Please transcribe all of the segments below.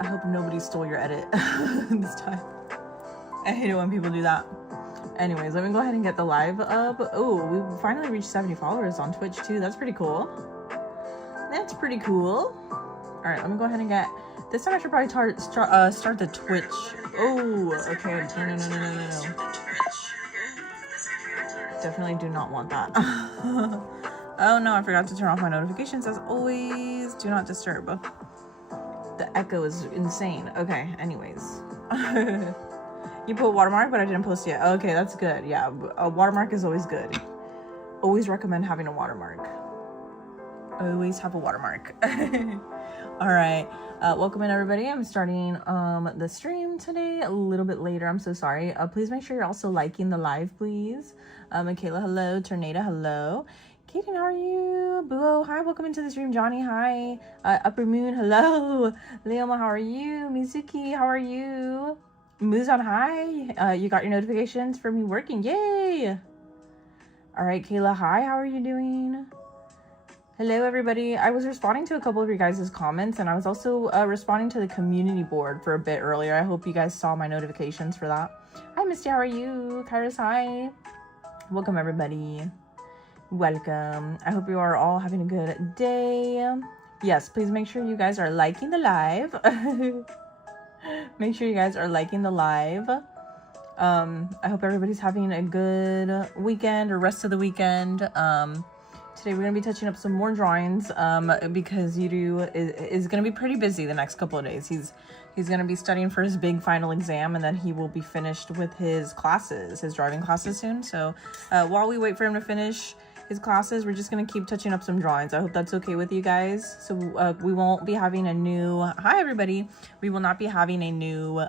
I hope nobody stole your edit this time. I hate it when people do that. Anyways, let me go ahead and get the live up. Oh, we finally reached 70 followers on Twitch too. That's pretty cool. That's pretty cool. All right, let me go ahead and get... This time I should probably start the Twitch. Oh, okay. No. Definitely do not want that. Oh no, I forgot to turn off my notifications as always. Do not disturb. The echo is insane. Okay, anyways. You put watermark, but I didn't post yet. Okay, that's good. Yeah, a watermark is always good. Always recommend having a watermark. Always have a watermark. All right, welcome in everybody. I'm starting the stream today a little bit later. I'm so sorry. Please make sure you're also liking the live, please. Michaela, hello. Tornado, hello. Kaden, how are you? Buo, hi, welcome into the stream. Johnny, hi. Upper Moon, hello. Leoma, how are you? Mizuki, how are you? Muzan, hi. You got your notifications for me working. Yay. All right, Kayla, hi. How are you doing? Hello, everybody. I was responding to a couple of your guys' comments, and I was also responding to the community board for a bit earlier. I hope you guys saw my notifications for that. Hi, Misty. How are you? Kairos, hi. Welcome, everybody. Welcome. I hope you are all having a good day. Yes, please make sure you guys are liking the live. Make sure you guys are liking the live. I hope everybody's having a good weekend or rest of the weekend. Today we're going to be touching up some more drawings because Yuru is going to be pretty busy the next couple of days. He's going to be studying for his big final exam, and then he will be finished with his classes, his driving classes soon. So while we wait for him to finish his classes, we're just going to keep touching up some drawings. I hope that's okay with you guys. So we won't be having a new... Hi, everybody. We will not be having a new...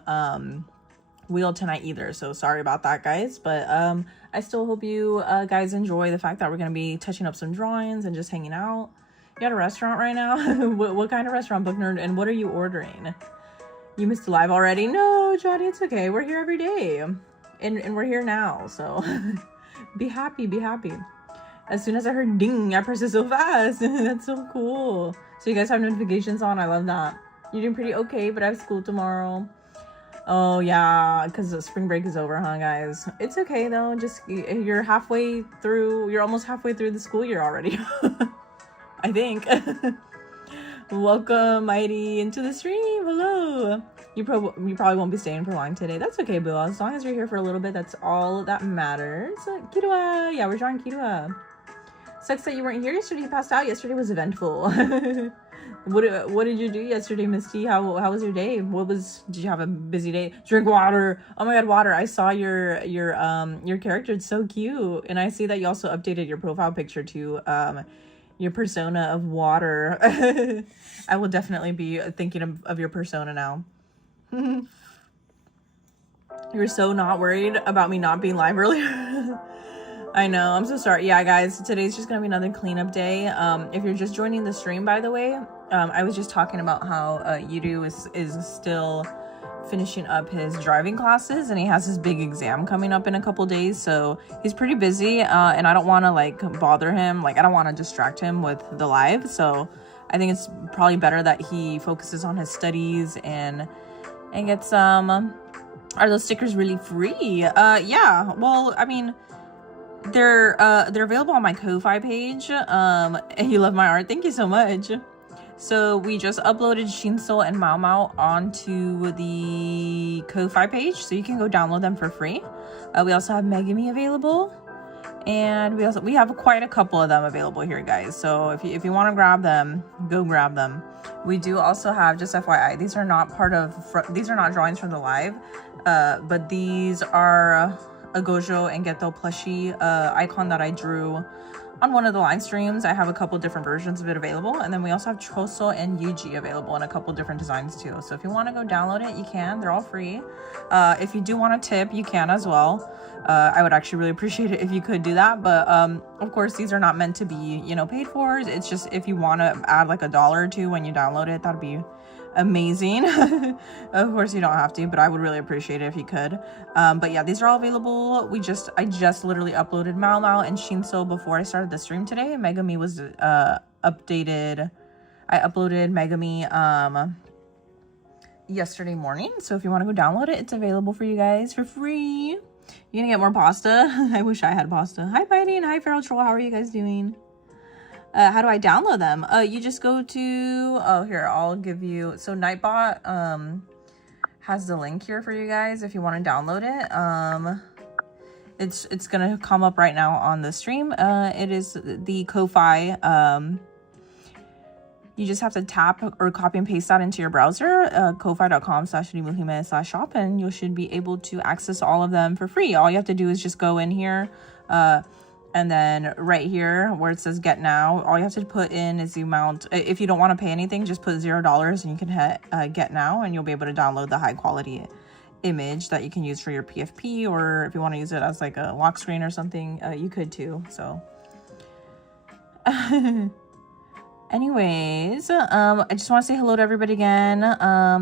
wheel tonight either, so sorry about that, guys, but I still hope you guys enjoy the fact that we're going to be touching up some drawings and just hanging out. You at a restaurant right now? what kind of restaurant, Book Nerd, and what are you ordering? You missed the live already? No, Johnny, it's okay. We're here every day, and we're here now, so be happy. As soon as I heard ding, I pressed it so fast. That's so cool. So you guys have notifications on. I love that. You're doing pretty okay, but I have school tomorrow. Oh yeah, because the spring break is over, huh, guys? It's okay though. Just you're halfway through. You're almost halfway through the school year already. I think. Welcome, Mighty, into the stream. Hello. You probably won't be staying for long today. That's okay, boo. As long as you're here for a little bit, that's all that matters. Kirua. Yeah, we're drawing Kirua. Sucks that you weren't here yesterday. You passed out. Yesterday was eventful. What did you do yesterday, Misty? How was your day? Did you have a busy day? Drink water. Oh my god, water. I saw your character. It's so cute. And I see that you also updated your profile picture to your persona of water. I will definitely be thinking of your persona now. You're so not worried about me not being live earlier. I know, I'm so sorry. Yeah, guys, today's just gonna be another cleanup day. If you're just joining the stream, by the way, I was just talking about how Yuru is still finishing up his driving classes, and he has his big exam coming up in a couple days, so he's pretty busy, and I don't want to like bother him. Like, I don't want to distract him with the live, so I think it's probably better that he focuses on his studies and gets are those stickers really free? Yeah, well, I mean, they're available on my Ko-Fi page. You love my art, thank you so much. So we just uploaded Shinso and Mao Mao onto the Ko-Fi page, so you can go download them for free. We also have Megami available, and we have quite a couple of them available here, guys. So if you want to grab them, go grab them. We do also have, just FYI, these are not drawings from the live, but these are a Gojo and Geto plushie icon that I drew on one of the live streams. I have a couple different versions of it available, and then we also have Choso and Yuji available in a couple different designs too. So if you want to go download it, you can. They're all free. If you do want to tip, you can as well. I would actually really appreciate it if you could do that, but of course these are not meant to be, paid for. It's just if you want to add like $1 or $2 when you download it, that'd be amazing. Of course you don't have to, but I would really appreciate it if you could. But yeah, these are all available. I just literally uploaded Mao Mao and Shinso before I started the stream today. Megami was updated. I uploaded Megami yesterday morning. So if you want to go download it, it's available for you guys for free. You're gonna get more pasta. I wish I had pasta. Hi, Bitey, and hi, Feral Troll. How are you guys doing? How do I download them? You just go to, oh, here, I'll give you, so Nightbot has the link here for you guys if you want to download it. It's gonna come up right now on the stream. It is the Ko-Fi. You just have to tap or copy and paste that into your browser, ko-fi.com/rimuhime/shop, and you should be able to access all of them for free. All you have to do is just go in here, and then right here where it says get now, all you have to put in is the amount. If you don't want to pay anything, just put $0 and you can hit get now, and you'll be able to download the high quality image that you can use for your PFP, or if you want to use it as like a lock screen or something, you could too. So anyways, I just want to say hello to everybody again.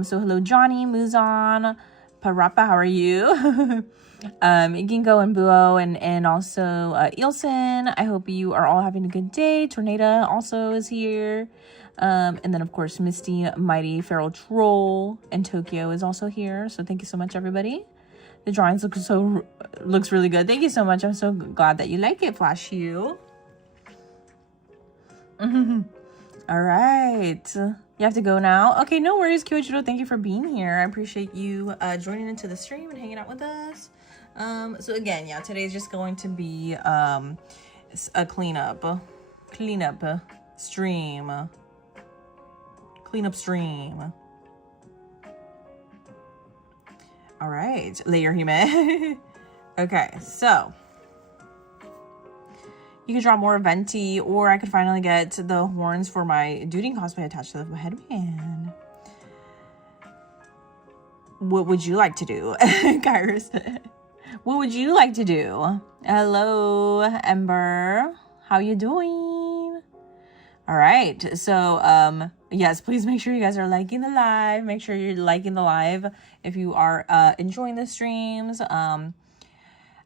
So hello Johnny, Muzan, Parappa, how are you? Gingo and Buo, and also Ilson. I hope you are all having a good day. Tornado also is here. And then of course Misty, Mighty, Feral Troll, and Tokyo is also here. So thank you so much, everybody. The drawings looks really good. Thank you so much. I'm so glad that you like it, Flash you. All right, you have to go now. Okay, no worries, Kyojiro. Thank you for being here. I appreciate you joining into the stream and hanging out with us. So again, yeah, today's just going to be a cleanup stream. All right, layer hime. Okay, so you could draw more venti, or I could finally get the horns for my Duding cosplay attached to the headband. What would you like to do, Kairos? What would you like to do? Hello, Ember. How you doing? All right. So, yes, please make sure you guys are liking the live. Make sure you're liking the live if you are enjoying the streams.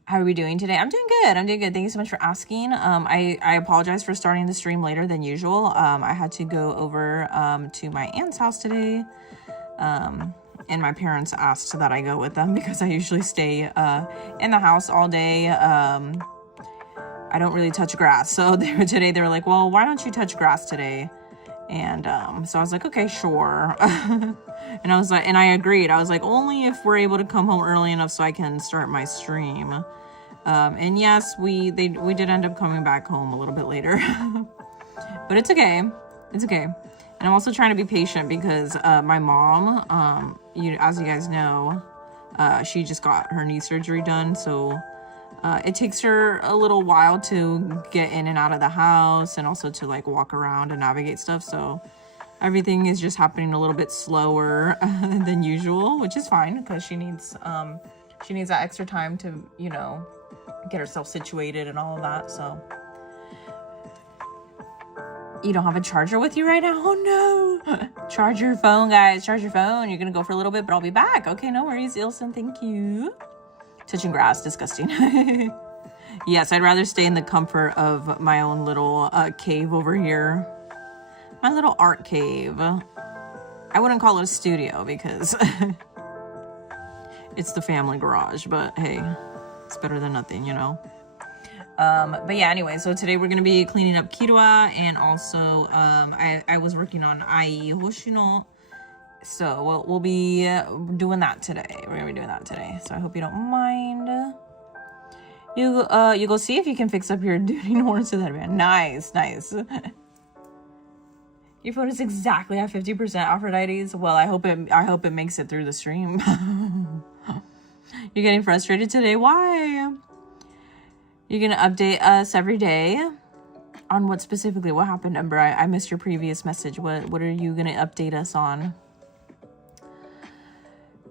How are we doing today? I'm doing good. Thank you so much for asking. I apologize for starting the stream later than usual. I had to go over to my aunt's house today. And my parents asked that I go with them because I usually stay in the house all day. I don't really touch grass. So today they were like, well, why don't you touch grass today? And so I was like, okay, sure. And I was like, and I agreed. I was like, only if we're able to come home early enough so I can start my stream. And yes, we did end up coming back home a little bit later. But it's okay. It's okay. And I'm also trying to be patient because my mom, as you guys know, she just got her knee surgery done. So it takes her a little while to get in and out of the house and also to like walk around and navigate stuff. So everything is just happening a little bit slower than usual, which is fine because she needs that extra time to, you know, get herself situated and all of that. So you don't have a charger with you right now? Oh no. Charge your phone, guys. Charge your phone. You're gonna go for a little bit, but I'll be back. Okay, no worries, Ilson. Thank you. Touching grass, disgusting. Yes, I'd rather stay in the comfort of my own little cave over here. My little art cave. I wouldn't call it a studio because it's the family garage, but hey, it's better than nothing, you know? But yeah, anyway, so today we're going to be cleaning up Kirua, and also I was working on Ai Hoshino, so we'll be doing that today. We're going to be doing that today, so I hope you don't mind. You go see if you can fix up your duty horns to that man. Nice. Your phone is exactly at 50%, Aphrodite's. Well, I hope it makes it through the stream. You're getting frustrated today? Why? You're gonna update us every day on what specifically? What happened, Ember? I missed your previous message. What are you gonna update us on?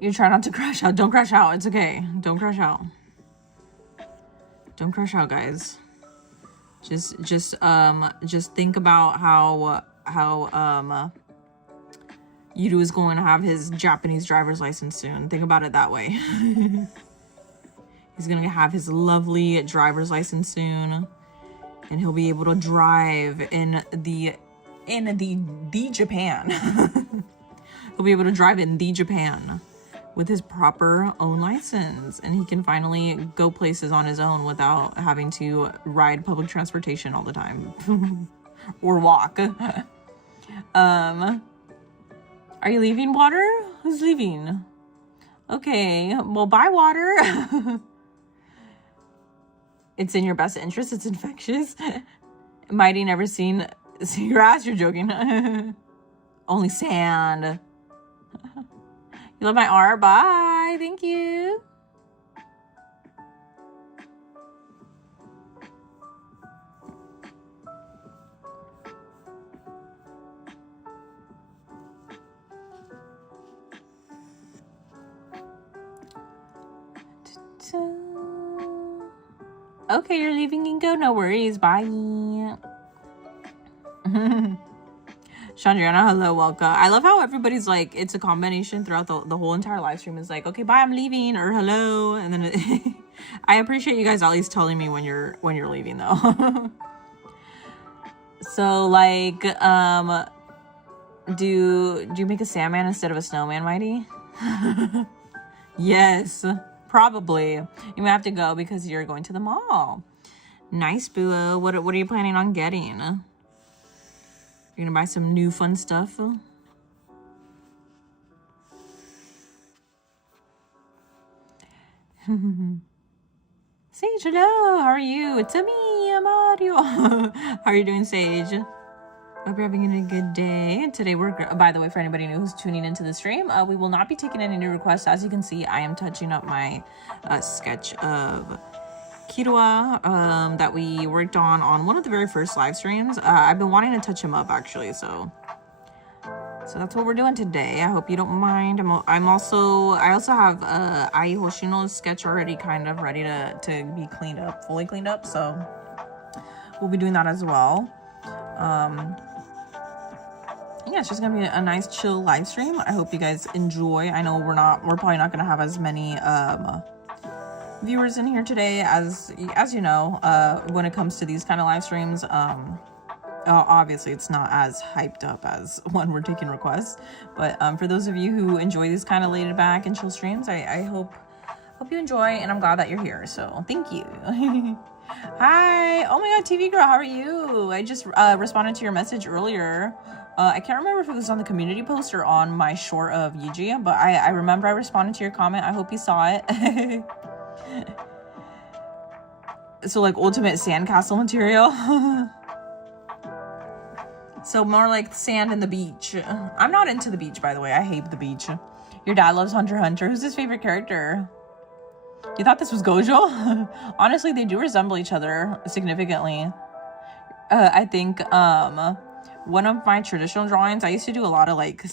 You try not to crash out. Don't crash out. It's okay. Don't crash out. Don't crash out, guys. Just think about how Yudu is going to have his Japanese driver's license soon. Think about it that way. He's gonna have his lovely driver's license soon, and he'll be able to drive in the Japan. He'll be able to drive in the Japan with his proper own license, and he can finally go places on his own without having to ride public transportation all the time or walk. Are you leaving, Water? Who's leaving? Okay, well, bye, Water. It's in your best interest. It's infectious. Mighty never seen grass. You're joking. Only sand. You love my art? Bye. Thank you. Okay, you're leaving, Ginko? No worries. Bye. Chandriana, hello, welcome. I love how everybody's like, it's a combination throughout the whole entire live stream. Is like, okay, bye, I'm leaving, or hello, and then I appreciate you guys at least telling me when you're leaving though. So like, do you make a Sandman instead of a snowman, Mighty? Yes, probably. You might have to go because you're going to the mall. Nice, Boo. What are you planning on getting? You're gonna buy some new fun stuff? Sage, hello. How are you? It's me, Mario. How are you doing, Sage? Hope you're having a good day. Today by the way, for anybody new who's tuning into the stream, we will not be taking any new requests. As you can see, I am touching up my sketch of Kirua that we worked on one of the very first live streams. I've been wanting to touch him up actually, so that's what we're doing today. I hope you don't mind. I also have Ai Hoshino's sketch already kind of ready to be cleaned up, fully cleaned up, so we'll be doing that as well. Yeah, it's just gonna be a nice chill live stream. I hope you guys enjoy. I know we're probably not gonna have as many viewers in here today as you know, when it comes to these kind of live streams. Obviously it's not as hyped up as when we're taking requests, but for those of you who enjoy these kind of laid back and chill streams, I hope you enjoy, and I'm glad that you're here, so thank you. Hi, oh my god, TV girl, how are you? I just responded to your message earlier. I can't remember if it was on the community post or on my short of Yuji, but I remember I responded to your comment. I hope you saw it. So like ultimate sandcastle material. So more like sand and the beach. I'm not into the beach, by the way. I hate the beach. Your dad loves Hunter x Hunter. Who's his favorite character? You thought this was Gojo? Honestly, they do resemble each other significantly. I think one of my traditional drawings, I used to do a lot of like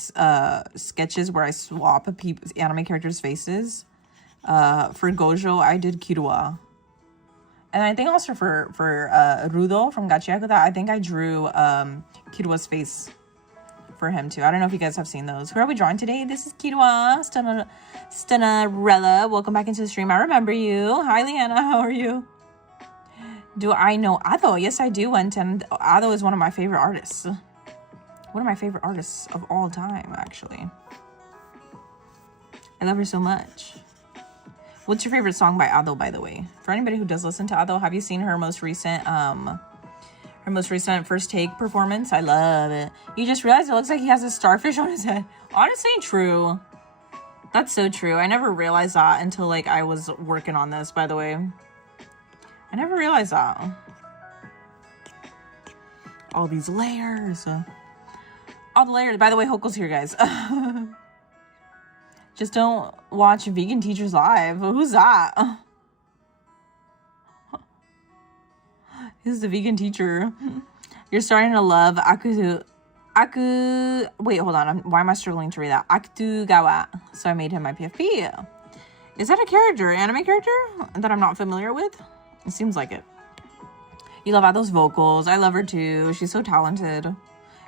sketches where I swap anime characters' faces. For Gojo, I did Kirua. And I think also for Rudo from Gachiakuta, I think I drew Kirua's face for him too. I don't know if you guys have seen those. Who are we drawing today? This is Kirua, Stanarella. Welcome back into the stream. I remember you. Hi, Leanna. How are you? Do I know Ado? Yes, I do. And Ado is one of my favorite artists. One of my favorite artists of all time, actually. I love her so much. What's your favorite song by Ado, by the way? For anybody who does listen to Ado, have you seen her most recent first take performance? I love it. You just realized it looks like he has a starfish on his head. Honestly, true. That's so true. I never realized that until like I was working on this, by the way. I never realized that. All these layers. All the layers. By the way, Hoko's here, guys. Just don't watch Vegan Teachers Live. Who's that? Who's the vegan teacher? You're starting to love wait, hold on. Why am I struggling to read that? Akugawa. So I made him my PFP. Is that a character? Anime character? That I'm not familiar with? It seems like it. You love Ado's vocals. I love her too. She's so talented.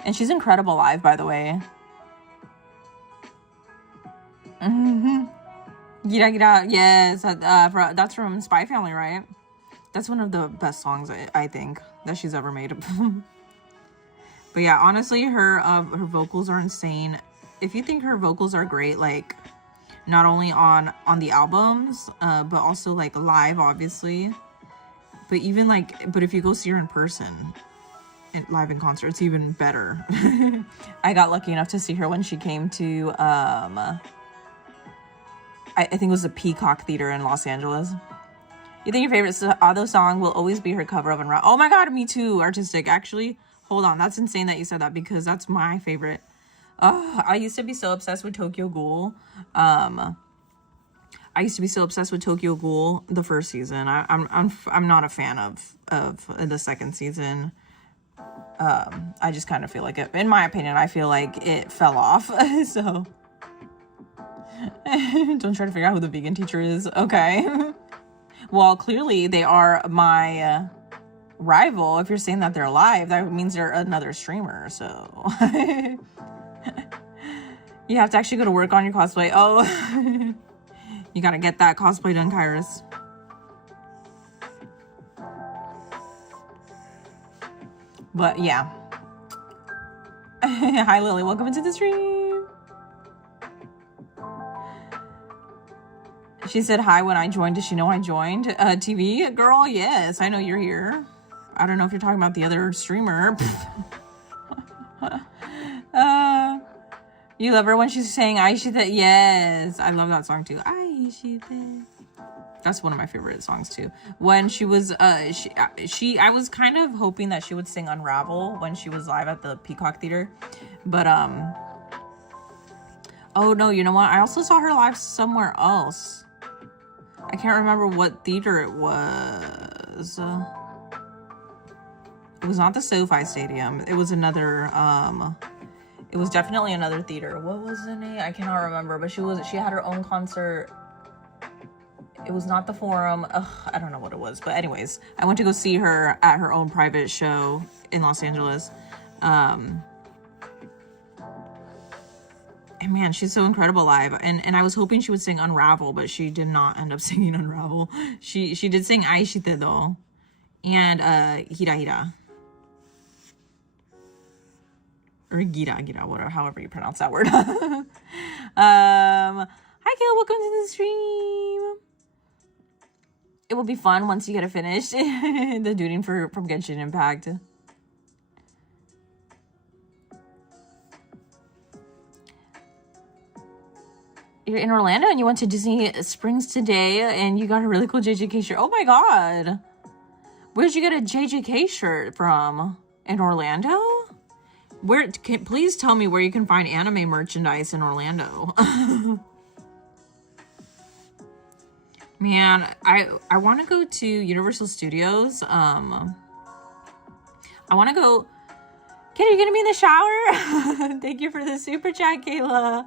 And she's incredible live, by the way. Gira Gira, yes, that's from Spy Family, right? That's one of the best songs I think that she's ever made. But yeah, honestly, her vocals are insane. if you think her vocals are great, like not only on the albums, but also like live, obviously. But even like, but if you go see her in person, live in concert, it's even better. I got lucky enough to see her when she came to, I think it was the Peacock Theater in Los Angeles. You think your favorite Ado song will always be her cover of Unravel? Oh my god, me too, Artistic. Actually, hold on, that's insane that you said that, because that's my favorite. I used to be so obsessed with Tokyo Ghoul. I used to be so obsessed with Tokyo Ghoul the first season. I'm not a fan of the second season. I just kind of feel like it, in my opinion, I feel like it fell off. So don't try to figure out who the vegan teacher is. Okay. Well, clearly they are my rival. If you're saying that they're live, that means they're another streamer. So you have to actually go to work on your cosplay. Oh. You gotta get that cosplay done, Kairos. But yeah. Hi, Lily. Welcome into the stream. She said hi when I joined. Does she know I joined? TV girl? Yes, I know you're here. I don't know if you're talking about the other streamer. You love her when she's saying Aishita? Yes, I love that song too. Aishita. That's one of my favorite songs too. When she was I was kind of hoping that she would sing Unravel when she was live at the Peacock Theater. But oh no, you know what? I also saw her live somewhere else. I can't remember what theater it was. It was not the SoFi Stadium. It was another it was definitely another theater. What was the name? I cannot remember, but she had her own concert. It was not the Forum. Ugh, I don't know what it was. But anyways, I went to go see her at her own private show in Los Angeles. And man, she's so incredible live. And I was hoping she would sing Unravel, but she did not end up singing Unravel. She did sing Aishite though. And Hira Hira. Or Gira, whatever, however you pronounce that word. Hi, Kayla, welcome to the stream. It will be fun once you get it finished. The duting from Genshin Impact. You're in Orlando and you went to Disney Springs today and you got a really cool JJK shirt. Oh my god. Where'd you get a JJK shirt from? In Orlando? Please tell me where you can find anime merchandise in Orlando. Man, I want to go to Universal Studios. I want to go. Kayla, you gonna be in the shower? Thank you for the super chat, Kayla.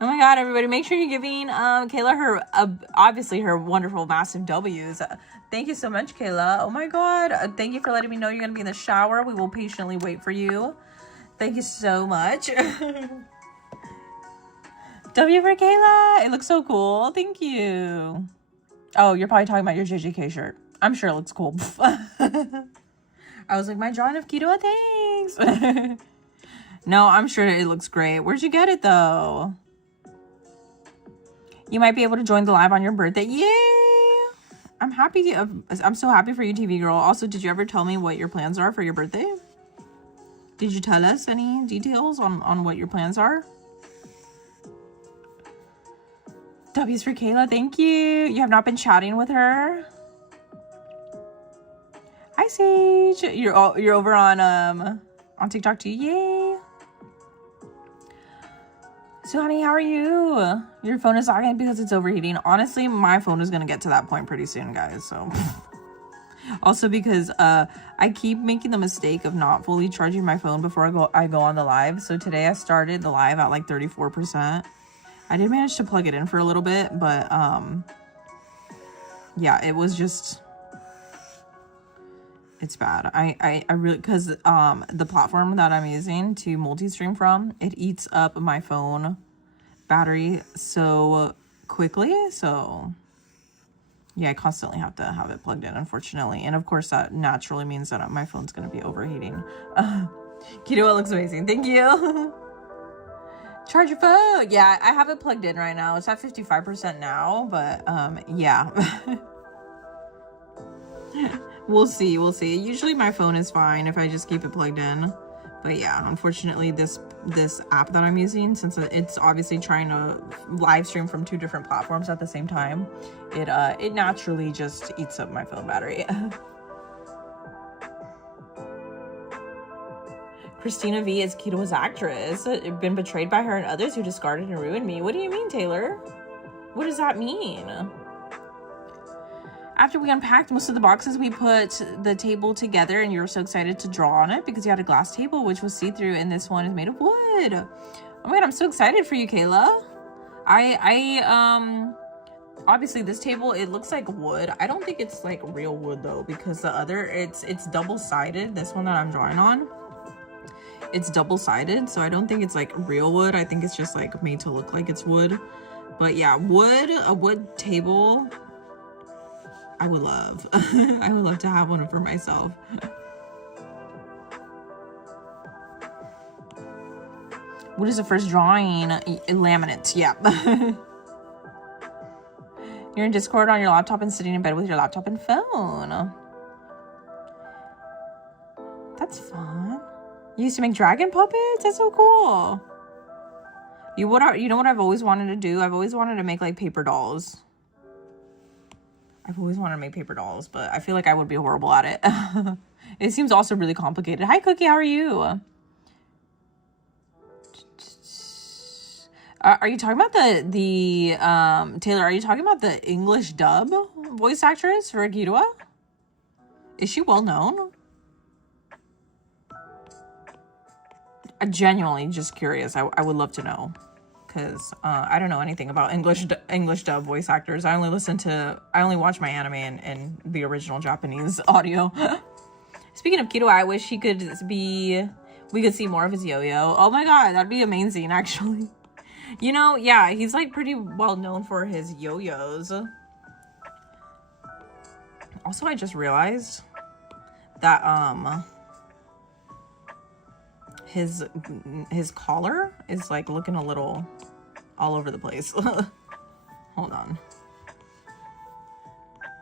Oh my god, everybody, make sure you're giving Kayla her obviously her wonderful massive W's. Thank you so much, Kayla. Oh my god, thank you for letting me know you're gonna be in the shower. We will patiently wait for you. Thank you so much. W for Kayla. It looks so cool. Thank you. Oh, you're probably talking about your JJK shirt. I'm sure it looks cool. I was like, my drawing of Kidoa, thanks. No, I'm sure it looks great. Where'd you get it though? You might be able to join the live on your birthday. Yay! I'm happy. I'm so happy for you, TV girl. Also, did you ever tell me what your plans are for your birthday? Did you tell us any details on what your plans are? W's for Kayla. Thank you. You have not been chatting with her. Hi, Sage. You're over on TikTok too. Yay. So, honey, how are you? Your phone is lagging because it's overheating. Honestly, my phone is gonna get to that point pretty soon, guys. So, also because I keep making the mistake of not fully charging my phone before I go on the live. So today I started the live at like 34%. I did manage to plug it in for a little bit, but yeah, it was just, it's bad. I really, because the platform that I'm using to multi-stream from, it eats up my phone battery so quickly. So yeah, I constantly have to have it plugged in, unfortunately. And of course that naturally means that my phone's going to be overheating. Kidoa looks amazing. Thank you. Charge your phone. Yeah, I have it plugged in right now. It's at 55% now, but yeah. We'll see. Usually my phone is fine if I just keep it plugged in. But yeah, unfortunately this app that I'm using, since it's obviously trying to live stream from 2 different platforms at the same time, it naturally just eats up my phone battery. Christina V is Keto's actress. Been betrayed by her and others who discarded and ruined me. What do you mean, Taylor? What does that mean? After we unpacked most of the boxes, we put the table together, and you were so excited to draw on it because you had a glass table, which was see-through, and this one is made of wood. Oh my God, I'm so excited for you, Kayla. Obviously this table, it looks like wood. I don't think it's like real wood though, because the other, it's double-sided. This one that I'm drawing on, it's double-sided, so I don't think it's like real wood. I think it's just like made to look like it's wood. But yeah, a wood table, I would love. I would love to have one for myself. What is the first drawing? Laminates, yeah. You're in Discord on your laptop and sitting in bed with your laptop and phone. That's fun. You used to make dragon puppets? That's so cool. You know what I've always wanted to do? I've always wanted to make like paper dolls. I've always wanted to make paper dolls, but I feel like I would be horrible at it. It seems also really complicated. Hi, Cookie. How are you? Are you talking about the Taylor, are you talking about the English dub voice actress for Akira? Is she well known? I'm genuinely just curious. I would love to know, because I don't know anything about English dub voice actors. I only watch my anime and the original Japanese audio. Speaking of Kiro, I wish we could see more of his yo-yo. Oh my God, that'd be amazing, actually. You know, yeah, he's like pretty well known for his yo-yos. Also, I just realized that his collar is like looking a little all over the place. Hold on.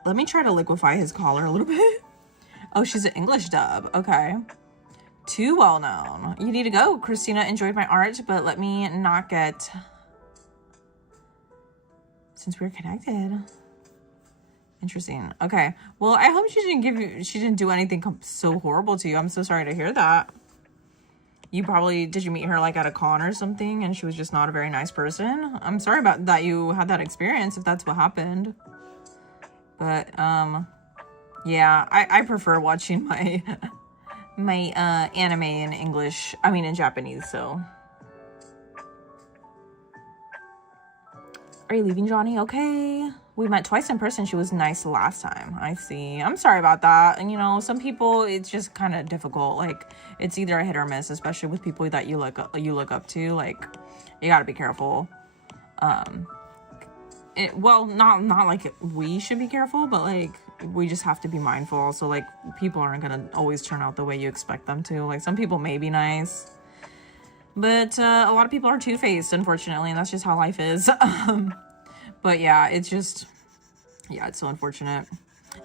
Let me try to liquefy his collar a little bit. Oh, she's an English dub. Okay. Too well known. You need to go. Christina enjoyed my art, but let me not get... Since we're connected. Interesting. Okay. Well, I hope she didn't do anything so horrible to you. I'm so sorry to hear that. Did you meet her like at a con or something and she was just not a very nice person? I'm sorry about that you had that experience if that's what happened. But, yeah, I prefer watching my anime in English, in Japanese, so. Are you leaving, Johnny? Okay. We met twice in person. She was nice last time. I see. I'm sorry about that. And, you know, some people, it's just kind of difficult. Like, it's either a hit or miss, especially with people that you look up to. Like, you gotta be careful. Not like we should be careful, but, like, we just have to be mindful. So, like, people aren't gonna always turn out the way you expect them to. Like, some people may be nice, but a lot of people are two-faced, unfortunately, and that's just how life is. But yeah, it's so unfortunate.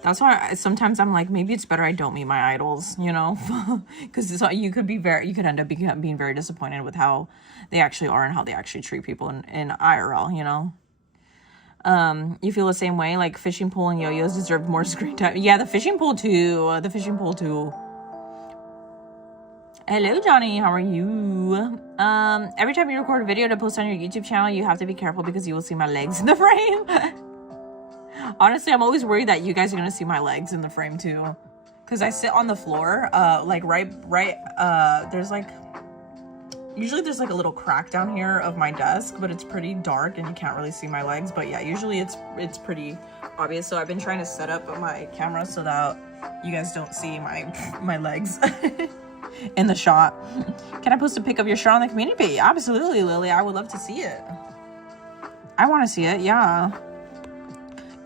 That's why sometimes I'm like, maybe it's better I don't meet my idols, you know, because you could end up being very disappointed with how they actually are and how they actually treat people in IRL, you know. You feel the same way? Like, fishing pole and yo-yos deserve more screen time. Yeah, the fishing pole too. Hello, Johnny. How are you? Every time you record a video to post on your YouTube channel, you have to be careful because you will see my legs in the frame. Honestly, I'm always worried that you guys are going to see my legs in the frame too. Because I sit on the floor, like usually there's like a little crack down here of my desk, but it's pretty dark and you can't really see my legs. But yeah, usually it's pretty obvious. So I've been trying to set up my camera so that you guys don't see my legs in the shot. Can I post a pic of your shirt on the community page? Absolutely, Lily. I would love to see it. I want to see it, yeah.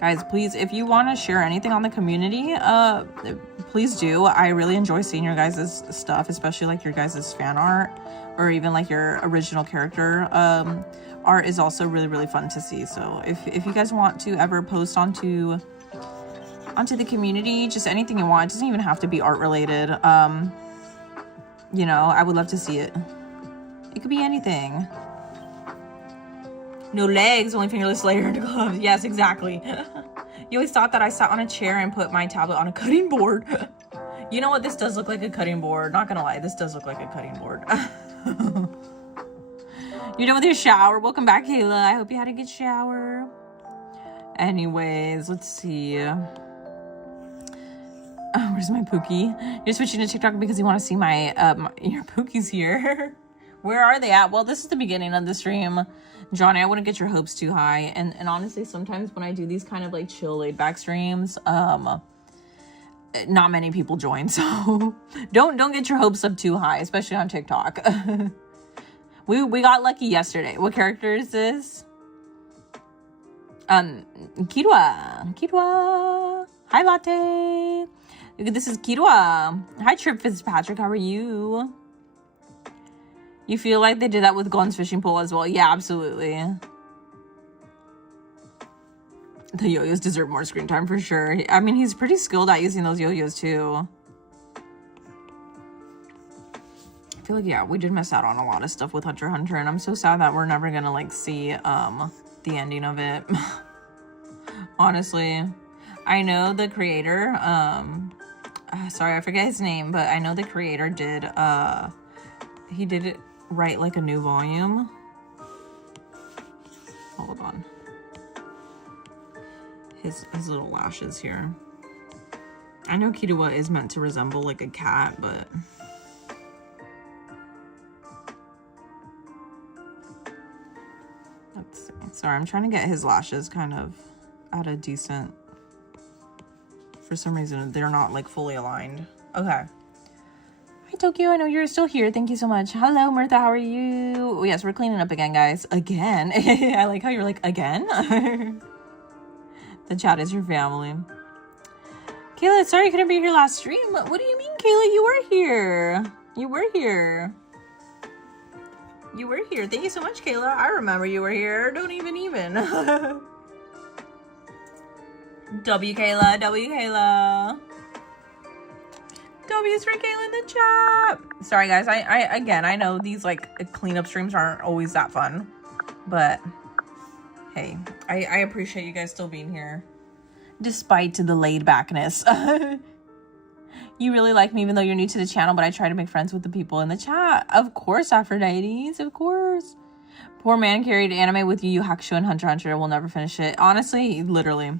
Guys, please, if you want to share anything on the community, please do. I really enjoy seeing your guys' stuff, especially like your guys' fan art, or even like your original character art is also really, really fun to see. So if you guys want to ever post onto the community, just anything you want, it doesn't even have to be art related. You know, I would love to see it. It could be anything. No legs, only fingerless layer and gloves. Yes, exactly. You always thought that I sat on a chair and put my tablet on a cutting board. You know what? This does look like a cutting board. Not gonna lie, this does look like a cutting board. You're done with your shower. Welcome back, Kayla. I hope you had a good shower. Anyways, let's see. Oh, where's my Pookie? You're switching to TikTok because you want to see my your Pookie's here. Where are they at? Well, this is the beginning of the stream. Johnny, I wouldn't get your hopes too high. And honestly, sometimes when I do these kind of like chill, laid back streams, not many people join. So don't get your hopes up too high, especially on TikTok. We got lucky yesterday. What character is this? Kirua. Hi, Latte. This is Kirua. Hi, Trip Fitzpatrick. How are you? You feel like they did that with Glenn's fishing pole as well? Yeah, absolutely. The yo-yos deserve more screen time for sure. I mean, he's pretty skilled at using those yo-yos too. I feel like, yeah, we did miss out on a lot of stuff with Hunter x Hunter, and I'm so sad that we're never gonna like see the ending of it. Honestly, I know the creator, sorry, I forget his name, but I know the creator did, he did write like a new volume. Hold on. His little lashes here. I know Kirua is meant to resemble like a cat, but let's see. Sorry, I'm trying to get his lashes kind of at a decent, for some reason they're not like fully aligned. Okay. Hi, Tokyo. I know you're still here. Thank you so much. Hello, Mirtha. How are you? Oh, yes, we're cleaning up again, guys. Again. I like how you're like, again? The chat is your family. Kayla, sorry you couldn't be here last stream. What do you mean, Kayla? You were here. You were here. You were here. Thank you so much, Kayla. I remember you were here. Don't even. W, Kayla. W, Kayla. W's for Kayla in the chat. Sorry, guys. I know these like cleanup streams aren't always that fun, but hey, I appreciate you guys still being here, despite the laid backness. You really like me even though you're new to the channel, but I try to make friends with the people in the chat. Of course, Aphrodites. Of course. Poor man carried anime with Yu Yu Hakusho and Hunter x Hunter. Will never finish it. Honestly, literally.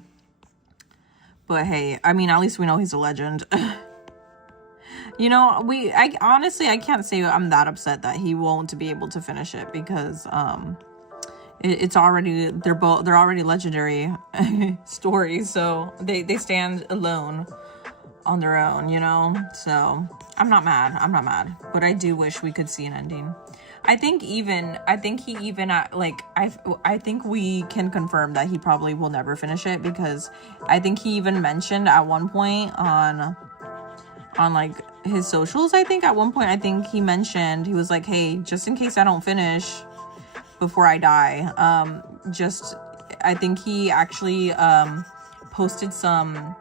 But hey, I mean, at least we know he's a legend. You know, I honestly can't say I'm that upset that he won't be able to finish it, because it's already, they're already legendary stories, so they stand alone on their own, you know. So I'm not mad, but I do wish we could see an ending. I think he even like I think we can confirm that he probably will never finish it, because I think he even mentioned at one point on like his socials, I think he mentioned, he was like, hey, just in case I don't finish before I die, I think he actually posted some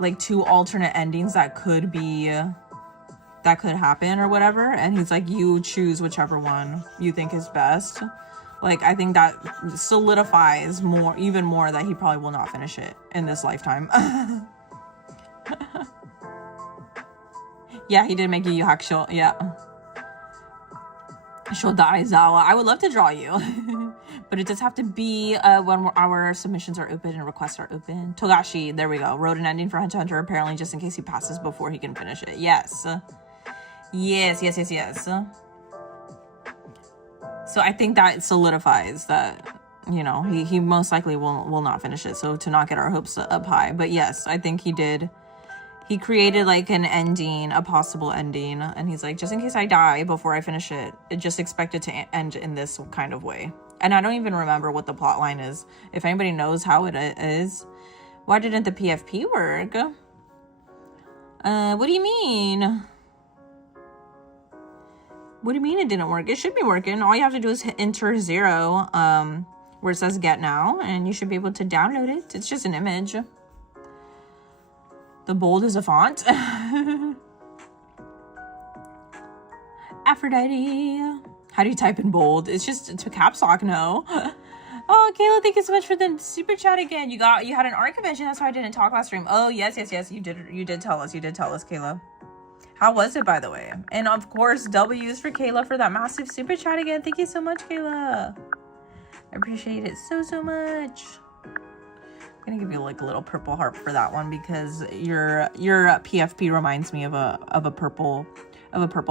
like 2 alternate endings that could happen or whatever, and he's like, you choose whichever one you think is best. Like, I think that solidifies even more that he probably will not finish it in this lifetime. Yeah, he did make Yu Yu Hakusho. Yeah. Shoda Aizawa. I would love to draw you. But it does have to be when our submissions are open and requests are open. Togashi, there we go. Wrote an ending for Hunter x Hunter, apparently just in case he passes before he can finish it. Yes. Yes. So I think that solidifies that, you know, he most likely will not finish it. So to not get our hopes up high. But yes, I think he did. He created like an ending, a possible ending, and he's like, just in case I die before I finish it, just expect it to end in this kind of way. And I don't even remember what the plot line is. If anybody knows how it is. Why didn't the PFP work? What do you mean? What do you mean it didn't work? It should be working. All you have to do is enter 0, where it says get now, and you should be able to download it. It's just an image. The bold is a font. Aphrodite. How do you type in bold? It's a caps lock, no. Oh, Kayla, thank you so much for the super chat again. You had an art convention, that's why I didn't talk last stream. Oh, yes. You did tell us, Kayla. How was it, by the way? And of course, W's for Kayla for that massive super chat again. Thank you so much, Kayla. I appreciate it so much. I'm gonna give you like a little purple heart for that one because your PFP reminds me of a purple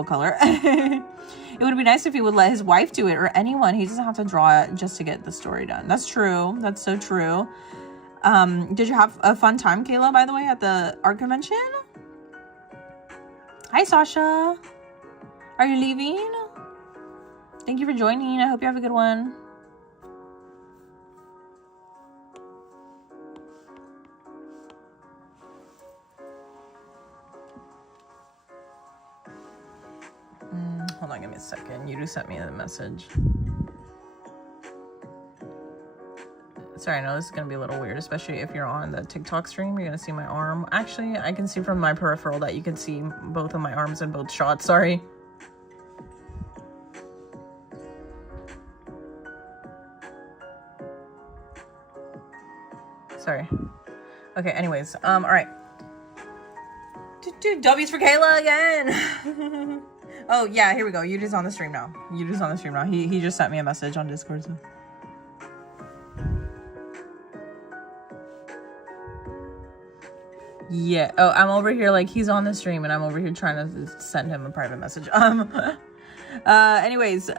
color. It would be nice if he would let his wife do it or anyone. He doesn't have to draw it just to get the story done. That's true. That's so true. Did you have a fun time, Kayla, by the way, at the art convention? Hi, Sasha. Are you leaving? Thank you for joining. I hope you have a good one. Hold on, give me a second. You just sent me a message. Sorry, I know this is going to be a little weird, especially if you're on the TikTok stream. You're going to see my arm. Actually, I can see from my peripheral that you can see both of my arms in both shots. Sorry. Sorry. Okay, anyways. All right. W's for Kayla again. Oh, yeah, here we go. Yudi's on the stream now. He just sent me a message on Discord, so. Yeah. Oh, I'm over here like he's on the stream and I'm over here trying to send him a private message. Anyways,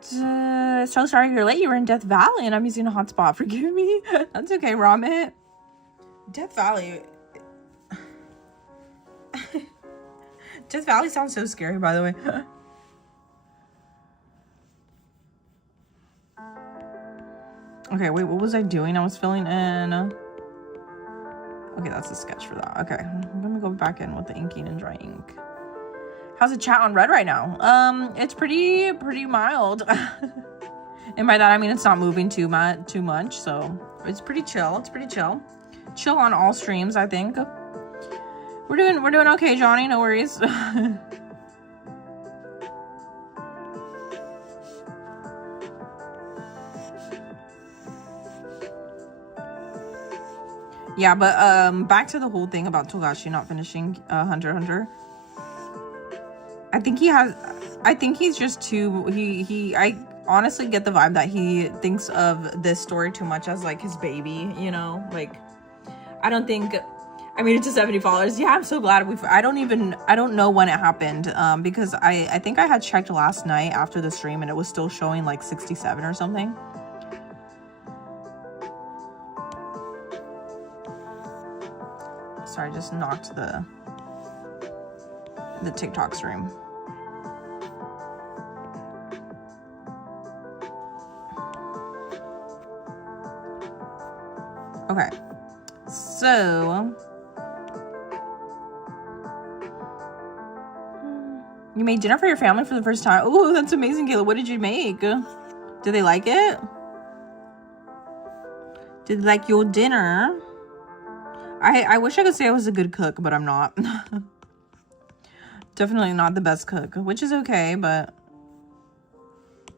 so sorry you're late. You were in Death Valley and I'm using a hotspot. Forgive me. That's okay, Ramit. Death Valley. Death Valley sounds so scary, by the way. Okay, wait, what was I doing? I was filling in. Okay, that's a sketch for that. Okay, let me go back in with the inking and dry ink. How's the chat on red right now? It's pretty mild. And by that I mean it's not moving too much, so it's pretty chill. Chill on all streams, I think. We're doing okay, Johnny. No worries. Yeah, but back to the whole thing about Togashi not finishing Hunter x Hunter. I think he's just too I honestly get the vibe that he thinks of this story too much as like his baby, you know? Like I mean it's just 70 followers. Yeah, I'm so glad I don't know when it happened because I think I had checked last night after the stream and it was still showing like 67 or something. Sorry, I just knocked the TikTok stream. Okay, so you made dinner for your family for the first time. Oh, that's amazing, Kayla. What did you make? Did they like it? Did they like your dinner? I wish I could say I was a good cook, but I'm not. Definitely not the best cook, which is okay, but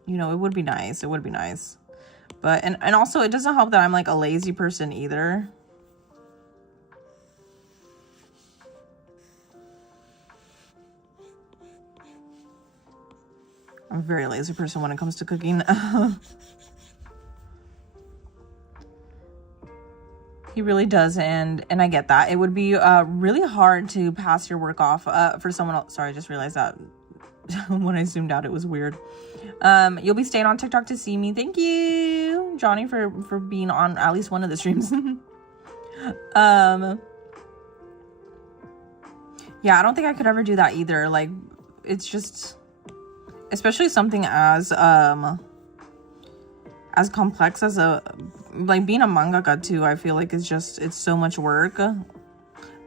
you know, it would be nice. It would be nice. But and also it doesn't help that I'm like a lazy person either. I'm a very lazy person when it comes to cooking. He really does, and I get that. It would be really hard to pass your work off for someone else. Sorry, I just realized that when I zoomed out, it was weird. You'll be staying on TikTok to see me. Thank you, Johnny, for being on at least one of the streams. Yeah, I don't think I could ever do that either. Like, it's just, especially something as as complex as like being a mangaka too. I feel like it's so much work.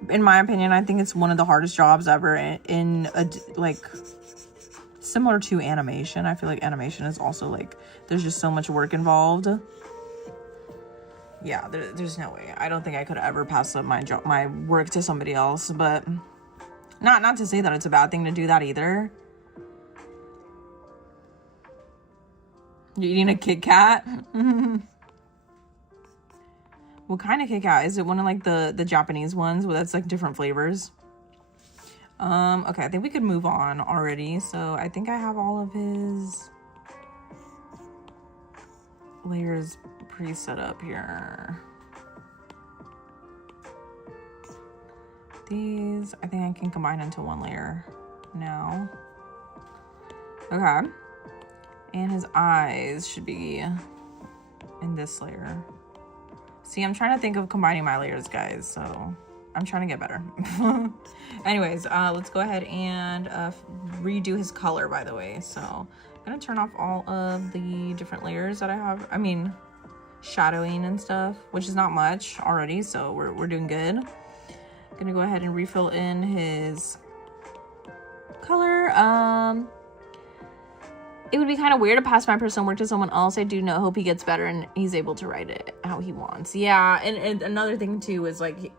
In my opinion, I think it's one of the hardest jobs ever in like similar to animation. I feel like animation is also like there's just so much work involved. Yeah, there's no way. I don't think I could ever pass up my work to somebody else, but not to say that it's a bad thing to do that either. You eating a Kit Kat? What kind of Kit Kat? Is it one of like the Japanese ones where that's like different flavors? Okay, I think we could move on already. So I think I have all of his layers pre-set up here. These, I think I can combine into one layer now. Okay. And his eyes should be in this layer. See, I'm trying to think of combining my layers, guys, so I'm trying to get better. Anyways, let's go ahead and redo his color, by the way. So I'm gonna turn off all of the different layers that I have. I mean, shadowing and stuff, which is not much already, so we're doing good. Gonna go ahead and refill in his color. It would be kind of weird to pass my personal work to someone else. I do know, hope he gets better and he's able to write it how he wants. Yeah, and another thing too is like,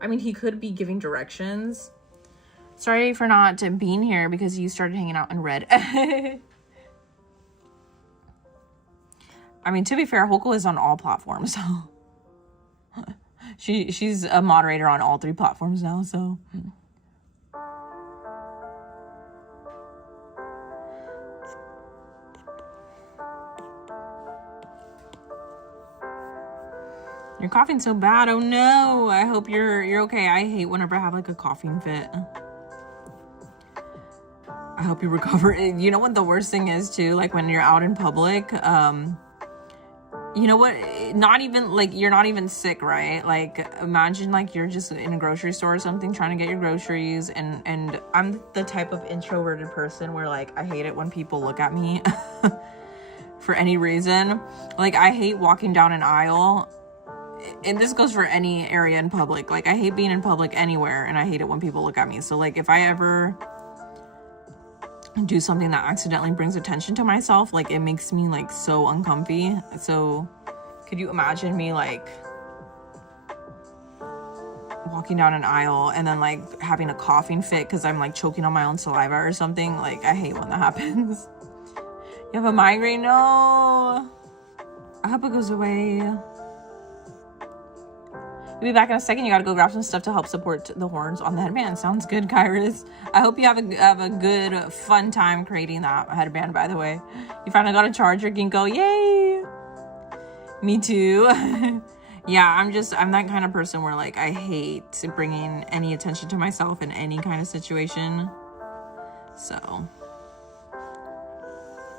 I mean, he could be giving directions. Sorry for not being here because you started hanging out and read. I mean, to be fair, Hoko is on all platforms, so she's a moderator on all 3 platforms now, so. You're coughing so bad. Oh no. I hope you're okay. I hate whenever I have like a coughing fit. I hope you recover. You know what the worst thing is too? Like when you're out in public, you know what? Not even like you're not even sick, right? Like imagine like you're just in a grocery store or something trying to get your groceries, and I'm the type of introverted person where like I hate it when people look at me for any reason. Like I hate walking down an aisle. And this goes for any area in public. Like I hate being in public anywhere, and I hate it when people look at me. So like if I ever do something that accidentally brings attention to myself, like it makes me like so uncomfy. So could you imagine me like walking down an aisle and then like having a coughing fit because I'm like choking on my own saliva or something? Like I hate when that happens. You have a migraine? No. I hope it goes away. We'll be back in a second. You gotta go grab some stuff to help support the horns on the headband. Sounds good, Kairos. I hope you have a good, fun time creating that headband, by the way. You finally got a charger, Ginkgo. Yay! Me too. Yeah, I'm that kind of person where, like, I hate bringing any attention to myself in any kind of situation. So...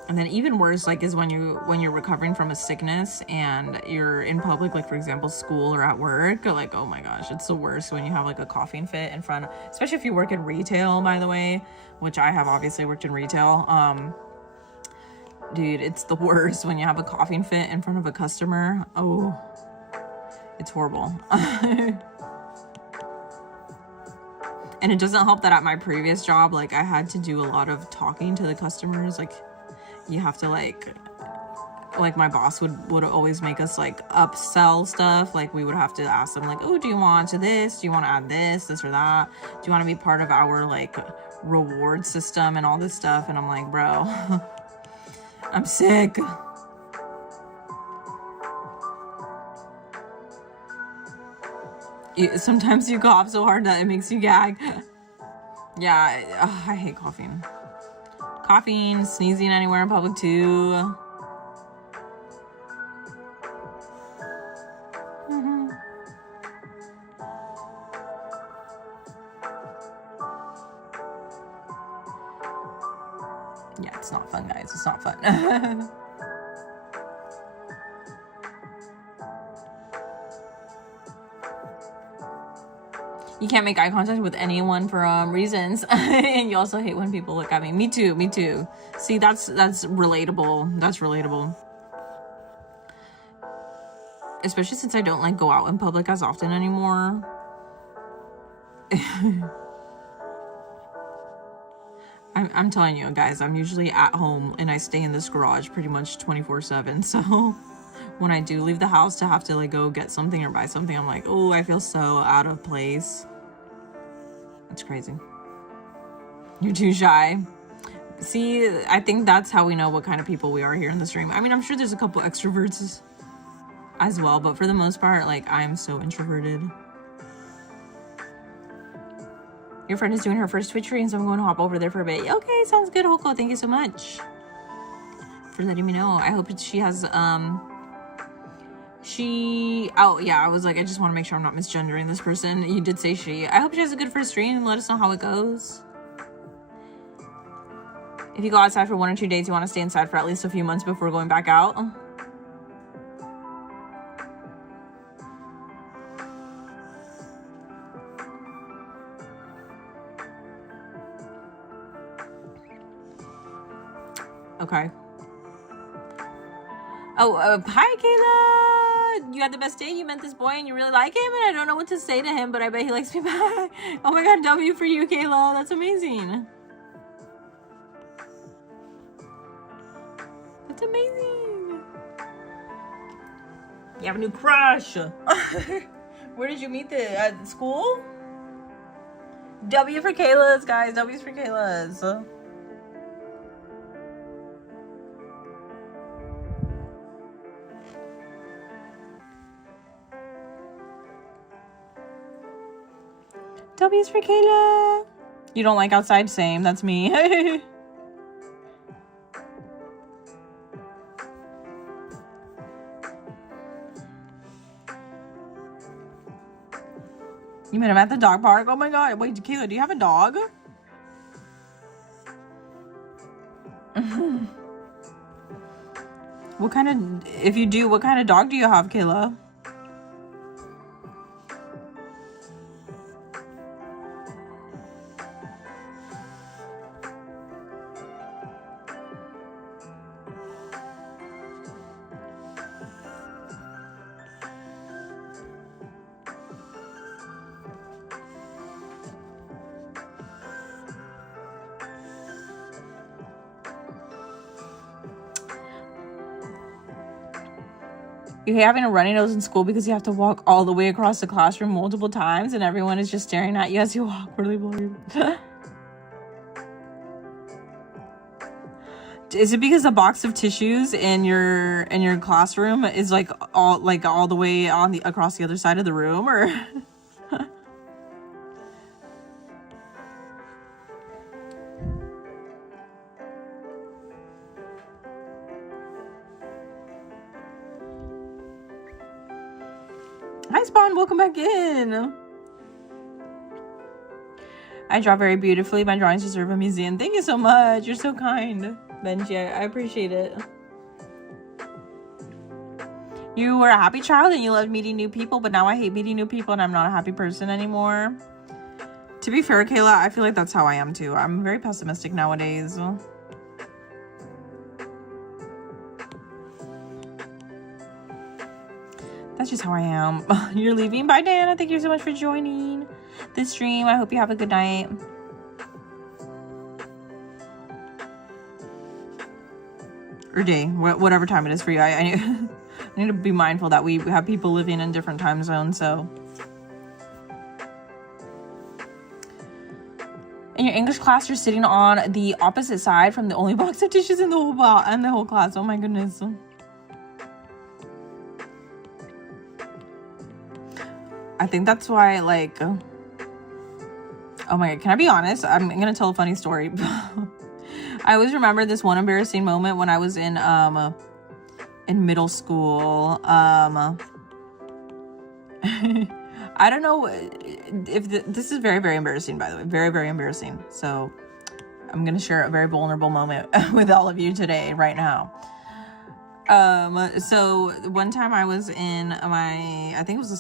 And then even worse, like, is when you're recovering from a sickness and you're in public, like, for example, school or at work. Like, oh my gosh, it's the worst when you have, like, a coughing fit in front, especially if you work in retail, by the way, which I have obviously worked in retail. Dude, it's the worst when you have a coughing fit in front of a customer. Oh, it's horrible. And it doesn't help that at my previous job, like, I had to do a lot of talking to the customers, like, you have to like my boss would always make us like upsell stuff. Like we would have to ask them like, oh, do you want this? Do you want to add this or that? Do you want to be part of our like reward system and all this stuff? And I'm like, bro, I'm sick. Sometimes you cough so hard that it makes you gag. Yeah, I hate coughing. Coughing, sneezing anywhere in public too. Yeah, it's not fun, guys. It's not fun. You can't make eye contact with anyone for reasons. And you also hate when people look at me. Me too. See, that's relatable. That's relatable. especially since I don't like go out in public as often anymore. I'm telling you guys, I'm usually at home and I stay in this garage pretty much 24/7. So when I do leave the house to have to like go get something or buy something, I'm like, oh, I feel so out of place. It's crazy. You're too shy. See, I think that's how we know what kind of people we are here in the stream. I mean, I'm sure there's a couple extroverts as well, but for the most part, like, I'm so introverted. Your friend is doing her first Twitch stream, so I'm going to hop over there for a bit. Okay, sounds good, Hoko. Thank you so much for letting me know. I hope she has, oh, yeah, I was like, I just want to make sure I'm not misgendering this person. You did say she. I hope she has a good first stream. Let us know how it goes. If you go outside for 1 or 2 days, you want to stay inside for at least a few months before going back out. Okay. Oh, hi, Kayla. You had the best day. You met this boy and you really like him, and I don't know what to say to him, but I bet he likes me back. Oh my god, W for you, Kayla. That's amazing. That's amazing. You have a new crush. Where did you meet at school? W for Kayla's, guys. W's for Kayla's. W's for Kayla. You don't like outside? Same. That's me. You met him at the dog park? Oh my god. Wait, Kayla, do you have a dog? What kind of, if you do, what kind of dog do you have, Kayla? You're having a runny nose in school because you have to walk all the way across the classroom multiple times and everyone is just staring at you as you awkwardly blow. Is it because the box of tissues in your classroom is like all the way on across the other side of the room, or? Hi, Spawn. Welcome back in. I draw very beautifully. My drawings deserve a museum. Thank you so much. You're so kind, Benji. I appreciate it. You were a happy child and you loved meeting new people, but now I hate meeting new people and I'm not a happy person anymore. To be fair, Kayla, I feel like that's how I am too. I'm very pessimistic nowadays. That's just how I am. You're leaving? Bye, Diana. Thank you so much for joining this stream. I hope you have a good night. Or day, whatever time it is for you. I need to be mindful that we have people living in different time zones, so. In your English class, you're sitting on the opposite side from the only box of tissues in the whole class. Oh my goodness. I think that's why, like, oh my god, can I be honest? I'm gonna tell a funny story. I always remember this one embarrassing moment when I was in middle school. I don't know if this is very, very embarrassing, by the way. Very, very embarrassing. So I'm gonna share a very vulnerable moment with all of you today, right now. So one time I was in I think it was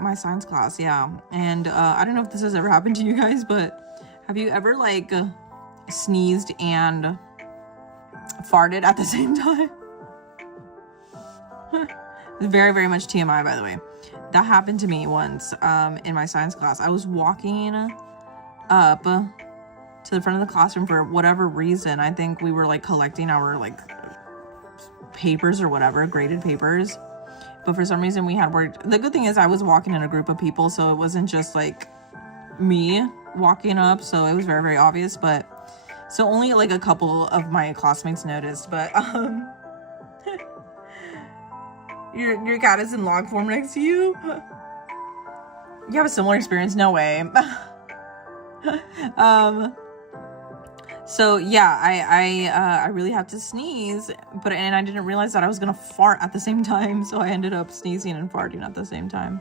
my science class, yeah. And, I don't know if this has ever happened to you guys, but have you ever, like, sneezed and farted at the same time? Very, very much TMI, by the way. That happened to me once in my science class. I was walking up to the front of the classroom for whatever reason. I think we were like collecting our like papers or whatever, graded papers. But for some reason we had worked. The good thing is I was walking in a group of people, so it wasn't just like me walking up. So it was very, very obvious. But so only like a couple of my classmates noticed. But your cat is in log form next to you. You have a similar experience? No way. So yeah, I really have to sneeze, and I didn't realize that I was gonna fart at the same time, so I ended up sneezing and farting at the same time.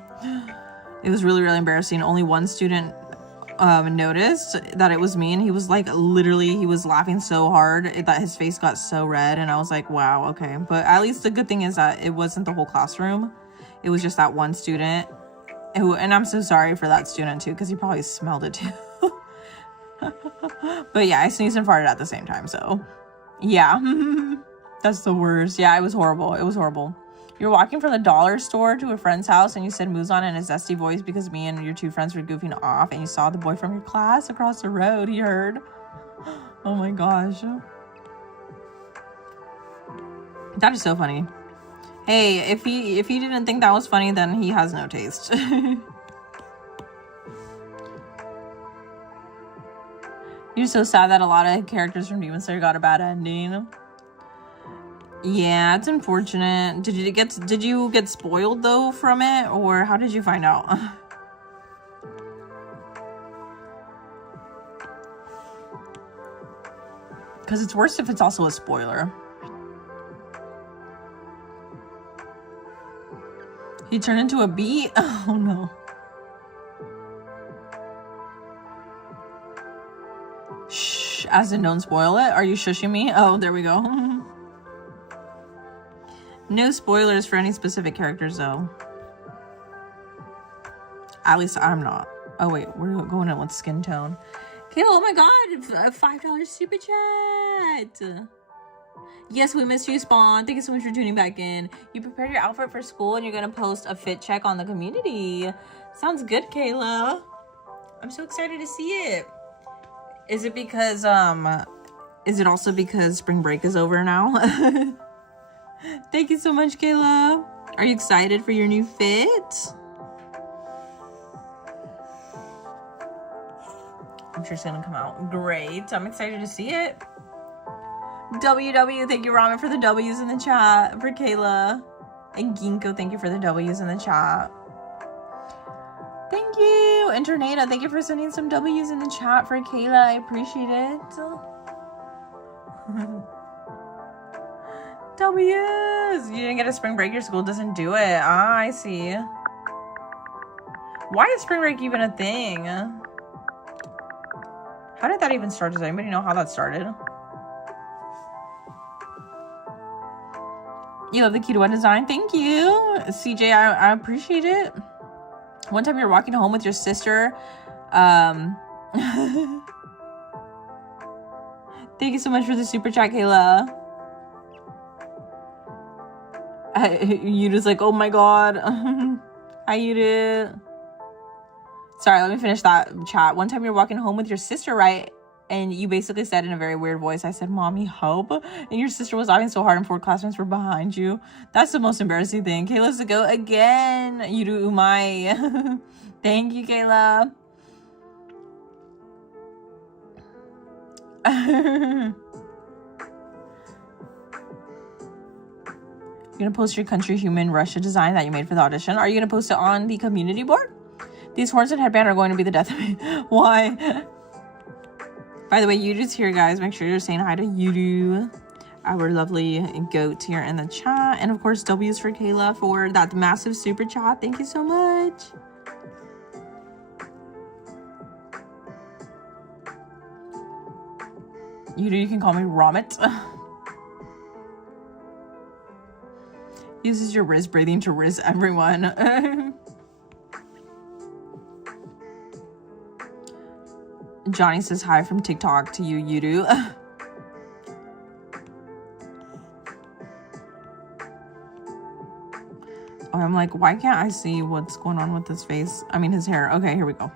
It was really, really embarrassing. Only one student noticed that it was me, and he was like, literally, he was laughing so hard that his face got so red, and I was like, wow, okay. But at least the good thing is that it wasn't the whole classroom. It was just that one student who, and I'm so sorry for that student too, because he probably smelled it too. But yeah, I sneezed and farted at the same time, so yeah. That's the worst. Yeah, it was horrible. It was horrible. You're walking from the dollar store to a friend's house and you said Muzan in a zesty voice because me and your two friends were goofing off, and you saw the boy from your class across the road. He heard. Oh my gosh. That is so funny. Hey, if he didn't think that was funny, then he has no taste. You're so sad that a lot of characters from Demon Slayer got a bad ending. Yeah, it's unfortunate. Did you get spoiled though from it, or how did you find out? Because it's worse if it's also a spoiler. He turned into a bee? Oh no. Shh, as in don't spoil it. Are you shushing me? Oh, there we go. No spoilers for any specific characters though. At least I'm not. Oh wait, we're going in with skin tone. Kayla, oh my god, $5 super chat. Yes, we missed you, Spawn. Thank you so much for tuning back in. You prepared your outfit for school and you're gonna post a fit check on the community. Sounds good, Kayla. I'm so excited to see it. Is it because, is it also because spring break is over now? Thank you so much, Kayla. Are you excited for your new fit? I'm sure it's gonna come out great. I'm excited to see it. WW, thank you, Ramen, for the W's in the chat for Kayla. And Ginkgo, thank you for the W's in the chat. Thank you. And Tornado, thank you for sending some W's in the chat for Kayla. I appreciate it. W's. You didn't get a spring break. Your school doesn't do it. Ah, I see. Why is spring break even a thing? How did that even start? Does anybody know how that started? You love the cute one design. Thank you. CJ, I appreciate it. One time you're walking home with your sister. Thank you so much for the super chat, Kayla. You just like, oh my god. Hi, you did. Sorry, let me finish that chat. One time you're walking home with your sister, right? And you basically said in a very weird voice, I said, Mommy, help. And your sister was laughing so hard and 4 classmates were behind you. That's the most embarrassing thing. Kayla's to go again. You do umai. Thank you, Kayla. You're gonna post your country human Russia design that you made for the audition. Are you gonna post it on the community board? These horns and headband are going to be the death of me. Why? By the way, Yudu's here, guys. Make sure you're saying hi to Yudu, our lovely goat here in the chat. And of course, W's for Kayla for that massive super chat. Thank you so much. Yudu, you can call me Romit. Uses your Riz breathing to Riz everyone. Johnny says hi from TikTok to you, Yudu. Oh, I'm like, why can't I see what's going on with his face? I mean, his hair. Okay, here we go.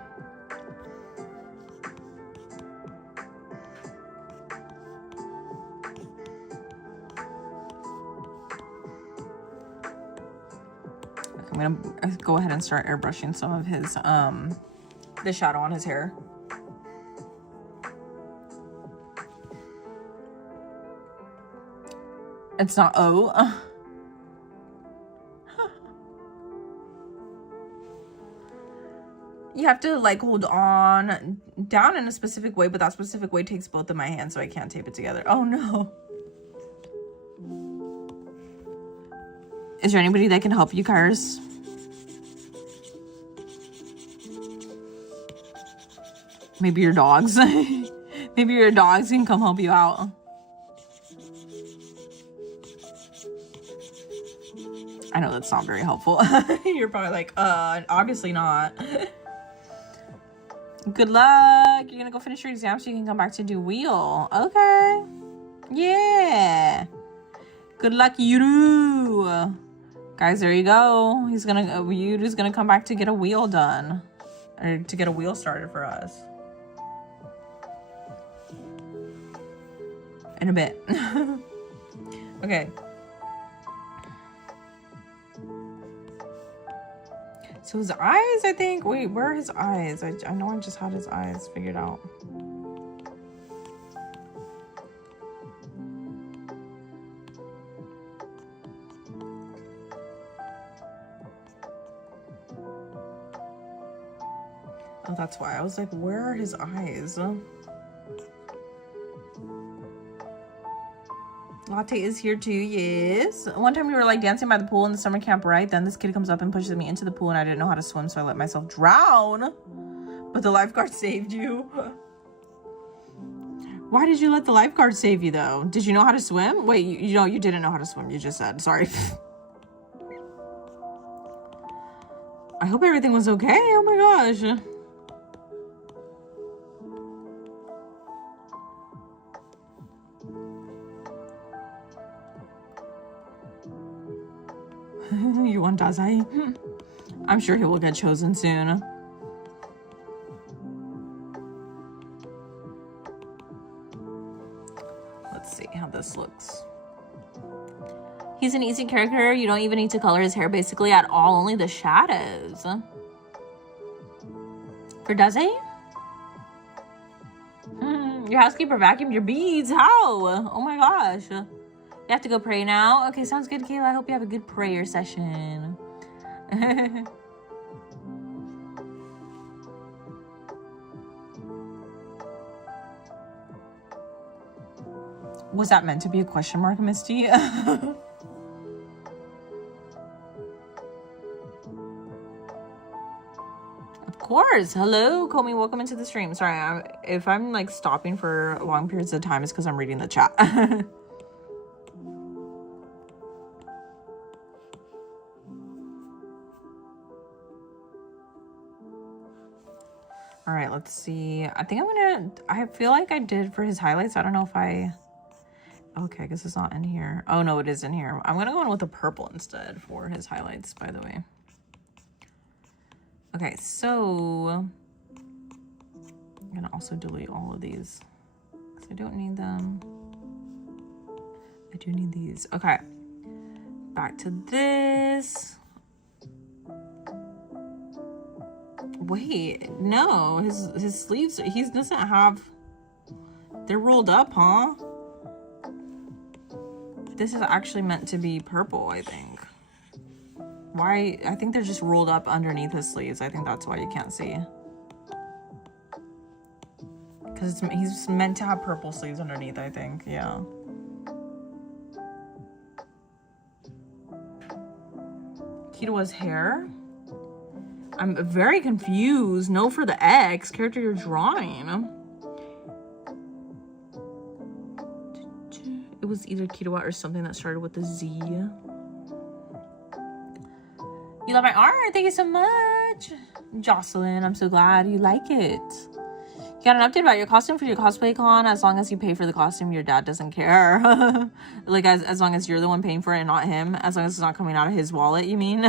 I'm gonna go ahead and start airbrushing some of his, the shadow on his hair. It's not O. You have to like hold on down in a specific way, but that specific way takes both of my hands, so I can't tape it together. Oh no. Is there anybody that can help you, Kairos? Maybe your dogs. Maybe your dogs can come help you out. I know that's not very helpful. You're probably like, obviously not. Good luck. You're gonna go finish your exam so you can come back to do wheel. Okay. Yeah. Good luck, Yuru. Guys, there you go. Yuru's gonna come back to get a wheel done. Or to get a wheel started for us. In a bit. Okay. So his eyes, I think. Wait, where are his eyes? I know I just had his eyes figured out. Oh, that's why. I was like, where are his eyes? Latte is here too, yes. One time we were like dancing by the pool in the summer camp, right? Then this kid comes up and pushes me into the pool and I didn't know how to swim, so I let myself drown. But the lifeguard saved you. Why did you let the lifeguard save you though? Did you know how to swim? Wait, you know, you didn't know how to swim. You just said, sorry. I hope everything was okay. Oh my gosh. You want Dazai? I'm sure he will get chosen soon. Let's see how this looks. He's an easy character. You don't even need to color his hair basically at all, only the shadows. For Dazai? Your housekeeper vacuumed your beads. How? Oh my gosh. You have to go pray now? Okay, sounds good, Kayla. I hope you have a good prayer session. Was that meant to be a question mark, Misty? Of course. Hello, Komi. Welcome into the stream. Sorry, if I'm like stopping for long periods of time, it's because I'm reading the chat. All right, let's see. I think I feel like I did for his highlights. I don't know if okay, I guess it's not in here. Oh no, it is in here. I'm gonna go in with a purple instead for his highlights, by the way. Okay, so I'm gonna also delete all of these because I don't need them. I do need these. Okay, back to this. Wait, no, his sleeves, he doesn't have, they're rolled up, huh? This is actually meant to be purple, I think. Why? I think they're just rolled up underneath his sleeves. I think that's why you can't see. Because he's meant to have purple sleeves underneath, I think, yeah. Kitawa's hair? I'm very confused. No for the X character you're drawing. It was either Kitawa or something that started with a Z. You love my art? Thank you so much. Jocelyn, I'm so glad you like it. Got an update about your costume for your cosplay con. As long as you pay for the costume, your dad doesn't care. Like, as long as you're the one paying for it and not him. As long as it's not coming out of his wallet, you mean?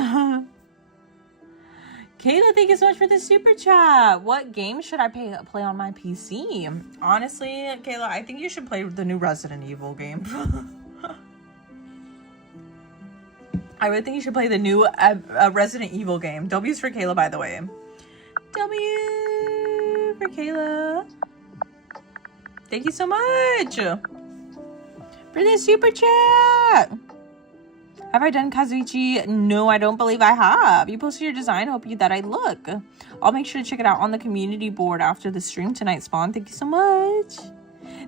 Kayla, thank you so much for the super chat. What game should I play on my PC? Honestly, Kayla, I think you should play the new Resident Evil game. I would think you should play the new Resident Evil game. W's for Kayla, by the way. W for Kayla. Thank you so much for the super chat. Have I done Kazuichi? No, I don't believe I have. You posted your design. Hope that I look. I'll make sure to check it out on the community board after the stream tonight, Spawn. Thank you so much.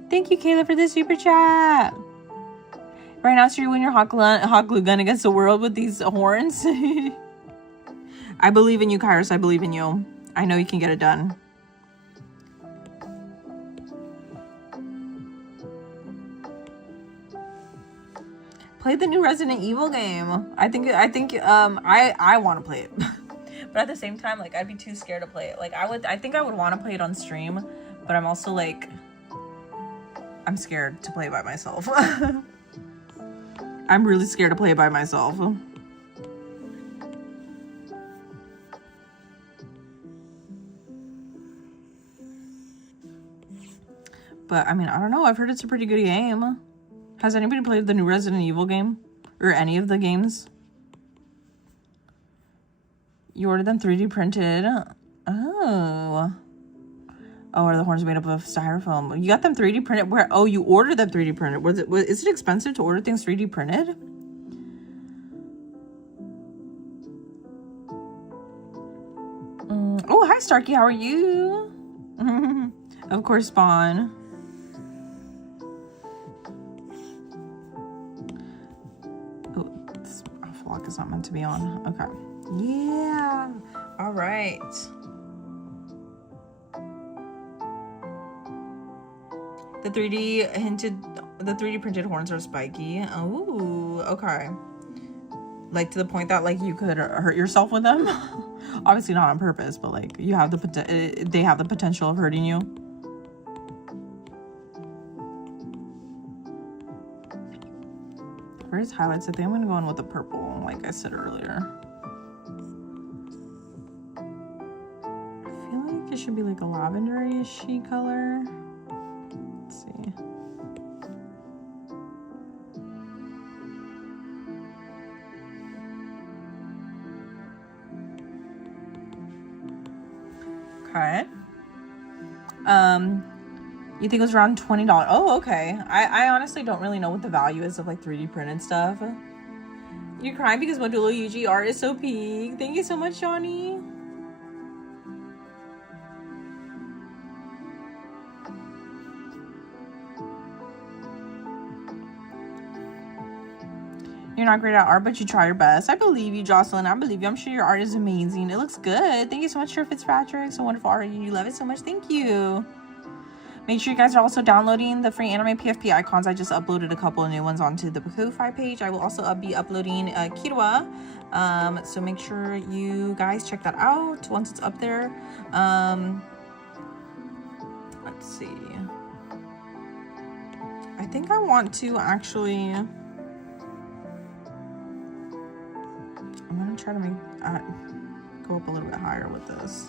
Thank you, Kayla, for the super chat. Right now, so you're winning your hot glue gun against the world with these horns. I believe in you, Kairos. I believe in you. I know you can get it done. Play the new Resident Evil game. I want to play it. But at the same time, like, I'd be too scared to play it. Like, I think I would want to play it on stream, but I'm also like, I'm scared to play it by myself. I'm really scared to play it by myself. But I mean, I don't know. I've heard it's a pretty good game. Has anybody played the new Resident Evil game? Or any of the games? You ordered them 3D printed. Oh. Oh, are the horns made up of styrofoam? You got them 3D printed? Where? Oh, you ordered them 3D printed. Is it expensive to order things 3D printed? Oh, hi, Starkey. How are you? Of course, Spawn. Lock is not meant to be on. Okay. Yeah. All right. The 3D printed horns are spiky. Oh, okay. Like to the point that like you could hurt yourself with them. Obviously not on purpose, but like you have they have the potential of hurting you. Where's highlights? I think I'm gonna go in with the purple, like I said earlier. I feel like it should be like a lavender-ish-y color. Let's see. Okay. You think it was around $20? Oh, okay. I honestly don't really know what the value is of like 3D printed stuff. You're crying because Modulo UG art is so peak. Thank you so much, Johnny. You're not great at art, but you try your best. I believe you, Jocelyn. I believe you. I'm sure your art is amazing. It looks good. Thank you so much, Sir Fitzpatrick. So wonderful art. You love it so much. Thank you. Make sure you guys are also downloading the free anime PFP icons. I just uploaded a couple of new ones onto the Ko-Fi page. I will also be uploading Kirua. So make sure you guys check that out once it's up there. Let's see. I think I want to actually... I'm going to try to make go up a little bit higher with this.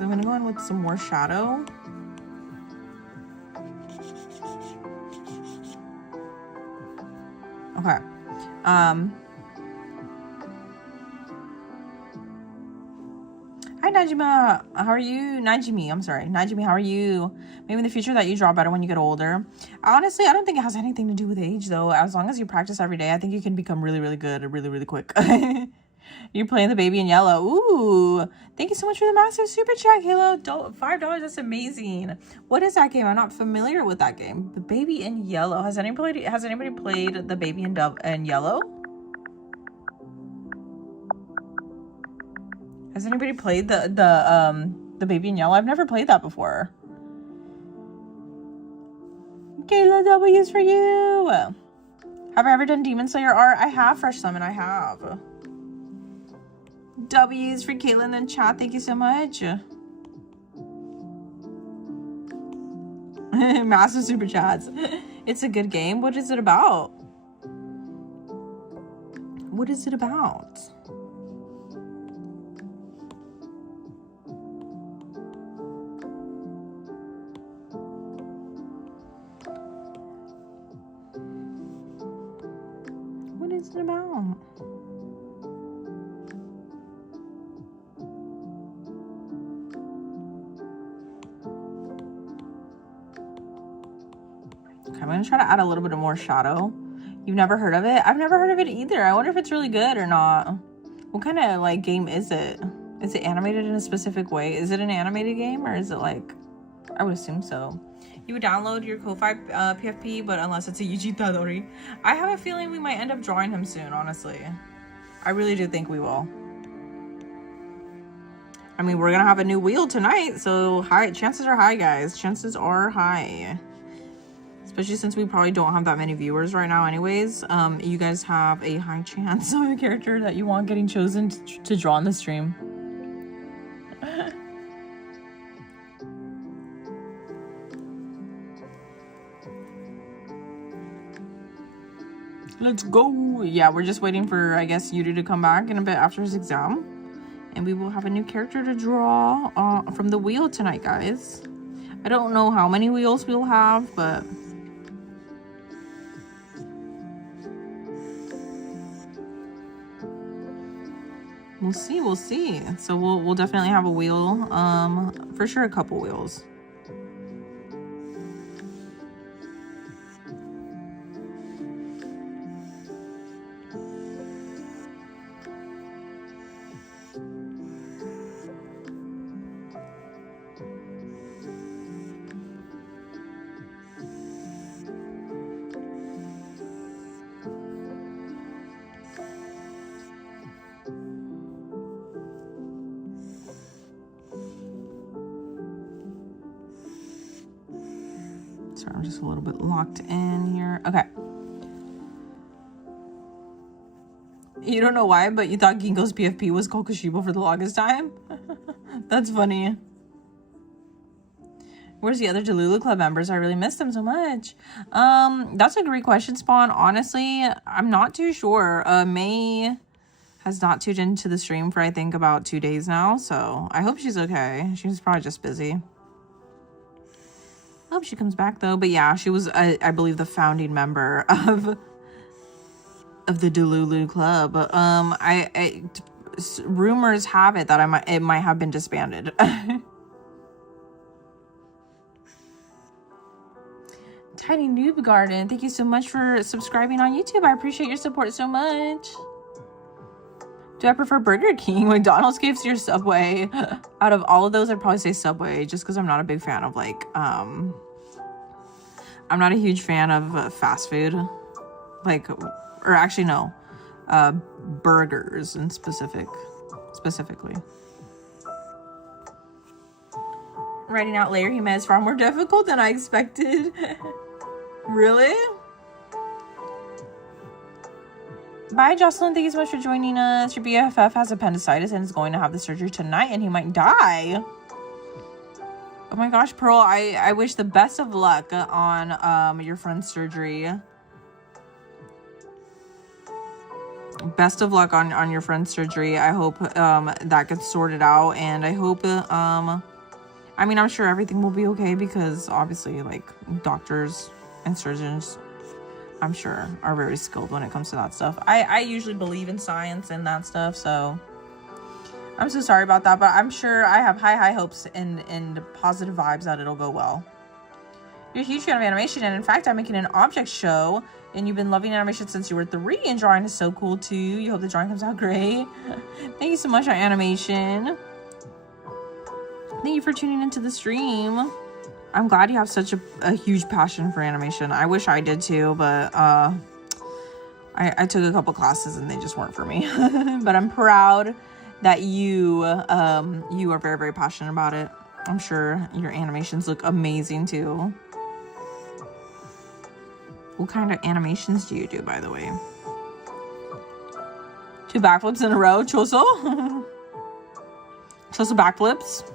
I'm going to go in with some more shadow. Okay. Hi, Najima. How are you? Najimi, I'm sorry. Najimi, how are you? Maybe in the future that you draw better when you get older. Honestly, I don't think it has anything to do with age, though. As long as you practice every day, I think you can become really, really good really, really quick. You're playing the Baby in Yellow. Ooh, thank you so much for the massive super chat, Halo. $5, that's amazing. What is that game? I'm not familiar with that game. The Baby in Yellow. Has anybody played the Baby in Yellow? Has anybody played the Baby in Yellow? I've never played that before. Kayla, W's for you. Have I ever done Demon Slayer art? I have, Fresh Summon. I have. W's for Caitlin and chat. Thank you so much. Massive super chats. It's a good game. What is it about? What is it about? What is it about? Okay, I'm gonna try to add a little bit of more shadow. You've never heard of it? I've never heard of it either. I wonder if it's really good or not. What kind of like game is it? Is it animated in a specific way? Is it an animated game or is it like, I would assume so. You would download your Ko-Fi PFP, but unless it's a Yuji Tadori. I have a feeling we might end up drawing him soon, honestly. I really do think we will. I mean, we're gonna have a new wheel tonight, so chances are high, guys. Chances are high. Especially since we probably don't have that many viewers right now anyways. You guys have a high chance of a character that you want getting chosen to draw on the stream. Let's go. Yeah, we're just waiting for, I guess, Yuri to come back in a bit after his exam. And we will have a new character to draw from the wheel tonight, guys. I don't know how many wheels we'll have, but... we'll see. So we'll definitely have a wheel. For sure a couple wheels. Sorry, I'm just a little bit locked in here. Okay. You don't know why, but you thought Ginkgo's PFP was called Kashibo for the longest time? That's funny. Where's the other Delulu Club members? I really miss them so much. That's a great question, Spawn. Honestly, I'm not too sure. May has not tuned into the stream for, I think, about 2 days now. So I hope she's okay. She's probably just busy. I hope she comes back though. But yeah, she was, I believe, the founding member of the Delulu Club. Rumors have it that it might have been disbanded. Tiny Noob Garden, thank you so much for subscribing on YouTube. I appreciate your support so much. Do I prefer Burger King, McDonald's, KFC, or Subway? Out of all of those, I'd probably say Subway, just because I'm not a big fan of, like, I'm not a huge fan of fast food. Like, or actually, no. Burgers in specifically. Writing out Layer Hime is far more difficult than I expected. Really? Bye, Jocelyn. Thank you so much for joining us. Your BFF has appendicitis and is going to have the surgery tonight, and he might die. Oh my gosh, Pearl, I wish the best of luck on your friend's surgery. Best of luck on your friend's surgery. I hope that gets sorted out, and I hope I mean, I'm sure everything will be okay because obviously, like, doctors and surgeons, I'm sure, are very skilled when it comes to that stuff. I usually believe in science and that stuff, so I'm so sorry about that, but I'm sure I have high hopes and positive vibes that it'll go well. You're a huge fan of animation, and in fact, I'm making an object show, and you've been loving animation since you were 3, and drawing is so cool too. You hope the drawing comes out great. Thank you so much on animation. Thank you for tuning into the stream. I'm glad you have such a huge passion for animation. I wish I did too, but I took a couple classes and they just weren't for me. But I'm proud that you are very, very passionate about it. I'm sure your animations look amazing too. What kind of animations do you do, by the way? 2 backflips in a row, Choso? Choso backflips?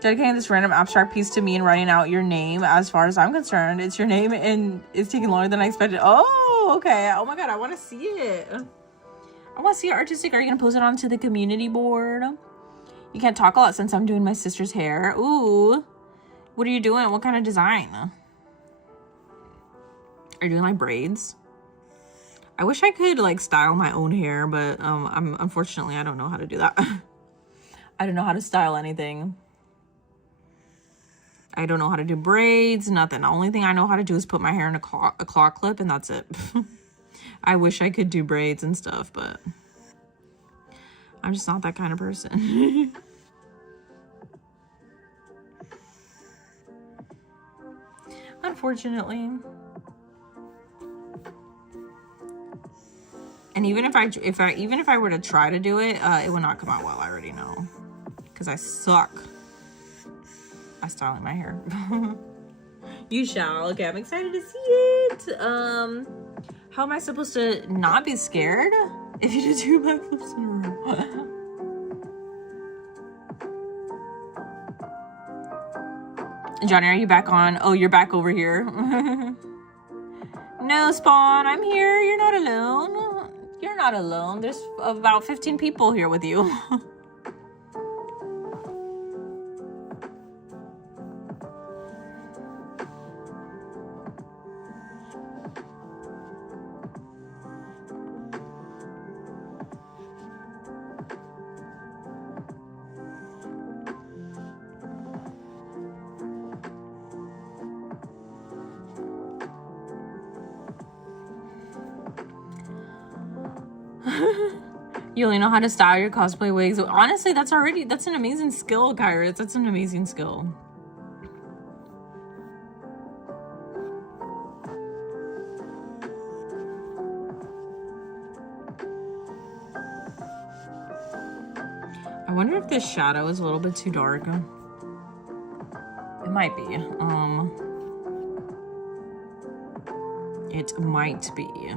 Dedicating this random abstract piece to me and writing out your name. As far as I'm concerned, it's your name and it's taking longer than I expected. Oh, okay. Oh my god, I want to see it. I want to see it artistic. Are you gonna post it onto the community board? You can't talk a lot since I'm doing my sister's hair. Ooh, what are you doing? What kind of design? Are you doing like braids? I wish I could like style my own hair, but unfortunately I don't know how to do that. I don't know how to style anything. I don't know how to do braids, nothing. The only thing I know how to do is put my hair in a claw clip, and that's it. I wish I could do braids and stuff, but I'm just not that kind of person. Unfortunately. And even if I were to try to do it, it would not come out well. I already know, because I suck at styling my hair. You shall. Okay, I'm excited to see it. How am I supposed to not be scared if you do 2 backflips in a row? Johnny, are you back on? Oh, you're back over here. No, Spawn, I'm here. You're not alone. You're not alone. There's about 15 people here with you. You only know how to style your cosplay wigs. Honestly, that's an amazing skill, Kairos. That's an amazing skill. I wonder if this shadow is a little bit too dark. It might be. It might be.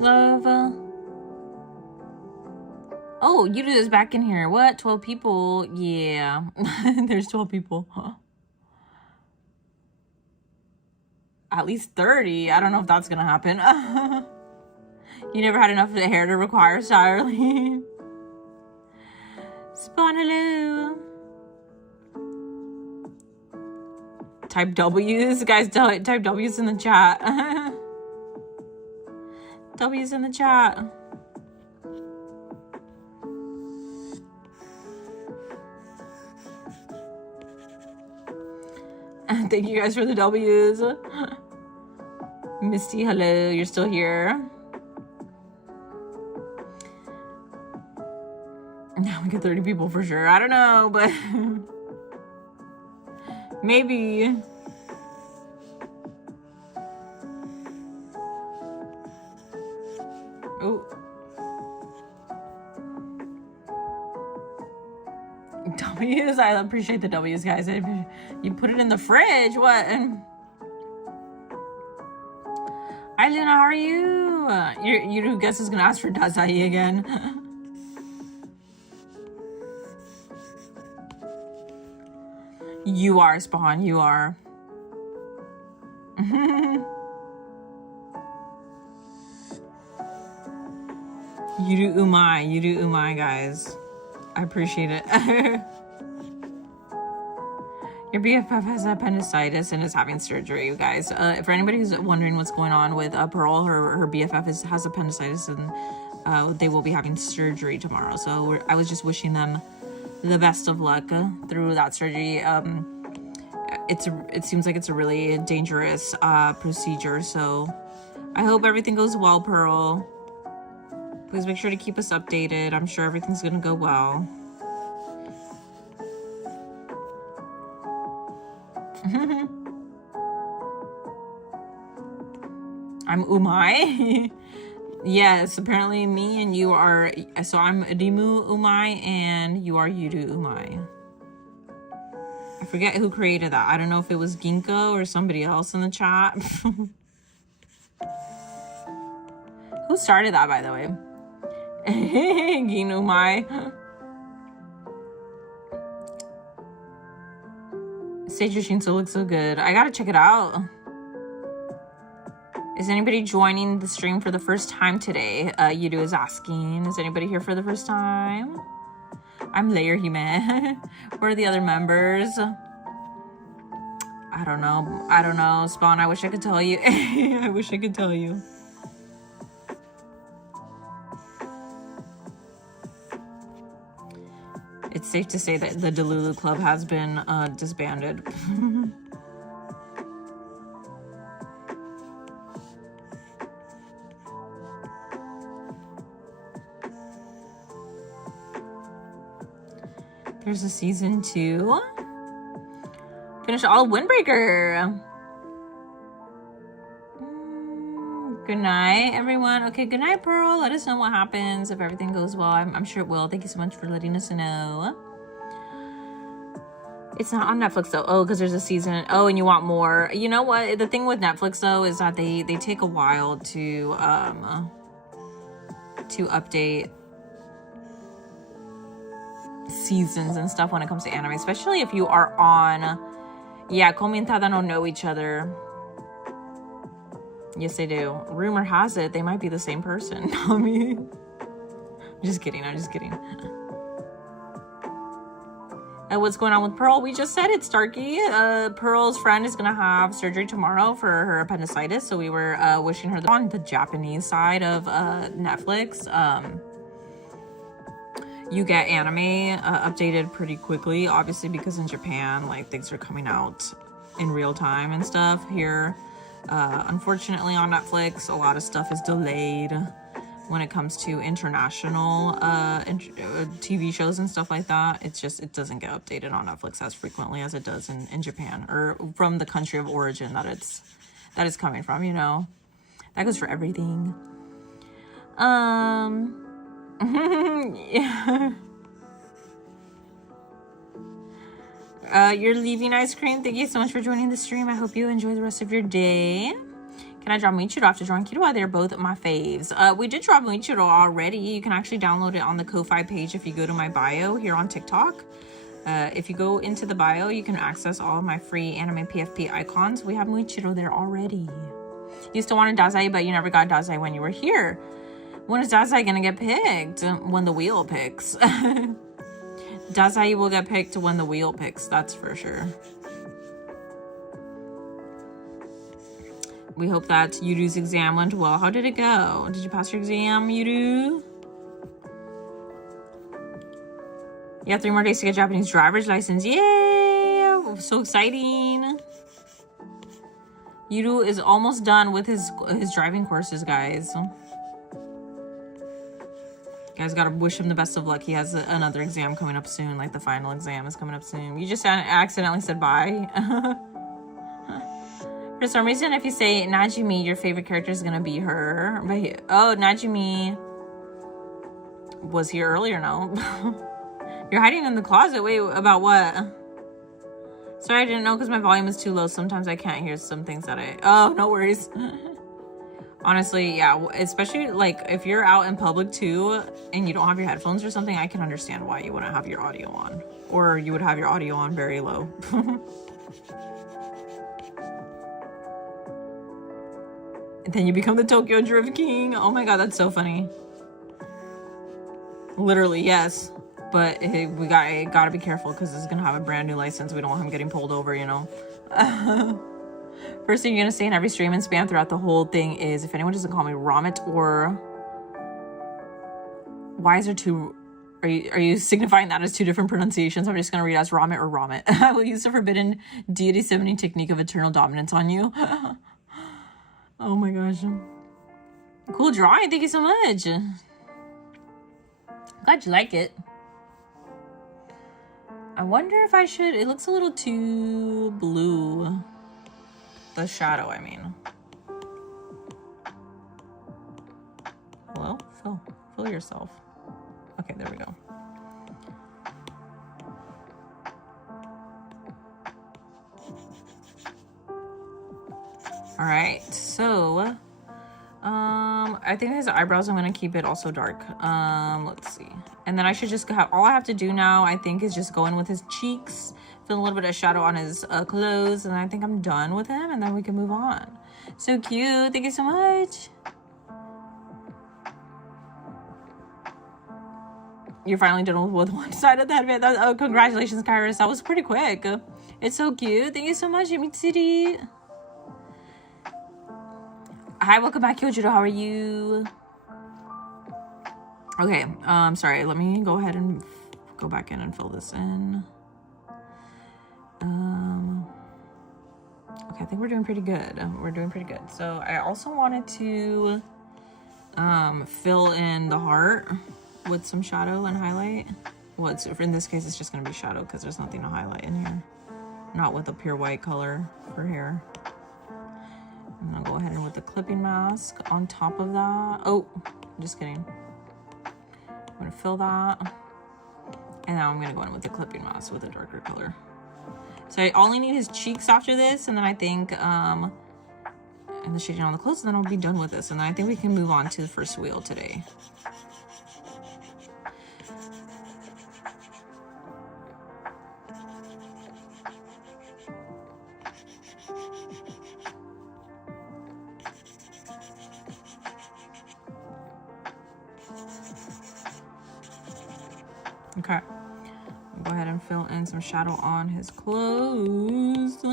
Love. Oh, you do this back in here. What? 12 people? Yeah. There's 12 people. Huh? At least 30. I don't know if that's gonna happen. You never had enough hair to require styling. Spawn, hello. Type W's. Guys, type W's in the chat. W's in the chat. Thank you guys for the W's. Misty, hello. You're still here. Now we get 30 people for sure. I don't know, but maybe. Oh. W's. I appreciate the W's, guys. You put it in the fridge. What? Hi, Luna. How are you? You guess is gonna ask for Dazai again. You are, Spawn. You are. You do umai. You do umai, guys. I appreciate it. Your BFF has appendicitis and is having surgery, you guys. For anybody who's wondering what's going on with Pearl, her BFF has appendicitis and they will be having surgery tomorrow. So I was just wishing them the best of luck through that surgery. It seems like it's a really dangerous procedure. So I hope everything goes well, Pearl. Please make sure to keep us updated. I'm sure everything's gonna go well. I'm umai. Yes, apparently me and you are, so I'm Rimu umai and you are Yuru umai. I forget who created that. I don't know if it was Ginkgo or somebody else in the chat. Who started that, by the way? Ginumai. Sage Shinso looks so good. I gotta check it out. Is anybody joining the stream for the first time today? Yudu is asking. Is anybody here for the first time? I'm rimuhime. Where are the other members? I don't know. Spawn, I wish I could tell you. I wish I could tell you. It's safe to say that the Delulu Club has been disbanded. There's a season 2. Finish all Windbreaker. Good night, everyone. Okay, good night, Pearl. Let us know what happens if everything goes well. I'm sure it will. Thank you so much for letting us know. It's not on Netflix though. Oh, because there's a season. Oh, and you want more. You know what? The thing with Netflix though is that they take a while to update seasons and stuff when it comes to anime, especially if you are on. Yeah, Komintada don't know each other. Yes, they do. Rumor has it they might be the same person. I mean, I'm just kidding. What's going on with Pearl? We just said it, Starkey. Pearl's friend is gonna have surgery tomorrow for her appendicitis, so we were wishing her on the Japanese side of Netflix. You get anime updated pretty quickly, obviously, because in Japan, like, things are coming out in real time and stuff. Here, unfortunately, on Netflix, a lot of stuff is delayed when it comes to international TV shows and stuff like that. It's just, it doesn't get updated on Netflix as frequently as it does in Japan, or from the country of origin that it's coming from, you know. That goes for everything. Yeah. You're leaving ice cream. Thank you so much for joining the stream. I hope you enjoy the rest of your day. Can I draw Muichiro after drawing Killua? They're both my faves. We did draw Muichiro already. You can actually download it on the Ko-Fi page if you go to my bio here on TikTok. If you go into the bio, you can access all of my free anime PFP icons. We have Muichiro there already. You used to want a Dazai, but you never got Dazai when you were here. When is Dazai gonna get picked? When the wheel picks. Dazai will get picked when the wheel picks, that's for sure. We hope that Yuru's exam went well. How did it go? Did you pass your exam, Yuru? Yeah, 3 more days to get Japanese driver's license. Yay! So exciting. Yuru is almost done with his driving courses, guys. You guys gotta wish him the best of luck. He has another exam coming up soon, like the final exam is coming up soon. You just accidentally said bye. For some reason, if you say Najimi, your favorite character is gonna be her. But oh, Najimi was here earlier, no? You're hiding in the closet. Wait, about what? Sorry, I didn't know because my volume is too low. Sometimes I can't hear some things that oh, no worries. Honestly, yeah, especially like if you're out in public too and you don't have your headphones or something, I can understand why you wouldn't have your audio on, or you would have your audio on very low. And then you become the Tokyo Drift King. Oh my god, that's so funny. Literally, yes. But we gotta be careful because it's gonna have a brand new license. We don't want him getting pulled over, you know. First thing you're gonna say in every stream and spam throughout the whole thing is, if anyone doesn't call me Ramit, or why is there two? Are you signifying that as two different pronunciations? I'm just gonna read as Ramit or Ramit. I will use the forbidden deity summoning technique of eternal dominance on you. Oh my gosh. Cool drawing. Thank you so much. Glad you like it. I wonder if I should... It looks a little too blue. The shadow, I mean. Hello? Fill yourself. Okay, there we go. All right, so I think his eyebrows, I'm gonna keep it also dark. Let's see. And then I should just have, all I have to do now, I think, is just go in with his cheeks, fill a little bit of shadow on his clothes, and I think I'm done with him, and then we can move on. So cute, thank you so much. You're finally done with one side of the headband. Oh, congratulations, Kairos. That was pretty quick. It's so cute. Thank you so much, City. Hi, welcome back, Kyojiro. How are you? Okay, sorry. Let me go ahead and go back in and fill this in. Okay, I think we're doing pretty good. We're doing pretty good. So I also wanted to fill in the heart with some shadow and highlight. Well, in this case, it's just going to be shadow because there's nothing to highlight in here. Not with a pure white color for hair. And I'll go ahead and with the clipping mask on top of that. Oh, just kidding. I'm going to fill that. And now I'm going to go in with the clipping mask with a darker color. So I only need his cheeks after this. And then I think, and the shading on the clothes, and then I'll be done with this. And then I think we can move on to the first wheel today. Okay, I'll go ahead and fill in some shadow on his clothes.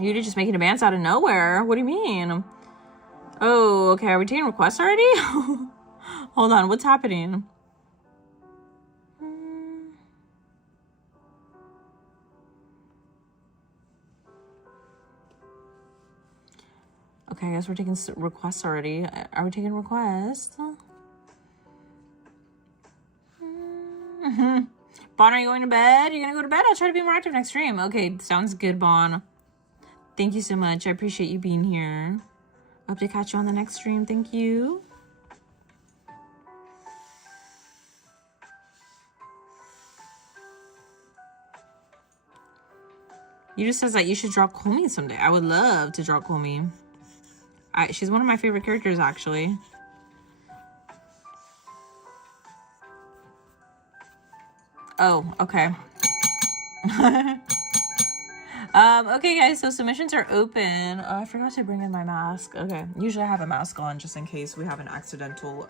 You did just making a dance out of nowhere. What do you mean? Oh, okay. Are we taking requests already? Hold on. What's happening? Okay, I guess we're taking requests already. Are we taking requests? Bon, are you going to bed? You're going to go to bed? I'll try to be more active next stream. Okay, sounds good, Bon. Thank you so much. I appreciate you being here. Hope to catch you on the next stream. Thank you. You just says that you should draw Komi someday. I would love to draw Komi. She's one of my favorite characters, actually. Oh, okay. Okay, guys, so submissions are open. Oh, I forgot to bring in my mask. Okay, usually I have a mask on just in case we have an accidental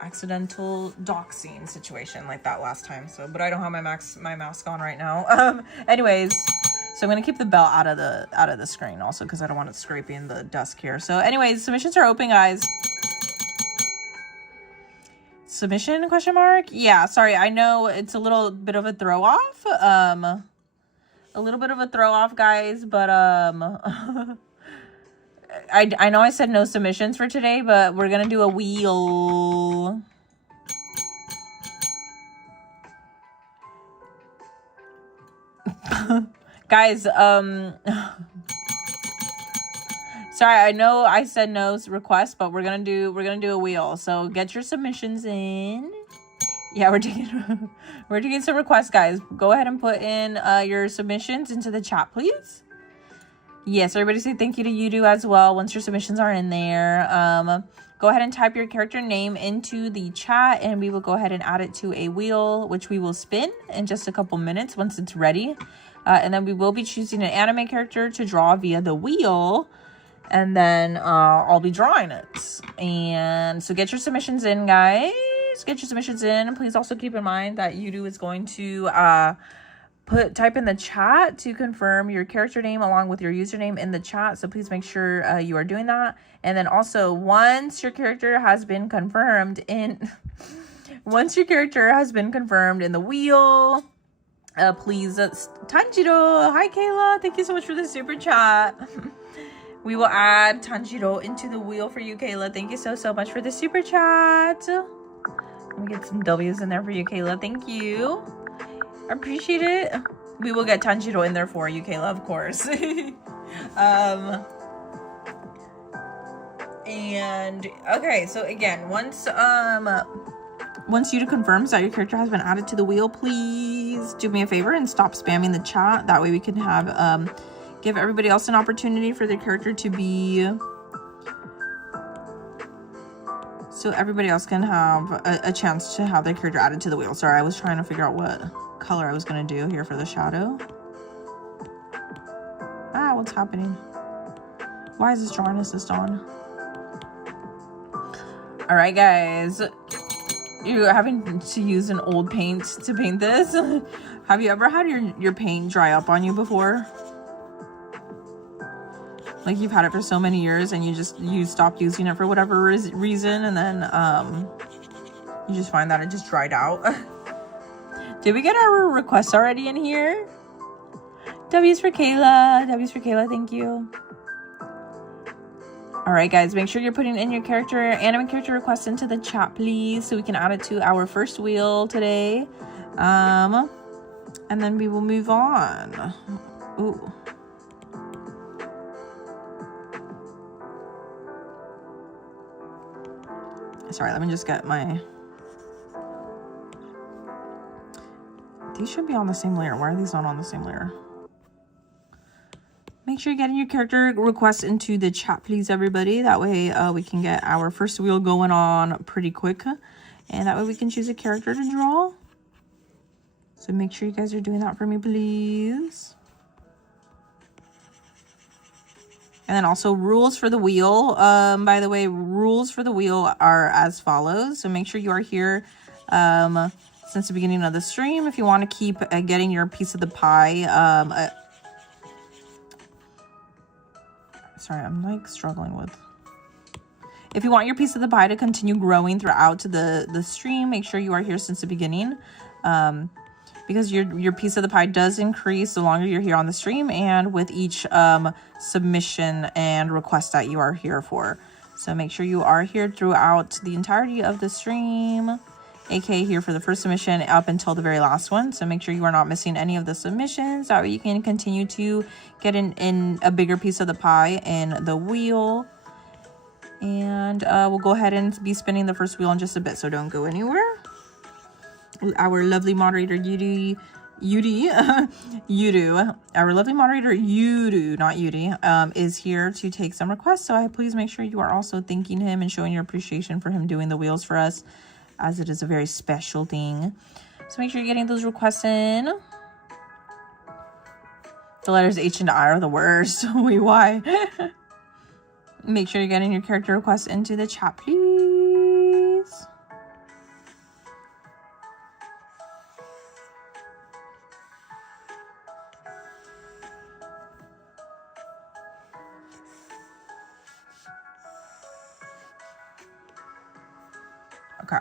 doxing situation like that last time. So, but I don't have my mask on right now. Anyways, so I'm gonna keep the belt out of the screen also because I don't want it scraping the desk here. So, anyways, submissions are open, guys. Submission ? Yeah, sorry. I know it's a little bit of a throw off. A little bit of a throw off, guys, but I know I said no submissions for today, but we're gonna do a wheel. Guys, sorry, I know I said no requests, but we're gonna do a wheel. So get your submissions in. Yeah, we're taking some requests, guys. Go ahead and put in your submissions into the chat, please. Yes, everybody say thank you to you as well once your submissions are in there. Go ahead and type your character name into the chat, and we will go ahead and add it to a wheel, which we will spin in just a couple minutes once it's ready. And then we will be choosing an anime character to draw via the wheel. And then I'll be drawing it. And so get your submissions in, guys. Get your submissions in. Please also keep in mind that Yudu is going to type in the chat to confirm your character name along with your username in the chat. So please make sure you are doing that. And then also, once your character has been confirmed in the wheel, please, Tanjiro. Hi, Kayla. Thank you so much for the super chat. We will add Tanjiro into the wheel for you, Kayla. Thank you so much for the super chat. Let me get some W's in there for you, Kayla. Thank you. I appreciate it. We will get Tanjiro in there for you, Kayla, of course. And okay, so again, once you confirms that your character has been added to the wheel, please do me a favor and stop spamming the chat. That way we can have give everybody else an opportunity for their character to be, so everybody else can have a chance to have their character added to the wheel. Sorry, I was trying to figure out what color I was going to do here for the shadow. Ah, what's happening? Why is this drawing assist on? All right, guys. You're having to use an old paint to paint this. Have you ever had your paint dry up on you before? Like you've had it for so many years and you stopped using it for whatever reason, and then you just find that it just dried out. Did we get our requests already in here? W's for Kayla. W's for Kayla, thank you. All right, guys, make sure you're putting in your anime character request into the chat, please, so we can add it to our first wheel today. And then we will move on. Ooh. Sorry, let me just get my... These should be on the same layer. Why are these not on the same layer? Make sure you're getting your character requests into the chat, please, everybody. That way we can get our first wheel going on pretty quick. And that way we can choose a character to draw. So make sure you guys are doing that for me, please. And then also rules for the wheel. By the way, rules for the wheel are as follows. So make sure you are here since the beginning of the stream. If you want to keep getting your piece of the pie... Sorry, I'm like struggling with. If you want your piece of the pie to continue growing throughout the stream, make sure you are here since the beginning, because your piece of the pie does increase the longer you're here on the stream and with each submission and request that you are here for. So make sure you are here throughout the entirety of the stream, aka here for the first submission up until the very last one. So make sure you are not missing any of the submissions. That way you can continue to get in a bigger piece of the pie in the wheel. And we'll go ahead and be spinning the first wheel in just a bit, so don't go anywhere. Our lovely moderator Yudu, our lovely moderator Yudu, not Yudi, is here to take some requests. So please make sure you are also thanking him and showing your appreciation for him doing the wheels for us, as it is a very special thing. So make sure you're getting those requests in. The letters H and I are the worst. Wait, why? Make sure you're getting your character requests into the chat, please. Okay.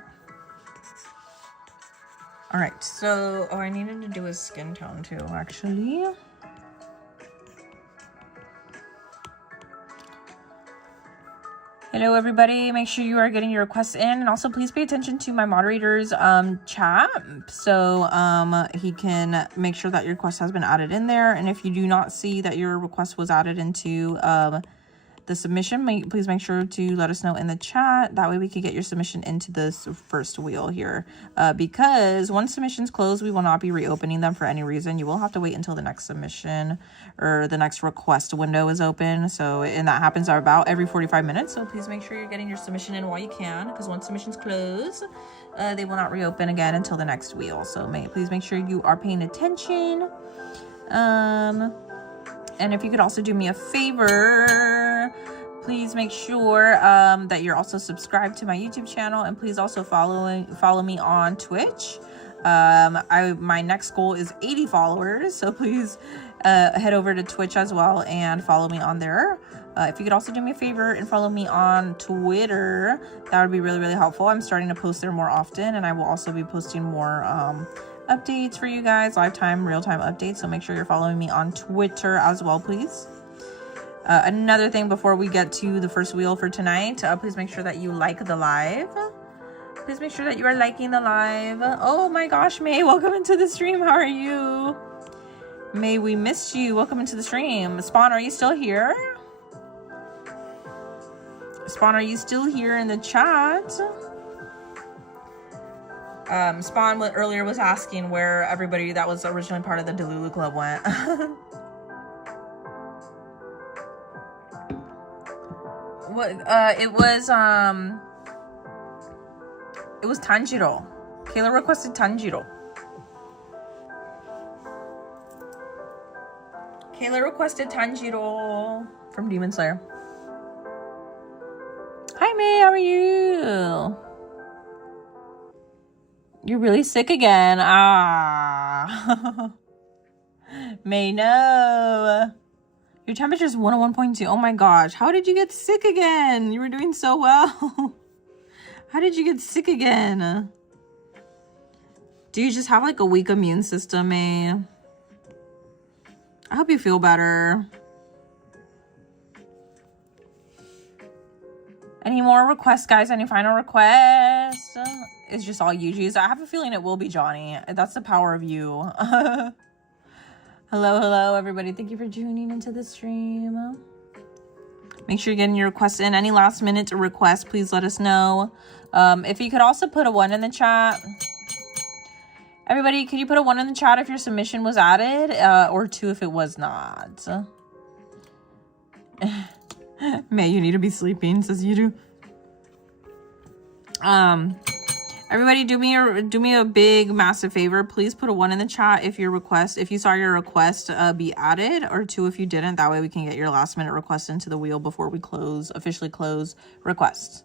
All right, so, I needed to do a skin tone too, actually. Hello, everybody. Make sure you are getting your requests in, and also please pay attention to my moderator's chat, so he can make sure that your request has been added in there. And if you do not see that your request was added into the submission, please make sure to let us know in the chat. That way we can get your submission into this first wheel here, because once submissions close, we will not be reopening them for any reason. You will have to wait until the next submission or the next request window is open. So, and that happens about every 45 minutes. So please make sure you're getting your submission in while you can, because once submissions close, they will not reopen again until the next wheel. So please make sure you are paying attention. And if you could also do me a favor, please make sure that you're also subscribed to my YouTube channel, and please also follow me on Twitch. My next goal is 80 followers, so please head over to Twitch as well and follow me on there. If you could also do me a favor and follow me on Twitter, that would be really, really helpful. I'm starting to post there more often, and I will also be posting more updates for you guys, lifetime, real-time updates. So make sure you're following me on Twitter as well, please. Another thing before we get to the first wheel for tonight, please make sure that you like the live. Please make sure that you are liking the live. Oh my gosh, May, welcome into the stream. How are you? May, we missed you. Welcome into the stream. Spawn, are you still here? Spawn, are you still here in the chat? Spawn earlier was asking where everybody that was originally part of the Delulu Club went. What? It was Tanjiro. Kayla requested Tanjiro. Kayla requested Tanjiro from Demon Slayer. Hi, May. How are you? You're really sick again. Ah. May, no. Your temperature is 101.2. Oh my gosh. How did you get sick again? You were doing so well. How did you get sick again? Do you just have like a weak immune system, May? I hope you feel better. Any more requests, guys? Any final requests? It's just all Yuji's. I have a feeling it will be Johnny. That's the power of you. Hello, everybody. Thank you for tuning into the stream. Make sure you're getting your requests in. Any last minute requests, please let us know. If you could also put a 1 in the chat. Everybody, could you put a 1 in the chat if your submission was added? Or 2 if it was not. May, you need to be sleeping, says you do. Everybody, do me a big, massive favor. Please put a 1 in the chat if you saw your request be added, or 2 if you didn't. That way we can get your last minute request into the wheel before we officially close requests.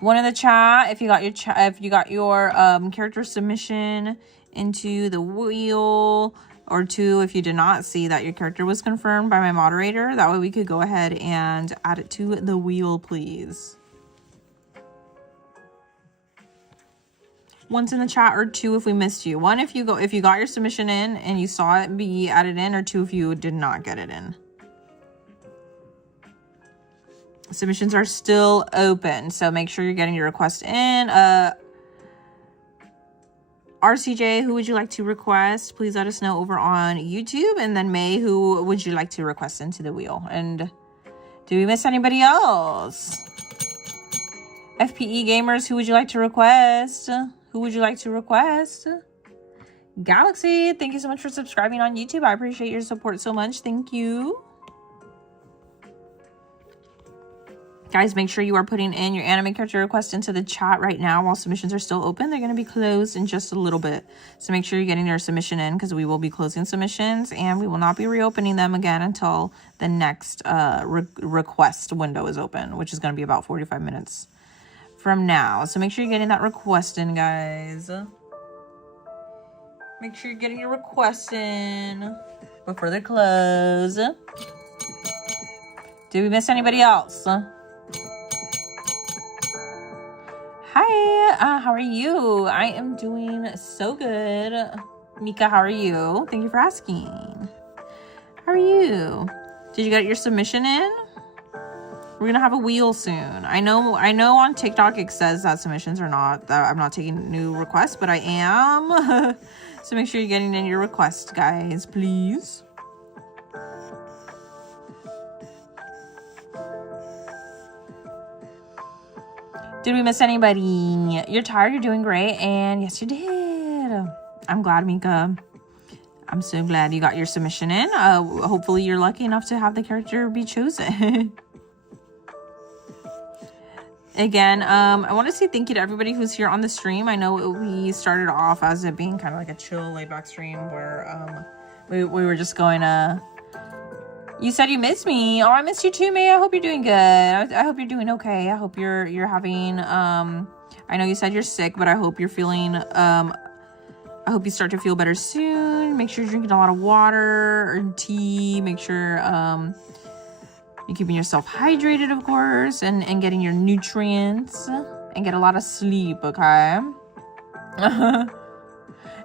1 in the chat if you got your character submission into the wheel, or 2 if you did not see that your character was confirmed by my moderator. That way we could go ahead and add it to the wheel, please. 1's in the chat, or 2 if we missed you. 1 if you got your submission in and you saw it be added in, or 2 if you did not get it in. Submissions are still open, so make sure you're getting your request in. RCJ, who would you like to request? Please let us know over on YouTube. And then May, who would you like to request into the wheel? And do we miss anybody else? FPE gamers, who would you like to request? Who would you like to request? Galaxy, thank you so much for subscribing on YouTube. I appreciate your support so much. Thank you. Guys, make sure you are putting in your anime character request into the chat right now while submissions are still open. They're going to be closed in just a little bit. So make sure you're getting your submission in, because we will be closing submissions and we will not be reopening them again until the next request window is open, which is going to be about 45 minutes from now. So make sure you're getting that request in, guys. Make sure you're getting your request in before they close. Did we miss anybody else? Hi, how are you? I am doing so good. Mika, how are you? Thank you for asking. How are you? Did you get your submission in? We're gonna have a wheel soon. I know on TikTok it says that submissions are not, that I'm not taking new requests, but I am. So make sure you're getting in your request, guys, please. Did we miss anybody? You're tired, you're doing great, and yes, you did. I'm glad, Mika. I'm so glad you got your submission in. Hopefully you're lucky enough to have the character be chosen. Again, I want to say thank you to everybody who's here on the stream. I know we started off as it being kind of like a chill, laid-back stream where we were just going to... You said you missed me. Oh, I missed you too, May. I hope you're doing good. I hope you're doing okay. I hope you're having... I know you said you're sick, but I hope you're feeling... I hope you start to feel better soon. Make sure you're drinking a lot of water or tea. Make sure you're keeping yourself hydrated, of course, and getting your nutrients. And get a lot of sleep, okay?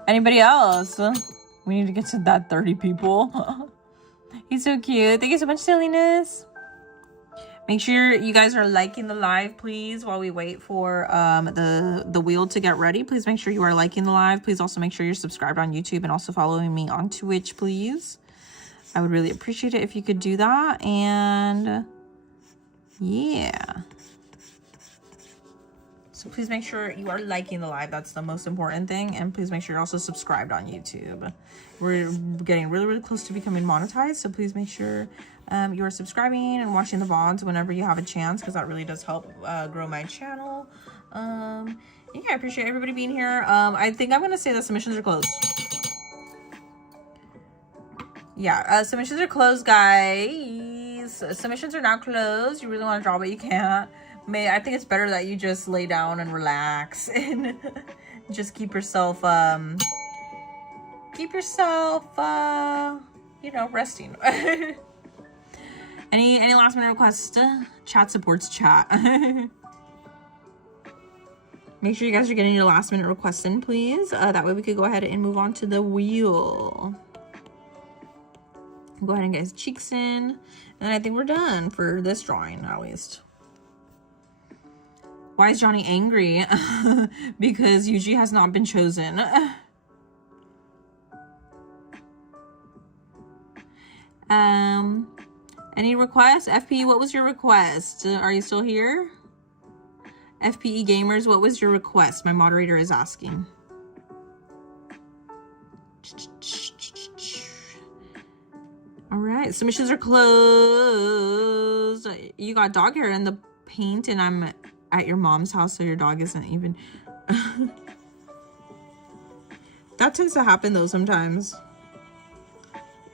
Anybody else? We need to get to that 30 people. He's so cute. Thank you so much, silliness. Make sure you guys are liking the live, please, while we wait for the wheel to get ready. Please make sure you are liking the live. Please also make sure you're subscribed on YouTube and also following me on Twitch, please. I would really appreciate it if you could do that. And Yeah. So please make sure you are liking the live. That's the most important thing. And please make sure you're also subscribed on YouTube. We're getting really, really close to becoming monetized. So please make sure you are subscribing and watching the VODs whenever you have a chance, because that really does help grow my channel. Yeah, I appreciate everybody being here. I think I'm going to say that submissions are closed. Yeah, submissions are closed, guys. Submissions are now closed. You really want to draw, but you can't. I think it's better that you just lay down and relax and just keep yourself, you know, resting. Any last minute requests? Chat supports chat. Make sure you guys are getting your last minute requests in, please. That way we could go ahead and move on to the wheel. Go ahead and get his cheeks in. And I think we're done for this drawing, at least. Why is Johnny angry? Because Yuji has not been chosen. Any requests? FPE, what was your request? Are you still here? FPE gamers, what was your request? My moderator is asking. All right, submissions are closed. You got dog hair in the paint, and I'm at your mom's house, so your dog isn't even... That tends to happen though sometimes.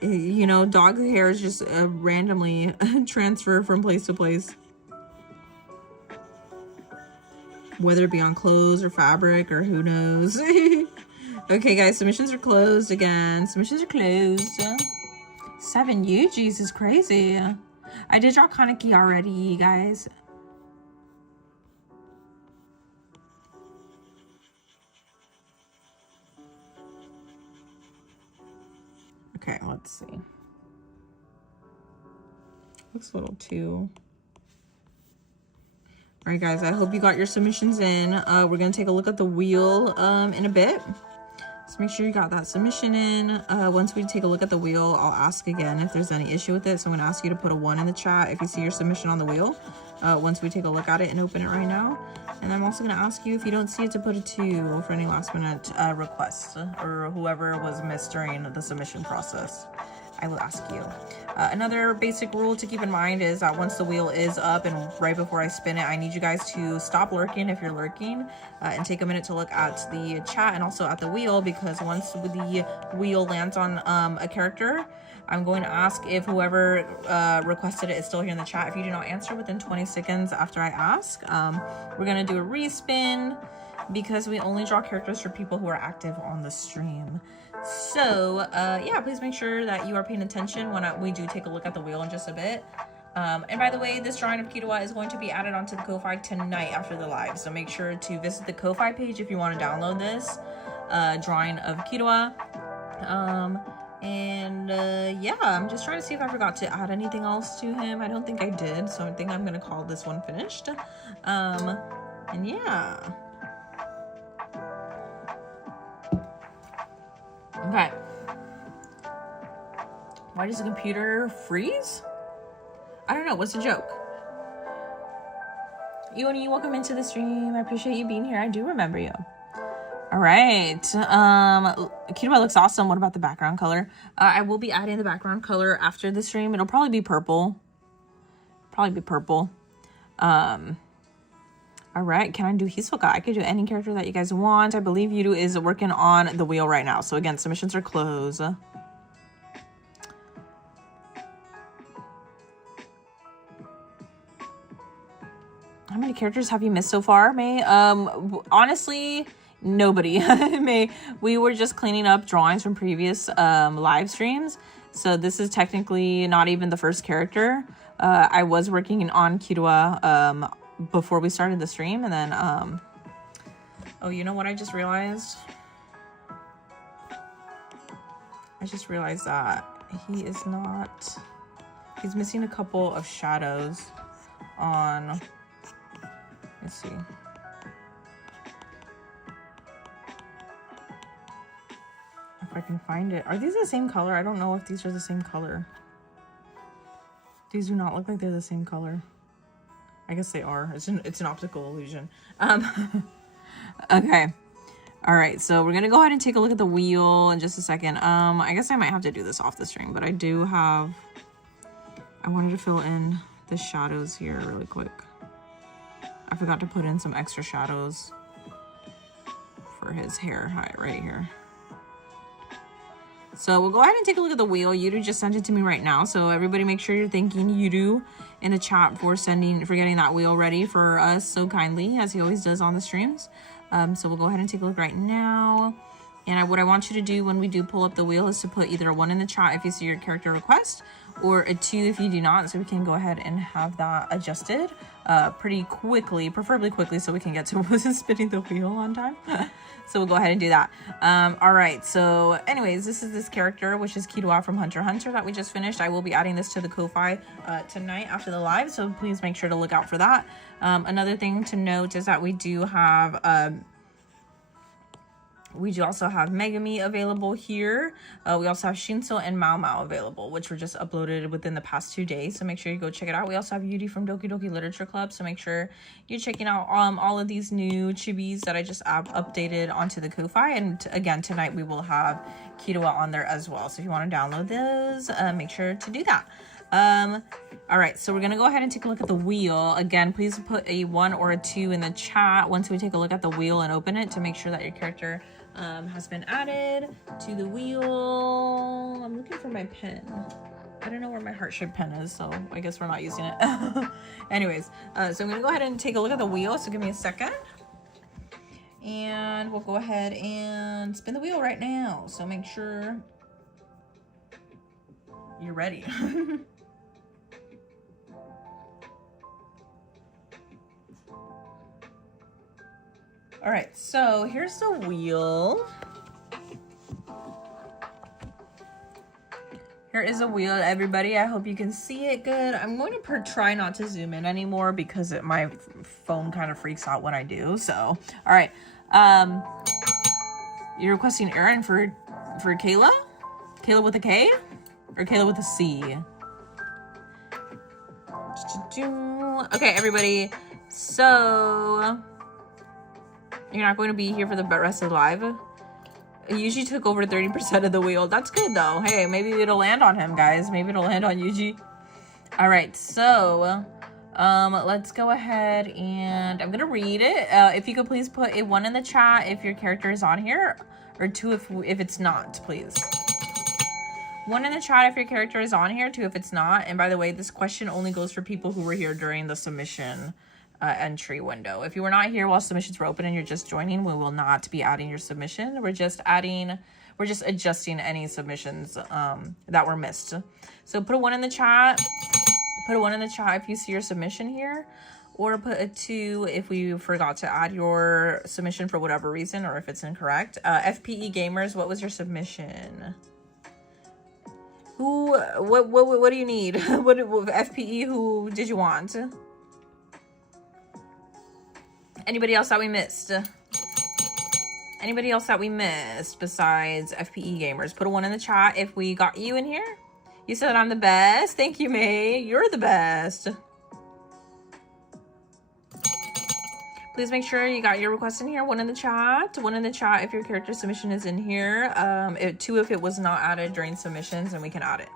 You know, dog hair is just randomly transfer from place to place. Whether it be on clothes or fabric or who knows. Okay guys, submissions are closed again. Submissions are closed. 7 Yujis is crazy. I did draw Kaneki already, guys. Okay, let's see. Looks a little too... All right, guys, I hope you got your submissions in. We're going to take a look at the wheel in a bit. So make sure you got that submission in. Once we take a look at the wheel, I'll ask again if there's any issue with it. So I'm going to ask you to put a 1 in the chat if you see your submission on the wheel. Once we take a look at it and open it right now. And I'm also going to ask you, if you don't see it, to put a 2 for any last minute requests or whoever was missed during the submission process. I will ask you. Another basic rule to keep in mind is that once the wheel is up and right before I spin it, I need you guys to stop lurking if you're lurking and take a minute to look at the chat and also at the wheel, because once the wheel lands on a character, I'm going to ask if whoever requested it is still here in the chat. If you do not answer within 20 seconds after I ask, we're going to do a respin, because we only draw characters for people who are active on the stream. So yeah, please make sure that you are paying attention when we do take a look at the wheel in just a bit. And by the way, this drawing of Kitawa is going to be added onto the Ko-Fi tonight after the live. So make sure to visit the Ko-Fi page if you want to download this drawing of Kitawa. Yeah, I'm just trying to see if I forgot to add anything else to him. I don't think I did, so I think I'm going to call this one finished. And yeah. Okay. Why does the computer freeze? I don't know. What's the joke? Ioni, welcome into the stream. I appreciate you being here. I do remember you. All right. Kitawa looks awesome. What about the background color? I will be adding the background color after the stream. It'll probably be purple. All right, can I do Hisoka? I could do any character that you guys want. I believe Yudu is working on the wheel right now. So again, submissions are closed. How many characters have you missed so far, May? Honestly, nobody. May, we were just cleaning up drawings from previous live streams. So this is technically not even the first character. I was working on Kitawa before we started the stream, and then oh, you know what I just realized? That he's missing a couple of shadows on, let's see. If I can find it. Are these the same color? I don't know if these are the same color. These do not look like they're the same color. I guess they are. It's an optical illusion. Okay. All right, so we're gonna go ahead and take a look at the wheel in just a second. I guess I might have to do this off the stream, but I wanted to fill in the shadows here really quick. I forgot to put in some extra shadows for his hair right here. So we'll go ahead and take a look at the wheel. Yudu just sent it to me right now. So everybody make sure you're thanking Yudu in the chat for getting that wheel ready for us so kindly, as he always does on the streams. So we'll go ahead and take a look right now. And what I want you to do when we do pull up the wheel is to put either a 1 in the chat if you see your character request, or a 2 if you do not, so we can go ahead and have that adjusted pretty quickly, preferably quickly, so we can get to spinning the wheel on time. So we'll go ahead and do that. All right, so anyways, this is this character, which is Killua from Hunter x Hunter that we just finished. I will be adding this to the Ko-Fi tonight after the live, so please make sure to look out for that. Another thing to note is that we do have we do also have Megami available here. We also have Shinso and Mao Mao available, which were just uploaded within the past 2 days. So make sure you go check it out. We also have Yuri from Doki Doki Literature Club. So make sure you're checking out all of these new chibis that I just updated onto the Ko-Fi. And again, tonight we will have Killua on there as well. So if you want to download those, make sure to do that. All right, so we're gonna go ahead and take a look at the wheel. Again, please put a 1 or a 2 in the chat once we take a look at the wheel and open it to make sure that your character has been added to the wheel. I'm looking for my pen. I don't know where my heart-shaped pen is, so I guess we're not using it. Anyways, so I'm gonna go ahead and take a look at the wheel, so give me a second. And we'll go ahead and spin the wheel right now. So make sure you're ready. All right, so here's the wheel. Here is a wheel, everybody. I hope you can see it good. I'm going to try not to zoom in anymore because my phone kind of freaks out when I do. So, all right. You're requesting Aaron for Kayla? Kayla with a K? Or Kayla with a C? Okay, everybody. So you're not going to be here for the rest of the live. It usually took over 30% of the wheel. That's good though. Hey, maybe it'll land on him, guys. Maybe it'll land on Yuji. All right, so let's go ahead and I'm gonna read it. If you could please put a 1 in the chat if your character is on here, or 2 if it's not, please. 1 in the chat if your character is on here, 2 if it's not. And by the way, this question only goes for people who were here during the submission entry window. If you were not here while submissions were open and you're just joining, we will not be adding your submission. We're just adjusting any submissions that were missed. So put a 1 in the chat. Put a 1 in the chat if you see your submission here, or put a 2 if we forgot to add your submission for whatever reason, or if it's incorrect. FPE Gamers, what was your submission? What do you need? What FPE, who did you want? Anybody else that we missed? Anybody else that we missed besides FPE Gamers? Put a 1 in the chat if we got you in here. You said I'm the best. Thank you, May. You're the best. Please make sure you got your request in here. 1 in the chat. 1 in the chat if your character submission is in here. 2 if it was not added during submissions, and we can add it.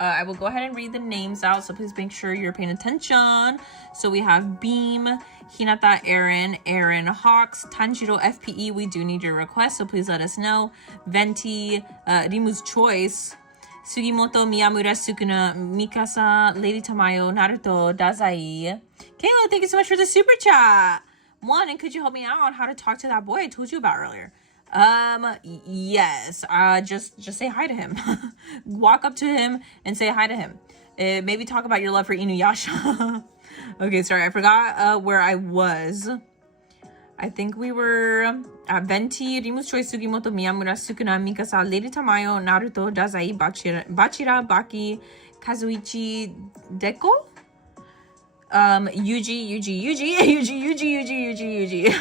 I will go ahead and read the names out, so please make sure you're paying attention. So we have Beam, Hinata, Aaron, Hawks, Tanjiro, FPE. We do need your request, so please let us know. Venti, Rimu's Choice, Sugimoto, Miyamura, Sukuna, Mikasa, Lady Tamayo, Naruto, Dazai. Kayla, thank you so much for the super chat. 1, and could you help me out on how to talk to that boy I told you about earlier? Yes. Just say hi to him. Walk up to him and say hi to him. Maybe talk about your love for Inuyasha. Okay, sorry, I forgot where I was. I think we were at Venti, Rimu's Choice, Sugimoto, Miyamura, Sukuna, Mikasa, Lady Tamayo, Naruto, Dazai, Bachira, Baki, Kazuichi, Deko? Yuji.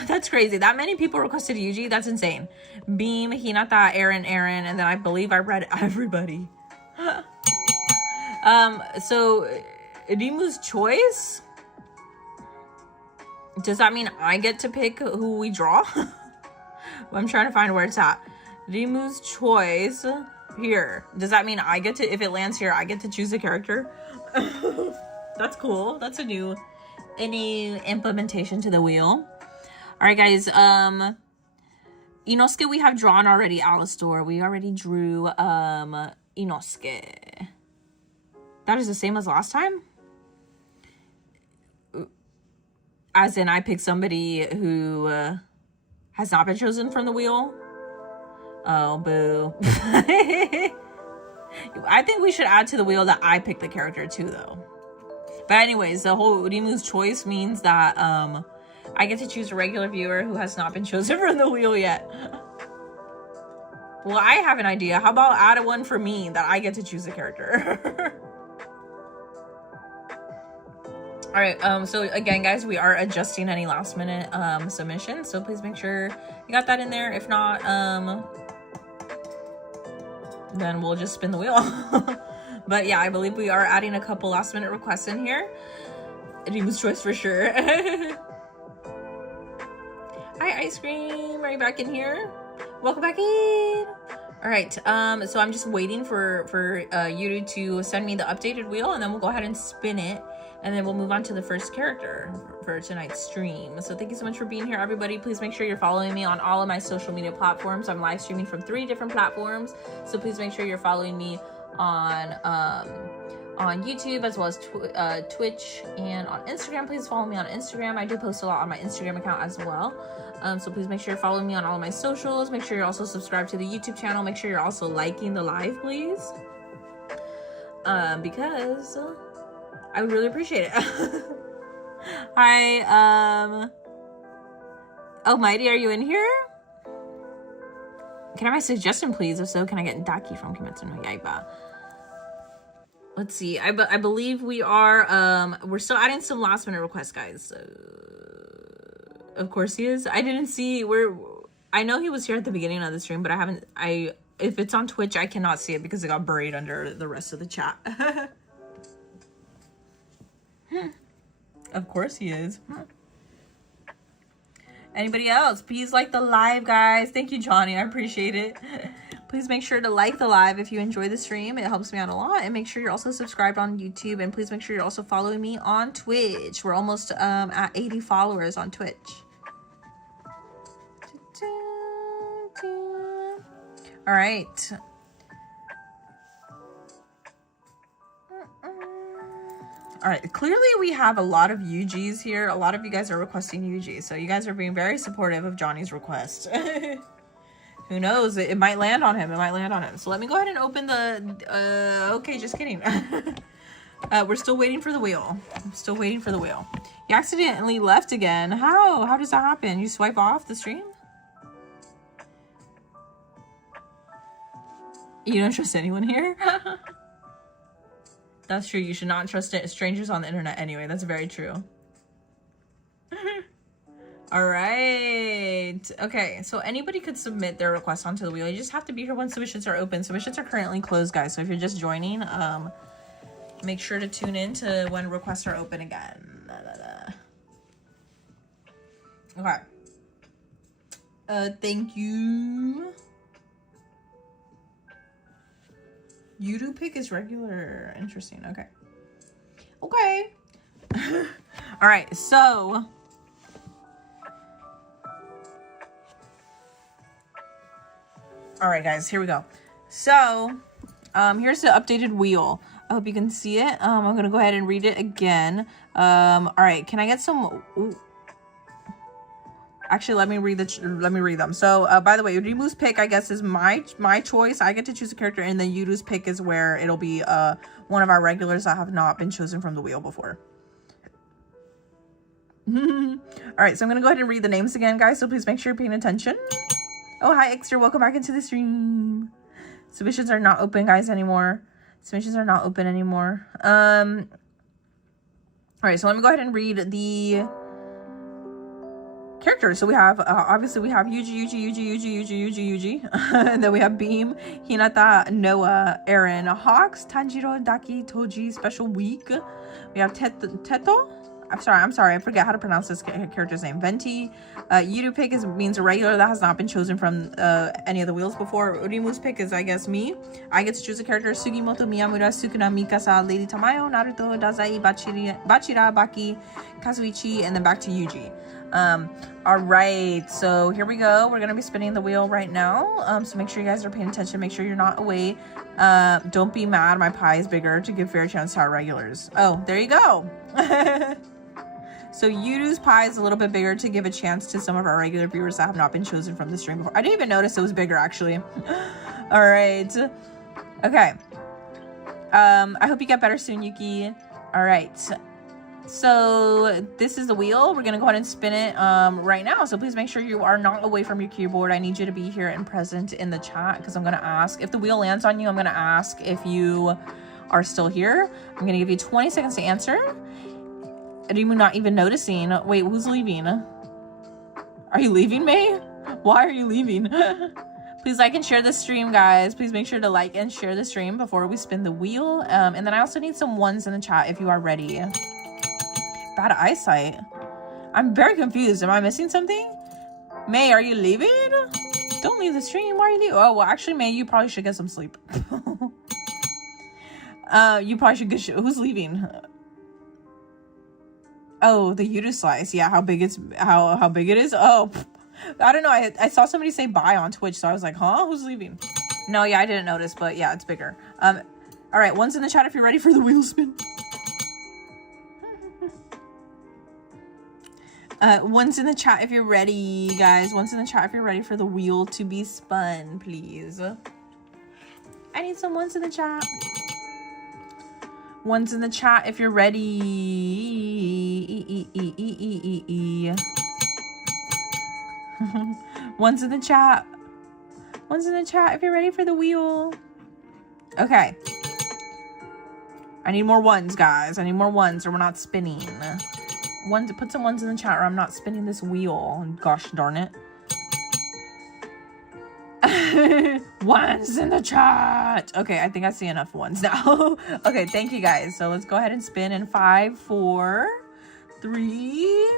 That's crazy. That many people requested Yuji. That's insane. Beam, Hinata, Aaron, and then I believe I read everybody. So Rimu's Choice. Does that mean I get to pick who we draw? I'm trying to find where it's at. Rimu's choice here. Does that mean I get to, if it lands here, I get to choose a character? That's cool. That's a new implementation to the wheel. All right, guys. Inosuke we have drawn already. Alastor. We already drew Inosuke. That is the same as last time? As in, I picked somebody who has not been chosen from the wheel. Oh, boo. I think we should add to the wheel that I picked the character too, though. But anyways, the whole Rimu's choice means that I get to choose a regular viewer who has not been chosen from the wheel yet. Well, I have an idea. How about add a one for me that I get to choose a character? All right, so again, guys, we are adjusting any last minute submissions, so please make sure you got that in there. If not, then we'll just spin the wheel. But yeah, I believe we are adding a couple last minute requests in here. Rimu's choice for sure. Hi, Ice Cream, are you back in here? Welcome back in. All right, so I'm just waiting for you to send me the updated wheel, and then we'll go ahead and spin it. And then we'll move on to the first character for tonight's stream. So thank you so much for being here, everybody. Please make sure you're following me on all of my social media platforms. I'm live streaming from 3 different platforms. So please make sure you're following me on YouTube, as well as Twitch and on Instagram. Please follow me on Instagram. I do post a lot on my Instagram account as well. So please make sure you're following me on all of my socials. Make sure you're also subscribed to the YouTube channel. Make sure you're also liking the live, please. Because I would really appreciate it. Hi, oh, Mighty, are you in here? Can I have a suggestion, please? If so, can I get Daki from Kimetsu no Yaiba? Let's see. I believe we are, we're still adding some last minute requests, guys. Of course he is. I didn't see, I know he was here at the beginning of the stream, but if it's on Twitch, I cannot see it because it got buried under the rest of the chat. Of course he is. Anybody else? Please like the live, guys. Thank you, Johnny. I appreciate it. Please make sure to like the live if you enjoy the stream. It helps me out a lot. And make sure you're also subscribed on YouTube. And please make sure you're also following me on Twitch. We're almost at 80 followers on Twitch. All right. All right, clearly we have a lot of UGs here. A lot of you guys are requesting UGs, so you guys are being very supportive of Johnny's request. Who knows? It might land on him. It might land on him. So let me go ahead and open the... okay, just kidding. We're still waiting for the wheel. I'm still waiting for the wheel. You accidentally left again. How? How does that happen? You swipe off the stream? You don't trust anyone here? That's true. You should not trust strangers on the internet anyway. That's very true. All right. Okay. So anybody could submit their request onto the wheel. You just have to be here when submissions are open. Submissions are currently closed, guys. So if you're just joining, make sure to tune in to when requests are open again. Okay. Thank you. Yudu pick is regular. Interesting. Okay. Okay. All right. So. All right, guys. Here we go. So, here's the updated wheel. I hope you can see it. I'm gonna go ahead and read it again. All right. Can I get some? Ooh. Actually, let me read them. So, by the way, Rimu's pick, I guess, is my choice. I get to choose a character, and then Yudu's pick is where it'll be one of our regulars that have not been chosen from the wheel before. All right, so I'm gonna go ahead and read the names again, guys. So please make sure you're paying attention. Oh, hi, Extra. Welcome back into the stream. Submissions are not open, guys, anymore. Submissions are not open anymore. All right, so let me go ahead and read the characters. So we have obviously we have Yuji, and then we have Beam, Hinata, Noah, Aaron, Hawks, Tanjiro, Daki, Toji, Special Week. We have Teto, I'm sorry. I forget how to pronounce this character's name. Venti. Yudu pick means a regular that has not been chosen from any of the wheels before. Urimu's pick is, I guess, me. I get to choose a character. Sugimoto, Miyamura, Sukuna, Mikasa, Lady Tamayo, Naruto, Dazai, Bachira, Baki, Kazuichi, and then back to Yuji. All right, so here we go. We're gonna be spinning the wheel right now. So make sure you guys are paying attention. Make sure you're not away. Don't be mad. My pie is bigger to give fair chance to our regulars. Oh, there you go. So Yudu's pie is a little bit bigger to give a chance to some of our regular viewers that have not been chosen from the stream before. I didn't even notice it was bigger, actually. All right. Okay. I hope you get better soon, Yuki. All right. So this is the wheel. We're gonna go ahead and spin it right now. So please make sure you are not away from your keyboard. I need you to be here and present in the chat because I'm gonna ask if the wheel lands on you. I'm gonna ask if you are still here. I'm gonna give you 20 seconds to answer. Rimu not even noticing. Wait, who's leaving? Are you leaving, May? Why are you leaving? Please like and share the stream, guys. Please make sure to like and share the stream before we spin the wheel. And then I also need some ones in the chat if you are ready. Bad eyesight. I'm very confused. Am I missing something? May, are you leaving? Don't leave the stream. Why are you leaving? Oh, well, actually, May, you probably should get some sleep. You probably should get... Who's leaving? Oh, the Yudu slice. Yeah, how big it is? Oh, I don't know. I saw somebody say bye on Twitch, so I was like, huh? Who's leaving? No, yeah, I didn't notice, but yeah, it's bigger. All right, one's in the chat if you're ready for the wheel spin. One's in the chat if you're ready, guys. One's in the chat if you're ready for the wheel to be spun, please. I need some ones in the chat. One's in the chat if you're ready. One's in the chat. One's in the chat if you're ready for the wheel. Okay. I need more ones, guys. I need more ones or we're not spinning. Put some ones in the chat or I'm not spinning this wheel. Gosh darn it. Ones in the chat. Okay, I think I see enough ones now. Okay, thank you guys. So let's go ahead and spin in 5, 4, 3.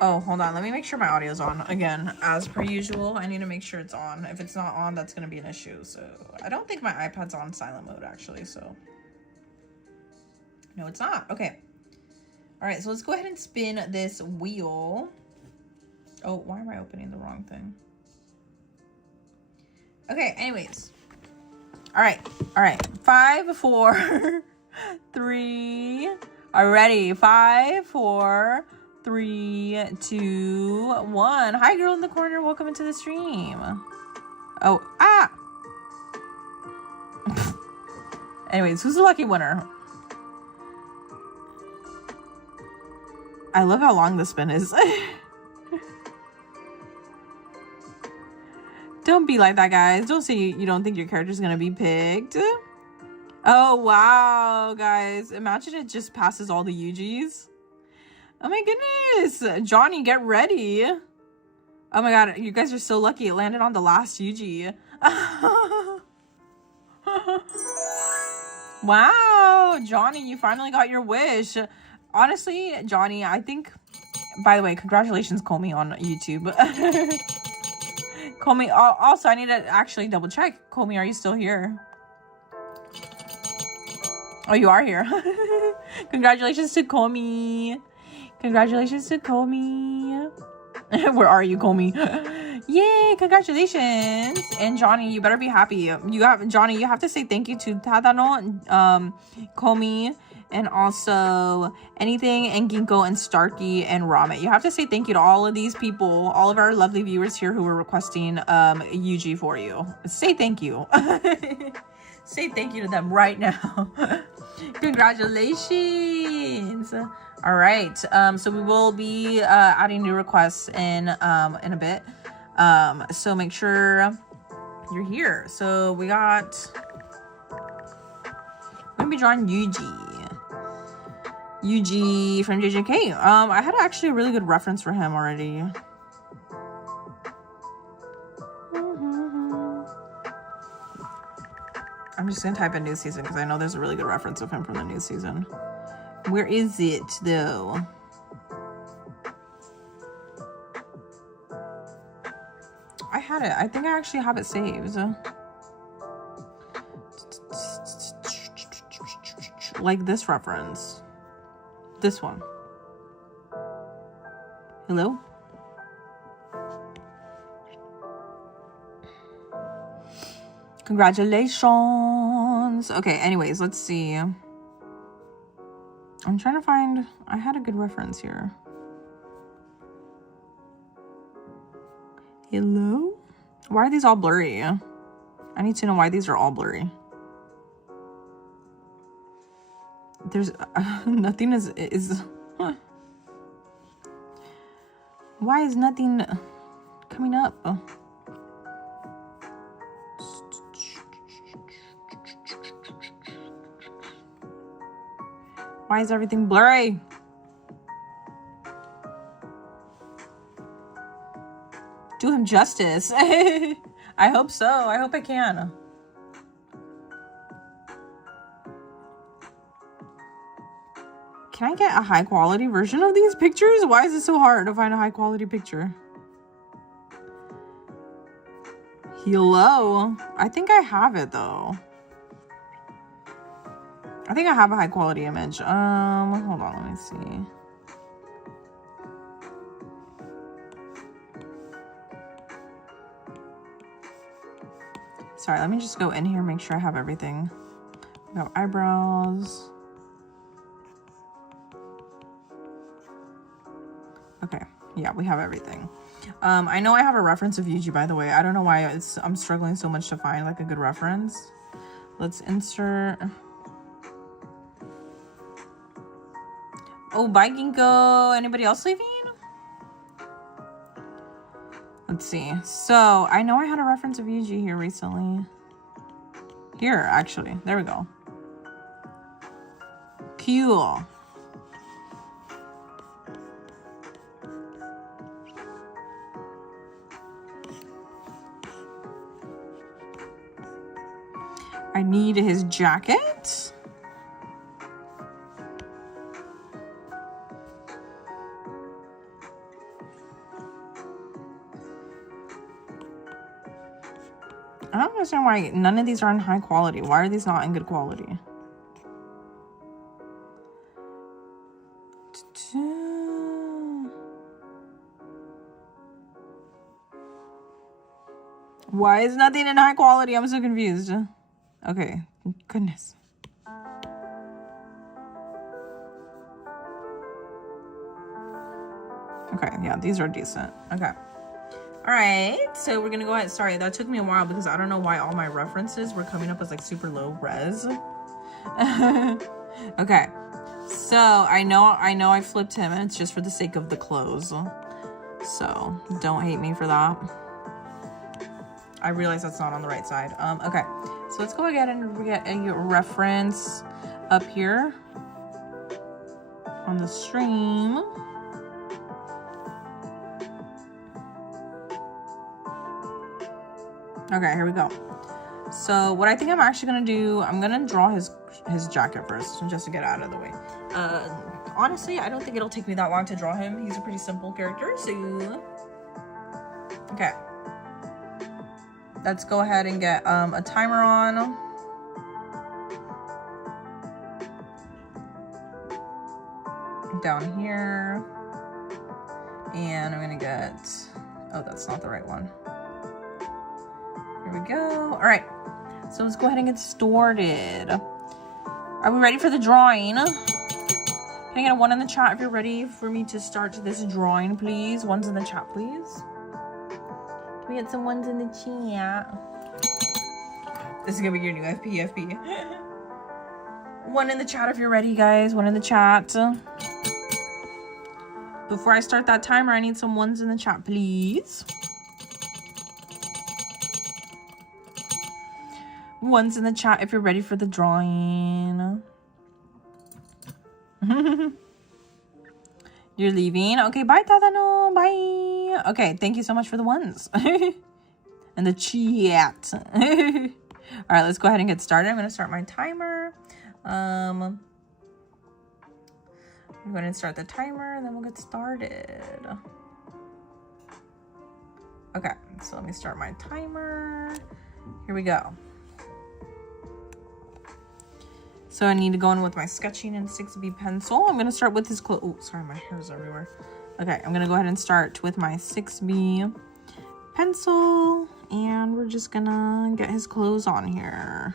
Oh, hold on. Let me make sure my audio's on. Again, as per usual, I need to make sure it's on. If it's not on, that's going to be an issue. So I don't think my iPad's on silent mode, actually. So no, it's not. Okay. All right, so let's go ahead and spin this wheel. Oh, why am I opening the wrong thing? Okay, anyways. All right. 5, 4, 3. Are you ready? 5, 4, 3, 2, 1. Hi, girl in the corner. Welcome into the stream. Oh, ah. Anyways, who's the lucky winner? I love how long the spin is. Don't be like that, guys. Don't say you don't think your character's gonna be picked. Oh, wow, guys. Imagine it just passes all the UGs. Oh, my goodness. Johnny, get ready. Oh, my God. You guys are so lucky. It landed on the last UG. Wow. Johnny, you finally got your wish. Honestly, Johnny, I think... By the way, congratulations, Komi, on YouTube. Komi, also, I need to actually double check. Komi, are you still here? Oh, you are here. Congratulations to Komi. Congratulations to Komi. Where are you, Komi? Yay, congratulations. And Johnny, you better be happy. Johnny, you have to say thank you to Tadano, Komi, and also Anything, and Ginkgo, and Starkey, and Ramit. You have to say thank you to all of these people, all of our lovely viewers here who were requesting UG for you. Say thank you. Say thank you to them right now. Congratulations. All right. So we will be adding new requests in a bit. So make sure you're here. So we got... I'm going to be drawing Yuji from JJK. I had actually a really good reference for him already. I'm just gonna type in new season because I know there's a really good reference of him from the new season. Where is it though? I had it. I think I actually have it saved. Like this reference. This one. Hello? Congratulations. Okay, anyways, let's see. I'm trying to find... I had a good reference here. Hello? Why are these all blurry? I need to know why these are all blurry. There's... nothing is... Huh. Why is nothing coming up? Why is everything blurry? Do him justice. I hope so. I hope I can. Can I get a high quality version of these pictures? Why is it so hard to find a high quality picture? Hello? I think I have it though. I think I have a high quality image. Hold on, let me see. Sorry, let me just go in here and make sure I have everything. We got eyebrows. Okay, yeah, we have everything. I know I have a reference of Yuji, by the way. I don't know why I'm struggling so much to find like a good reference. Let's insert. Oh, bye, Ginkgo. Anybody else leaving? Let's see. So, I know I had a reference of Yuji here recently. Here, actually. There we go. Cool. I need his jacket. I don't understand why none of these are in high quality. Why are these not in good quality? Why is nothing in high quality? I'm so confused. Okay, goodness. Okay, yeah, these are decent. Okay. All right, so we're gonna go ahead. Sorry, that took me a while because I don't know why all my references were coming up as like super low res. Okay, so I know I flipped him and it's just for the sake of the clothes. So don't hate me for that. I realize that's not on the right side. Okay, so let's go ahead and get a reference up here on the stream. Okay, here we go. So what I think I'm actually gonna do, I'm gonna draw his jacket first, just to get out of the way. Honestly, I don't think it'll take me that long to draw him. He's a pretty simple character, so okay. Let's go ahead and get a timer on. Down here. And I'm gonna get, oh, that's not the right one. Here we go. All right, so let's go ahead and get started. Are we ready for the drawing? Can I get a 1 in the chat if you're ready for me to start this drawing, please? 1s in the chat, please. Can we get some 1s in the chat? This is gonna be your new FP. 1 in the chat if you're ready, guys. 1 in the chat. Before I start that timer, I need some 1s in the chat, please. 1s in the chat if you're ready for the drawing. You're leaving? Okay, bye, Tadano. Bye. Okay, thank you so much for the 1s. And the chat. All right, let's go ahead and get started. I'm going to start my timer. I'm going to start the timer, and then we'll get started. Okay, so let me start my timer. Here we go. So I need to go in with my sketching and 6B pencil. I'm gonna start with his clothes. Oh, sorry, my hair's everywhere. Okay, I'm gonna go ahead and start with my 6B pencil, and we're just gonna get his clothes on here.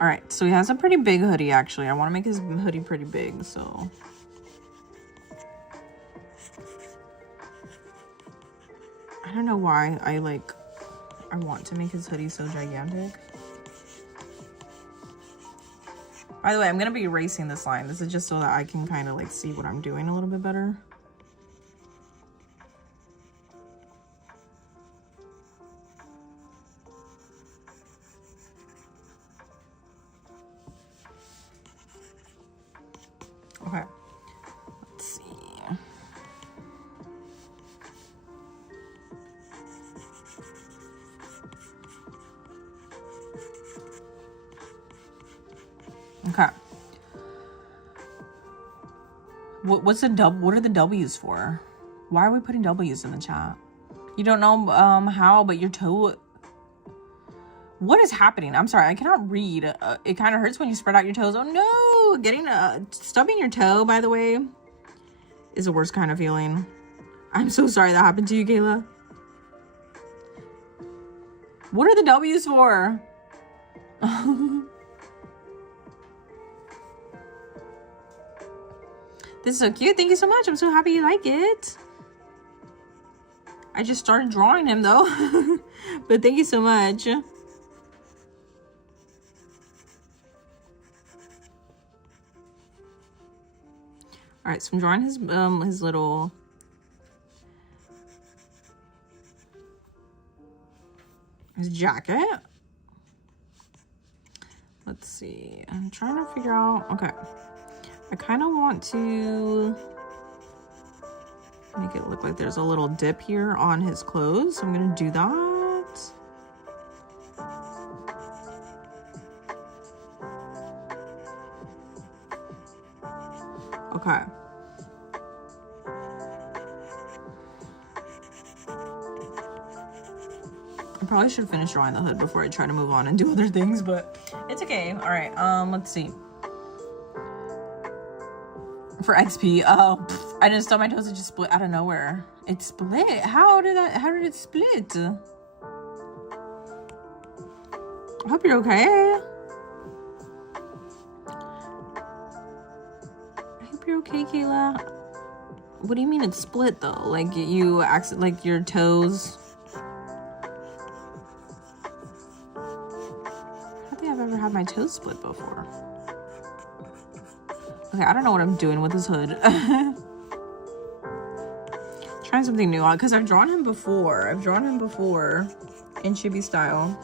All right, so he has a pretty big hoodie, actually. I want to make his hoodie pretty big, so. I don't know why I want to make his hoodie so gigantic. By the way, I'm going to be erasing this line. This is just so that I can kind of like see what I'm doing a little bit better. Okay, let's see. Okay. What are the W's for? Why are we putting W's in the chat? You don't know how, but your toe. What is happening? I'm sorry, I cannot read. It kind of hurts when you spread out your toes. Oh no! Stubbing your toe, by the way, is the worst kind of feeling. I'm so sorry that happened to you, Kayla. What are the W's for? This is so cute. Thank you so much. I'm so happy you like it. I just started drawing him though. But thank you so much. All right, so I'm drawing his jacket. Let's see. I'm trying to figure out. Okay. I kind of want to make it look like there's a little dip here on his clothes. So I'm going to do that. Okay. I probably should finish drawing the hood before I try to move on and do other things, but it's okay. All right, let's see. For XP, I didn't stub my toes, it just split out of nowhere. It split? How did it split? I hope you're okay. I hope you're okay, Kayla. What do you mean it split though? Like you like your toes. I don't think I've ever had my toes split before. Okay, I don't know what I'm doing with this hood. Trying something new on because I've drawn him before. in chibi style.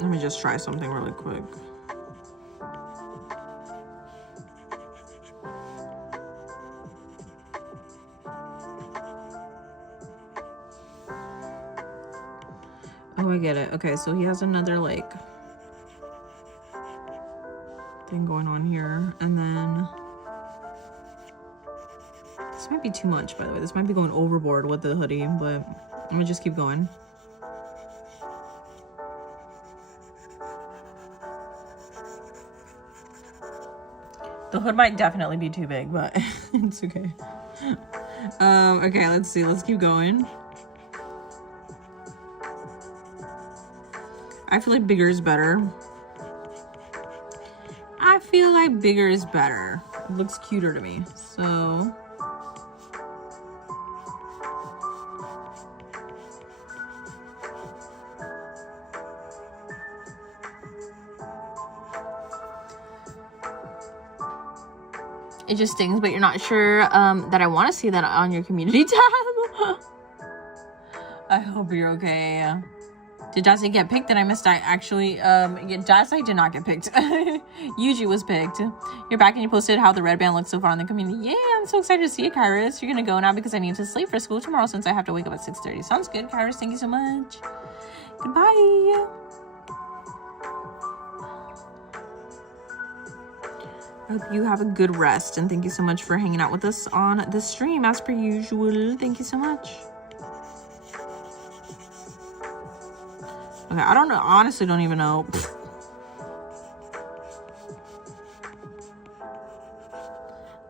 Let me just try something really quick. Oh, I get it. Okay, so he has another like thing going on here, and then this might be too much, by the way. This might be going overboard with the hoodie, but I'm gonna just keep going. The hood might definitely be too big, but it's okay. Okay, let's see. Let's keep going. I feel like bigger is better. I feel like bigger is better. It looks cuter to me. So it just stings, but you're not sure that I want to see that on your community tab. I hope you're okay. Did Dasai get picked? Did I miss? Actually, Dasai did not get picked. Yuji was picked. You're back and you posted how the red band looks so far in the community. Yeah, I'm so excited to see it, Kairos. You're gonna go now because I need to sleep for school tomorrow since I have to wake up at 6:30. Sounds good, Kairos. Thank you so much. Goodbye. I hope you have a good rest, and thank you so much for hanging out with us on the stream as per usual. Thank you so much. Okay, I don't know. Honestly, don't even know.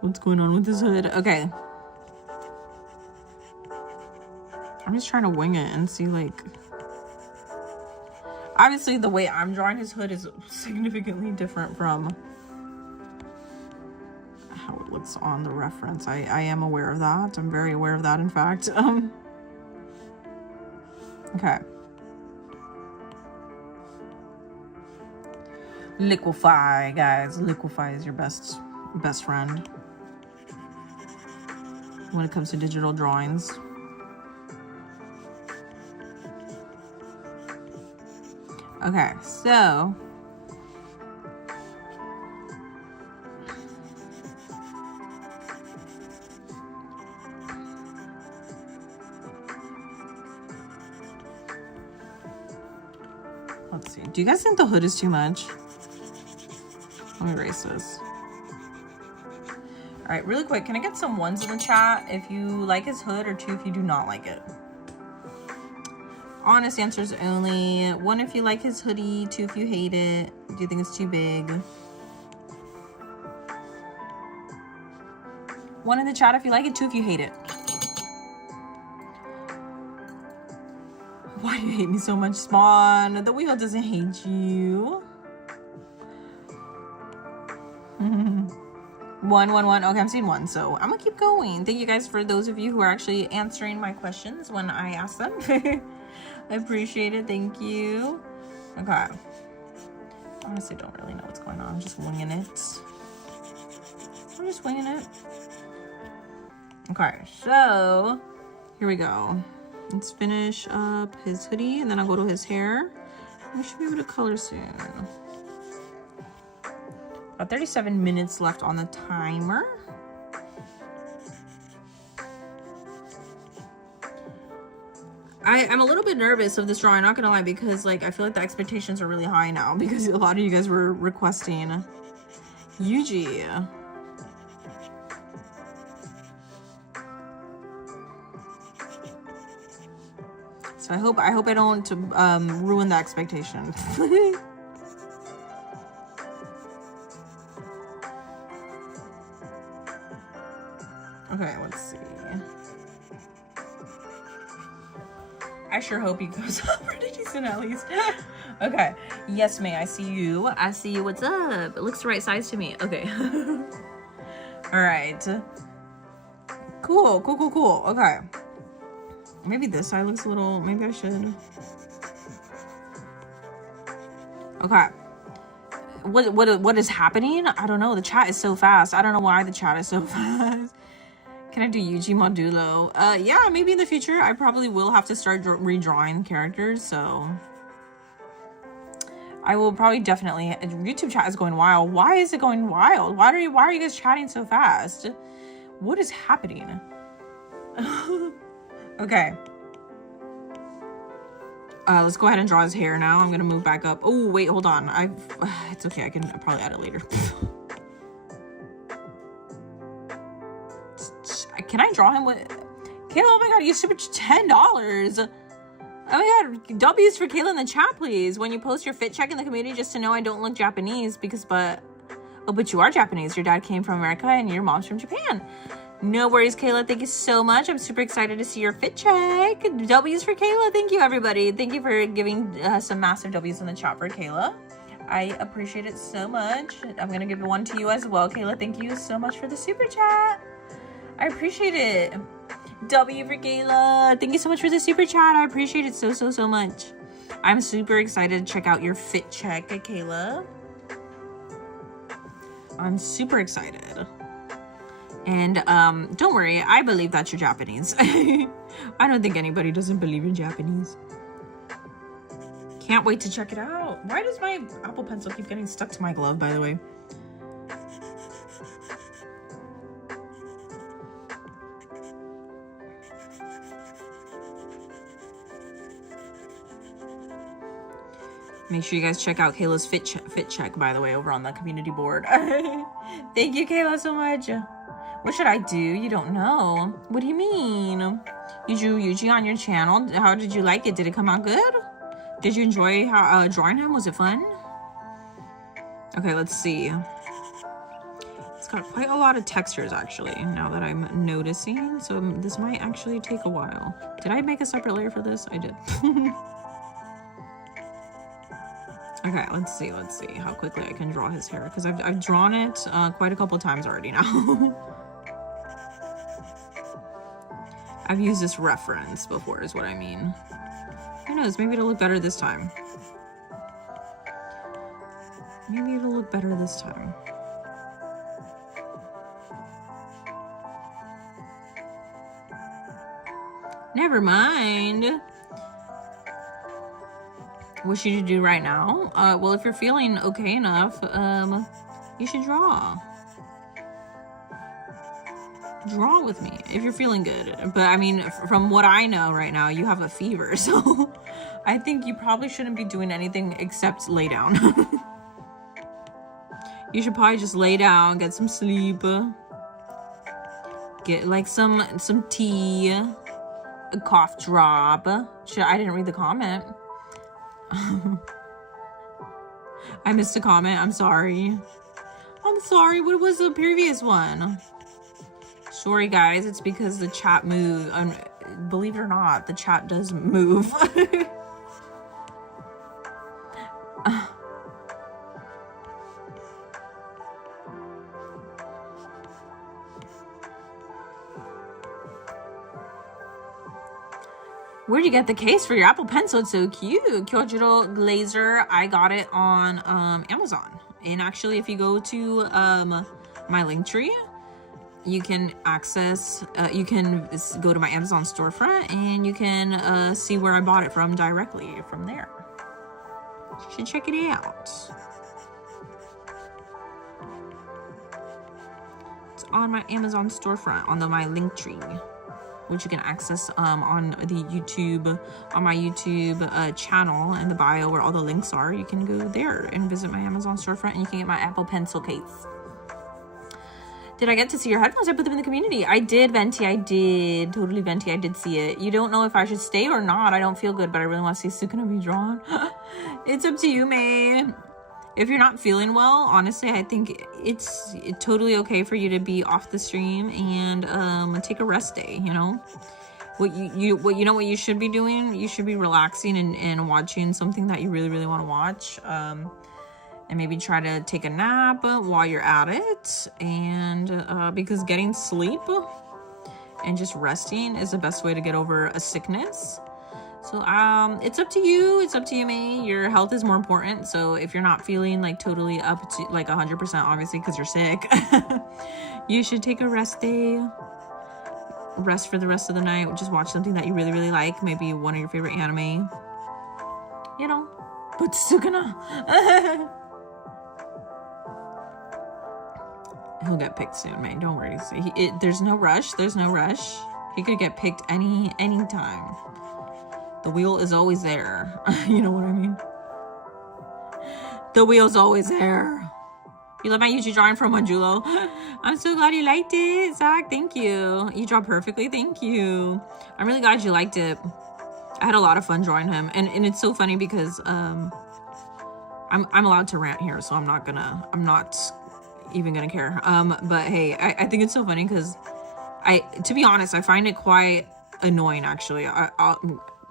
What's going on with his hood? Okay. I'm just trying to wing it and see, like... Obviously, the way I'm drawing his hood is significantly different from how it looks on the reference. I am aware of that. I'm very aware of that, in fact. Okay. Liquify, guys. Liquify is your best friend when it comes to digital drawings. Okay, so let's see. Do you guys think the hood is too much? Let me erase this. All right, really quick, can I get some ones in the chat if you like his hood, or two if you do not like it? Honest answers only. One if you like his hoodie, two if you hate it. Do you think it's too big? One in the chat if you like it, two if you hate it. Why do you hate me so much, Spawn? The wheel doesn't hate you. One. Okay, I'm seeing one, so I'm gonna keep going. Thank you guys for those of you who are actually answering my questions when I ask them. I appreciate it. Thank you. Okay. Honestly, don't really know what's going on. I'm just winging it. Okay, so here we go. Let's finish up his hoodie, and then I'll go to his hair. We should be able to color soon. About 37 minutes left on the timer. I'm a little bit nervous of this drawing, not gonna lie, because like I feel like the expectations are really high now because a lot of you guys were requesting Yuji. So I hope I don't ruin the expectation. Okay, let's see. I sure hope he goes up pretty decent at least. Okay. Yes, May. I see you. What's up? It looks the right size to me. Okay. All right. Cool. Okay. Maybe this side looks a little... Maybe I should... Okay. What is happening? I don't know. The chat is so fast. I don't know why the chat is so fast. Can I do Yuji Modulo? Yeah, maybe in the future. I probably will have to start redrawing characters, so... I will probably definitely... YouTube chat is going wild. Why is it going wild? Why are you guys chatting so fast? What is happening? Okay. Let's go ahead and draw his hair now. I'm gonna move back up. Oh, wait, hold on. It's okay. I can probably add it later. Can I draw him with... Kayla, oh my god, you super $10. Oh my god, W's for Kayla in the chat, please. When you post your fit check in the community, just to know I don't look Japanese but you are Japanese. Your dad came from America and your mom's from Japan. No worries, Kayla. Thank you so much. I'm super excited to see your fit check. W's for Kayla. Thank you, everybody. Thank you for giving some massive W's in the chat for Kayla. I appreciate it so much. I'm going to give one to you as well, Kayla. Thank you so much for the super chat. I appreciate it. W for Kayla. Thank you so much for the super chat. I appreciate it so much. I'm super excited to check out your fit check, Kayla. I'm super excited. And don't worry, I believe that you're Japanese. I don't think anybody doesn't believe you're Japanese. Can't wait to check it out. Why does my Apple Pencil keep getting stuck to my glove, by the way? Make sure you guys check out Kayla's fit check, by the way, over on the community board. Thank you, Kayla, so much. What should I do? You don't know. What do you mean? You drew Yuji on your channel. How did you like it? Did it come out good? Did you enjoy how, drawing him? Was it fun? Okay, let's see. It's got quite a lot of textures, actually, now that I'm noticing. So this might actually take a while. Did I make a separate layer for this? I did. Okay, let's see how quickly I can draw his hair, because I've drawn it quite a couple times already now. I've used this reference before is what I mean. Who knows, maybe it'll look better this time. Maybe it'll look better this time. Never mind. What should you do right now? Well, if you're feeling okay enough, you should draw. Draw with me if you're feeling good. But I mean, from what I know right now, you have a fever, so I think you probably shouldn't be doing anything except lay down. You should probably just lay down, get some sleep, get like some tea, a cough drop. I didn't read the comment. I missed a comment. I'm sorry. What was the previous one? Sorry, guys. It's because the chat moved. Believe it or not, the chat does move. Where'd you get the case for your Apple Pencil? It's so cute. Kyojiro Glazer. I got it on Amazon. And actually, if you go to my link tree, you can access, you can go to my Amazon storefront and you can see where I bought it from directly from there. You should check it out. It's on my Amazon storefront on my link tree, which you can access on the YouTube, on my YouTube channel in the bio where all the links are. You can go there and visit my Amazon storefront and you can get my Apple Pencil case. Did I get to see your headphones? I put them in the community. I did, Venti. I did. Totally, Venti. I did see it. You don't know if I should stay or not. I don't feel good, but I really want to see Sukuna be drawn. It's up to you, May. If you're not feeling well, honestly, I think it's totally okay for you to be off the stream and take a rest day, you know? What you should be doing? You should be relaxing and watching something that you really, really want to watch. And maybe try to take a nap while you're at it. And because getting sleep and just resting is the best way to get over a sickness. So it's up to you. It's up to you, May. Your health is more important. So if you're not feeling like totally up to like 100%, obviously, because you're sick, you should take a rest day. Rest for the rest of the night. Just watch something that you really, really like. Maybe one of your favorite anime. You know, but Sukuna. He'll get picked soon, May. Don't worry. There's no rush. There's no rush. He could get picked any time. The wheel is always there. You know what I mean? The wheel's always there. You love my YouTube drawing from Manjulo. I'm so glad you liked it, Zach. Thank you. You draw perfectly. Thank you. I'm really glad you liked it. I had a lot of fun drawing him, and it's so funny because I'm allowed to rant here, so I'm not even gonna care. But hey, I think it's so funny because to be honest, I find it quite annoying actually.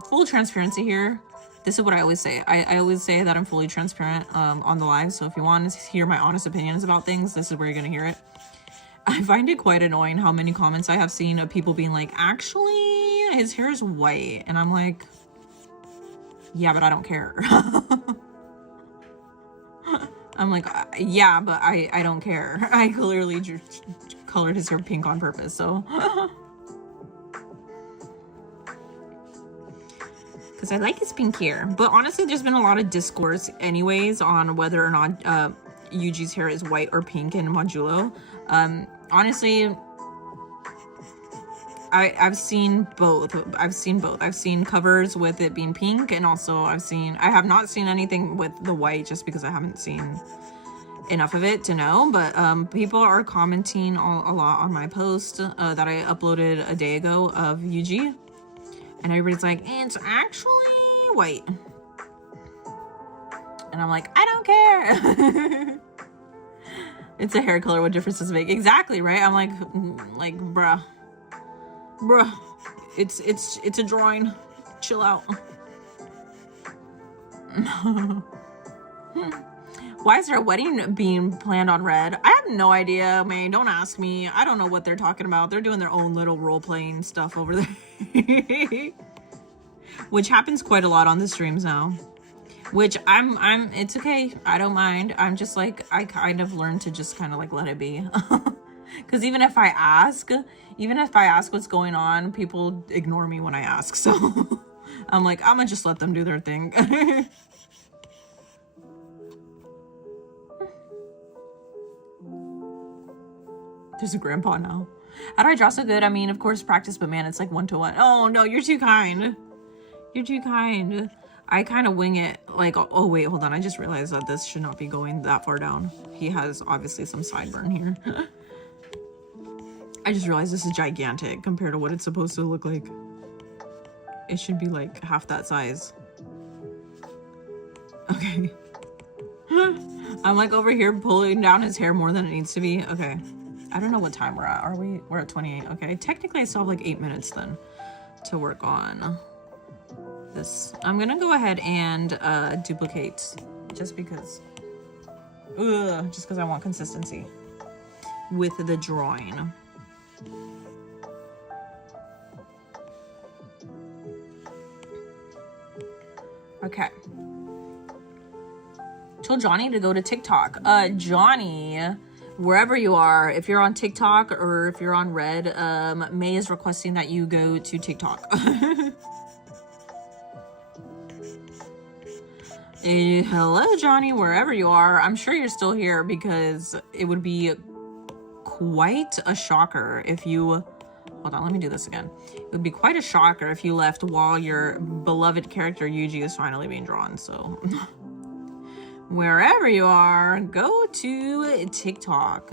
Full transparency here. This is what I always say. I always say that I'm fully transparent on the live. So if you want to hear my honest opinions about things, this is where you're gonna hear it. I find it quite annoying how many comments I have seen of people being like, actually, his hair is white, and I'm like, yeah, but I don't care. I'm like, yeah, but I don't care. I clearly colored his hair pink on purpose, so. Because I like his pink hair. But honestly, there's been a lot of discourse anyways on whether or not Yuji's hair is white or pink in Modulo. Honestly, I've seen both. I've seen covers with it being pink, and also I have not seen anything with the white, just because I haven't seen enough of it to know. But people are commenting a lot on my post that I uploaded a day ago of Yuji, and everybody's like, it's actually white, and I'm like, I don't care. It's a hair color. What difference does it make? Exactly, right? I'm like bruh, it's a drawing. Chill out. Why is there a wedding being planned on red? I have no idea, man. Don't ask me. I don't know what they're talking about. They're doing their own little role-playing stuff over there. Which happens quite a lot on the streams now. Which it's okay. I don't mind. I'm just like, I kind of learned to just kind of like let it be. Because even if I ask what's going on, people ignore me when I ask. So I'm like, I'm gonna just let them do their thing. There's a grandpa now. How do I draw so good? I mean, of course, practice, but man, it's like 1-to-1. Oh no, you're too kind. You're too kind. I kind of wing it, like, oh wait, hold on. I just realized that this should not be going that far down. He has obviously some sideburn here. I just realized this is gigantic compared to what it's supposed to look like. It should be like half that size. Okay. I'm like over here pulling down his hair more than it needs to be. Okay. I don't know what time we're at. We're at 28. Okay. Technically I still have like 8 minutes then to work on this. I'm gonna go ahead and duplicate just because I want consistency with the drawing. Okay. Told Johnny to go to TikTok. Johnny, wherever you are, if you're on TikTok or if you're on Red, May is requesting that you go to TikTok. Hello, Johnny, wherever you are. I'm sure you're still here because it would be quite a shocker if you... Hold on, let me do this again. It would be quite a shocker if you left while your beloved character Yuji is finally being drawn, so... Wherever you are, go to TikTok.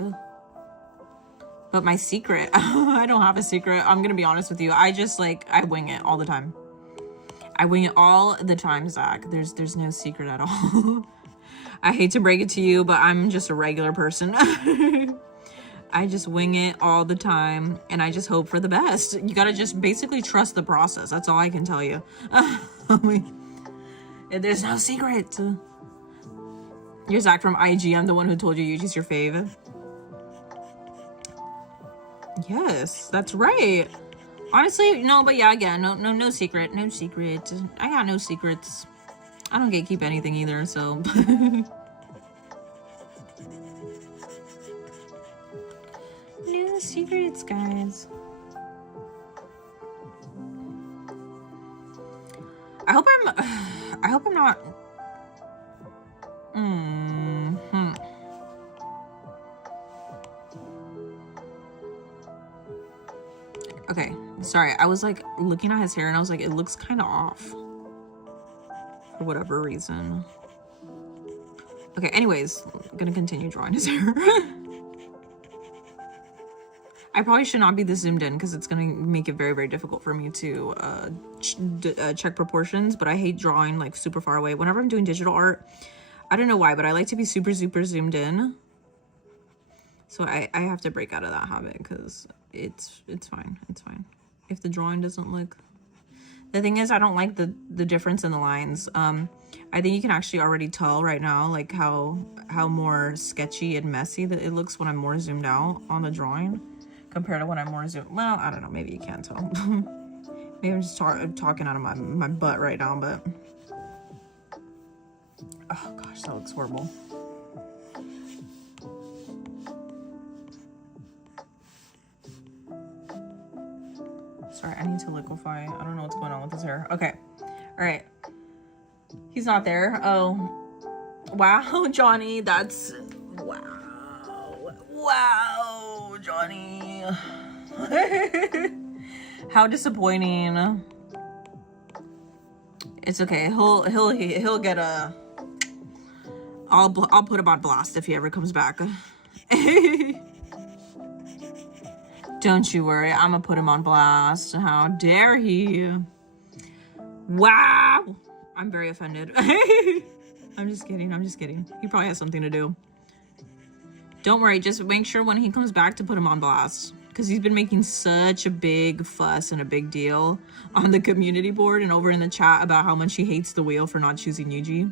But my secret... I don't have a secret. I'm gonna be honest with you. I just, like, I wing it all the time. I wing it all the time, Zach. There's no secret at all. I hate to break it to you, but I'm just a regular person. I just wing it all the time, and I just hope for the best. You gotta just basically trust the process. That's all I can tell you. There's no secret. You're Zach from IG. I'm the one who told you Yuji's your fave. Yes, that's right. Honestly, no, but yeah, again, no secret. No secret. I got no secrets. I don't gatekeep anything either, so... No secrets, guys. I hope I'm not... Okay, sorry. I was like looking at his hair and I was like, it looks kind of off for whatever reason. Okay, anyways, I'm gonna continue drawing his hair. I probably should not be this zoomed in because it's gonna make it very, very difficult for me to check proportions, but I hate drawing like super far away. Whenever I'm doing digital art, I don't know why, but I like to be super, super zoomed in. So I have to break out of that habit because it's fine. It's fine. If the drawing doesn't look... The thing is, I don't like the difference in the lines. I think you can actually already tell right now, like how more sketchy and messy that it looks when I'm more zoomed out on the drawing compared to when I'm more zoomed... Well, I don't know. Maybe you can't tell. Maybe I'm just talking out of my butt right now, but... Oh, gosh, that looks horrible. Sorry, I need to liquefy. I don't know what's going on with his hair. Okay. All right. He's not there. Oh. Wow, Johnny. That's... Wow. Wow, Johnny. How disappointing. It's okay. He'll get a. I'll put him on blast if he ever comes back. Don't you worry. I'm gonna put him on blast. How dare he? Wow. I'm very offended. I'm just kidding. I'm just kidding. He probably has something to do. Don't worry. Just make sure when he comes back to put him on blast. Because he's been making such a big fuss and a big deal on the community board and over in the chat about how much he hates the wheel for not choosing Yuji.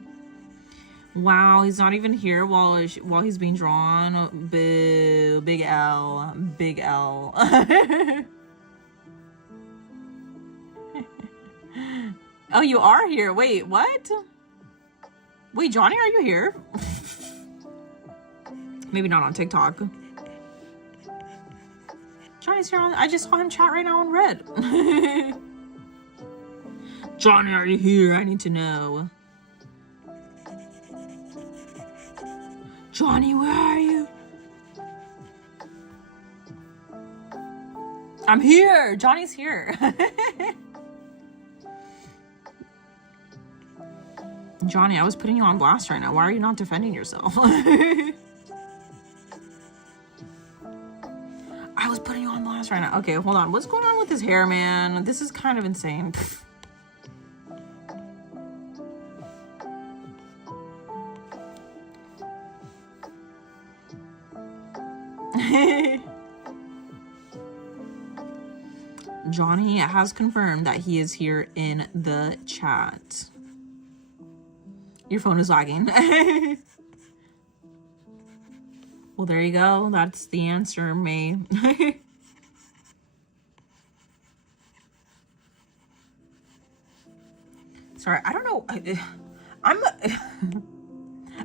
Wow, he's not even here while he's being drawn. Boo. Big L. Big L. Oh, you are here. Wait, what? Wait, Johnny, are you here? Maybe not on TikTok. Johnny's here on... I just saw him chat right now on Red. Johnny, are you here? I need to know. Johnny, where are you? I'm here. Johnny's here. Johnny, I was putting you on blast right now. Why are you not defending yourself? I was putting you on blast right now. Okay, hold on. What's going on with his hair, man? This is kind of insane. Johnny has confirmed that he is here in the chat. Your phone is lagging. Well, there you go. That's the answer, May. Sorry, I don't know.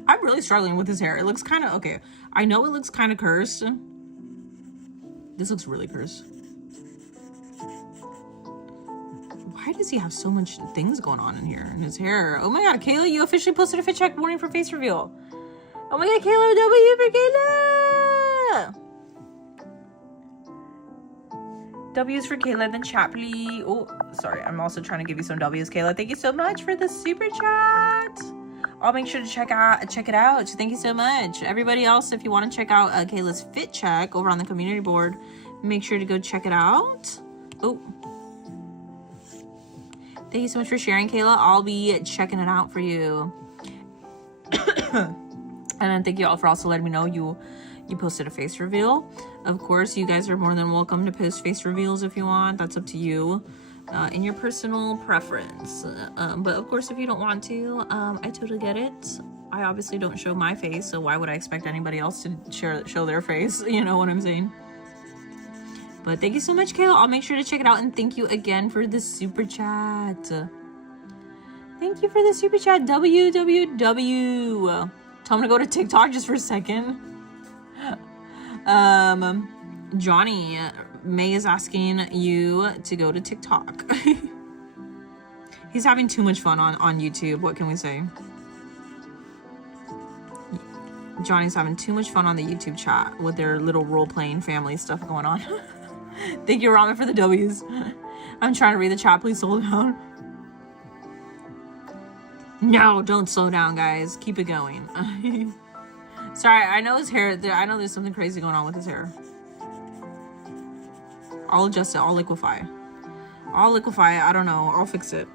I'm really struggling with his hair. It looks kind of okay. I know it looks kind of cursed. This looks really cursed. Why does he have so much things going on in here in his hair? Oh my god, Kayla, you officially posted a fit check warning for face reveal. Oh my god, Kayla, W for Kayla! W's for Kayla in the chat, please. Oh, sorry. I'm also trying to give you some W's, Kayla. Thank you so much for the super chat. I'll make sure to check it out. Thank you so much. Everybody else, if you want to check out Kayla's fit check over on the community board, make sure to go check it out. Oh. Thank you so much for sharing, Kayla. I'll be checking it out for you. And then thank you all for also letting me know you posted a face reveal. Of course, you guys are more than welcome to post face reveals if you want. That's up to you in your personal preference. But of course, if you don't want to, I totally get it. I obviously don't show my face, so why would I expect anybody else to show their face? You know what I'm saying? But thank you so much, Kayla. I'll make sure to check it out. And thank you again for the super chat. Thank you for the super chat. WWW. Tell me to go to TikTok just for a second. Johnny, May is asking you to go to TikTok. He's having too much fun on YouTube. What can we say? Johnny's having too much fun on the YouTube chat with their little role-playing family stuff going on. Thank you, Ramen, for the W's. I'm trying to read the chat. Please slow down. No, don't slow down, guys. Keep it going. Sorry, I know his hair. I know there's something crazy going on with his hair. I'll adjust it. I'll liquefy. I don't know. I'll fix it.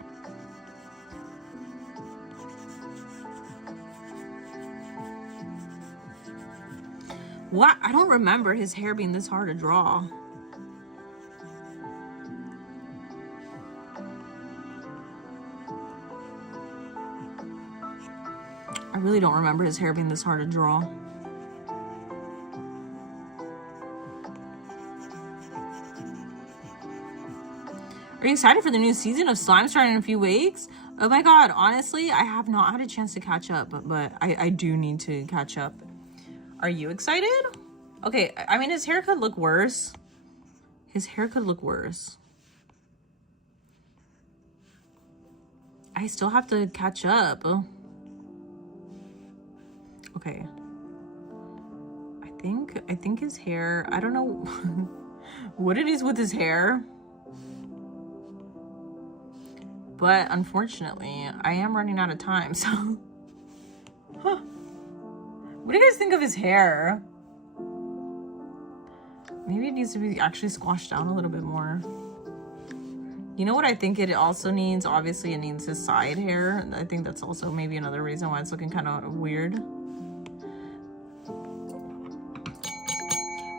What? I don't remember his hair being this hard to draw. I really don't remember his hair being this hard to draw. Are you excited for the new season of Slime starting in a few weeks? Oh my god, honestly, I have not had a chance to catch up, but I do need to catch up. Are you excited? Okay, I mean, his hair could look worse. I still have to catch up. Okay. I think his hair, I don't know what it is with his hair. But unfortunately, I am running out of time, so... Huh. What do you guys think of his hair? Maybe it needs to be actually squashed down a little bit more. You know what I think it also needs? Obviously, it needs his side hair. I think that's also maybe another reason why it's looking kind of weird.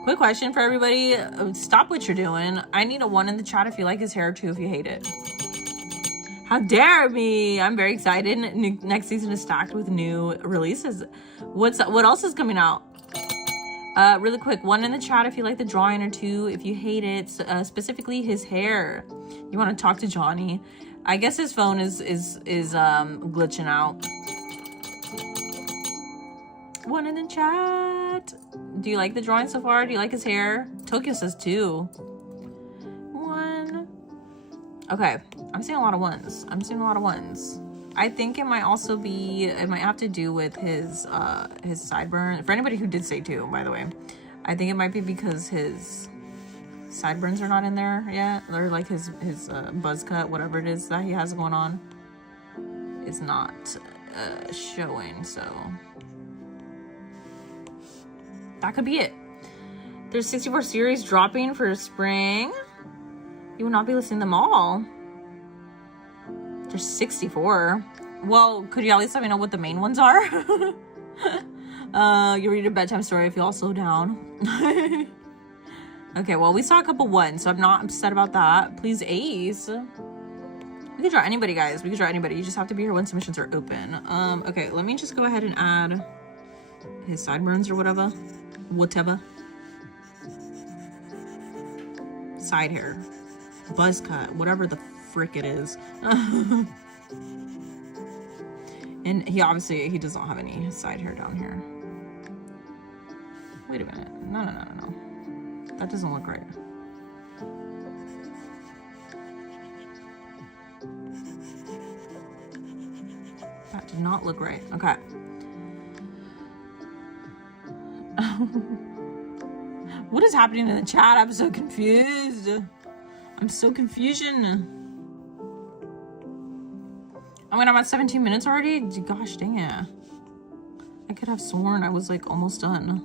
Quick question for everybody. Stop what you're doing. I need a 1 in the chat if you like his hair, 2 if you hate it. How dare me! I'm very excited. Next season is stacked with new releases. What else is coming out? Really quick, 1 in the chat if you like the drawing, or 2 if you hate it. Specifically his hair. You want to talk to Johnny? I guess his phone is glitching out. 1 in the chat. Do you like the drawing so far? Do you like his hair? Tokyo says 2. 1. Okay, I'm seeing a lot of 1s. I'm seeing a lot of 1s. I think it might also be, it might have to do with his sideburn. For anybody who did say 2, by the way, I think it might be because his sideburns are not in there yet, or like his buzz cut, whatever it is that he has going on, is not showing. So that could be it. There's 64 series dropping for spring. You will not be listening to them all. There's 64. Well, could you at least let me know what the main ones are? You read a bedtime story if you all slow down. Okay, well, we saw a couple 1s, so I'm not upset about that. Please, Ace. We could draw anybody, guys. We could draw anybody. You just have to be here when submissions are open. Okay, let me just go ahead and add his sideburns or whatever. Whatever. Side hair. Buzz cut. Whatever the frick it is. And he obviously, he does not have any side hair down here. Wait a minute. No. That doesn't look right. That did not look right. Okay. What is happening in the chat? I'm so confused. I'm so confusion. Oh my God, I'm at 17 minutes already? Gosh dang it. I could have sworn I was like almost done.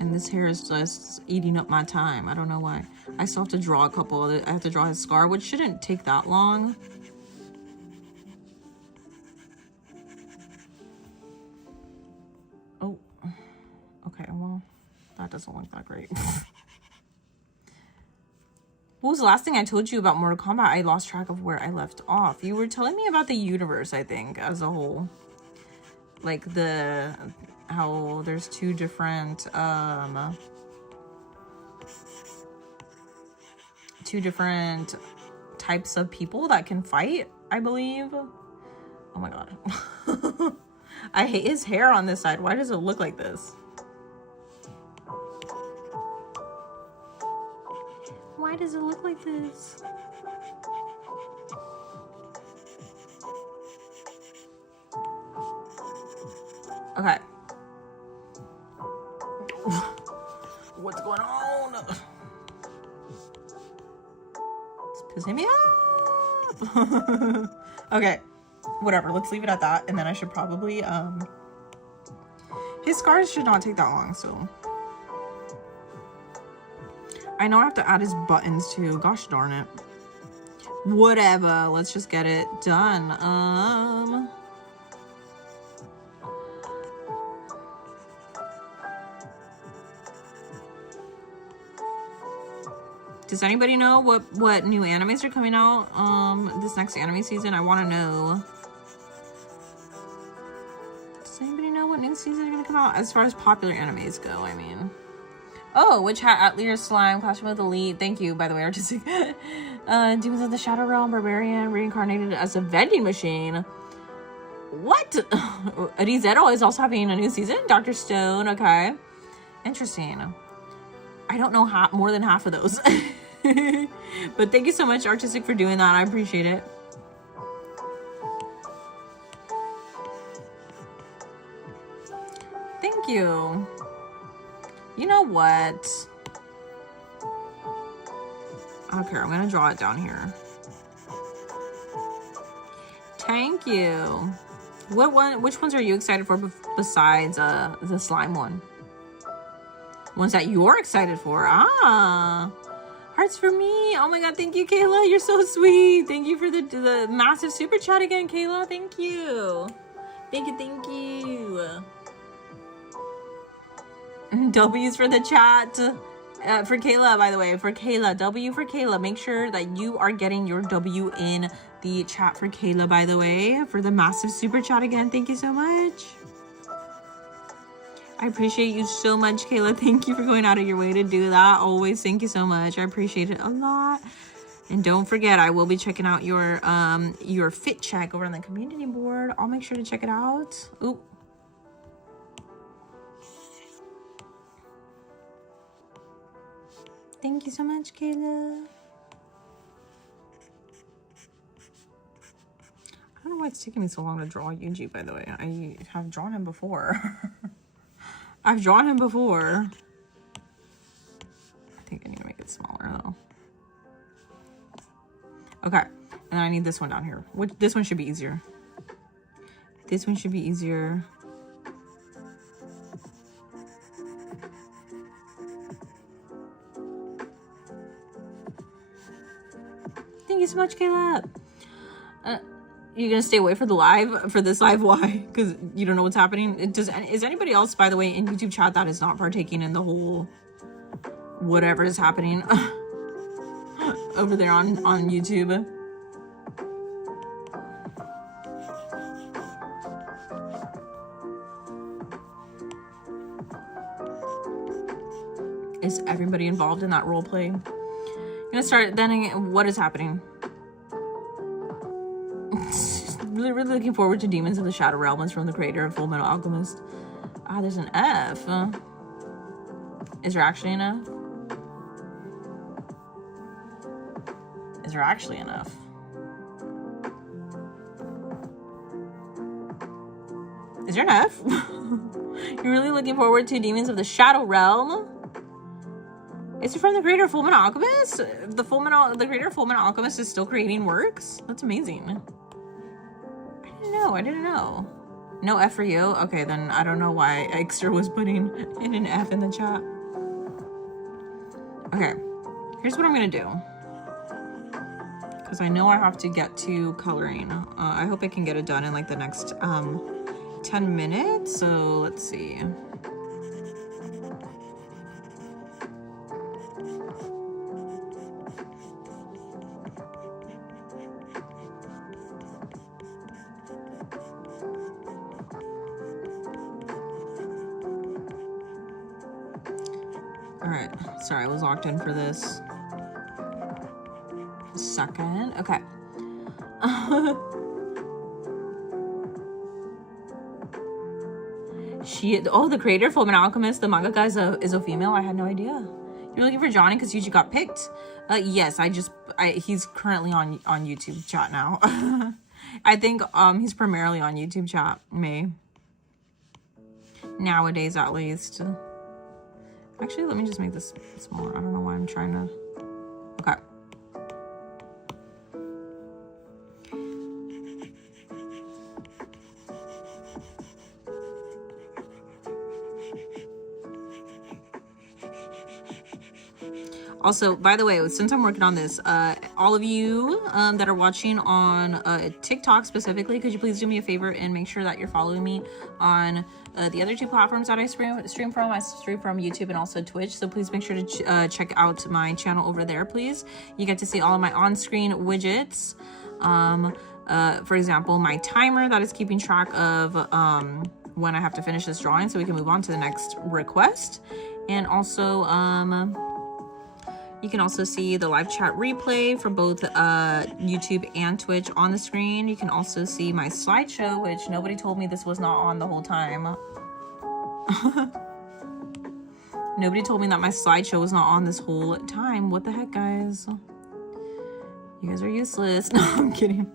And this hair is just eating up my time. I don't know why. I still have to draw a couple. I have to draw his scar, which shouldn't take that long. Oh, okay, well, that doesn't look that great. What was the last thing I told you about Mortal Kombat? I lost track of where I left off. You were telling me about the universe, I think, as a whole. Like how there's 2 different, 2 different types of people that can fight, I believe. Oh my God. I hate his hair on this side. Why does it look like this? Why does it look like this? Okay. What's going on? It's pissing me off. Okay. Whatever. Let's leave it at that. And then I should probably, his scars should not take that long, so. I know I have to add his buttons too. Gosh darn it. Whatever. Let's just get it done. Does anybody know what new animes are coming out this next anime season? I want to know. Does anybody know what new season is going to come out? As far as popular animes go, I mean. Oh, Witch Hat, Atelier Slime, Classroom with Elite. Thank you, by the way, artistic. Demons of the Shadow Realm, Barbarian, reincarnated as a vending machine. What? Rizero is also having a new season. Dr. Stone, okay. Interesting. I don't know more than half of those. But thank you so much, Artistic, for doing that. I appreciate it. Thank you. You know what? I don't care. I'm going to draw it down here. Thank you. Which ones are you excited for besides the slime one? Ones that you're excited for. Ah, hearts for me. Oh my god, thank you, Kayla. You're so sweet. Thank you for the massive super chat again, Kayla. Thank you. Thank you. W's for the chat. For Kayla, by the way, for Kayla, W for Kayla. Make sure that you are getting your W in the chat for Kayla, by the way, for the massive super chat again. Thank you so much. I appreciate you so much, Kayla. Thank you for going out of your way to do that. Always, thank you so much. I appreciate it a lot. And don't forget, I will be checking out your fit check over on the community board. I'll make sure to check it out. Oop. Thank you so much, Kayla. I don't know why it's taking me so long to draw Yuji, by the way. I have drawn him before. I've drawn him before. I think I need to make it smaller, though. Okay. And I need this one down here. This one should be easier. This one should be easier. Thank you so much, Kayla. You're gonna stay away for this live? Why? Because you don't know what's happening. Is anybody else, by the way, in YouTube chat that is not partaking in the whole whatever is happening over there on YouTube? Is everybody involved in that role play? I'm gonna start then again. What is happening? Really looking forward to Demons of the Shadow Realms from the creator of Full Metal Alchemist. Ah, there's an F. Is there actually an F? Is there actually an F? Is there an F? You're really looking forward to Demons of the Shadow Realm? Is it from the creator of Full Metal Alchemist? The creator of Full Metal Alchemist is still creating works? That's amazing. I didn't know. No F for you? Okay, then I don't know why Extra was putting in an F in the chat. Okay, here's what I'm gonna do. Because I know I have to get to coloring. I hope I can get it done in like the next 10 minutes. So let's see. Alright, sorry, I was locked in for this second. Okay. The creator of Full Metal Alchemist, the mangaka is a female. I had no idea. You're looking for Johnny because Yuji got picked? Yes, he's currently on YouTube chat now. I think he's primarily on YouTube chat, nowadays at least. Actually, let me just make this smaller. I don't know why I'm trying to... Okay. Also, by the way, since I'm working on this, all of you that are watching on TikTok specifically, could you please do me a favor and make sure that you're following me on the other two platforms that I stream from. I stream from YouTube and also Twitch, so please make sure to check out my channel over there, please. You get to see all of my on-screen widgets. For example, my timer that is keeping track of when I have to finish this drawing so we can move on to the next request. And also, you can also see the live chat replay for both YouTube and Twitch on the screen. You can also see my slideshow, which nobody told me this was not on the whole time. Nobody told me that my slideshow was not on this whole time. What the heck, guys? You guys are useless. No, I'm kidding.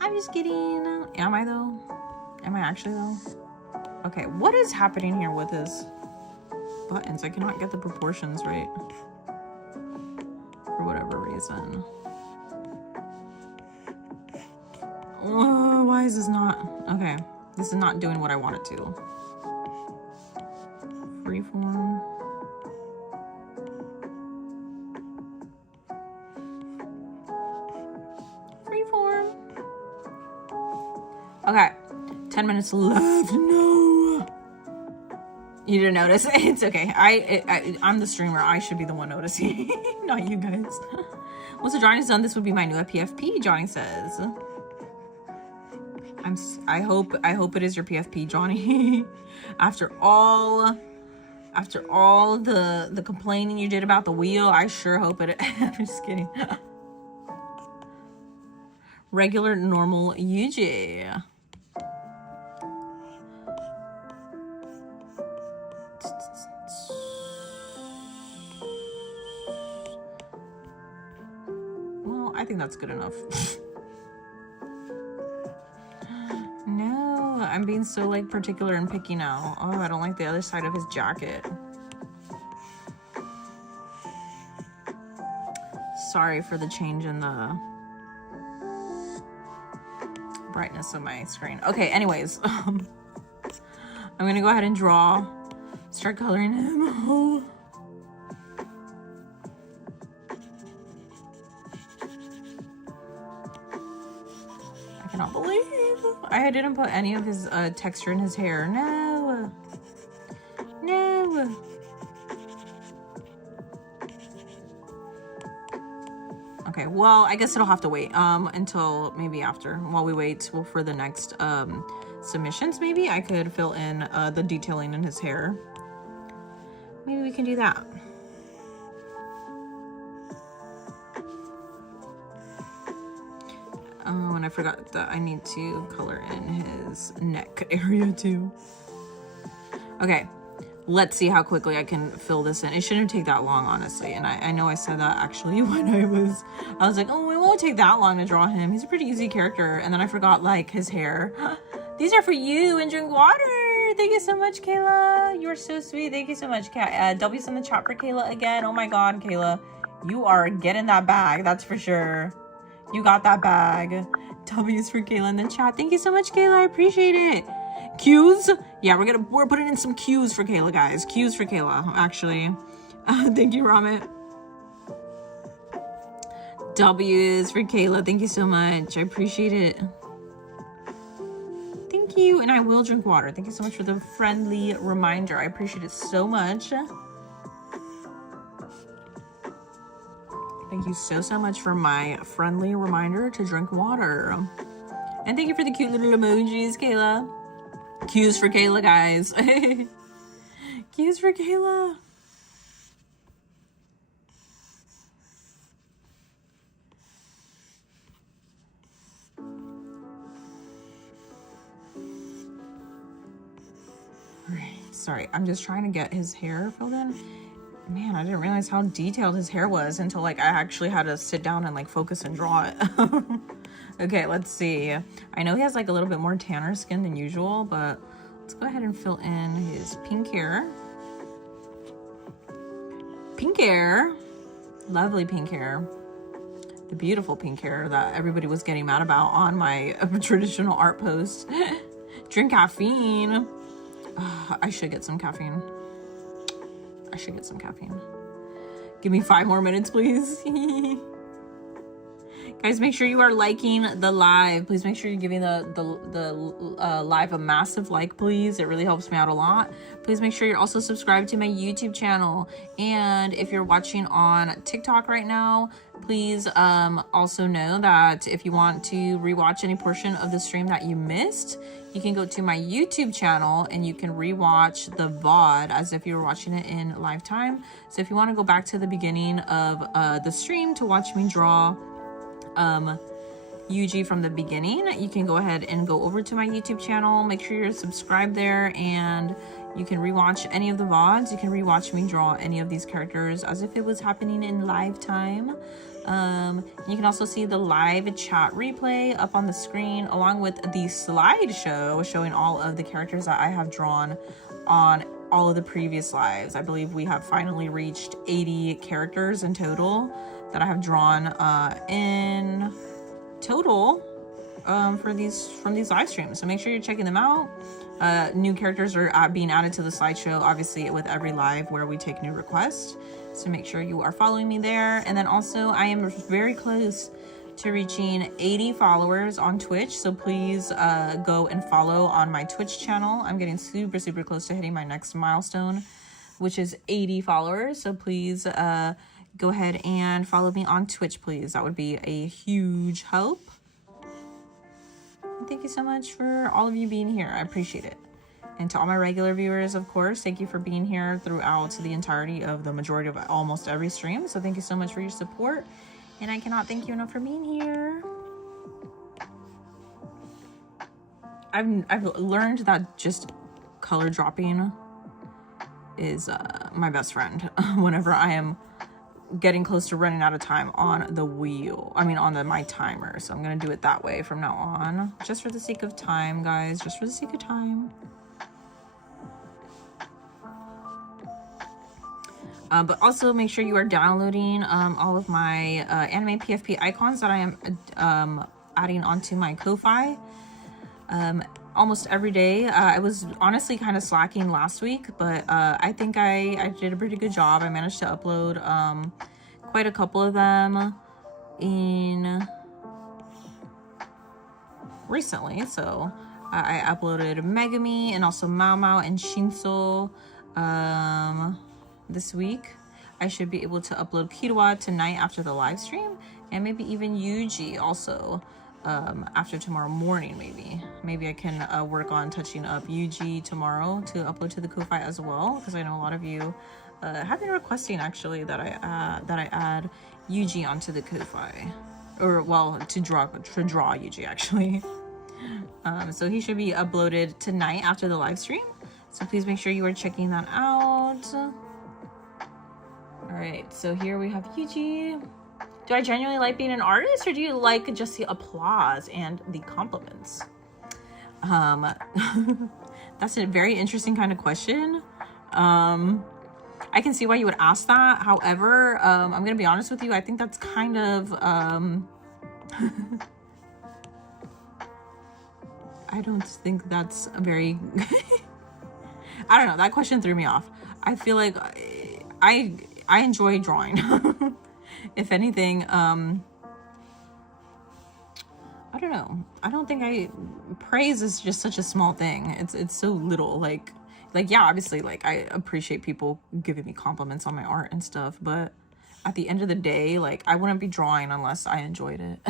I'm just kidding. Am I, though? Am I actually, though? Okay, what is happening here with this? Buttons. I cannot get the proportions right for whatever reason. Why is this not? Okay. This is not doing what I want it to. Freeform. Freeform. Okay. 10 minutes left. No. You didn't notice? It's okay. I'm the streamer. I should be the one noticing, not you guys. Once the drawing is done, this would be my new PFP, Johnny says. I hope it is your PFP, Johnny. After all the complaining you did about the wheel, I sure hope it. I'm just kidding. Regular, normal Yuji. Well, I think that's good enough. No, I'm being so like particular and picky now. Oh, I don't like the other side of his jacket. Sorry for the change in the brightness of my screen. Okay, anyways, I'm gonna go ahead and start coloring him. Oh. I cannot believe I didn't put any of his texture in his hair. No. Okay, well, I guess it'll have to wait until maybe after, while we wait for the next submissions. Maybe I could fill in the detailing in his hair. Maybe we can do that. Oh, and I forgot that I need to color in his neck area too. Okay, let's see how quickly I can fill this in. It shouldn't take that long, honestly. And I know I said that actually when I was like, oh, it won't take that long to draw him. He's a pretty easy character. And then I forgot like his hair. These are for you, and drink water. Thank you so much, Kayla. You're so sweet. Thank you so much, W's in the chat for Kayla again. Oh my God, Kayla, you are getting that bag. That's for sure. You got that bag. W's for Kayla in the chat. Thank you so much, Kayla. I appreciate it. Q's? Yeah, we're putting in some Q's for Kayla, guys. Q's for Kayla, actually. Thank you, Ramit. W's for Kayla. Thank you so much. I appreciate it. Thank you. And I will drink water. Thank you so much for the friendly reminder. I appreciate it so much. Thank you so much for my friendly reminder to drink water. And thank you for the cute little emojis, Kayla. Q's for Kayla, guys. Q's for Kayla. Alright, sorry. I'm just trying to get his hair filled in. Man, I didn't realize how detailed his hair was until like I actually had to sit down and like focus and draw it. Okay, let's see. I know he has like a little bit more tanner skin than usual, but let's go ahead and fill in his pink hair. Pink hair. Lovely pink hair. The beautiful pink hair that everybody was getting mad about on my traditional art post. Drink caffeine. I should get some caffeine. Give me 5 more minutes, please. Guys, make sure you are liking the live. Please make sure you're giving the live a massive like, please. It really helps me out a lot. Please make sure you're also subscribed to my YouTube channel. And if you're watching on TikTok right now, please also know that if you want to rewatch any portion of the stream that you missed, you can go to my YouTube channel and you can rewatch the VOD as if you were watching it in live time. So if you want to go back to the beginning of the stream to watch me draw Yuji from the beginning, you can go ahead and go over to my YouTube channel. Make sure you're subscribed there, and you can rewatch any of the VODs. You can rewatch me draw any of these characters as if it was happening in live time. You can also see the live chat replay up on the screen, along with the slideshow showing all of the characters that I have drawn on all of the previous lives. I believe we have finally reached 80 characters in total that I have drawn in total. from these live streams. So make sure you're checking them out. New characters are being added to the slideshow, obviously, with every live where we take new requests. So make sure you are following me there. And then also, I am very close to reaching 80 followers on Twitch. So please go and follow on my Twitch channel. I'm getting super, super close to hitting my next milestone, which is 80 followers. So please go ahead and follow me on Twitch, please. That would be a huge help. Thank you so much for all of you being here. I appreciate it. And to all my regular viewers, of course, thank you for being here throughout the entirety of the majority of almost every stream. So thank you so much for your support. And I cannot thank you enough for being here. I've learned that just color dropping is my best friend whenever I am getting close to running out of time on the wheel. I mean, on my timer. So I'm going to do it that way from now on. Just for the sake of time, guys. Just for the sake of time. But also make sure you are downloading all of my anime PFP icons that I am adding onto my Ko-Fi almost every day. I was honestly kind of slacking last week, but I think I did a pretty good job. I managed to upload quite a couple of them in recently. So I uploaded Megami and also Mao Mao and Shinso this week. I should be able to upload Kirawa tonight after the live stream, and maybe even Yuji also after tomorrow morning. Maybe I can work on touching up Yuji tomorrow to upload to the Ko-Fi as well, because I know a lot of you have been requesting actually that I add Yuji onto the Ko-Fi, or well, to draw Yuji actually. So he should be uploaded tonight after the live stream, so please make sure you are checking that out. All right, so here we have Yuji. Do I genuinely like being an artist, or do you like just the applause and the compliments? That's a very interesting kind of question. I can see why you would ask that. However, I'm gonna be honest with you. I think that's kind of I don't think that's a very I don't know, that question threw me off. I feel like I enjoy drawing. If anything, I don't know. I don't think praise is just such a small thing. It's so little. Like yeah, obviously, like I appreciate people giving me compliments on my art and stuff, but at the end of the day, like I wouldn't be drawing unless I enjoyed it.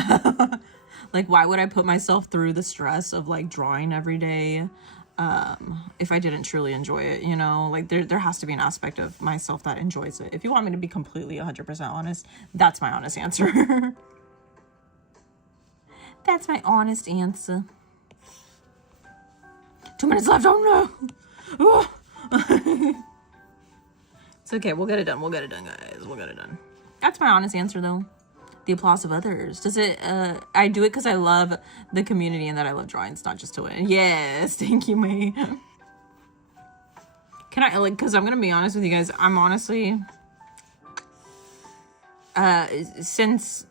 Like, why would I put myself through the stress of like drawing every day if I didn't truly enjoy it, you know? Like there has to be an aspect of myself that enjoys it. If you want me to be completely 100% honest, that's my honest answer. That's my honest answer. 2 minutes left. Oh no. It's okay, we'll get it done, guys. We'll get it done. That's my honest answer though. The applause of others. Does it I do it because I love the community and that I love drawing. It's not just to win. Yes, thank you, May. Can I, like, because I'm gonna be honest with you guys, I'm honestly since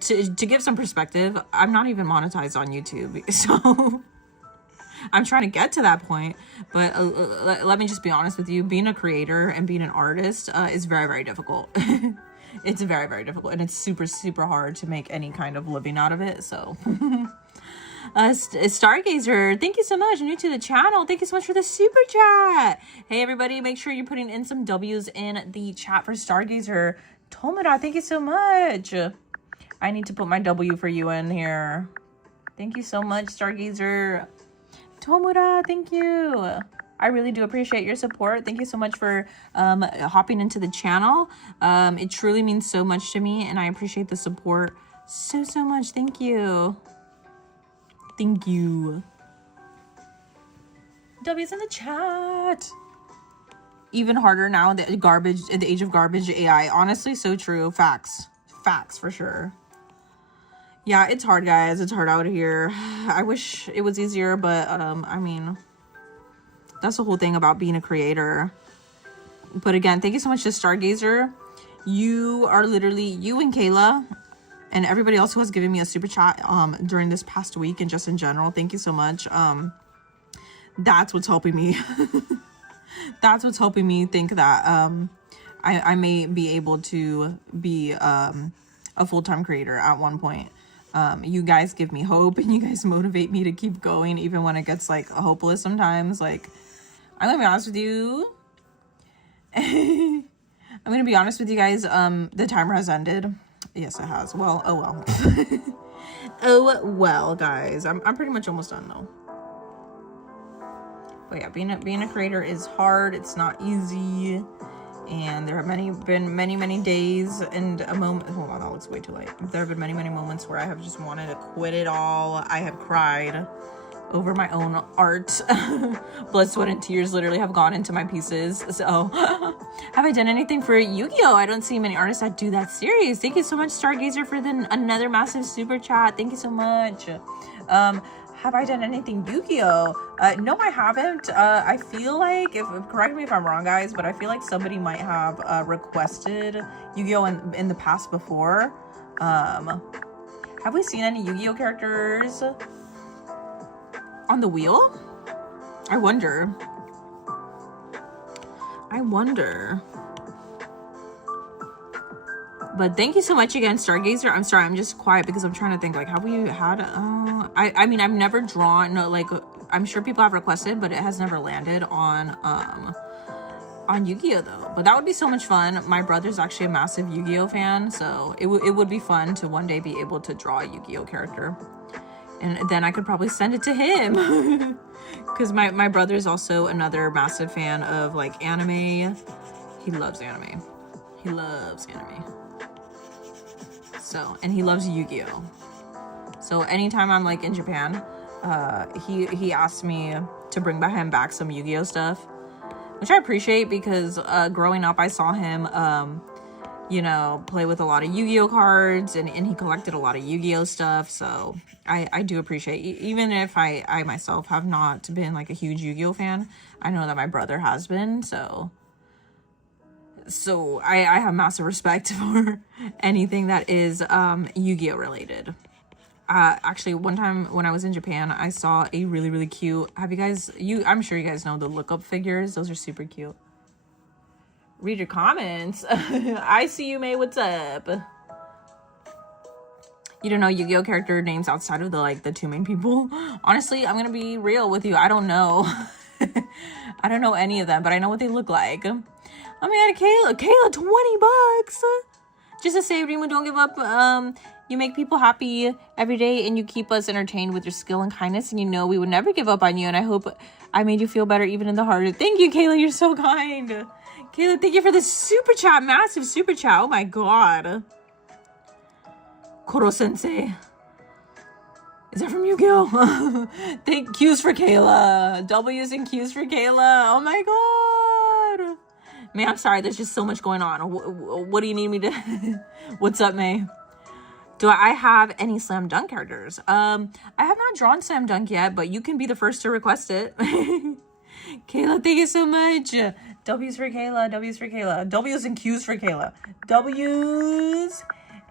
to give some perspective, I'm not even monetized on YouTube, so I'm trying to get to that point. But let me just be honest with you, being a creator and being an artist is very, very difficult. It's very, very difficult, and it's super, super hard to make any kind of living out of it. So Stargazer, thank you so much. New to the channel, thank you so much for the super chat. Hey everybody, make sure you're putting in some W's in the chat for Stargazer. Tomura, thank you so much. I need to put my W for you in here. Thank you so much, Stargazer. Tomura, thank you. I really do appreciate your support. Thank you so much for hopping into the channel. It truly means so much to me, and I appreciate the support so, so much. Thank you. Thank you. W's in the chat. Even harder now, the age of garbage AI. Honestly, so true. Facts for sure. Yeah, it's hard, guys. It's hard out here. I wish it was easier, but I mean, that's the whole thing about being a creator. But again, thank you so much to Stargazer. You are literally, you and Kayla And everybody else who has given me a super chat during this past week and just in general, thank you so much. That's what's helping me. That's what's helping me think that I may be able to be a full-time creator at one point. You guys give me hope and you guys motivate me to keep going even when it gets like hopeless sometimes. Like, I'm gonna be honest with you. I'm gonna be honest with you guys. The timer has ended. Yes, it has. Well, oh well. Oh well, guys. I'm pretty much almost done though. But yeah, being a creator is hard. It's not easy. And there have been many days and a moment. Hold on, that looks way too late. There have been many moments where I have just wanted to quit it all. I have cried over my own art. Blood, sweat, and tears literally have gone into my pieces. So, have I done anything for Yu-Gi-Oh? I don't see many artists that do that series. Thank you so much, Stargazer, for another massive super chat. Thank you so much. Have I done anything Yu-Gi-Oh? No, I haven't. I feel like, correct me if I'm wrong, guys, but I feel like somebody might have requested Yu-Gi-Oh in the past before. Have we seen any Yu-Gi-Oh characters on the wheel? I wonder. But thank you so much again, Stargazer. I'm sorry, I'm just quiet because I'm trying to think, like, have we had I mean, I've never drawn, like, I'm sure people have requested, but it has never landed on Yu-Gi-Oh though. But that would be so much fun. My brother's actually a massive Yu-Gi-Oh fan, so it would be fun to one day be able to draw a Yu-Gi-Oh character. And then I could probably send it to him. Because my brother's also another massive fan of, like, anime. He loves anime. So, and he loves Yu-Gi-Oh. So anytime I'm, like, in Japan, he asked me to bring him back some Yu-Gi-Oh stuff. Which I appreciate because growing up I saw him, you know, play with a lot of Yu-Gi-Oh cards, and he collected a lot of Yu-Gi-Oh stuff. So I do appreciate, even if I myself have not been like a huge Yu-Gi-Oh fan, I know that my brother has been. So I have massive respect for anything that is Yu-Gi-Oh related. Actually, one time when I was in Japan, I saw a really cute, I'm sure you guys know the look-up figures. Those are super cute. Read your comments. I see you, May. What's up? You don't know Yu-Gi-Oh character names outside of the two main people? Honestly, I'm gonna be real with you. I don't know. I don't know any of them, but I know what they look like. Oh my god, Kayla, $20. Just to say, Rimu, don't give up. You make people happy every day, and you keep us entertained with your skill and kindness, and you know we would never give up on you, and I hope I made you feel better even in the hardest. Thank you, Kayla. You're so kind. Kayla, thank you for the super chat. Massive super chat. Oh my god. Koro Sensei. Is that from Yu-Gi-Oh? Thank Q's for Kayla. W's and Q's for Kayla. Oh my god. May, I'm sorry. There's just so much going on. What do you need me to... What's up, May? Do I have any slam dunk characters? I have not drawn slam dunk yet, but you can be the first to request it. Kayla, thank you so much. W's for Kayla. W's for Kayla. W's and Q's for Kayla. W's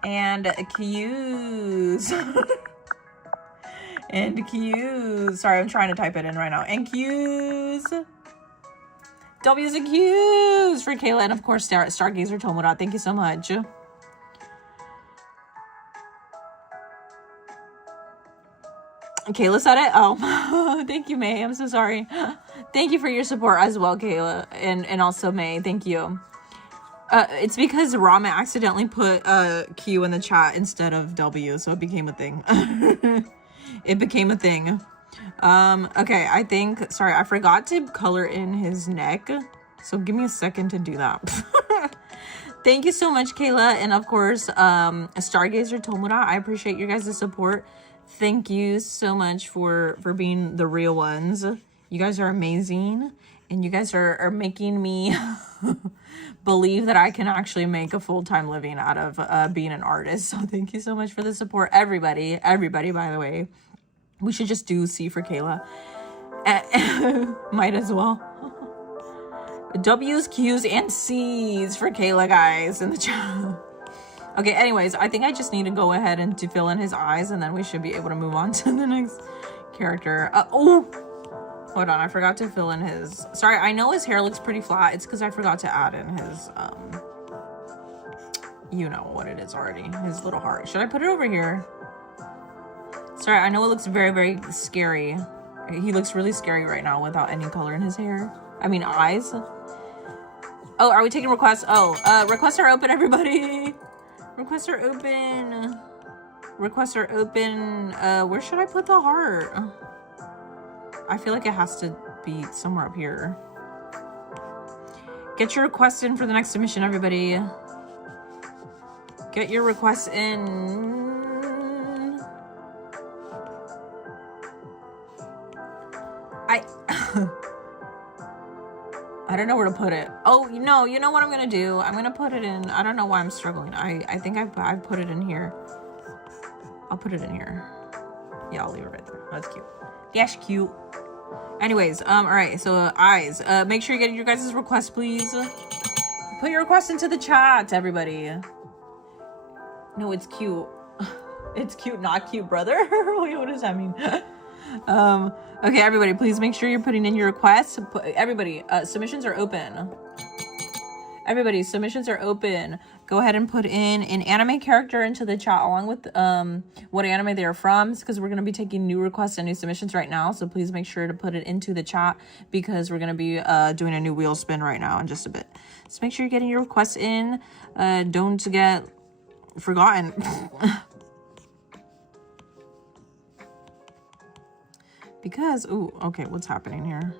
and Q's. And Q's. Sorry, I'm trying to type it in right now. And Q's. W's and Q's for Kayla. And of course, Stargazer Tomura. Thank you so much. Kayla said it? Oh, thank you, May. I'm so sorry. Thank you for your support as well, Kayla. And also, May. Thank you. It's because Rama accidentally put Q in the chat instead of W, so it became a thing. It became a thing. Okay, I think... Sorry, I forgot to color in his neck. So give me a second to do that. Thank you so much, Kayla. And of course, Stargazer Tomura. I appreciate your guys' support. Thank you so much for being the real ones. You guys are amazing. And you guys are making me believe that I can actually make a full-time living out of being an artist. So thank you so much for the support. Everybody, by the way. We should just do C for Kayla. Might as well. W's, Q's, and C's for Kayla, guys, in the chat. Okay, anyways, I think I just need to go ahead and to fill in his eyes, and then we should be able to move on to the next character. Oh, hold on, I forgot to fill in his... Sorry, I know his hair looks pretty flat. It's because I forgot to add in his, you know what it is already. His little heart. Should I put it over here? Sorry, I know it looks very, very scary. He looks really scary right now without any color in his hair. I mean, eyes. Oh, are we taking requests? Oh, requests are open, everybody. Requests are open. Requests are open. Where should I put the heart? I feel like it has to be somewhere up here. Get your requests in for the next submission, everybody. Get your requests in. I don't know where to put it. Oh, you know what I'm gonna do? I'm gonna put it in. I don't know why I'm struggling. I think I put it in here. I'll put it in here. Yeah, I'll leave it right there. That's cute. That's cute. Anyways, all right. So eyes. Make sure you get your guys' requests, please. Put your requests into the chat, everybody. No, it's cute. It's cute, not cute, brother. Wait, what does that mean? Okay, everybody, please make sure you're putting in your requests. Everybody, submissions are open. Everybody, submissions are open. Go ahead and put in an anime character into the chat along with what anime they are from, because we're going to be taking new requests and new submissions right now. So please make sure to put it into the chat, because we're going to be doing a new wheel spin right now in just a bit. So make sure you're getting your requests in. Don't get forgotten. Because, ooh, okay, what's happening here?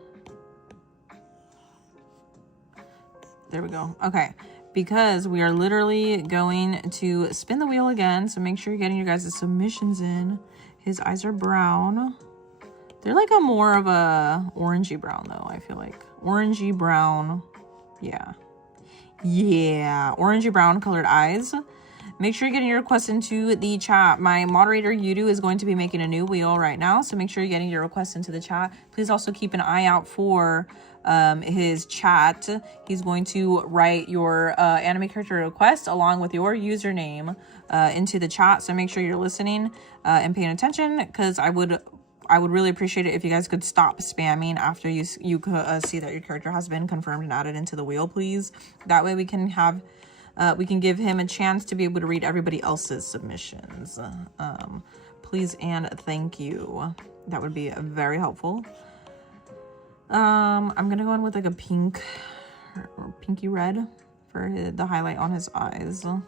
There we go. Okay, because we are literally going to spin the wheel again, so make sure you're getting your guys' submissions in. His eyes are brown. They're like a more of a orangey brown, though, I feel like. Orangey brown. Yeah. Yeah, orangey brown colored eyes. Make sure you're getting your requests into the chat. My moderator, Yudu, is going to be making a new wheel right now, so make sure you're getting your requests into the chat. Please also keep an eye out for his chat. He's going to write your anime character request along with your username into the chat, so make sure you're listening and paying attention, because I would really appreciate it if you guys could stop spamming after you see that your character has been confirmed and added into the wheel, please. That way we can have... we can give him a chance to be able to read everybody else's submissions. Please and thank you. That would be very helpful. I'm gonna go in with like a pink or pinky red for the highlight on his eyes. So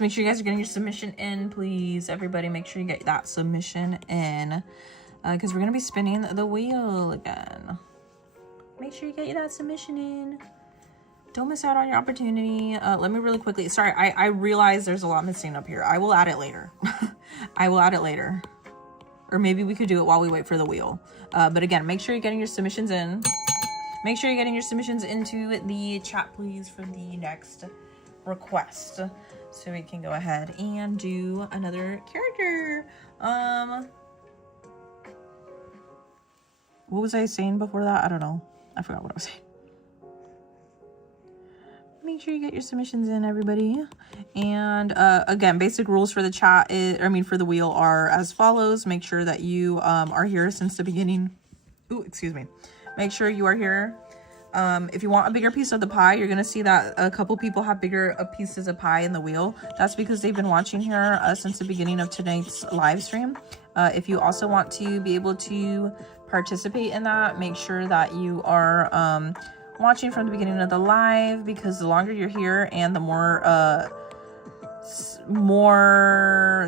make sure you guys are getting your submission in, please. Everybody, make sure you get that submission in, because we're gonna be spinning the wheel again. Make sure you get that submission in. Don't miss out on your opportunity. Let me really quickly... Sorry, I realize there's a lot missing up here. I will add it later. I will add it later. Or maybe we could do it while we wait for the wheel. But again, make sure you're getting your submissions in. Make sure you're getting your submissions into the chat, please, for the next request. So we can go ahead and do another character. What was I saying before that? I don't know. I forgot what I was saying. Make sure you get your submissions in, everybody. And again, basic rules for the chat for the wheel are as follows. Make sure that you are here since the beginning. Ooh, excuse me. Make sure you are here. If you want a bigger piece of the pie, you're gonna see that a couple people have bigger pieces of pie in the wheel. That's because they've been watching here since the beginning of tonight's live stream. If you also want to be able to participate in that, make sure that you are watching from the beginning of the live, because the longer you're here and the more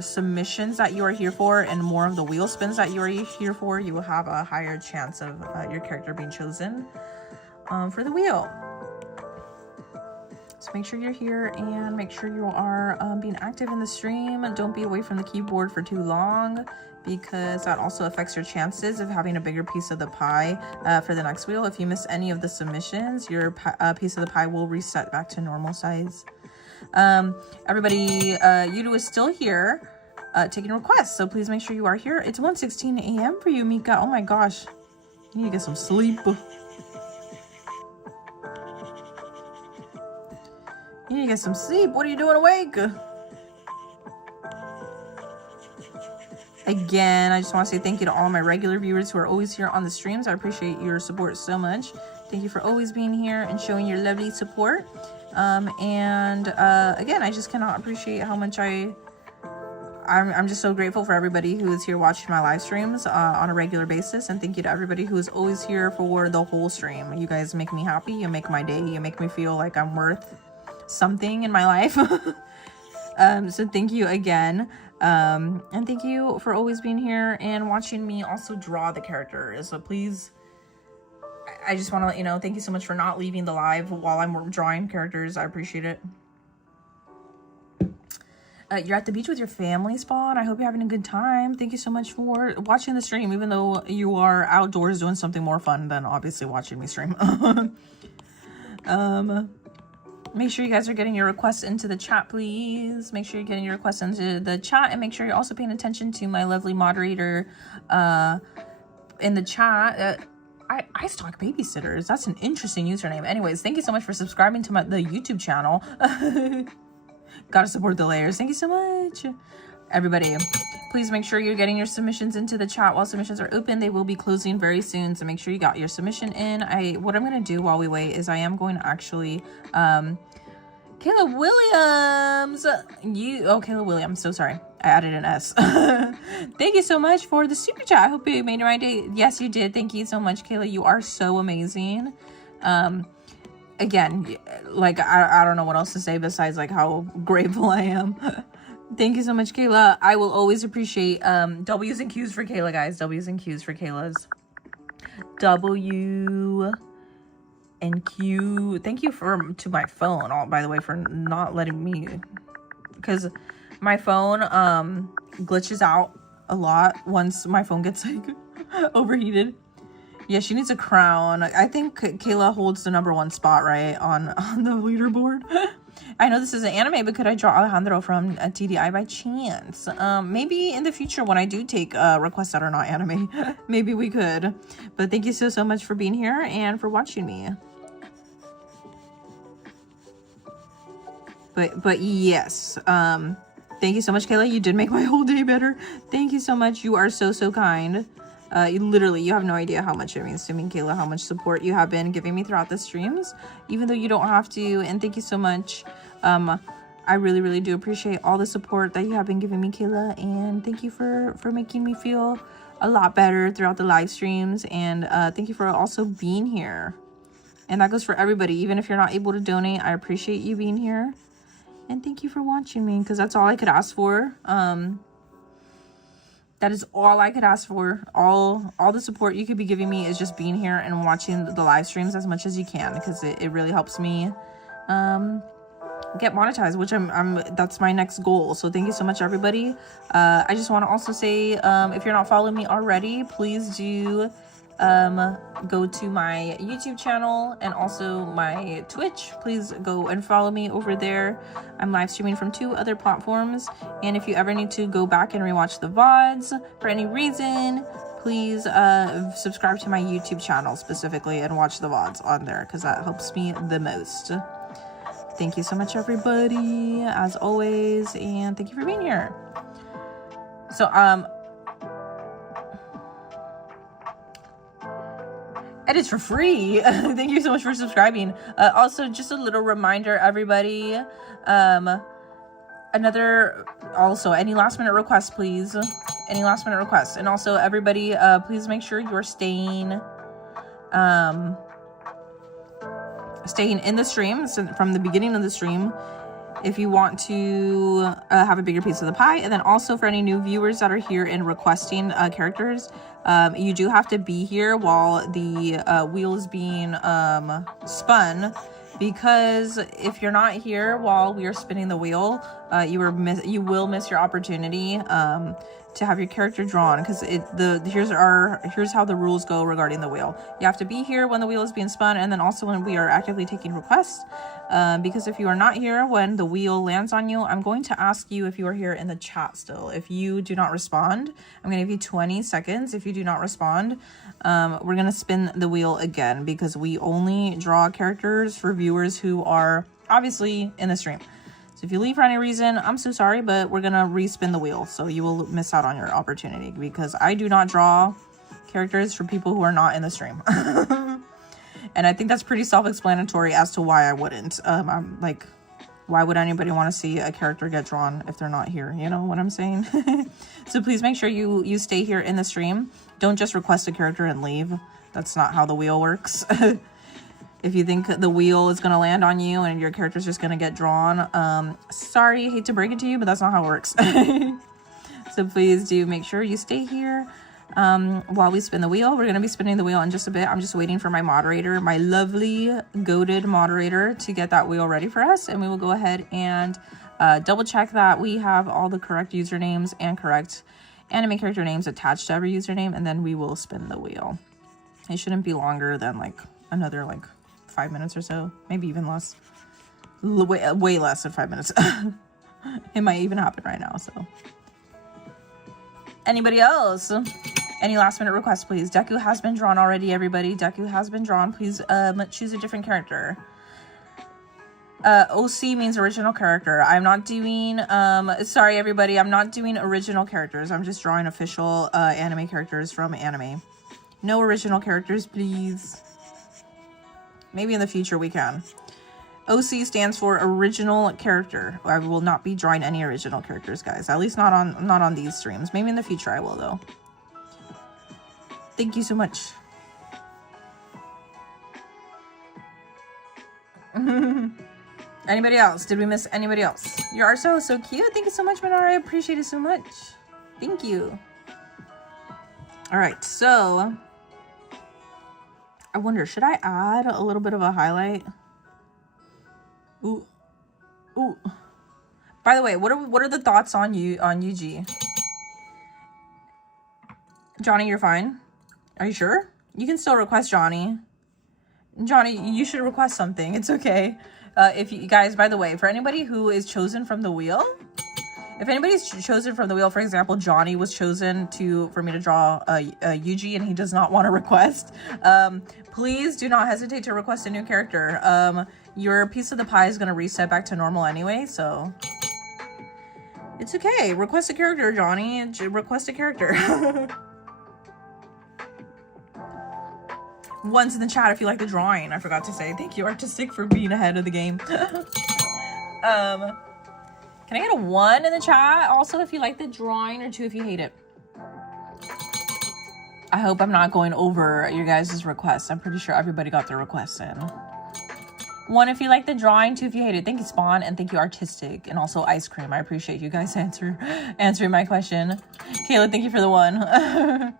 submissions that you are here for and more of the wheel spins that you are here for, you will have a higher chance of your character being chosen for the wheel. So make sure you're here and make sure you are being active in the stream. Don't be away from the keyboard for too long, because that also affects your chances of having a bigger piece of the pie for the next wheel. If you miss any of the submissions, your piece of the pie will reset back to normal size. Everybody, Yudu is still here taking requests, so please make sure you are here. It's 1:16 a.m. for you, Mika. Oh my gosh, you need to get some sleep. You need to get some sleep. What are you doing awake? Again, I just want to say thank you to all my regular viewers who are always here on the streams. I appreciate your support so much. Thank you for always being here and showing your lovely support. Again, I just cannot appreciate how much I'm just so grateful for everybody who is here watching my live streams on a regular basis. And thank you to everybody who is always here for the whole stream. You guys make me happy. You make my day. You make me feel like I'm worth something in my life. So thank you again. And thank you for always being here and watching me also draw the characters. So please, I just want to let you know, thank you so much for not leaving the live while I'm drawing characters. I appreciate it. You're at the beach with your family, Spawn. I hope you're having a good time. Thank you so much for watching the stream, even though you are outdoors doing something more fun than obviously watching me stream. Make sure you guys are getting your requests into the chat, please. Make sure you're getting your requests into the chat, and make sure you're also paying attention to my lovely moderator in the chat. Ice Talk Babysitters. That's an interesting username. Anyways, thank you so much for subscribing to the YouTube channel. Gotta support the layers. Thank you so much. Everybody, please make sure you're getting your submissions into the chat while submissions are open. They will be closing very soon, so make sure you got your submission in. What I'm going to do while we wait is I am going to actually... Kayla Williams! Kayla Williams, so sorry. I added an S. Thank you so much for the super chat. I hope you made my day. Yes, you did. Thank you so much, Kayla. You are so amazing. Again, like, I don't know what else to say besides, like, how grateful I am. Thank you so much, Kayla. I will always appreciate W's and Q's for Kayla, guys. W's and Q's for Kayla's. W and Q. Thank you to my phone, by the way, for not letting me, because my phone glitches out a lot once my phone gets like overheated. Yeah, she needs a crown. I think Kayla holds the #1 spot, right, on the leaderboard. I know this is an anime, but could I draw Alejandro from TDI by chance? Maybe in the future when I do take requests that are not anime, maybe we could. But thank you so much for being here and for watching me. But yes, thank you so much, Kayla. You did make my whole day better. Thank you so much. You are so kind. You have no idea how much it means to me, Kayla, how much support you have been giving me throughout the streams, even though you don't have to. And thank you so much. I really, really do appreciate all the support that you have been giving me, Kayla. And thank you for making me feel a lot better throughout the live streams. And thank you for also being here. And that goes for everybody. Even if you're not able to donate, I appreciate you being here. And thank you for watching me, because that's all I could ask for. That is all I could ask for. All the support you could be giving me is just being here and watching the live streams as much as you can, because it really helps me get monetized, which that's my next goal. So thank you so much, everybody. I just want to also say, if you're not following me already, please do go to my YouTube channel and also my Twitch. Please go and follow me over there. I'm live streaming from 2 other platforms, and if you ever need to go back and rewatch the VODs for any reason, please subscribe to my YouTube channel specifically and watch the VODs on there, because that helps me the most. Thank you so much, everybody, as always, and thank you for being here. So edits for free. Thank you so much for subscribing. Also, just a little reminder, everybody, any last minute requests, please. Any last minute requests. And also, everybody, please make sure you're staying in the stream from the beginning of the stream if you want to have a bigger piece of the pie. And then also for any new viewers that are here and requesting characters, you do have to be here while the wheel is being spun, because if you're not here while we are spinning the wheel, you will miss your opportunity to have your character drawn, because here's how the rules go regarding the wheel. You have to be here when the wheel is being spun, and then also when we are actively taking requests, because if you are not here when the wheel lands on you, I'm going to ask you if you are here in the chat still. If you do not respond, I'm going to give you 20 seconds. If you do not respond, we're going to spin the wheel again, because we only draw characters for viewers who are obviously in the stream. So if you leave for any reason, I'm so sorry, but we're gonna respin the wheel, so you will miss out on your opportunity, because I do not draw characters for people who are not in the stream. And I think that's pretty self-explanatory as to why I wouldn't. I'm like, why would anybody want to see a character get drawn if they're not here? You know what I'm saying? So please make sure you stay here in the stream. Don't just request a character and leave. That's not how the wheel works. If you think the wheel is going to land on you and your character's just going to get drawn, sorry, hate to break it to you, but that's not how it works. So please do make sure you stay here while we spin the wheel. We're going to be spinning the wheel in just a bit. I'm just waiting for my moderator, my lovely goated moderator, to get that wheel ready for us, and we will go ahead and double check that we have all the correct usernames and correct anime character names attached to every username, and then we will spin the wheel. It shouldn't be longer than like another like 5 minutes or so, maybe even less. Way less than 5 minutes. It might even happen right now. So anybody else? Any last minute requests, please? Deku has been drawn already, everybody. Deku has been drawn. Please choose a different character. OC means original character. I'm not doing, sorry everybody, I'm not doing original characters. I'm just drawing official anime characters from anime. No original characters, please. Maybe in the future we can. OC stands for original character. I will not be drawing any original characters, guys. At least not on these streams. Maybe in the future I will, though. Thank you so much. Anybody else? Did we miss anybody else? You are so cute. Thank you so much, Minara. I appreciate it so much. Thank you. All right, so I wonder, should I add a little bit of a highlight? Ooh. By the way, what are the thoughts on Yuji? Johnny, you're fine. Are you sure? You can still request Johnny. Johnny, you should request something. It's okay. If you guys, by the way, for anybody who is chosen from the wheel, if anybody's chosen from the wheel, for example, Johnny was chosen for me to draw Yuji, and he does not want to request, please do not hesitate to request a new character. Your piece of the pie is going to reset back to normal anyway, so it's okay. Request a character, Johnny. Request a character. Once in the chat if you like the drawing. I forgot to say. Thank you, Artistic, for being ahead of the game. Can I get a 1 in the chat? Also, if you like the drawing, or 2 if you hate it. I hope I'm not going over your guys' requests. I'm pretty sure everybody got their requests in. 1 if you like the drawing, 2 if you hate it. Thank you, Spawn, and thank you, Artistic, and also Ice Cream. I appreciate you guys answering my question. Kayla, thank you for the 1.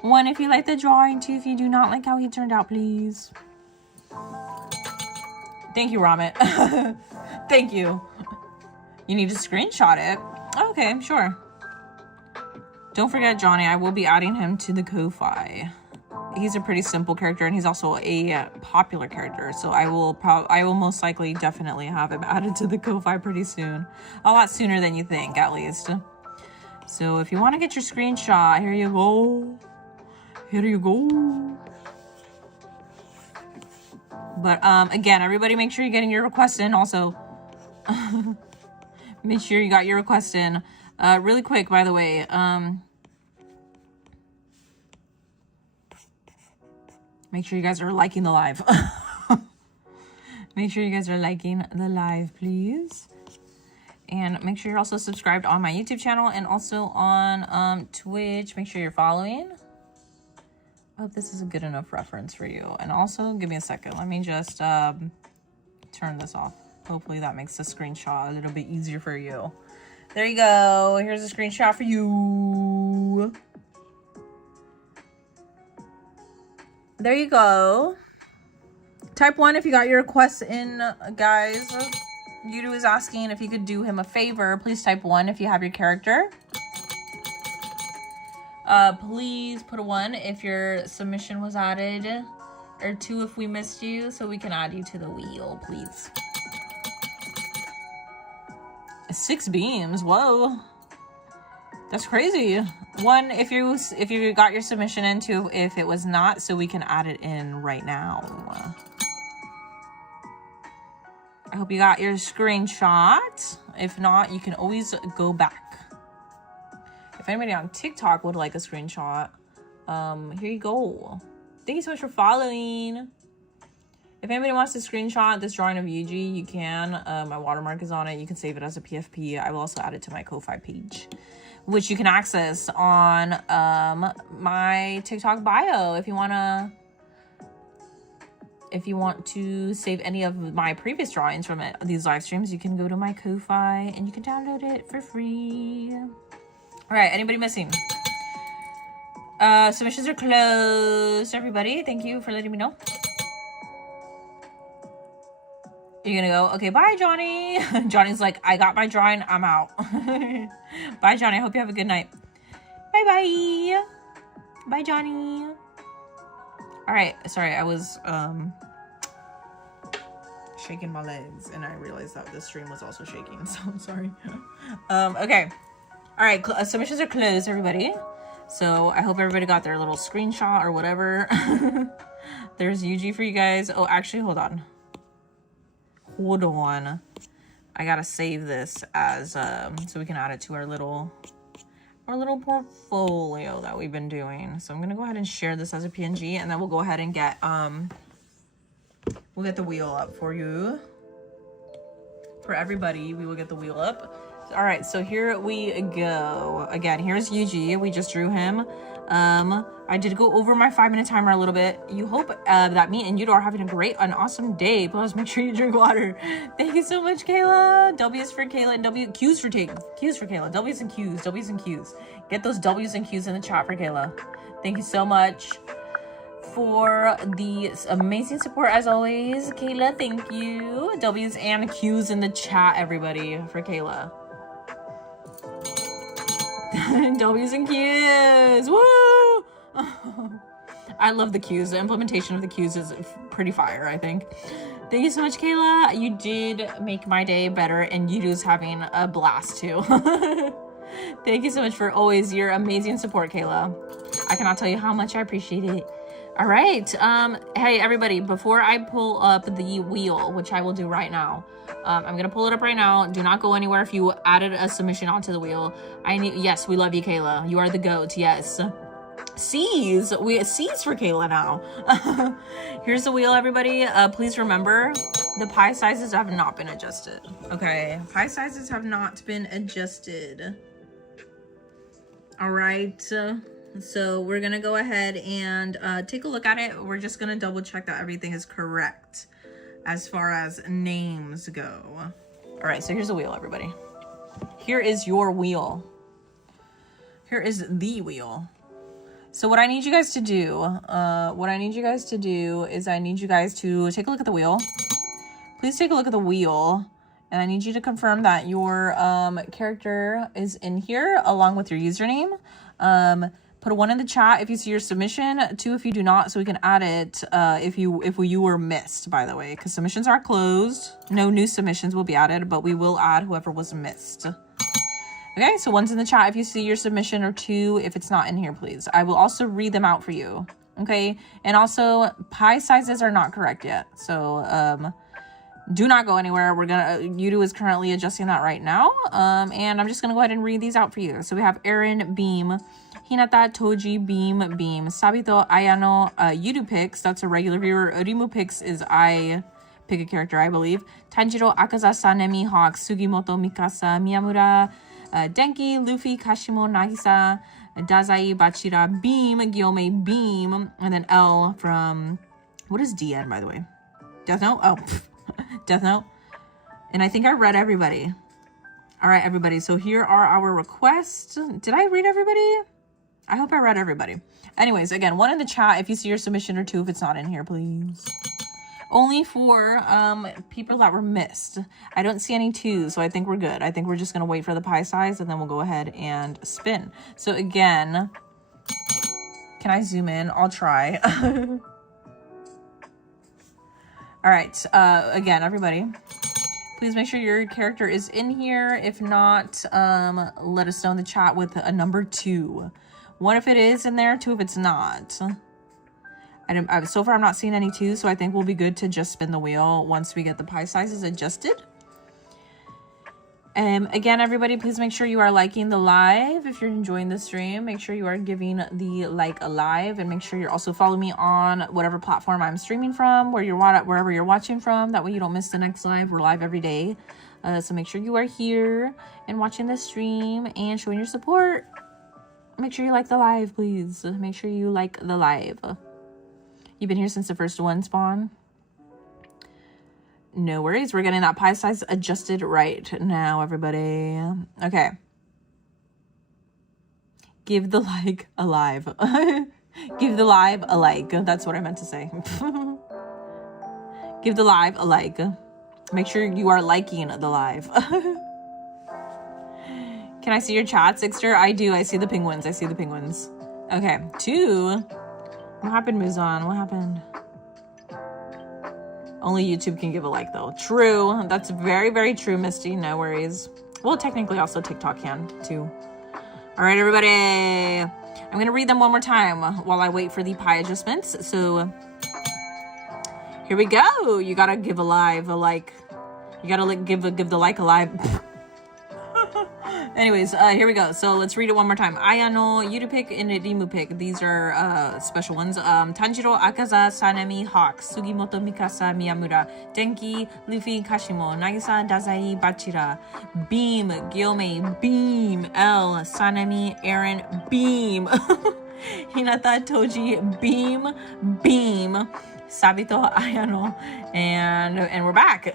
1 if you like the drawing, 2 if you do not like how he turned out, please. Thank you, Ramit. Thank you. You need to screenshot it. Okay, sure. Don't forget Johnny. I will be adding him to the Ko-Fi. He's a pretty simple character, and he's also a popular character. So I will most likely definitely have him added to the Ko-Fi pretty soon. A lot sooner than you think, at least. So if you want to get your screenshot, here you go. Here you go. But again, everybody make sure you're getting your request in also. Make sure you got your request in. Really quick, by the way. Make sure you guys are liking the live. Make sure you guys are liking the live, please. And make sure you're also subscribed on my YouTube channel and also on Twitch. Make sure you're following. I hope this is a good enough reference for you. And also, give me a second. Let me just turn this off. Hopefully that makes the screenshot a little bit easier for you. There you go. Here's a screenshot for you. There you go. Type 1 if you got your requests in, guys. Yudu is asking if you could do him a favor. Please type 1 if you have your character. Please put a 1 if your submission was added, or 2 if we missed you, so we can add you to the wheel, please. 6 beams, whoa, that's crazy. 1 if you got your submission in, 2 if it was not, so we can add it in right now. I hope you got your screenshot. If not, you can always go back. If anybody on TikTok would like a screenshot, here you go. Thank you so much for following. If anybody wants to screenshot this drawing of Yuji, you can. My watermark is on it. You can save it as a PFP. I will also add it to my Ko-Fi page, which you can access on my TikTok bio. If you want to save any of my previous drawings from these live streams, you can go to my Ko-Fi and you can download it for free. All right, anybody missing? Submissions are closed, everybody. Thank you for letting me know. You're gonna go, okay, bye, Johnny. Johnny's like, I got my drawing, I'm out. Bye, Johnny. I hope you have a good night. Bye-bye. Bye, Johnny. All right, sorry, I was shaking my legs and I realized that the stream was also shaking, so I'm sorry. Okay. All right, submissions are closed, everybody. So I hope everybody got their little screenshot or whatever. There's Yuji for you guys. Oh, actually, hold on. I gotta save this as so we can add it to our little portfolio that we've been doing. So I'm gonna go ahead and share this as a PNG, and then we'll go ahead and get we'll get the wheel up for you. For everybody, we will get the wheel up. All right, so here we go. Again, here's Yuji. We just drew him. I did go over my 5-minute timer a little bit. You hope that me and Yudo are having a great and awesome day. Plus, make sure you drink water. Thank you so much, Kayla. W's for Kayla and Q's for Kayla. W's and Q's. W's and Q's. Get those W's and Q's in the chat for Kayla. Thank you so much for the amazing support as always, Kayla. Thank you. W's and Q's in the chat, everybody, for Kayla. W's and Q's. Woo! I love the cues. The implementation of the cues is pretty fire, I think. Thank you so much, Kayla. You did make my day better, and Yudu's having a blast too. Thank you so much for always your amazing support, Kayla. I cannot tell you how much I appreciate it. All right. Hey, everybody, before I pull up the wheel, which I will do right now, I'm going to pull it up right now. Do not go anywhere if you added a submission onto the wheel. Yes, we love you, Kayla. You are the GOAT. Yes. C's for Kayla now. Here's the wheel, everybody. Please remember, the pie sizes have not been adjusted. Okay, pie sizes have not been adjusted. All right, so we're gonna go ahead and take a look at it. We're just gonna double check that everything is correct as far as names go. All right, so here's the wheel, everybody. Here is your wheel. Here is the wheel. So what I need you guys to do, is I need you guys to take a look at the wheel. Please take a look at the wheel. And I need you to confirm that your character is in here along with your username. Put a 1 in the chat if you see your submission, 2 if you do not, so we can add it if you were missed, by the way, because submissions are closed. No new submissions will be added, but we will add whoever was missed. Okay, so 1's in the chat if you see your submission, or 2 if it's not in here, please. I will also read them out for you, okay? And also, pie sizes are not correct yet, so do not go anywhere. Yudu is currently adjusting that right now, and I'm just gonna go ahead and read these out for you. So we have Aaron, Beam, Hinata, Toji, Beam, Sabito, Ayano, Yudu picks, that's a regular viewer. Rimu picks is I pick a character, I believe. Tanjiro, Akaza, Sanemi, Hawk, Sugimoto, Mikasa, Miyamura, Denki, Luffy, Kashimo, Nagisa, Dazai, Bachira, Beam, Gyome, Beam, and then L from, what is DN, by the way? Death Note? Oh, Death Note. And I think I read everybody. All right, everybody, so here are our requests. Did I read everybody? I hope I read everybody. Anyways, again, 1 in the chat if you see your submission, or 2 if it's not in here, please. Only for people that were missed. I don't see any 2s, so I think we're good. I think we're just gonna wait for the pie size, and then we'll go ahead and spin. So again, can I zoom in? I'll try. All right, again, everybody, please make sure your character is in here. If not, let us know in the chat with a number 2. 1 if it is in there, 2 if it's not. So far I'm not seeing any 2, so I think we'll be good to just spin the wheel once we get the pie sizes adjusted. Again, everybody, please make sure you are liking the live. If you're enjoying the stream, make sure you are giving the like a live, and make sure you're also following me on whatever platform I'm streaming from, wherever you're watching from. That way you don't miss the next live. We're live every day. So make sure you are here and watching the stream and showing your support. Make sure you like the live, please. Make sure you like the live. You've been here since the first one spawn. No worries. We're getting that pie size adjusted right now, everybody. Okay. Give the like a live. Give the live a like. That's what I meant to say. Give the live a like. Make sure you are liking the live. Can I see your chat, Sixter? I do. I see the penguins. I see the penguins. Okay. 2. What happened, Muzan? What happened? Only YouTube can give a like, though. True. That's very, very true, Misty. No worries. Well, technically, also TikTok can, too. All right, everybody. I'm going to read them one more time while I wait for the pie adjustments. So, here we go. You got to give a like. You got to give the like a live. Anyways, here we go. So let's read it one more time. Ayano, Yurupic, and Rimupic. These are special ones. Tanjiro, Akaza, Sanemi, Hawk, Sugimoto, Mikasa, Miyamura, Denki, Luffy, Kashimo, Nagisa, Dazai, Bachira, Beam, Gyome, Beam, L, Sanemi, Aaron, Beam, Hinata, Toji, Beam, Sabito, Ayano, and we're back.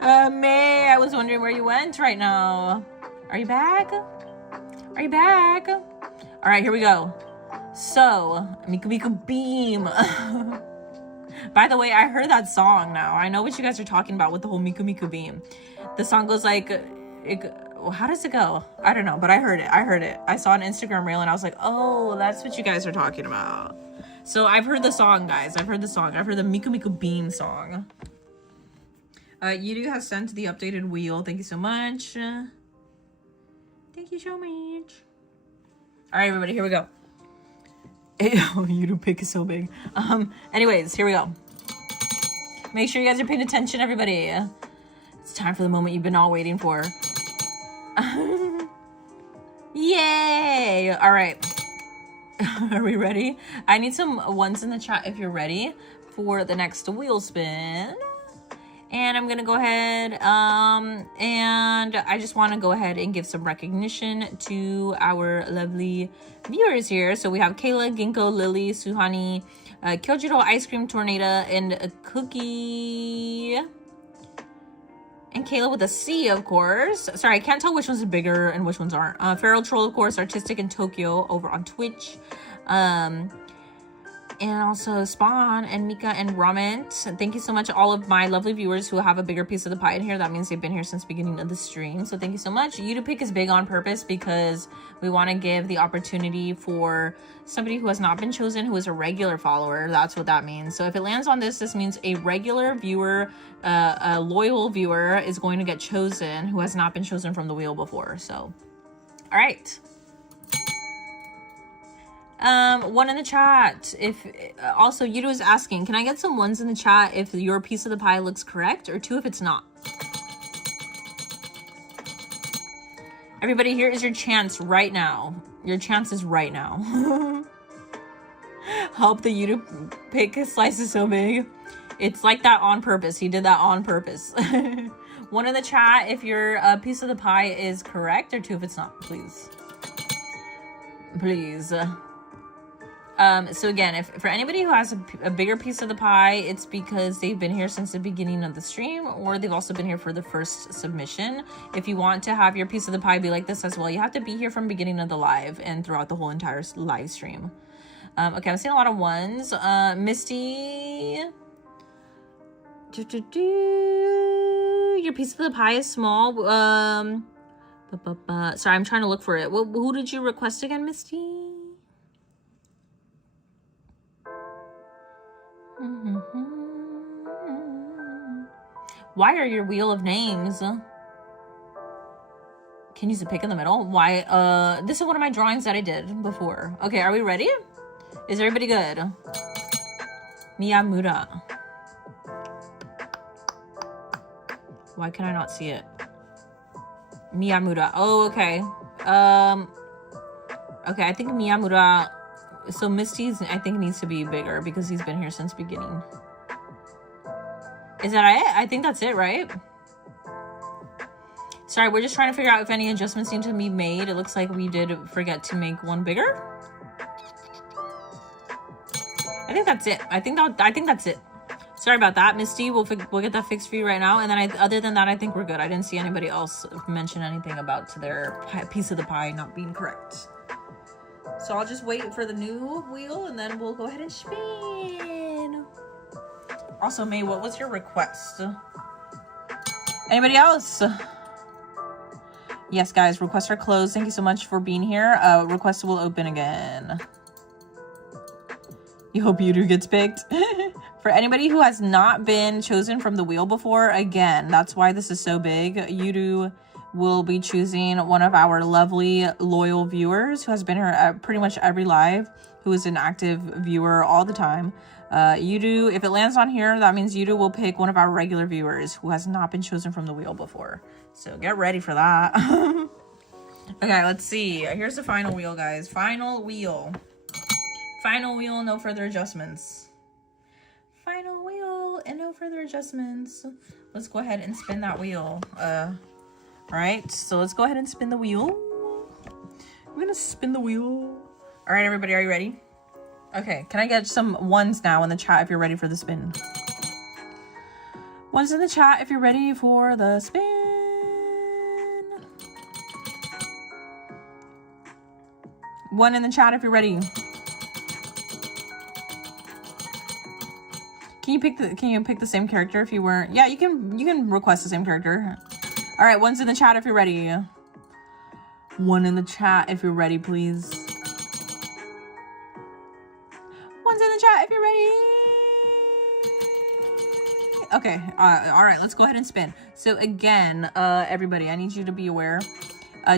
May, I was wondering where you went right now. Are you back? Are you back? All right, here we go. So, Miku Miku Beam. By the way, I heard that song now. I know what you guys are talking about with the whole Miku Miku Beam. The song goes like, how does it go? I don't know, but I heard it. I saw an Instagram reel and I was like, oh, that's what you guys are talking about. So I've heard the song, guys. I've heard the Miku Miku Beam song. Yudu has sent the updated wheel. Thank you so much. Thank you so much. All right, everybody, here we go. Oh, Yudu pick is so big. Anyways, here we go. Make sure you guys are paying attention, everybody. It's time for the moment you've been all waiting for. Yay! All right. Are we ready? I need some ones in the chat if you're ready for the next wheel spin. And I'm going to go ahead, and I just want to go ahead and give some recognition to our lovely viewers here. So we have Kayla, Ginkgo, Lily, Suhani, Kyojiro, Ice Cream Tornado, and Cookie. And Kayla with a C, of course. Sorry, I can't tell which ones are bigger and which ones aren't. Feral Troll, of course, Artistic in Tokyo over on Twitch. And also Spawn and Mika and Rament. Thank you so much, all of my lovely viewers who have a bigger piece of the pie in here. That means they've been here since the beginning of the stream. So thank you so much. Yudupick is big on purpose because we want to give the opportunity for somebody who has not been chosen, who is a regular follower. That's what that means. So if it lands on this means a regular viewer, a loyal viewer is going to get chosen who has not been chosen from the wheel before. So, all right. One in the chat. If also Yudo is asking, can I get some ones in the chat if your piece of the pie looks correct, or 2 if it's not? Everybody, here is your chance right now. Your chance is right now. Help the Yudo pick slice is so big. It's like that on purpose. He did that on purpose. One in the chat if your piece of the pie is correct, or 2 if it's not, please. Please. So again, if for anybody who has a bigger piece of the pie, it's because they've been here since the beginning of the stream, or they've also been here for the first submission. If you want to have your piece of the pie be like this as well, you have to be here from beginning of the live and throughout the whole entire live stream. Okay, I'm seeing a lot of ones. Misty. Your piece of the pie is small. Sorry, I'm trying to look for it. Who did you request again, Misty? Why are your wheel of names? Can you use a pick in the middle? Why? This is one of my drawings that I did before. Okay, are we ready? Is everybody good? Miyamura. Why can I not see it? Miyamura. Oh, okay. Okay, I think Miyamura. So Misty's, I think, needs to be bigger because he's been here since beginning. Is that it? I think that's it, right? Sorry, we're just trying to figure out if any adjustments need to be made. It looks like we did forget to make one bigger. I think that's it. I think that's it. Sorry about that, Misty. We'll get that fixed for you right now. And then other than that, I think we're good. I didn't see anybody else mention anything about their piece of the pie not being correct. So I'll just wait for the new wheel and then we'll go ahead and spin. Also, May, what was your request? Anybody else? Yes, guys, requests are closed. Thank you so much for being here. Requests will open again. You hope Yudu gets picked. For anybody who has not been chosen from the wheel before, again, that's why this is so big. Yudu will be choosing one of our lovely, loyal viewers who has been here at pretty much every live, who is an active viewer all the time. Yudu, if it lands on here, that means Yudu will pick one of our regular viewers who has not been chosen from the wheel before. So get ready for that. Okay, let's see. Here's the final wheel, guys. Final wheel. Final wheel, no further adjustments. Final wheel and no further adjustments. Let's go ahead and spin that wheel. All right, so let's go ahead and spin the wheel. I'm gonna spin the wheel. All right, everybody, are you ready? Okay, can I get some ones now in the chat if you're ready for the spin? Ones in the chat if you're ready for the spin. One in the chat if you're ready. Can you pick the same character if you weren't? Yeah, you can request the same character. All right, one's in the chat if you're ready. One in the chat if you're ready, please. One's in the chat if you're ready. Okay, all right, let's go ahead and spin. So again, everybody, I need you to be aware.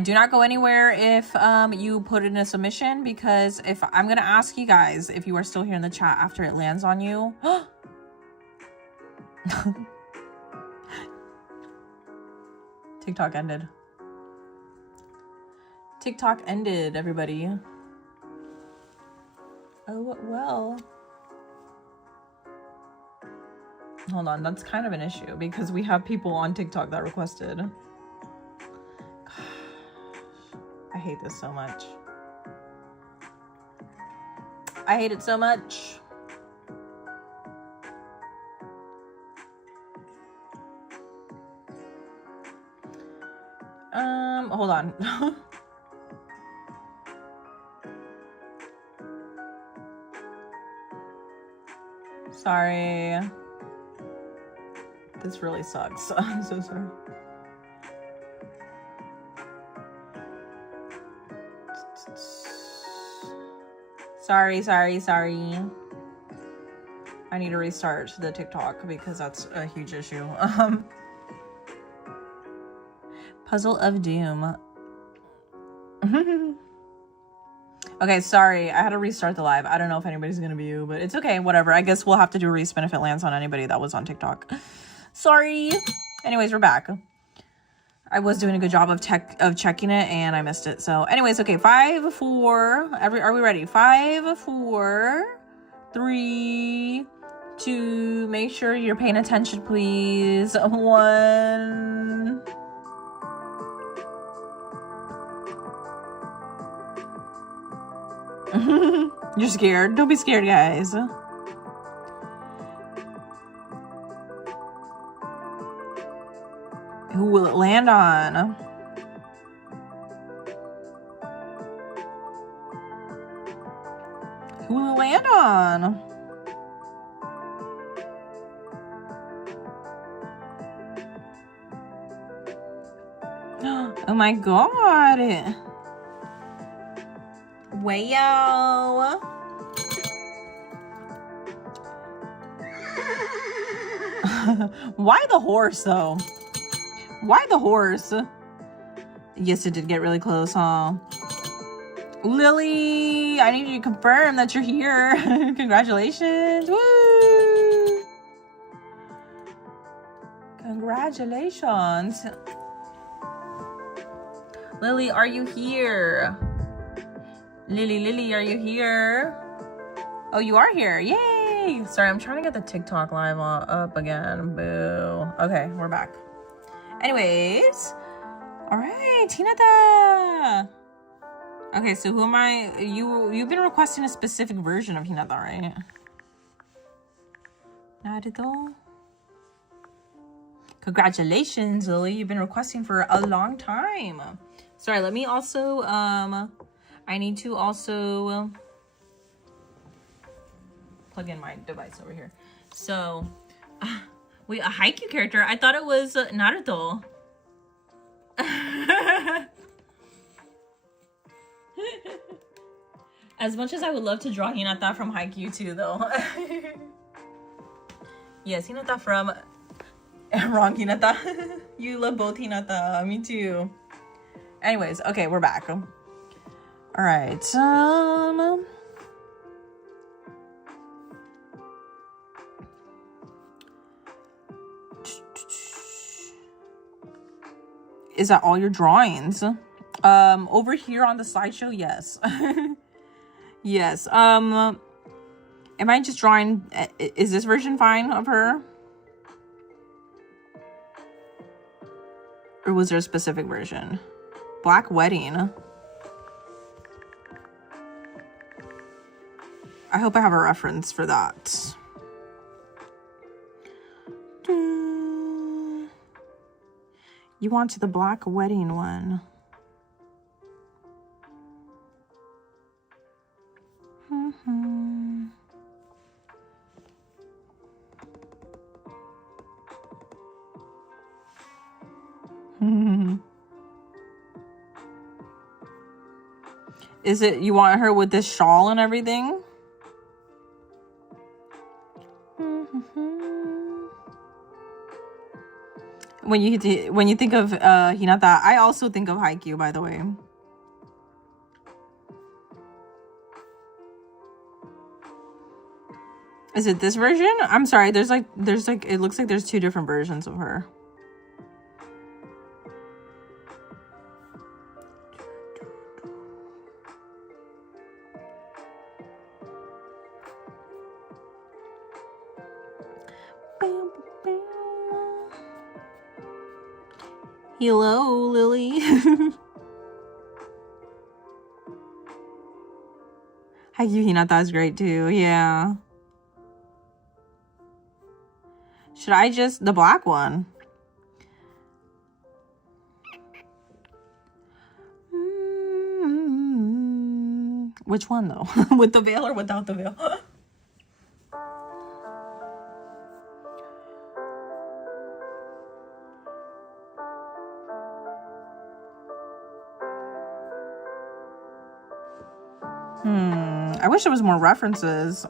Do not go anywhere if you put in a submission, because if I'm gonna ask you guys if you are still here in the chat after it lands on you. TikTok ended. TikTok ended, everybody. Oh, well. Hold on, that's kind of an issue because we have people on TikTok that requested. Gosh, I hate this so much. I hate it so much. Hold on. Sorry. This really sucks. I'm so sorry. Sorry. I need to restart the TikTok because that's a huge issue. Puzzle of Doom. Okay, sorry. I had to restart the live. I don't know if anybody's gonna view, but it's okay. Whatever. I guess we'll have to do a respin if it lands on anybody that was on TikTok. Sorry. Anyways, we're back. I was doing a good job of checking it and I missed it. So anyways, okay. 5, 4. Are we ready? 5, 4, 3, 2. Make sure you're paying attention, please. 1. You're scared? Don't be scared, guys. Who will it land on? Who will it land on? Oh my god. Wayo. Why the horse, though? Why the horse? Yes, it did get really close, huh? Lily, I need you to confirm that you're here. Congratulations. Woo! Congratulations. Lily, are you here? Lily, are you here? Oh, you are here. Yay! Sorry, I'm trying to get the TikTok live up again. Boo. Okay, we're back. Anyways. All right, Hinata. Okay, so who am I? You've been requesting a specific version of Hinata, right? Naruto. Congratulations, Lily. You've been requesting for a long time. Sorry, let me also I need to also plug in my device over here. So wait, a Haikyuu character? I thought it was Naruto. As much as I would love to draw Hinata from Haikyuu too, though. Yes, Hinata from... Wrong Hinata. You love both Hinata. Me too. Anyways, okay, we're back. Alright, is that all your drawings? Over here on the slideshow, yes. Yes. Am I just drawing? Is this version fine of her? Or was there a specific version? Black Wedding. I hope I have a reference for that. You want the Black Wedding one. Is it, you want her with this shawl and everything? When you think of Hinata, I also think of Haikyuu, by the way. Is it this version? I'm sorry, there's like it looks like there's two different versions of her. Hello, Lily. Haikyuu Hinata is great too, yeah. Should I just... the black one? Which one though? With the veil or without the veil? I wish there was more references.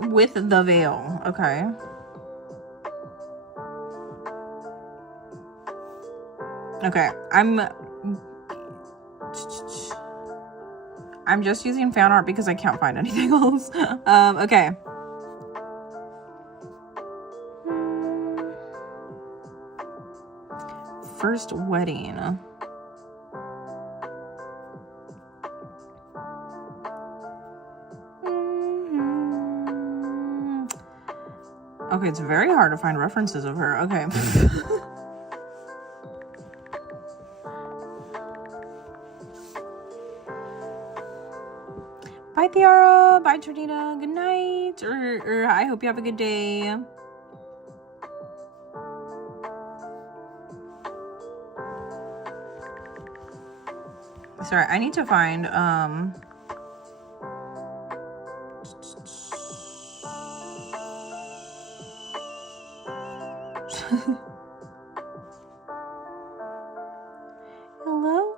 With the veil. Okay. Okay. I'm just using fan art because I can't find anything else. Okay. First wedding. Okay, it's very hard to find references of her. Okay. Bye, Tiara. Bye, Trinita. Good night. Or I hope you have a good day. Sorry, I need to find hello?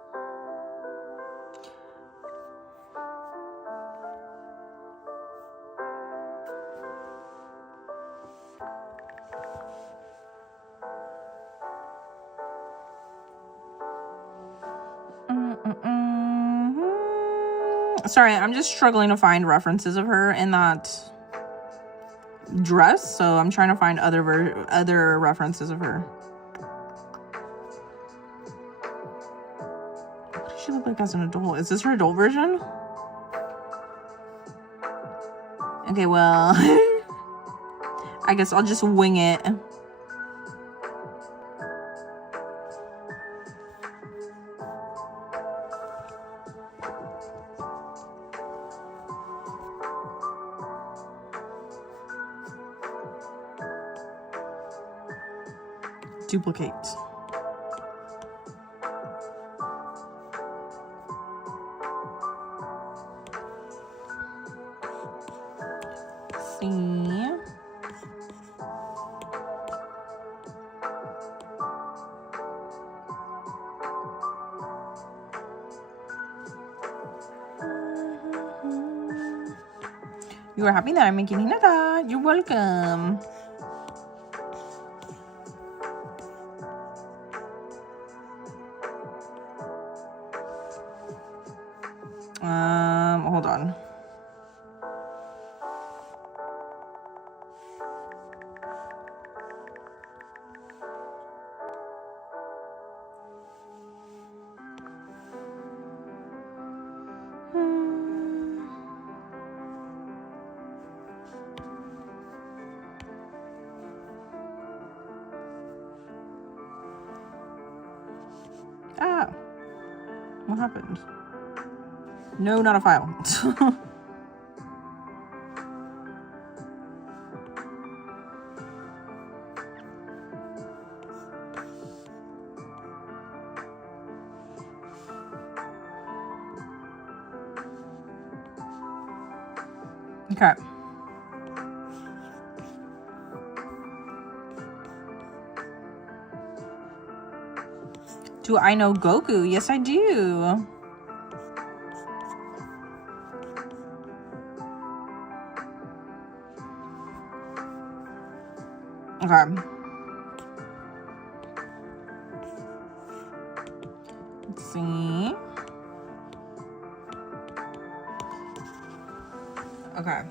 Sorry, I'm just struggling to find references of her in that dress, so I'm trying to find other references of her. What does she look like as an adult? Is this her adult version? Okay, well, I guess I'll just wing it. Duplicate. Let's see. You are happy that I'm making Hinata. You're welcome. Hold on. Ah, what happened? No, not a file. Okay. Do I know Goku? Yes, I do. Okay. Let's see. Okay.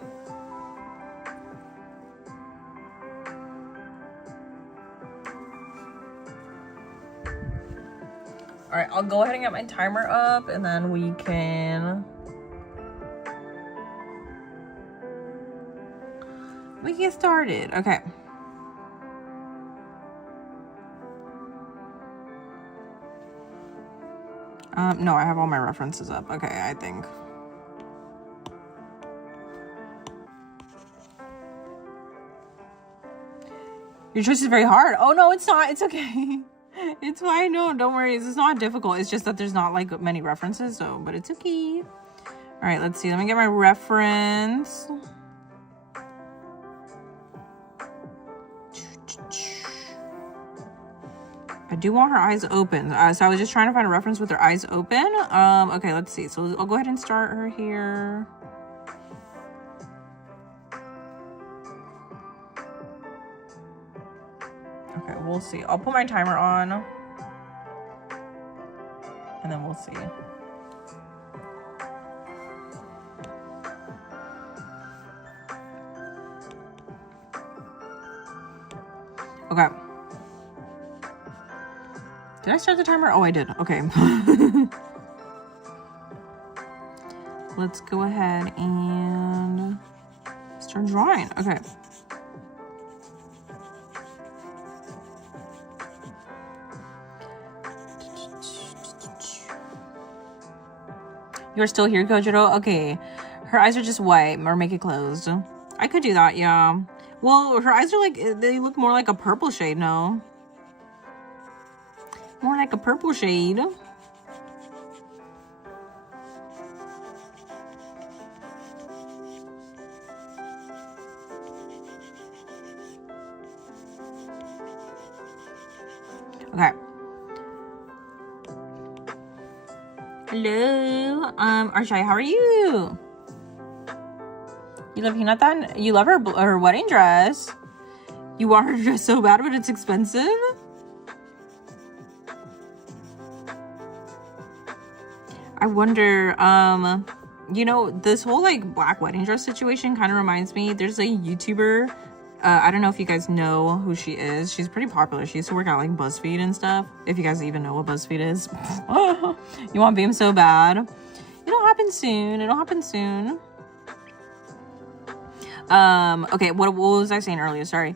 All right, I'll go ahead and get my timer up, and then we can get started. Okay. No, I have all my references up. Okay, I think. Your choice is very hard. Oh, no, it's not. It's okay. It's fine. No, don't worry. It's not difficult. It's just that there's not, like, many references, so, but it's okay. All right, let's see. Let me get my reference. I do want her eyes open. So I was just trying to find a reference with her eyes open. Okay, let's see. So I'll go ahead and start her here. Okay, we'll see. I'll put my timer on. And then we'll see. Okay. Did I start the timer? Oh, I did. Okay. Let's go ahead and start drawing. Okay. You're still here, Kojiro? Okay. Her eyes are just white, or make it closed. I could do that, yeah. Well, her eyes are like, they look more like a purple shade, no? More like a purple shade. Okay. Hello, Arshai, how are you? You love Hinata? You love her wedding dress? You want her dress so bad, but it's expensive? I wonder, You know, this whole like black wedding dress situation kind of reminds me, there's a YouTuber, I don't know if you guys know who she is. She's pretty popular. She used to work at like BuzzFeed and stuff, if you guys even know what BuzzFeed is. You want Beam so bad. It'll happen soon. It'll happen soon. Okay, what was I saying earlier? Sorry.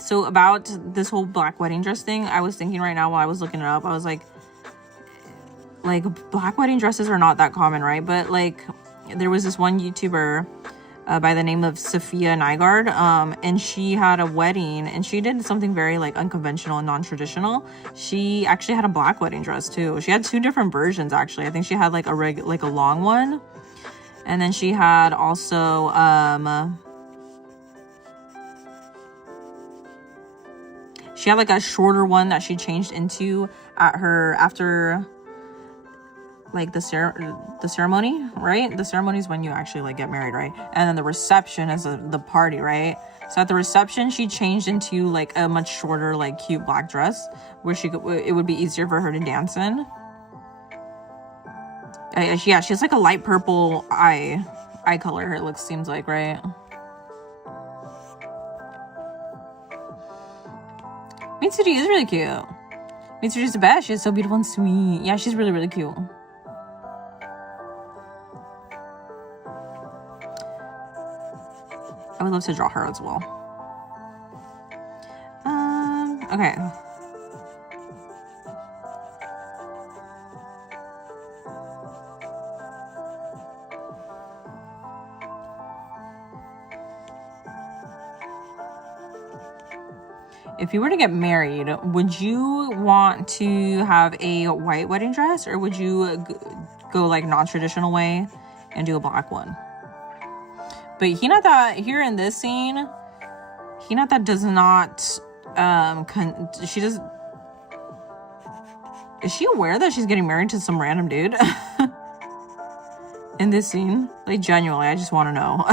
So about this whole black wedding dress thing, I was thinking right now while I was looking it up, I was like black wedding dresses are not that common, right? But like there was this one YouTuber by the name of Sophia Nygaard, and she had a wedding and she did something very like unconventional and non-traditional. She actually had a black wedding dress too. She had two different versions actually. I think she had like a long one, and then she had also she had like a shorter one that she changed into after like the ceremony, right? The ceremony is when you actually like get married, right? And then the reception is the party, right? So at the reception, she changed into like a much shorter, like cute black dress where it would be easier for her to dance in. Yeah, she has like a light purple eye color. It seems like, right? Mitsuri is really cute. Mitsuri's the best. She's so beautiful and sweet. Yeah, she's really, really cute. I would love to draw her as well. Okay. If you were to get married, would you want to have a white wedding dress, or would you go like non-traditional way and do a black one? But Hinata here in this scene, Hinata does not, she does, is she aware that she's getting married to some random dude? In this scene? Like, genuinely, I just want to know.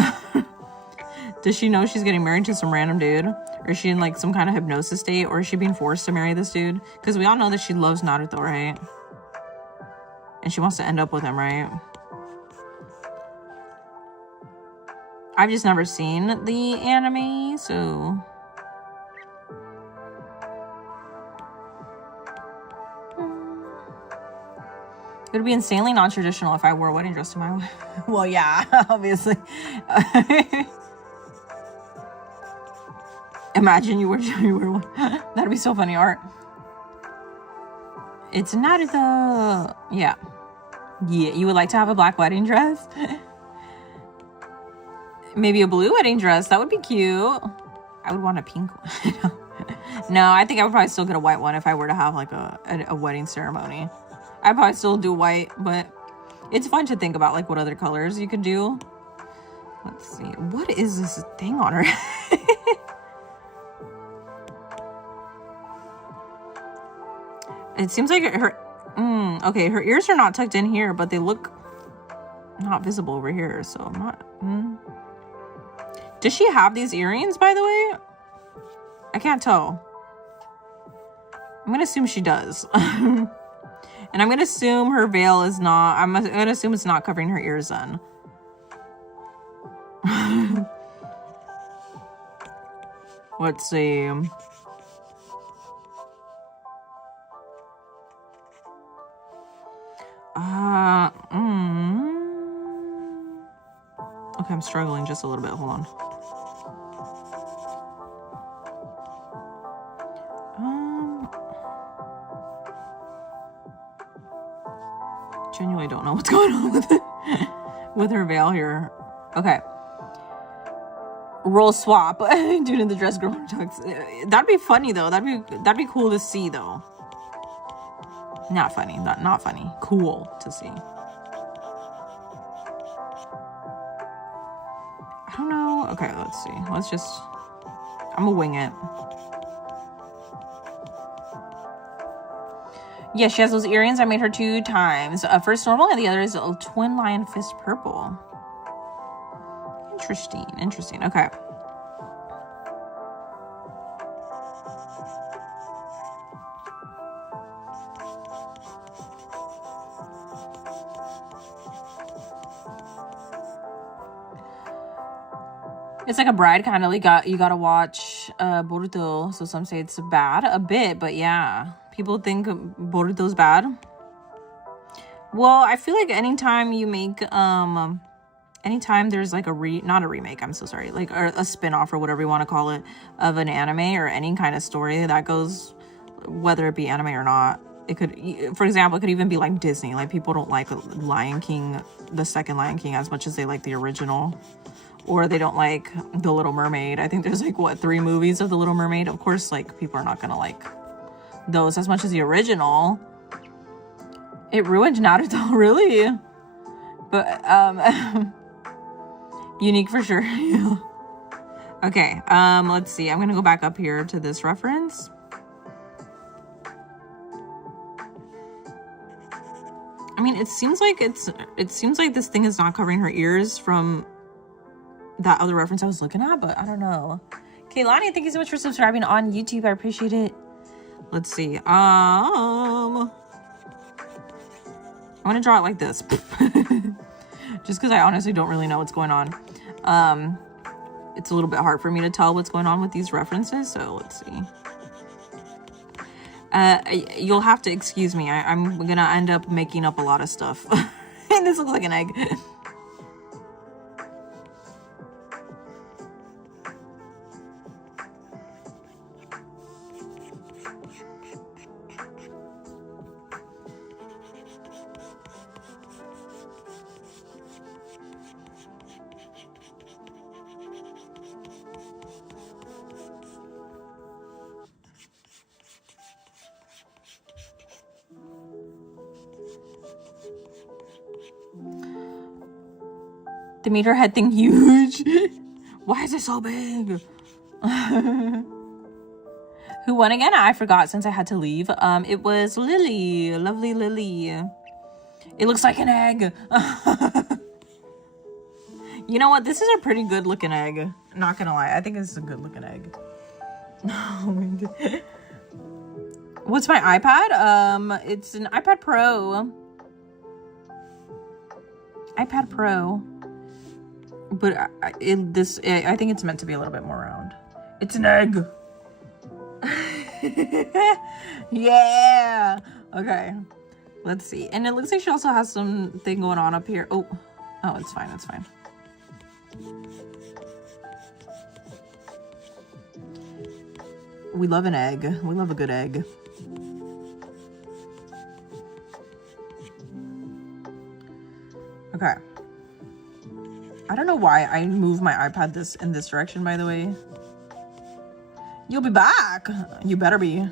Does she know she's getting married to some random dude? Or is she in like some kind of hypnosis state? Or is she being forced to marry this dude? Because we all know that she loves Naruto, right? And she wants to end up with him, right? I've just never seen the anime, so... It would be insanely non-traditional if I wore a wedding dress to my... Well, yeah, obviously. Imagine you wear one. That'd be so funny, Art. It's Naruto. Yeah. Yeah, you would like to have a black wedding dress? Maybe a blue wedding dress. That would be cute. I would want a pink one. No, I think I would probably still get a white one if I were to have like a wedding ceremony. I'd probably still do white, but it's fun to think about like what other colors you could do. Let's see. What is this thing on her? It seems like her... okay, her ears are not tucked in here, but they look not visible over here, so I'm not... Does she have these earrings, by the way? I can't tell. I'm gonna assume she does. And I'm gonna assume her veil is not... I'm gonna assume it's not covering her ears then. Let's see. Okay, I'm struggling just a little bit. Hold on. Genuinely don't know what's going on with it. With her veil here. Okay. Role swap. Dude in the dress, girl in tux. That'd be funny though. That'd be cool to see though. Not funny. Not funny. Cool to see. I don't know. Okay, let's see. Let's just... I'm gonna wing it. Yeah, she has those earrings. I made her 2 times. First normal and the other is a twin lion fist purple. Interesting. Okay. It's like a bride kind of like you gotta watch Boruto. So some say it's bad a bit, but yeah, people think Boruto's bad. Well, I feel like anytime you make anytime there's like not a remake, I'm so sorry, like a spin-off or whatever you want to call it of an anime or any kind of story that goes, whether it be anime or not, it could, for example, it could even be like Disney. Like people don't like Lion King, the second Lion King, as much as they like the original. Or they don't like The Little Mermaid. I think there's like, what, 3 movies of The Little Mermaid? Of course, like, people are not gonna like those as much as the original. It ruined Naruto, really. But, unique for sure. Okay, let's see. I'm gonna go back up here to this reference. I mean, it seems like this thing is not covering her ears from that other reference I was looking at, but I don't know. Kaylani, thank you so much for subscribing on YouTube. I appreciate it. Let's see. I'm gonna draw it like this. Just because I honestly don't really know what's going on. It's a little bit hard for me to tell what's going on with these references, so let's see. You'll have to excuse me. I'm gonna end up making up a lot of stuff. And this looks like an egg. They made her head thing huge. Why is it so big? Who won again? I forgot since I had to leave. It was Lily. Lovely Lily. It looks like an egg. You know what? This is a pretty good looking egg. Not gonna lie. I think this is a good looking egg. Oh my God. What's my iPad? It's an iPad Pro. iPad Pro. But I think it's meant to be a little bit more round. It's an egg. Yeah. Okay. Let's see. And it looks like she also has something going on up here. Oh, it's fine. It's fine. We love an egg. We love a good egg. Okay. I don't know why I moved my iPad in this direction, by the way. You'll be back. You better be.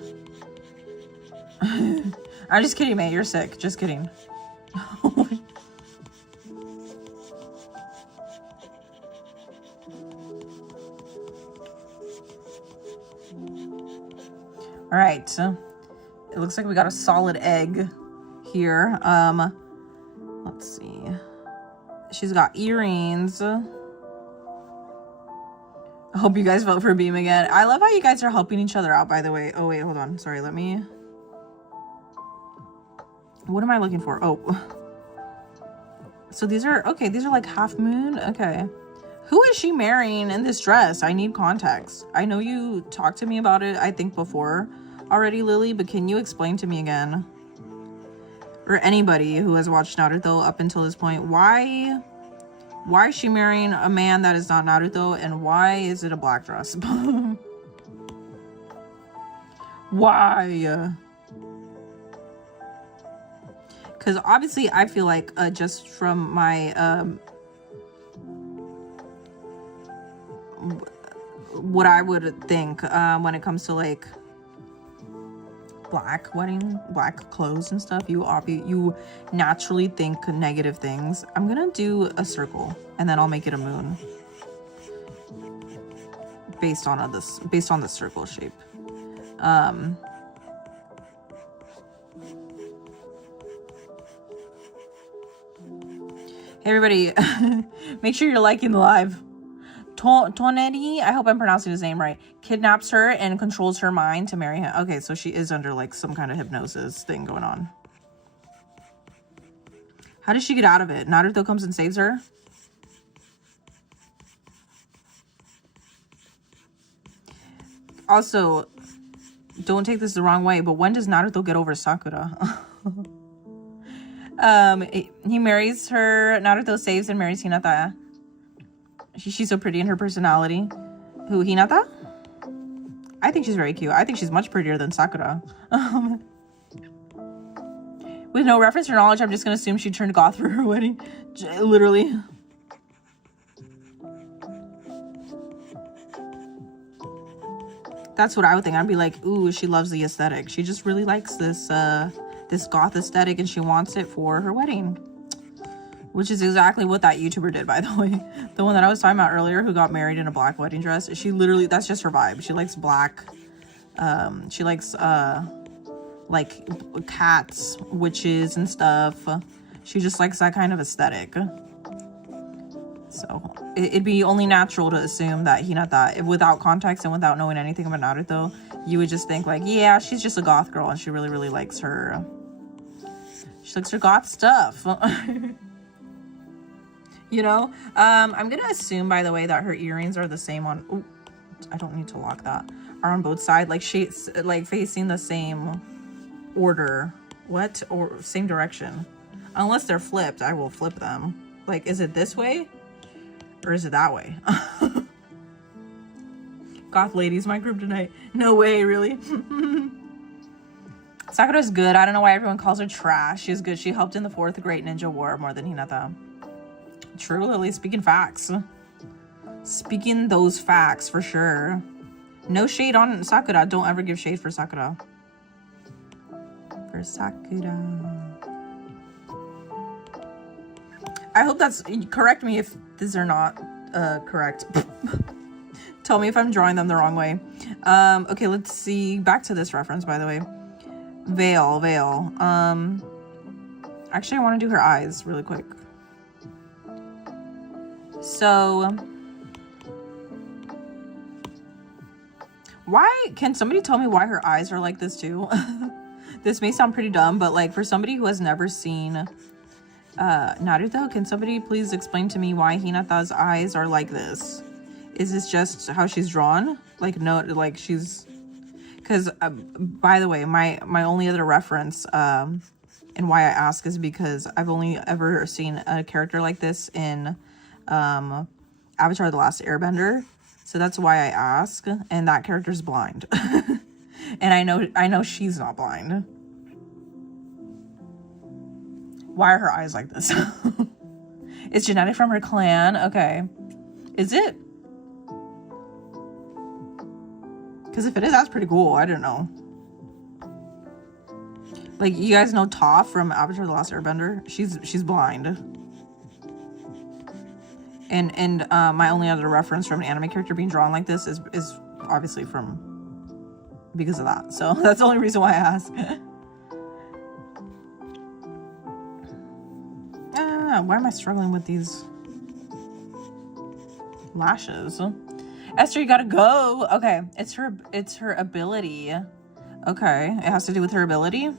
I'm just kidding, mate. You're sick. Just kidding. All right. So it looks like we got a solid egg here. Let's see. She's got earrings. I hope you guys vote for Beam again. I love how you guys are helping each other out, by the way. Oh, wait, hold on. Sorry, let me... What am I looking for? Oh. So these are... Okay, these are like half moon. Okay. Who is she marrying in this dress? I need context. I know you talked to me about it, I think, before already, Lily, but can you explain to me again? Or anybody who has watched Naruto up until this point, why is she marrying a man that is not Naruto, and why is it a black dress? Why? Because obviously I feel like just from my what I would think when it comes to like black clothes and stuff, you naturally think negative things. I'm gonna do a circle and then I'll make it a moon based on the circle shape. Hey everybody, make sure you're liking the live. Toneri, I hope I'm pronouncing his name right, kidnaps her and controls her mind to marry him. Okay, so she is under like some kind of hypnosis thing going on. How does she get out of it? Naruto comes and saves her? Also, don't take this the wrong way, but when does Naruto get over Sakura? He marries her. Naruto saves and marries Hinata. She's so pretty in her personality. Who, Hinata? I think she's very cute. I think she's much prettier than Sakura. With no reference or knowledge, I'm just gonna assume she turned goth for her wedding. Literally. That's what I would think. I'd be like, ooh, she loves the aesthetic. She just really likes this this goth aesthetic, and she wants it for her wedding. Which is exactly what that YouTuber did, by the way. The one that I was talking about earlier, who got married in a black wedding dress. She literally, that's just her vibe. She likes black. She likes like cats, witches, and stuff. She just likes that kind of aesthetic. So it'd be only natural to assume that Hinata, without context and without knowing anything about Naruto, you would just think like, yeah, she's just a goth girl and she really, really likes her. She likes her goth stuff. You know? I'm gonna assume, by the way, that her earrings are the same on... Ooh, I don't need to lock that. Are on both sides, like she's like facing the same order. What? Or same direction. Unless they're flipped, I will flip them. Like, is it this way? Or is it that way? Goth ladies, my group tonight. No way, really. Sakura's good. I don't know why everyone calls her trash. She's good. She helped in the 4th Great Ninja War more than Hinata. True, Lily. Speaking facts. Speaking those facts, for sure. No shade on Sakura. Don't ever give shade for Sakura. For Sakura. I hope that's... Correct me if these are not correct. Tell me if I'm drawing them the wrong way. Okay, let's see. Back to this reference, by the way. Veil. Actually, I want to do her eyes really quick. So... Why... Can somebody tell me why her eyes are like this, too? This may sound pretty dumb, but, like, for somebody who has never seen... Naruto, can somebody please explain to me why Hinata's eyes are like this? Is this just how she's drawn? Like, no, like she's... Because, by the way, my only other reference, and why I ask is because I've only ever seen a character like this in, Avatar: The Last Airbender. So that's why I ask, and that character's blind. And I know she's not blind. Why are her eyes like this? It's genetic from her clan. Okay. Is it? Because if it is, that's pretty cool. I don't know. Like, you guys know Toph from Avatar: The Last Airbender? She's blind. And my only other reference from an anime character being drawn like this is obviously because of that. So that's the only reason why I ask. Why am I struggling with these lashes? Esther, you gotta go. Okay, it's her ability. Okay, it has to do with her ability.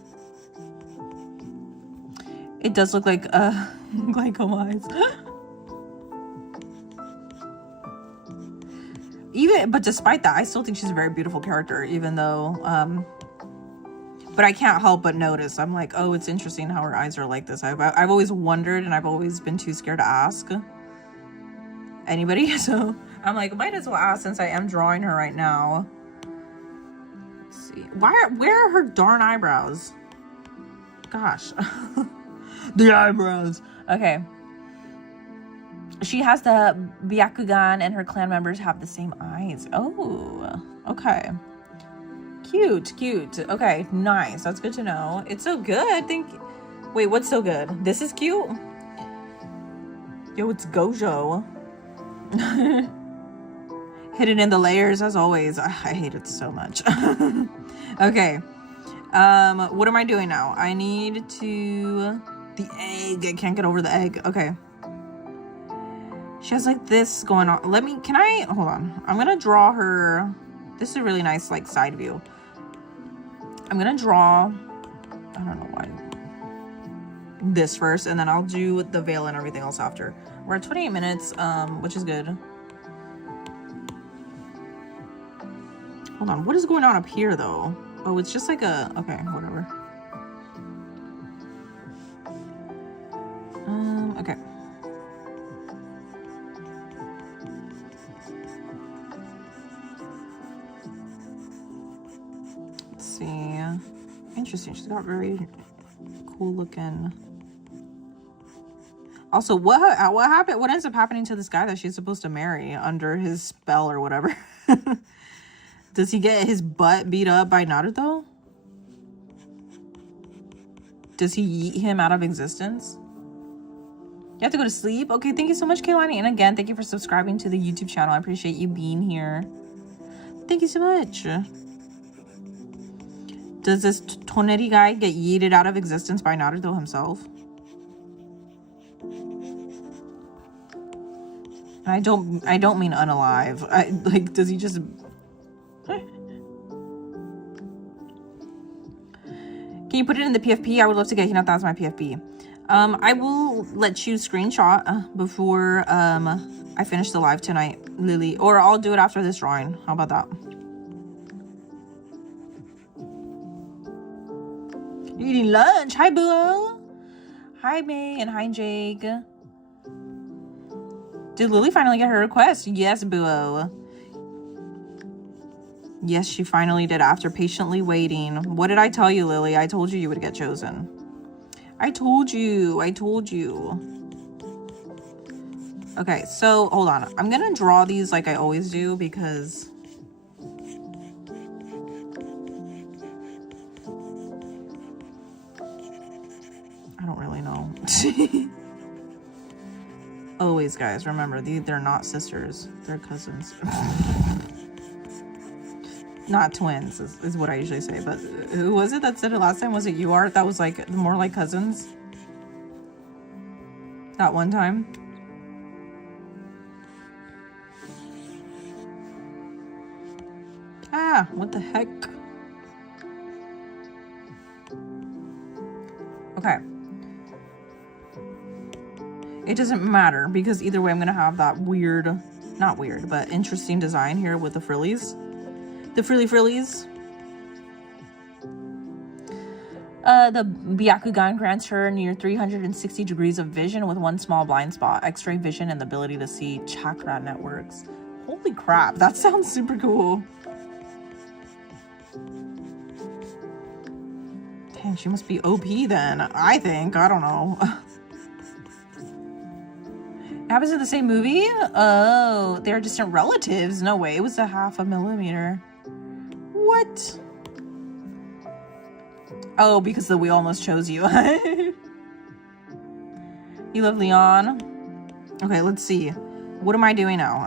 It does look like glaucoma eyes. But despite that, I still think she's a very beautiful character, even though but I can't help but notice. I'm like, oh, it's interesting how her eyes are like this. I've always wondered, and I've always been too scared to ask anybody. So I'm like, might as well ask since I am drawing her right now. Let's see. Where are her darn eyebrows? Gosh. The eyebrows. Okay. She has the Byakugan, and her clan members have the same eyes. Oh, okay. Cute. Okay, nice. That's good to know. It's so good. Wait, what's so good? This is cute? Yo, it's Gojo. Hidden in the layers, as always. I hate it so much. Okay. What am I doing now? I need to... The egg. I can't get over the egg. Okay. She has like this going on. Hold on. I'm gonna draw her. This is a really nice like side view. I'm gonna draw, I don't know why, this first, and then I'll do the veil and everything else after. We're at 28 minutes, which is good. Hold on, what is going on up here though? Oh, it's just like a, okay, whatever. Okay. Let's see. Interesting, she's got very cool looking. Also, what happened? What ends up happening to this guy that she's supposed to marry under his spell or whatever? Does he get his butt beat up by Naruto? Does he yeet him out of existence? You have to go to sleep? Okay, thank you so much, Kaylani. And again, thank you for subscribing to the YouTube channel. I appreciate you being here. Thank you so much. Does this Toneri guy get yeeted out of existence by Naruto himself? I don't mean unalive. Like, does he just... Can you put it in the PFP? I would love to get Hinata as my PFP. I will let you screenshot before I finish the live tonight, Lily. Or I'll do it after this drawing. How about that? You're eating lunch. Hi, Boo. Hi, May, and hi, Jake. Did Lily finally get her request? Yes, Boo. Yes, she finally did after patiently waiting. What did I tell you, Lily? I told you you would get chosen. I told you. Okay, so hold on. I'm gonna draw these like I always do because I don't really know. Always, guys, remember, they're not sisters. They're cousins. Not twins is what I usually say, but who was it that said it last time? Was it you, Art? That was like more like cousins that one time. Ah, what the heck? Okay. It doesn't matter because either way I'm gonna have that weird, not weird, but interesting design here with the frillies. The frillies. The Byakugan grants her near 360 degrees of vision with one small blind spot, X-ray vision, and the ability to see chakra networks. Holy crap, that sounds super cool. Dang, she must be OP then, I think. I don't know. It happens in the same movie? Oh, they're distant relatives. No way, it was a 0.5 millimeter. What? Oh, because we almost chose you. You love Leon. Okay, let's see. What am I doing now?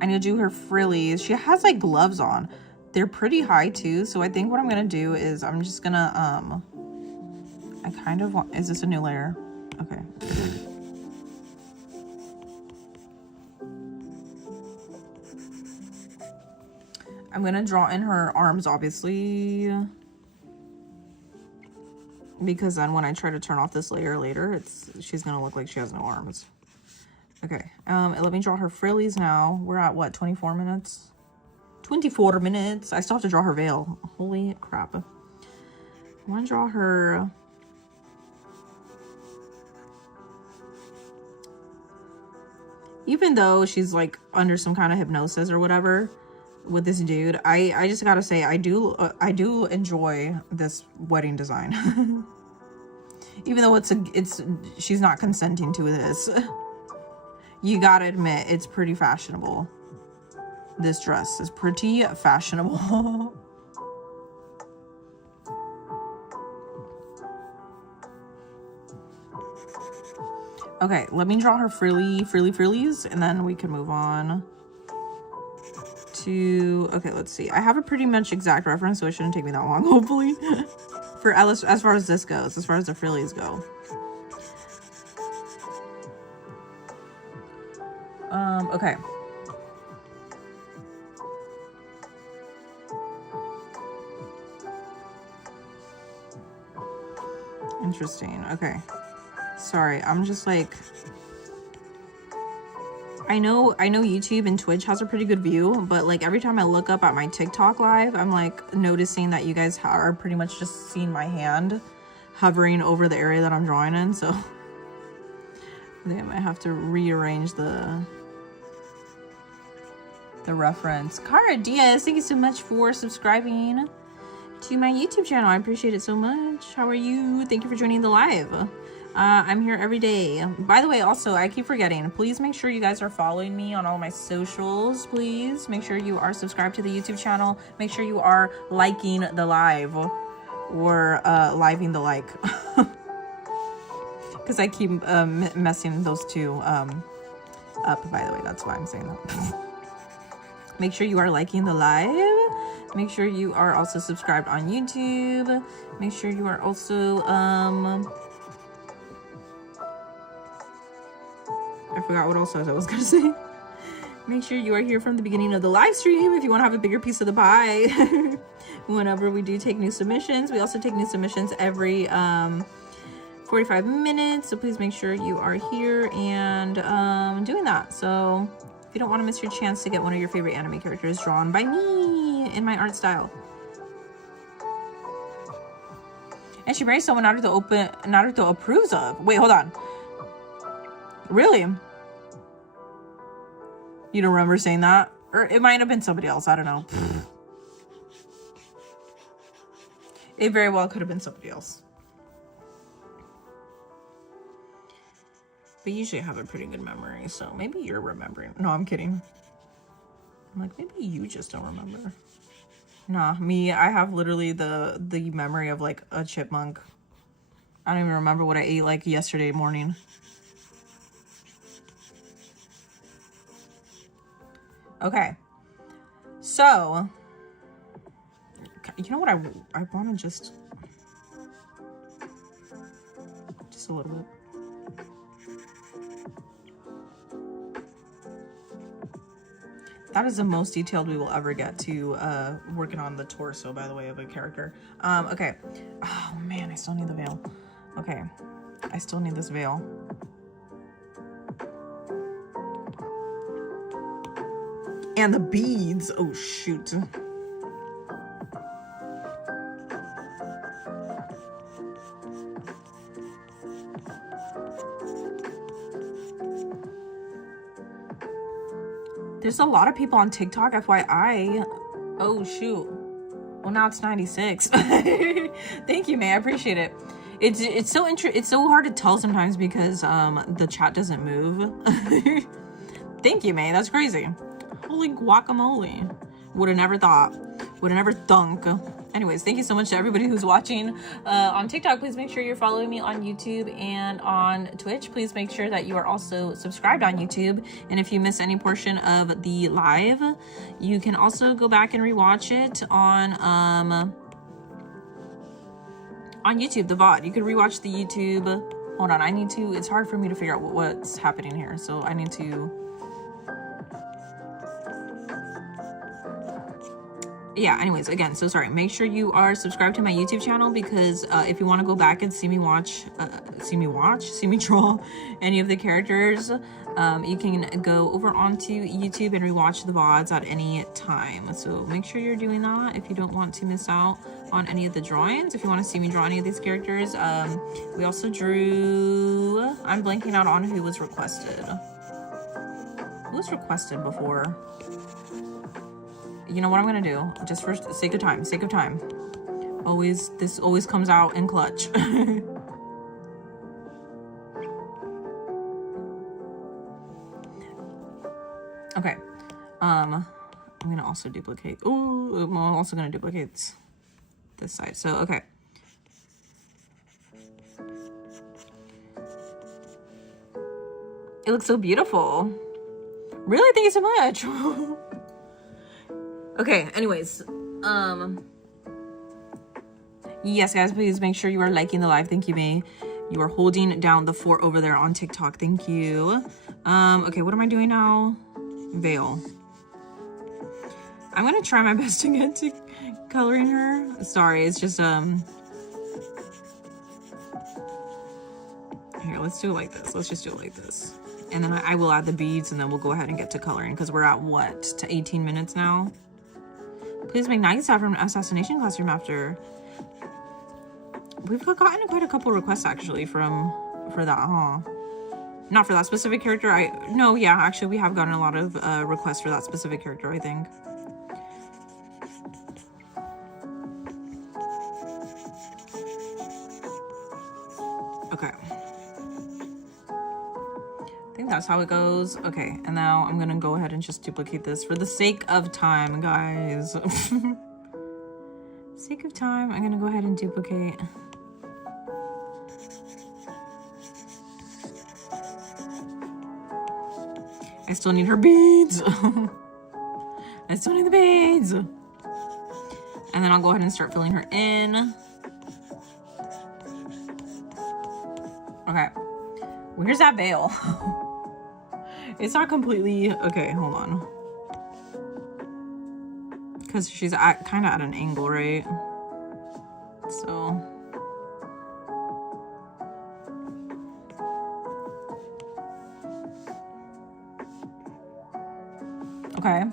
I need to do her frillies. She has like gloves on. They're pretty high too, so I think what I'm gonna do is I'm just gonna I kind of want, is this a new layer? Okay. I'm gonna draw in her arms, obviously, because then when I try to turn off this layer later, she's gonna look like she has no arms. Okay, let me draw her frillies now. We're at what, 24 minutes? 24 minutes. I still have to draw her veil. Holy crap. I want to draw her. Even though she's like under some kind of hypnosis or whatever with this dude, I just gotta say I do enjoy this wedding design. Even though she's not consenting to this. You gotta admit it's pretty fashionable. This dress is pretty fashionable. Okay, let me draw her frillies, and then we can move on to, okay, let's see. I have a pretty much exact reference, so it shouldn't take me that long, hopefully. For as far as this goes, as far as the frillies go. Okay. Interesting. Okay. Sorry, I'm just like... I know YouTube and Twitch has a pretty good view, but like every time I look up at my TikTok live, I'm like noticing that you guys are pretty much just seeing my hand hovering over the area that I'm drawing in. So I think I might have to rearrange the reference. Cara Diaz, thank you so much for subscribing to my YouTube channel. I appreciate it so much. How are you? Thank you for joining the live. I'm here every day. By the way, also, I keep forgetting. Please make sure you guys are following me on all my socials, please. Make sure you are subscribed to the YouTube channel. Make sure you are liking the live or living the like. Because I keep messing those two up, by the way. That's why I'm saying that. Make sure you are liking the live. Make sure you are also subscribed on YouTube. Make sure you are also... I forgot what else I was gonna say. Make sure you are here from the beginning of the live stream if you want to have a bigger piece of the pie. Whenever we do take new submissions, we also take new submissions every 45 minutes. So please make sure you are here and doing that. So if you don't want to miss your chance to get one of your favorite anime characters drawn by me in my art style. And she married someone Naruto approves of. Wait, hold on. Really? You don't remember saying that? Or it might have been somebody else. I don't know. It very well could have been somebody else. But usually I have a pretty good memory, so maybe you're remembering. No, I'm kidding. I'm like, maybe you just don't remember. Nah, me, I have literally the memory of like a chipmunk. I don't even remember what I ate like yesterday morning. Okay, so you know what I want to just a little bit. That is the most detailed we will ever get to working on the torso, by the way, of a character. Okay. Oh man, I still need the veil. Okay, I still need this veil. And the beads. Oh, shoot. There's a lot of people on TikTok, FYI. Oh, shoot. Well, now it's 96. Thank you, May. I appreciate it. It's so hard to tell sometimes because the chat doesn't move. Thank you, May. That's crazy. Holy guacamole. Would have never thought. Would have never thunk. Anyways, thank you so much to everybody who's watching on TikTok. Please make sure you're following me on YouTube and on Twitch. Please make sure that you are also subscribed on YouTube. And if you miss any portion of the live, you can also go back and rewatch it on YouTube, the VOD. You can rewatch the YouTube. Hold on, it's hard for me to figure out what's happening here. So I need to... Yeah, anyways, again, so sorry. Make sure you are subscribed to my YouTube channel because if you want to go back and see me draw any of the characters, you can go over onto YouTube and rewatch the VODs at any time. So make sure you're doing that if you don't want to miss out on any of the drawings. If you want to see me draw any of these characters, we also drew... I'm blanking out on who was requested. Who was requested before? You know what I'm gonna do? Just for sake of time. This always comes out in clutch. Okay. I'm gonna also duplicate. Oh, I'm also gonna duplicate this side. So okay. It looks so beautiful. Really? Thank you so much. Okay, anyways, yes, guys, please make sure you are liking the live. Thank you, May. You are holding down the fort over there on TikTok. Thank you. Okay, what am I doing now? Veil. I'm gonna try my best to get to coloring her. Sorry, it's just, here, let's do it like this. Let's just do it like this. And then I will add the beads, and then we'll go ahead and get to coloring, because we're at what, to 18 minutes now. Please make nice staff from assassination classroom after. We've gotten quite a couple requests actually for that, huh? Not for that specific character. Actually we have gotten a lot of requests for that specific character, I think. Okay. I think that's how it goes. Okay, and now I'm gonna go ahead and just duplicate this for the sake of time, guys. Sake of time, I'm gonna go ahead and duplicate. I still need her beads. I still need the beads. And then I'll go ahead and start filling her in. Okay, where's that veil? It's not completely, okay, hold on. Because she's kind of at an angle, right? So. Okay.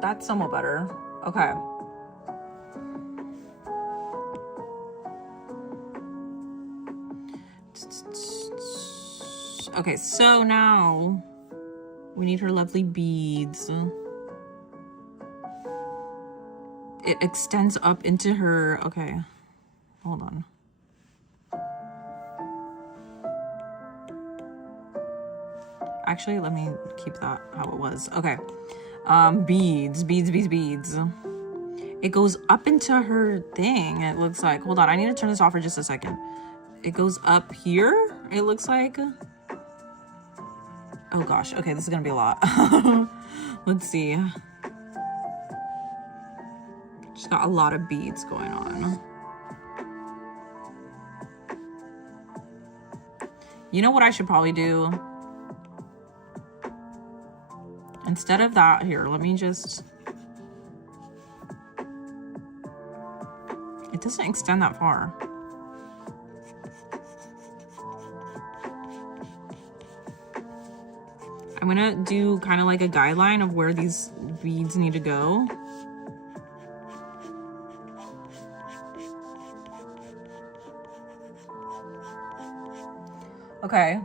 That's somewhat better. Okay. Okay, so now we need her lovely beads. It extends up into her, okay, hold on. Actually, let me keep that how it was. Okay, beads. It goes up into her thing, it looks like. Hold on, I need to turn this off for just a second. It goes up here, it looks like. Oh gosh, okay, this is gonna be a lot. Let's see. She's got a lot of beads going on. You know what I should probably do? Instead of that, here, let me just... It doesn't extend that far. I'm gonna do kind of like a guideline of where these beads need to go. Okay.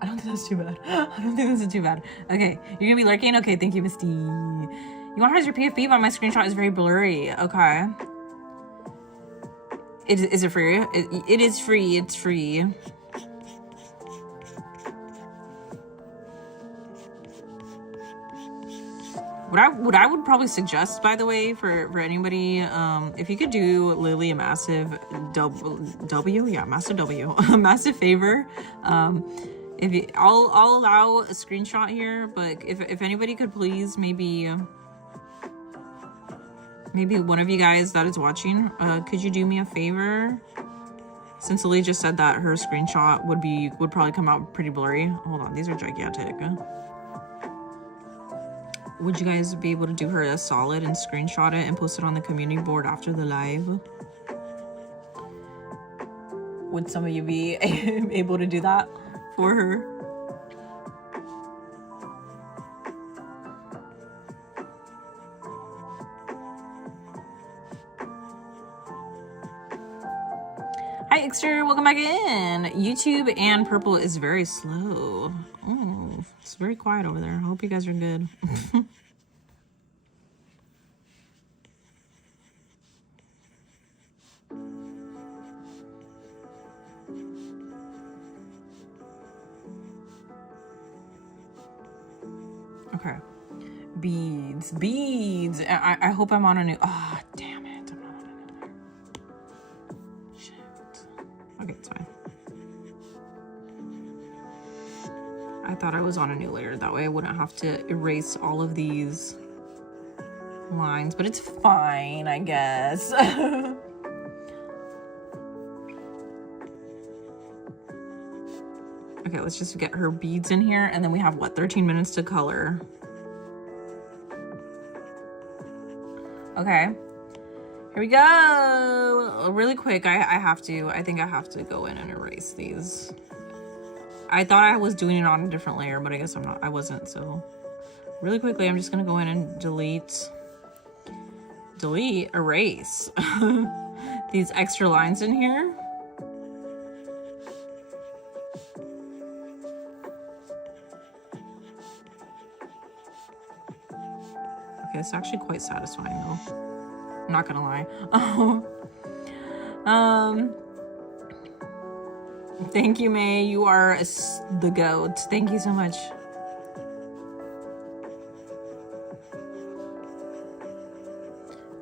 I don't think that's too bad. I don't think this is too bad. Okay, you're gonna be lurking? Okay, thank you, Misty. You want to use your PFP, but my screenshot is very blurry. Okay. Is it free? It is free. It's free. What I would probably suggest, by the way, for anybody, if you could do Lily a massive massive massive favor. I'll allow a screenshot here, but if anybody could please maybe one of you guys that is watching, could you do me a favor? Since Lily just said that her screenshot would probably come out pretty blurry. Hold on, these are gigantic. Would you guys be able to do her a solid and screenshot it and post it on the community board after the live? Would some of you be able to do that for her? Hi, Exter, welcome back in. YouTube and Purple is very slow. Oh, it's very quiet over there. I hope you guys are good. Okay. Beads. I hope I'm on a new... Ah, oh, damn it. I'm not on a new layer. Shit. Okay, it's fine. I thought I was on a new layer. That way I wouldn't have to erase all of these lines. But it's fine, I guess. Okay, let's just get her beads in here. And then we have, what, 13 minutes to color. Okay. Here we go. Really quick, I think I have to go in and erase these. I thought I was doing it on a different layer, but I guess I'm not. I wasn't. So really quickly, I'm just gonna go in and delete, erase these extra lines in here. Okay, it's actually quite satisfying though. I'm not gonna lie. Thank you, May. You are the goat. Thank you so much.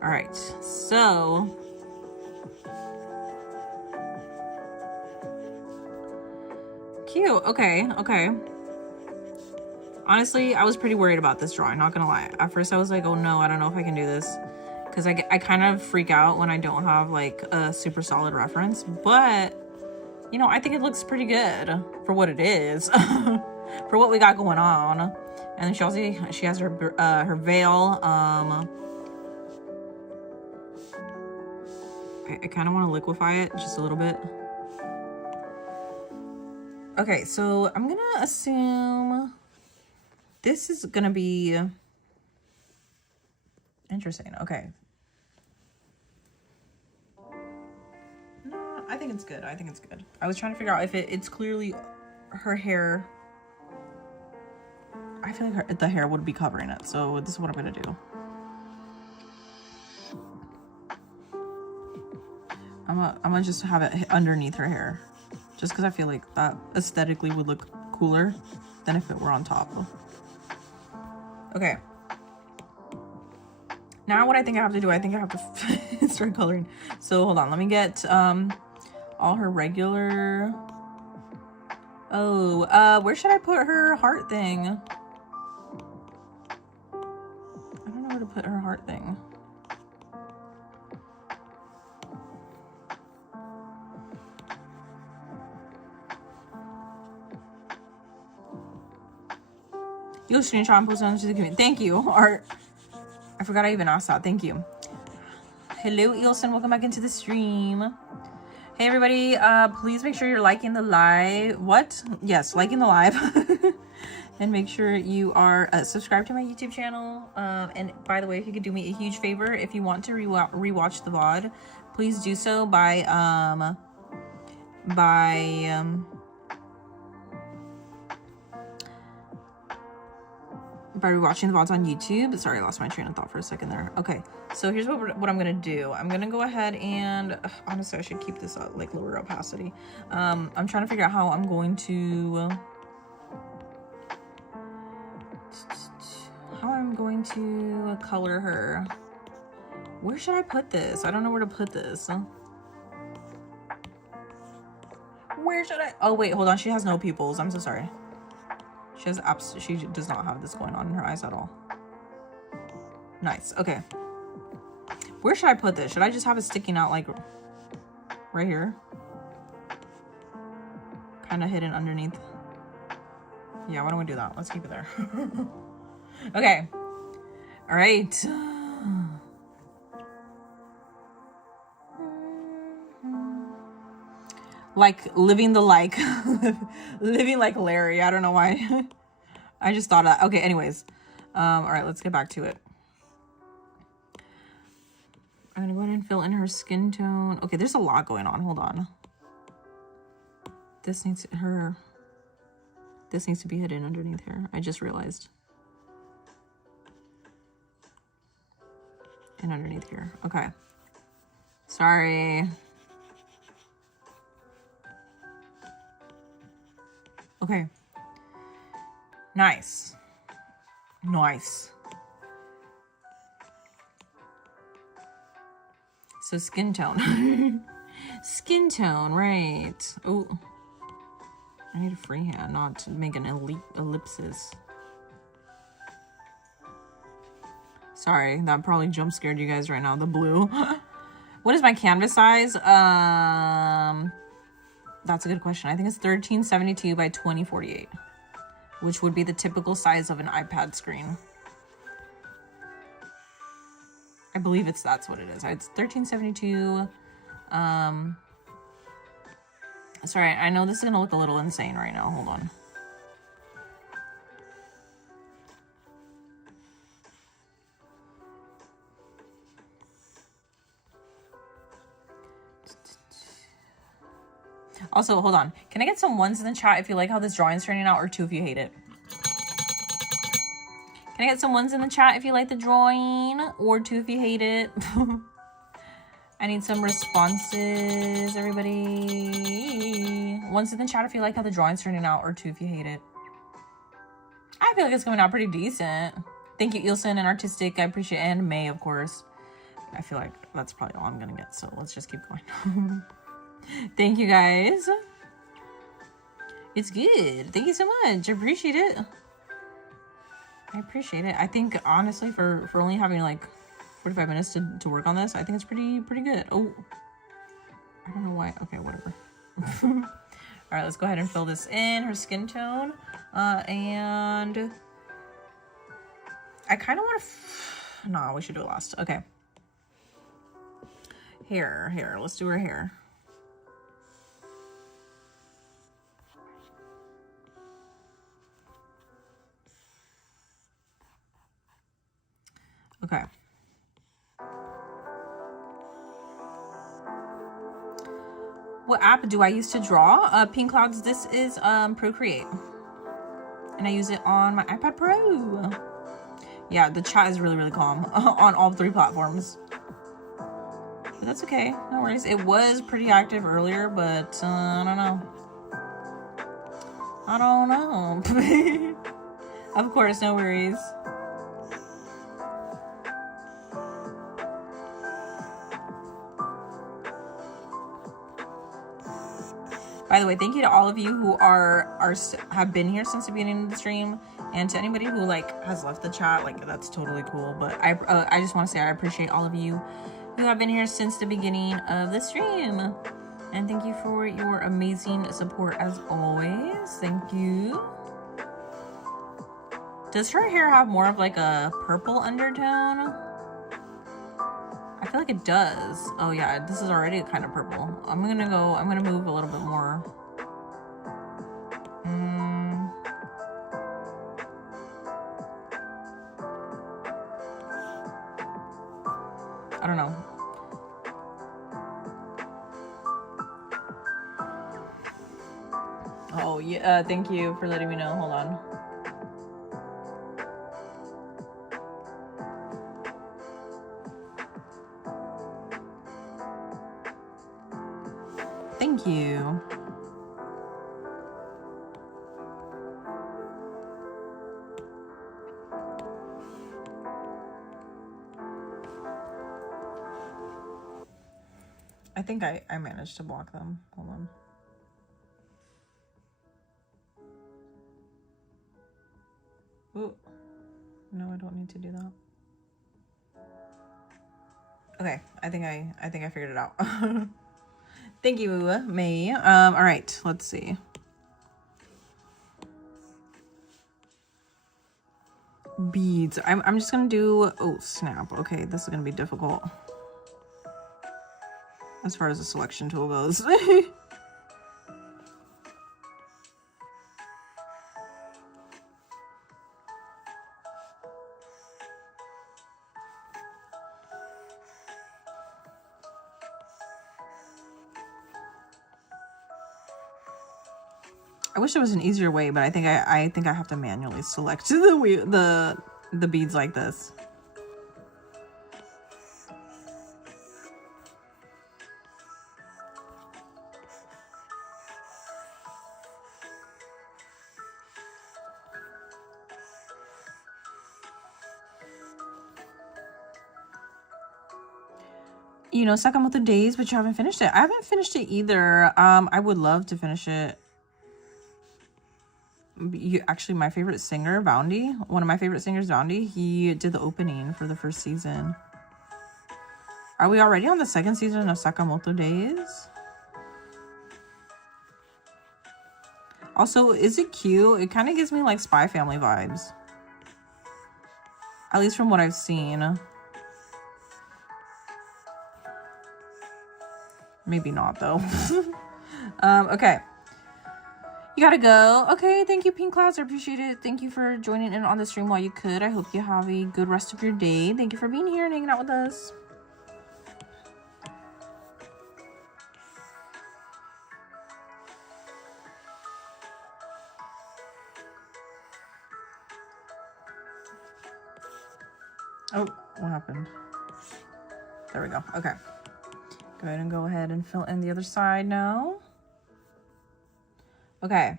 All right, so cute. Okay. Honestly, I was pretty worried about this drawing, not gonna lie. At first I was like, oh no, I don't know if I can do this, because I kind of freak out when I don't have like a super solid reference, but you know, I think it looks pretty good for what it is. For what we got going on. And then she has her veil. I kind of want to liquefy it just a little bit. Okay, so I'm gonna assume this is gonna be interesting. Okay. No, I think it's good. I think it's good. I was trying to figure out if it's clearly her hair. I feel like the hair would be covering it, so this is what I'm gonna do. I'm gonna just have it underneath her hair, just because I feel like that aesthetically would look cooler than if it were on top. Okay. Now what I think I have to do, I think I have to start coloring. So hold on, let me get all her regular. Oh, where should I put her heart thing? I don't know where to put her heart thing. You'll screenshot and post it onto the community. Thank you, Art. I forgot I even asked that. Thank you. Hello, Eelson. Welcome back into the stream. Hey, everybody. Please make sure you're liking the live. What? Yes, liking the live. And make sure you are subscribed to my YouTube channel. And by the way, if you could do me a huge favor, if you want to rewatch the VOD, please do so by rewatching the VODs on YouTube. Sorry, I lost my train of thought for a second there. Okay, so here's what I'm gonna do. I'm gonna go ahead and honestly, I should keep this like lower opacity. I'm trying to figure out how I'm going to color her. Where should I put this? I don't know where to put this. Where should I? Oh wait, hold on. She has no pupils. I'm so sorry. She does not have this going on in her eyes at all. Nice. Okay. Where should I put this? Should I just have it sticking out like right here? Kind of hidden underneath. Yeah, why don't we do that? Let's keep it there. Okay. All right. Like living the living like Larry. I don't know why. I just thought of that. Okay, anyways. All right, let's get back to it. I'm gonna go ahead and fill in her skin tone. Okay, there's a lot going on. Hold on. This needs to be hidden underneath here. I just realized. And underneath here. Okay. Sorry. Okay. Nice. So skin tone. Skin tone, right. Oh. I need a freehand, not to make an ellipsis. Sorry, that probably jump scared you guys right now, the blue. What is my canvas size? That's a good question. I think it's 1372 by 2048, which would be the typical size of an iPad screen. I believe that's what it is. It's 1372. Sorry, I know this is gonna look a little insane right now. Hold on. Also, hold on. Can I get some ones in the chat if you like how this drawing's turning out, or two if you hate it? Can I get some ones in the chat if you like the drawing, or two if you hate it? I need some responses, everybody. Ones in the chat if you like how the drawing's turning out, or two if you hate it. I feel like it's coming out pretty decent. Thank you, Ilson and Artistic. I appreciate it. And May, of course. I feel like that's probably all I'm gonna get, so let's just keep going. Thank you, guys. It's good. Thank you so much. I appreciate it. I appreciate it. I think, honestly, for only having, like, 45 minutes to work on this, I think it's pretty good. Oh. I don't know why. Okay, whatever. All right, let's go ahead and fill this in. Her skin tone. And... I kind of want to... No, we should do it last. Okay. Hair. Let's do her hair. Okay. What app do I use to draw? Pink Clouds. This is Procreate. And I use it on my iPad Pro. Yeah, the chat is really calm on all three platforms. But that's okay. No worries. It was pretty active earlier, but I don't know. Of course, no worries. By the way, thank you to all of you who have been here since the beginning of the stream, and to anybody who like has left the chat. Like, that's totally cool. But I just want to say I appreciate all of you who have been here since the beginning of the stream, and thank you for your amazing support as always. Thank you. Does her hair have more of like a purple undertone? I feel like it does. Oh yeah, this is already kind of purple. I'm gonna move a little bit more. I don't know. Oh yeah, thank you for letting me know. Hold on. Thank you. I think I managed to block them. Hold on. Ooh. No, I don't need to do that. Okay, I think I figured it out. Thank you, May. All right, let's see. Beads. I'm just gonna do. Oh snap! Okay, this is gonna be difficult as far as the selection tool goes. I wish there was an easier way, but I think I have to manually select the beads like this. You know, Sakamoto Days, but you haven't finished it. I haven't finished it either. I would love to finish it. Actually, my favorite singer, Boundy, one of my favorite singers, Boundy, he did the opening for the first season. Are we already on the second season of Sakamoto Days? Also, is it cute? It kind of gives me like Spy Family vibes. At least from what I've seen. Maybe not though. Okay. You gotta go. Okay, thank you, Pink Clouds. I appreciate it. Thank you for joining in on the stream while you could. I hope you have a good rest of your day. Thank you for being here and hanging out with us. Oh, what happened? There we go. Okay. Go ahead and fill in the other side now. Okay.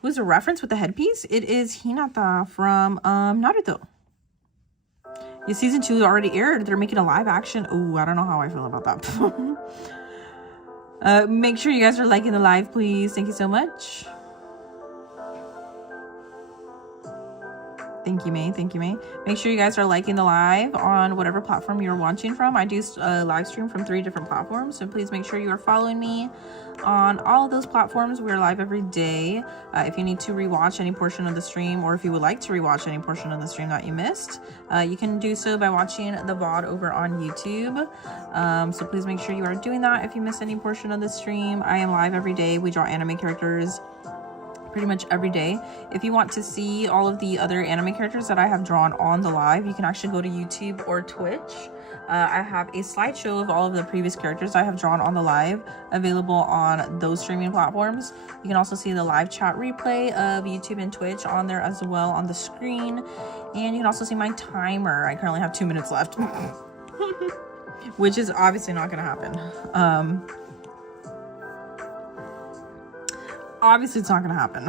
Who's a reference with the headpiece? It is Hinata from Naruto. Yeah, season 2 already aired. They're making a live action. Oh, I don't know how I feel about that. Make sure you guys are liking the live, please. Thank you so much. Thank you, May. Thank you, May. Make sure you guys are liking the live on whatever platform you're watching from. I do live stream from 3 different platforms, so please make sure you are following me on all of those platforms. We are live every day. If you need to rewatch any portion of the stream, or if you would like to rewatch any portion of the stream that you missed, you can do so by watching the VOD over on YouTube. So please make sure you are doing that if you missed any portion of the stream. I am live every day. We draw anime characters pretty much every day. If you want to see all of the other anime characters that I have drawn on the live, you can actually go to YouTube or Twitch. I have a slideshow of all of the previous characters I have drawn on the live available on those streaming platforms. You can also see the live chat replay of YouTube and Twitch on there as well on the screen. And you can also see my timer. I currently have 2 minutes left, which is obviously not going to happen. Obviously, it's not going to happen.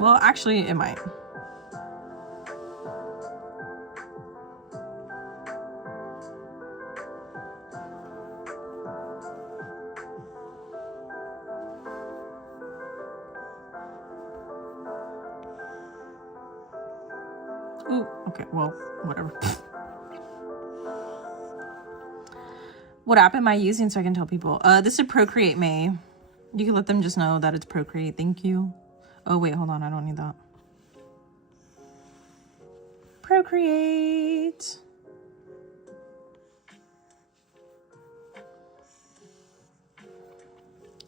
Well, actually, it might. Ooh, okay, well, whatever. What app am I using so I can tell people? This is Procreate, May. You can let them just know that it's Procreate. Thank you. Oh, wait, hold on. I don't need that. Procreate.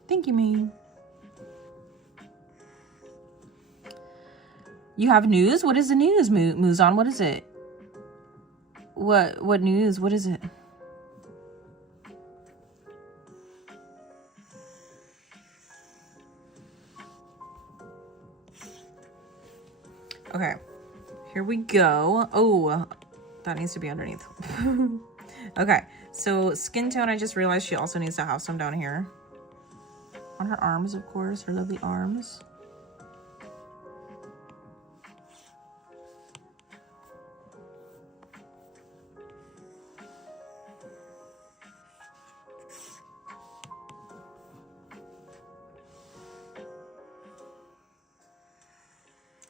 Thank you, May. You have news? What is the news, Muzan? What is it? What news? What is it? Okay, here we go. Oh, that needs to be underneath. Okay, so skin tone, I just realized she also needs to have some down here. On her arms, of course, her lovely arms.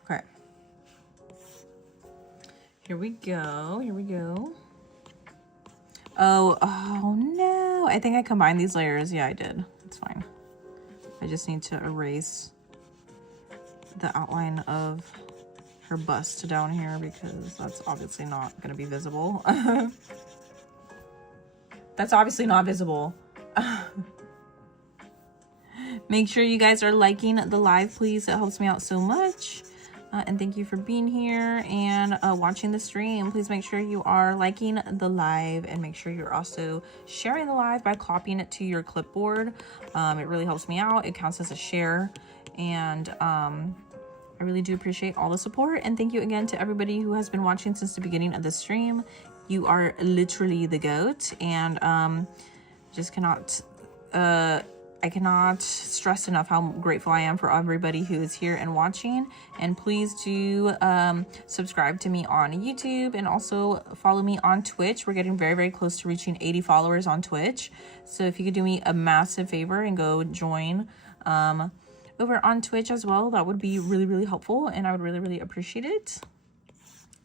Okay. Here we go. Here we go. Oh no. I think I combined these layers. Yeah, I did. It's fine. I just need to erase the outline of her bust down here because that's obviously not going to be visible. That's obviously not visible. Make sure you guys are liking the live, please. It helps me out so much. And thank you for being here and watching the stream. Please make sure you are liking the live and make sure you're also sharing the live by copying it to your clipboard. It really helps me out. It counts as a share. And I really do appreciate all the support. And thank you again to everybody who has been watching since the beginning of the stream. You are literally the GOAT. And just cannot... I cannot stress enough how grateful I am for everybody who is here and watching. And please do subscribe to me on YouTube and also follow me on Twitch. We're getting very, very close to reaching 80 followers on Twitch. So if you could do me a massive favor and go join over on Twitch as well, that would be really, really helpful. And I would really, really appreciate it.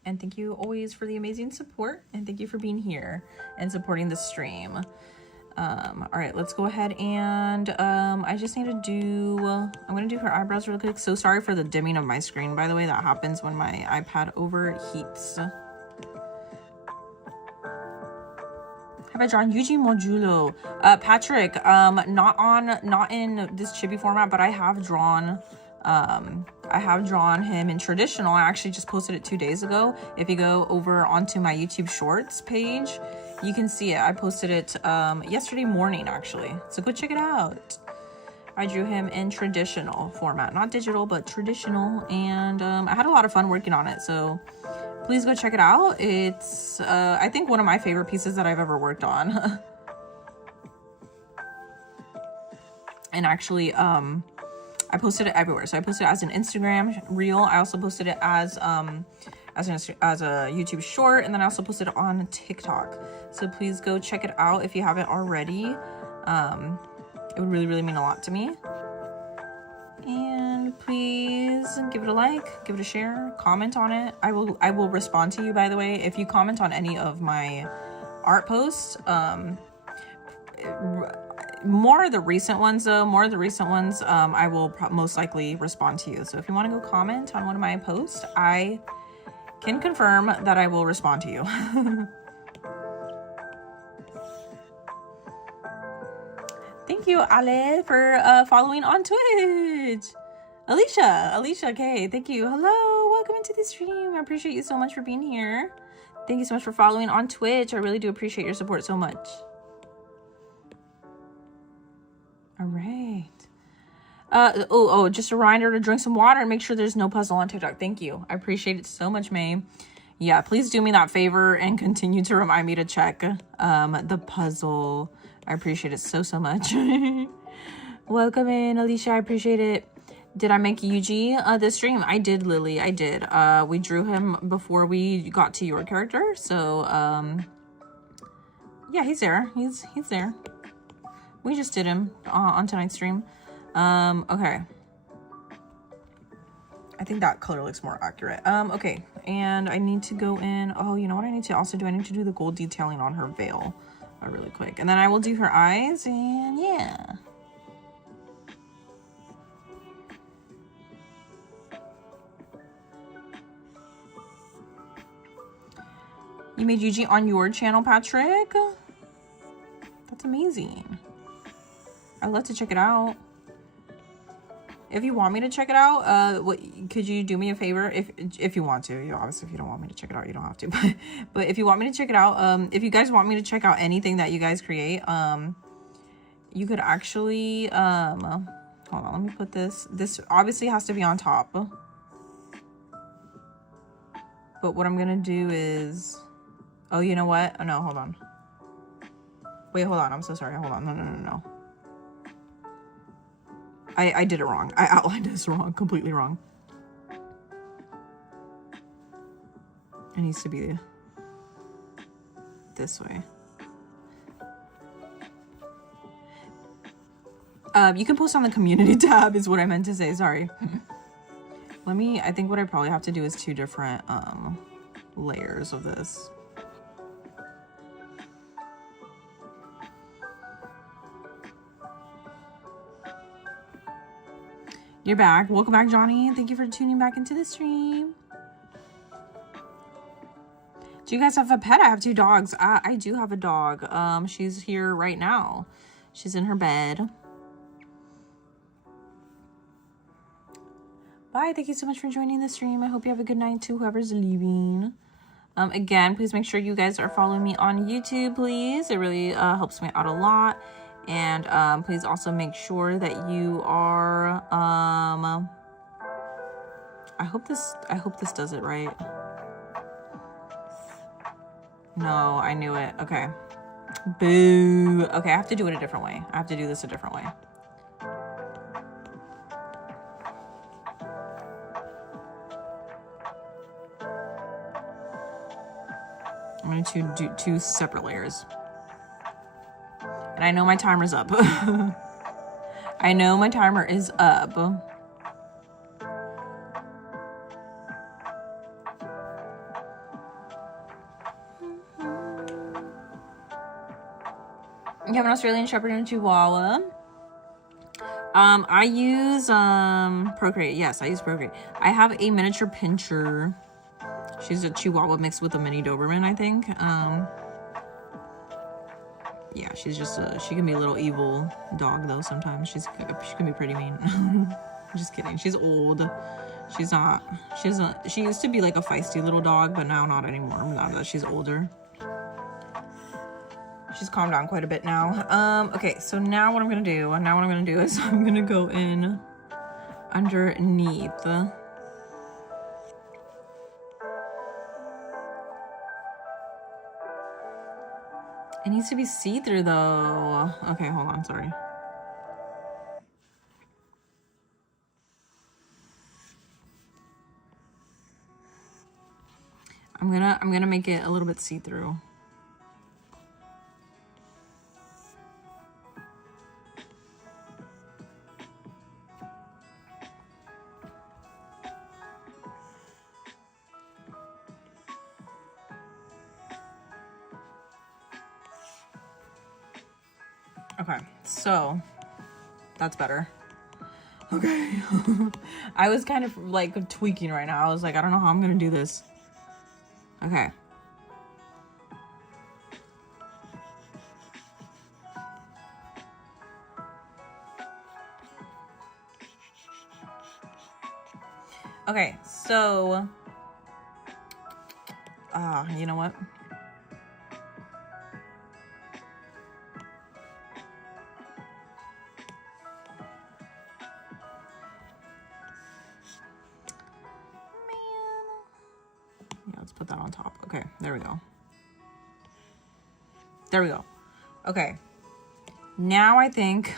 And thank you always for the amazing support. And thank you for being here and supporting the stream. All right, let's go ahead and I just need to do, I'm gonna do her eyebrows real quick. So sorry for the dimming of my screen, by the way. That happens when my iPad overheats. Have I drawn Yuji Mojulo? Patrick, not in this chibi format, but I have drawn him in traditional. I actually just posted it 2 days ago. If you go over onto my YouTube Shorts page, you can see it. I posted it yesterday morning, actually. So go check it out. I drew him in traditional format, not digital, but traditional. And I had a lot of fun working on it. So please go check it out. It's, I think, one of my favorite pieces that I've ever worked on. And actually, I posted it everywhere. So I posted it as an Instagram reel. I also posted it as a YouTube short, and then I also posted it on TikTok. So please go check it out if you haven't already. It would really, really mean a lot to me. And please give it a like, give it a share, comment on it. I will respond to you, by the way. If you comment on any of my art posts, more of the recent ones, though, I will most likely respond to you. So if you want to go comment on one of my posts, I can confirm that I will respond to you. Thank you, Ale, for following on Twitch. Alicia, okay, thank you. Hello, welcome into the stream. I appreciate you so much for being here. Thank you so much for following on Twitch. I really do appreciate your support so much. All right. Just a reminder to drink some water and make sure there's no puzzle on TikTok. Thank you. I appreciate it so much, May. Yeah, please do me that favor and continue to remind me to check the puzzle. I appreciate it so much. Welcome in, Alicia. I appreciate it. Did I make Yuji this stream? I did, Lily. I did. We drew him before we got to your character. So, yeah, he's there. He's there. We just did him on tonight's stream. Okay. I think that color looks more accurate. Okay. And I need to go in. Oh, you know what I need to also do? I need to do the gold detailing on her veil really quick. And then I will do her eyes, and yeah. You made Yuji on your channel, Patrick? That's amazing. I'd love to check it out. If you want me to check it out, could you do me a favor? If you want to, obviously, if you don't want me to check it out, you don't have to. But if you want me to check it out, if you guys want me to check out anything that you guys create, you could actually, hold on, let me put this. This obviously has to be on top. But what I'm gonna do is, oh, you know what? Oh no, hold on. Wait, hold on. I'm so sorry. Hold on. No. I did it wrong. I outlined this wrong, completely wrong. It needs to be this way. You can post on the community tab is what I meant to say, sorry. I think what I probably have to do is 2 different layers of this. You're back. Welcome back, Johnny. Thank you for tuning back into the stream. Do you guys have a pet? I have 2 dogs. I do have a dog. She's here right now. She's in her bed. Bye. Thank you so much for joining the stream. I hope you have a good night to whoever's leaving. Again, please make sure you guys are following me on YouTube, please. It really helps me out a lot. And please also make sure that you are I hope this does it right. No, I knew it. Okay. Boo. Okay, I have to do it a different way. I have to do this a different way. I'm going to do 2 separate layers. And I know my timer's up. I know my timer is up. You have an Australian Shepherd and a Chihuahua. I use Procreate. Yes, I use Procreate. I have a miniature pincher. She's a Chihuahua mixed with a mini Doberman, I think. Yeah, she's just she can be a little evil dog though sometimes. She can be pretty mean. I'm just kidding. She's old. She used to be like a feisty little dog, but now not anymore. Now that she's older. She's calmed down quite a bit now. Okay, so now what I'm gonna do is I'm gonna go in underneath. It needs to be see-through though. Okay, hold on, sorry. I'm gonna make it a little bit see-through. Okay, so that's better. Okay. I was kind of like tweaking right now. I was like, I don't know how I'm gonna do this. Okay. Okay, so you know what? Put that on top. Okay, there we go. There we go. Okay. Now I think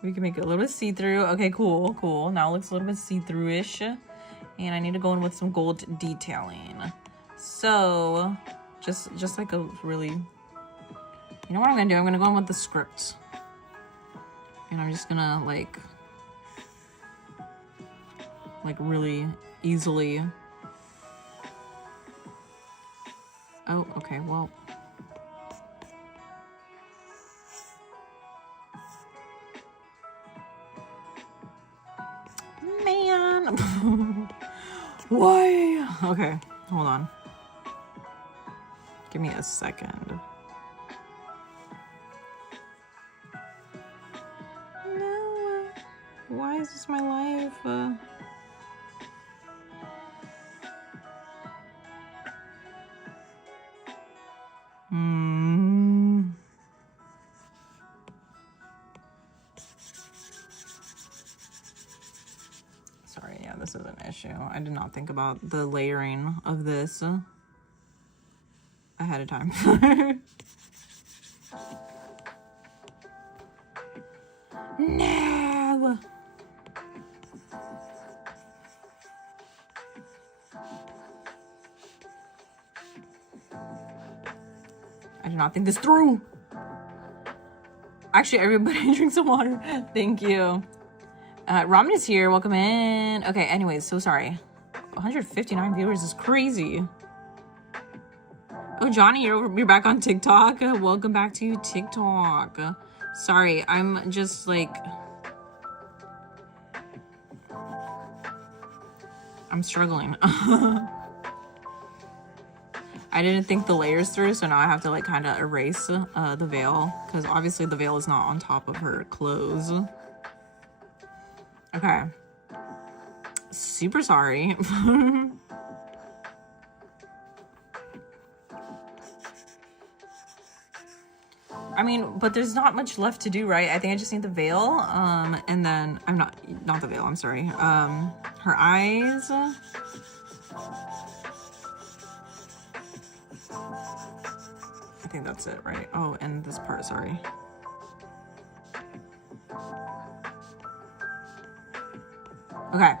we can make it a little bit see-through. Okay, cool, cool. Now it looks a little bit see-through-ish. And I need to go in with some gold detailing. So, just like a really... You know what I'm going to do? I'm going to go in with the script. And I'm just going to, like really easily... Oh, okay, well. Man. Why? Okay, hold on. Give me a second. No. Why is this my life? Sorry, yeah, this is an issue. I did not think about the layering of this ahead of time. No! I did not think this through. Actually, everybody drink some water. Thank you. Ramen is here. Welcome in. Okay, anyways, so sorry. 159 viewers is crazy. Oh, Johnny, you're back on TikTok. Welcome back to TikTok. Sorry, I'm just like... I'm struggling. I didn't think the layers through, so now I have to like kind of erase the veil, because obviously the veil is not on top of her clothes. Okay. Super sorry. I mean, but there's not much left to do, right? I think I just need the veil, and then I'm not the veil, I'm sorry. Her eyes. I think that's it, right? Oh, and this part, sorry. Okay.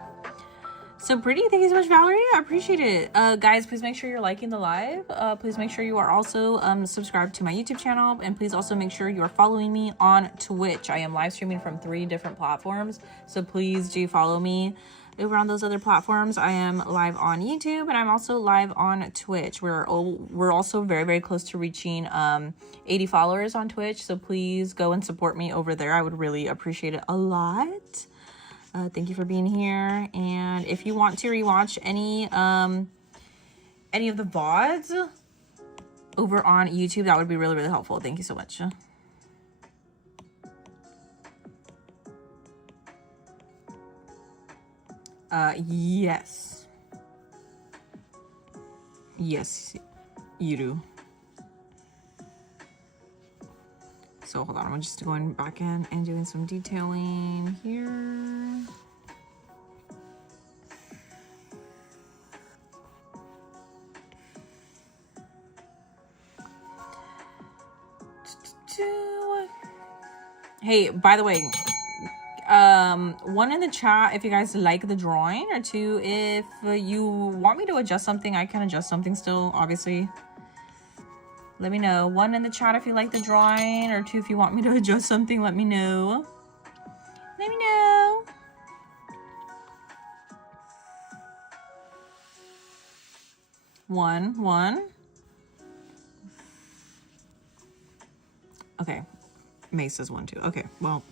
So pretty, thank you so much, Valerie. I appreciate it. Guys, please make sure you're liking the live. Please make sure you are also subscribed to my YouTube channel. And please also make sure you are following me on Twitch. I am live streaming from 3 different platforms. So please do follow me. over on those other platforms. I am live on YouTube, and I'm also live on Twitch. We're also very, very close to reaching 80 followers on Twitch, so please go and support me over there. I would really appreciate it a lot. Thank you for being here. And if you want to rewatch any of the VODs over on YouTube, that would be really, really helpful. Thank you so much. Yes. Yes, you do. So hold on, I'm just going back in and doing some detailing here. Hey, by the way, one in the chat if you guys like the drawing, or two if you want me to adjust something. I can adjust something still, obviously. Let me know. One in the chat if you like the drawing, or two if you want me to adjust something. Let me know. Let me know. One. Okay. May says 1 2. Okay, well.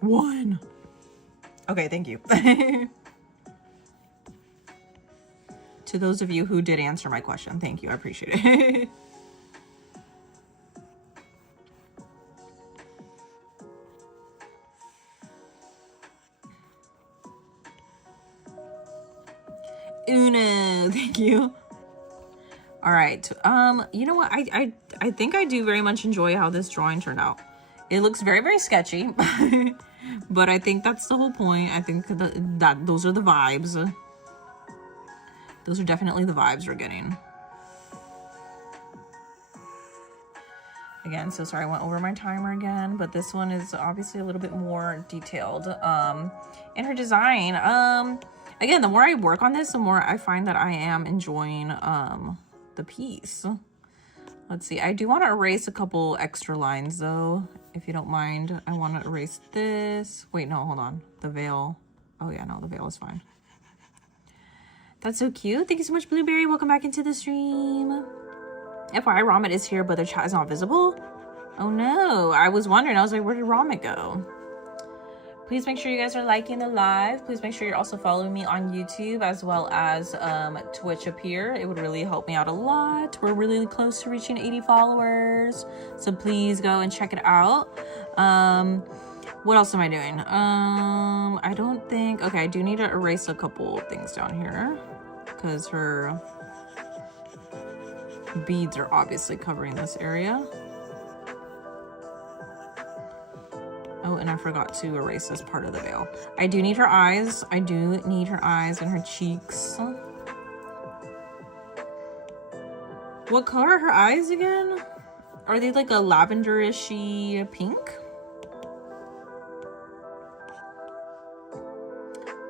One. Okay, thank you. To those of you who did answer my question, thank you. I appreciate it. Uno, thank you. All right. You know what? I think I do very much enjoy how this drawing turned out. It looks very, very sketchy, but I think that's the whole point. I think that those are the vibes. Those are definitely the vibes we're getting. Again, so sorry I went over my timer again, but this one is obviously a little bit more detailed in her design. Again, the more I work on this, the more I find that I am enjoying the piece. Let's see. I do want to erase a couple extra lines though, if you don't mind. I want to erase this. Wait, no, hold on. The veil. Oh yeah, no, the veil is fine. That's so cute. Thank you so much, Blueberry. Welcome back into the stream. FYI, Ramit is here, but their chat is not visible. Oh no. I was wondering. I was like, where did Ramit go? Please make sure you guys are liking the live. Please make sure you're also following me on YouTube as well as Twitch up here. It would really help me out a lot. We're really close to reaching 80 followers. So please go and check it out. What else am I doing? I don't think... Okay, I do need to erase a couple things down here because her beads are obviously covering this area. Oh, and I forgot to erase this part of the veil. I do need her eyes. I do need her eyes and her cheeks. What color are her eyes again? Are they like a lavenderish-y pink?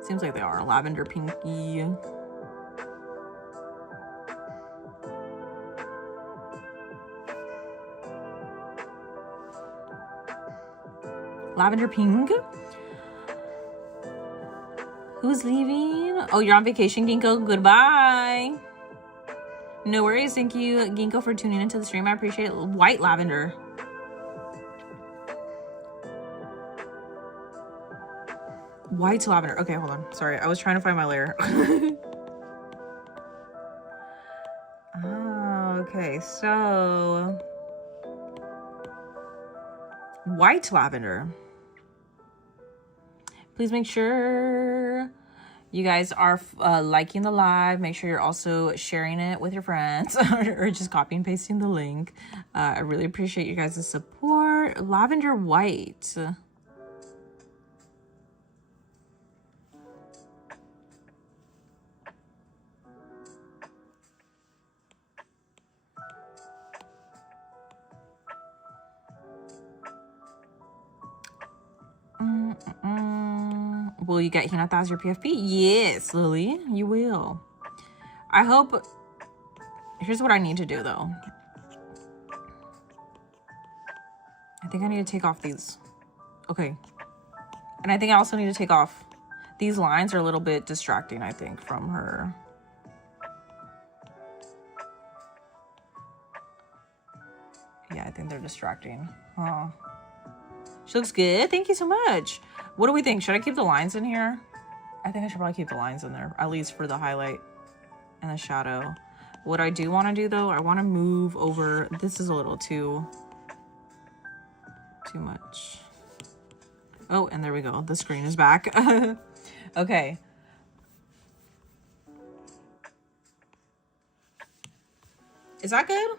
Seems like they are lavender pinky. Lavender pink. Who's leaving? Oh, you're on vacation, Ginkgo. Goodbye. No worries. Thank you, Ginkgo, for tuning into the stream. I appreciate it. White lavender. White lavender. Okay, hold on. Sorry, I was trying to find my layer. Oh, okay. So white lavender. Please make sure you guys are liking the live. Make sure you're also sharing it with your friends or just copy and pasting the link. I really appreciate you guys' support. Lavender white. Will you get Hinata as your PFP? Yes, Lily, you will. I hope... Here's what I need to do, though. I think I need to take off these Okay. And I think I also need to take off. These lines are a little bit distracting, I think, from her. Yeah, I think they're distracting. Oh. She looks good. Thank you so much. What do we think? Should I keep the lines in here? I think I should probably keep the lines in there, at least for the highlight and the shadow. What I do want to do, though, I want to move over. This is a little too much. Oh, and there we go. The screen is back. Okay. Is that good?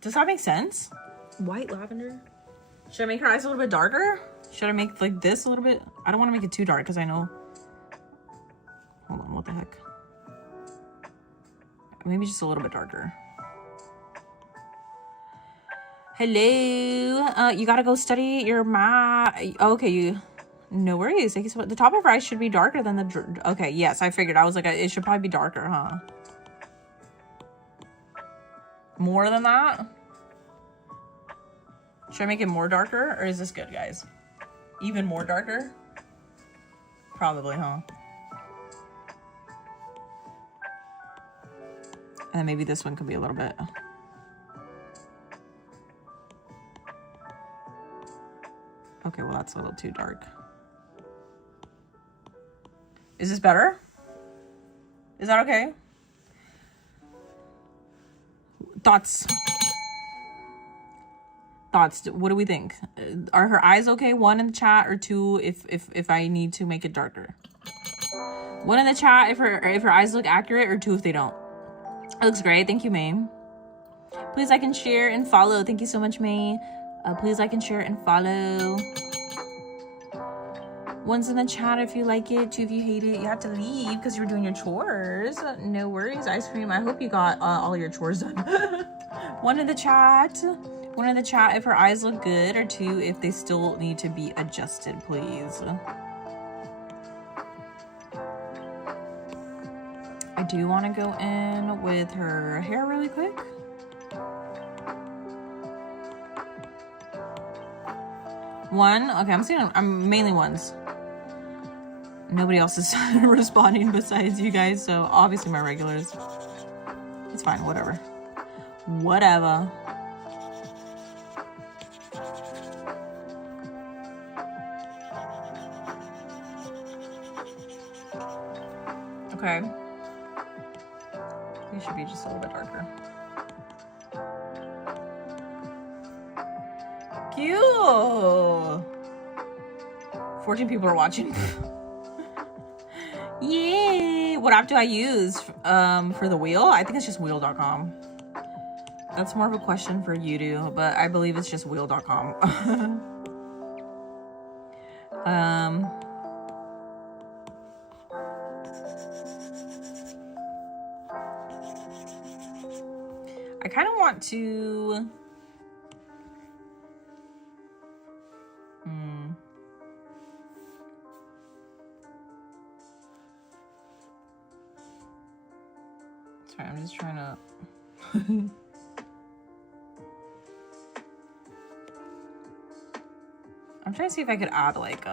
Does that make sense? White lavender? Should I make her eyes a little bit darker? Should I make like this a little bit? I don't want to make it too dark because I know. Hold on, what the heck? Maybe just a little bit darker. Hello. You gotta go study your math. Okay, no worries. Thank you so much. The top of her eyes should be darker than the. Okay, yes, I figured. I was like, it should probably be darker, huh? More than that? Should I make it more darker, or is this good, guys? Even more darker? Probably, huh? And then maybe this one could be a little bit. Okay, well, that's a little too dark. Is this better? Is that okay? Thoughts? What do we think? Are her eyes okay? 1 in the chat, or 2 if I need to make it darker. 1 in the chat if her eyes look accurate, or 2 if they don't. It looks great. Thank you, May. Please like and share and follow. Thank you so much, May. Please like and share and follow. 1's in the chat if you like it. 2 if you hate it. You have to leave because you're doing your chores. No worries, ice cream. I hope you got all your chores done. 1 in the chat. 1 in the chat if her eyes look good, or 2 if they still need to be adjusted, please. I do want to go in with her hair really quick. One. Okay, I'm mainly 1s. Nobody else is responding besides you guys, so obviously my regulars. It's fine, whatever. Whatever. Okay. These should be just a little bit darker. Cute! 14 people are watching. Yay! What app do I use for the wheel? I think it's just wheel.com. That's more of a question for you two, but I believe it's just wheel.com. I kind of want to... Sorry, I'm just trying to... I'm trying to see if I could add like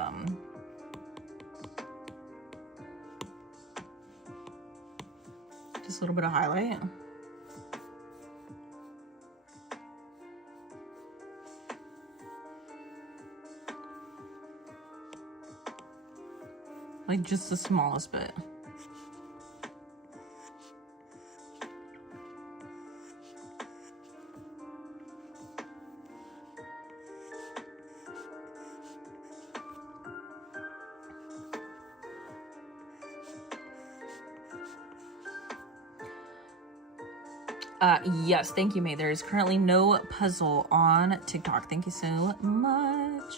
just a little bit of highlight. Like just the smallest bit. Yes, thank you, May. There is currently no puzzle on TikTok. Thank you so much.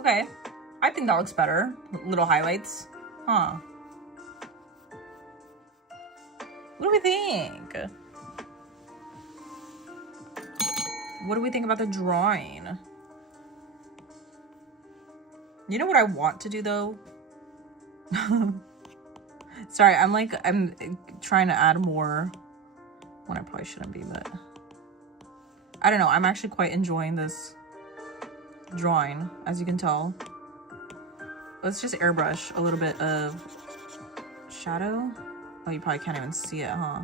Okay, I think that looks better. Little highlights. Huh. What do we think? What do we think about the drawing? You know what I want to do, though? Sorry, I'm trying to add more when I probably shouldn't be, but I don't know. I'm actually quite enjoying this drawing, as you can tell. Let's just airbrush a little bit of shadow. Oh, you probably can't even see it, huh?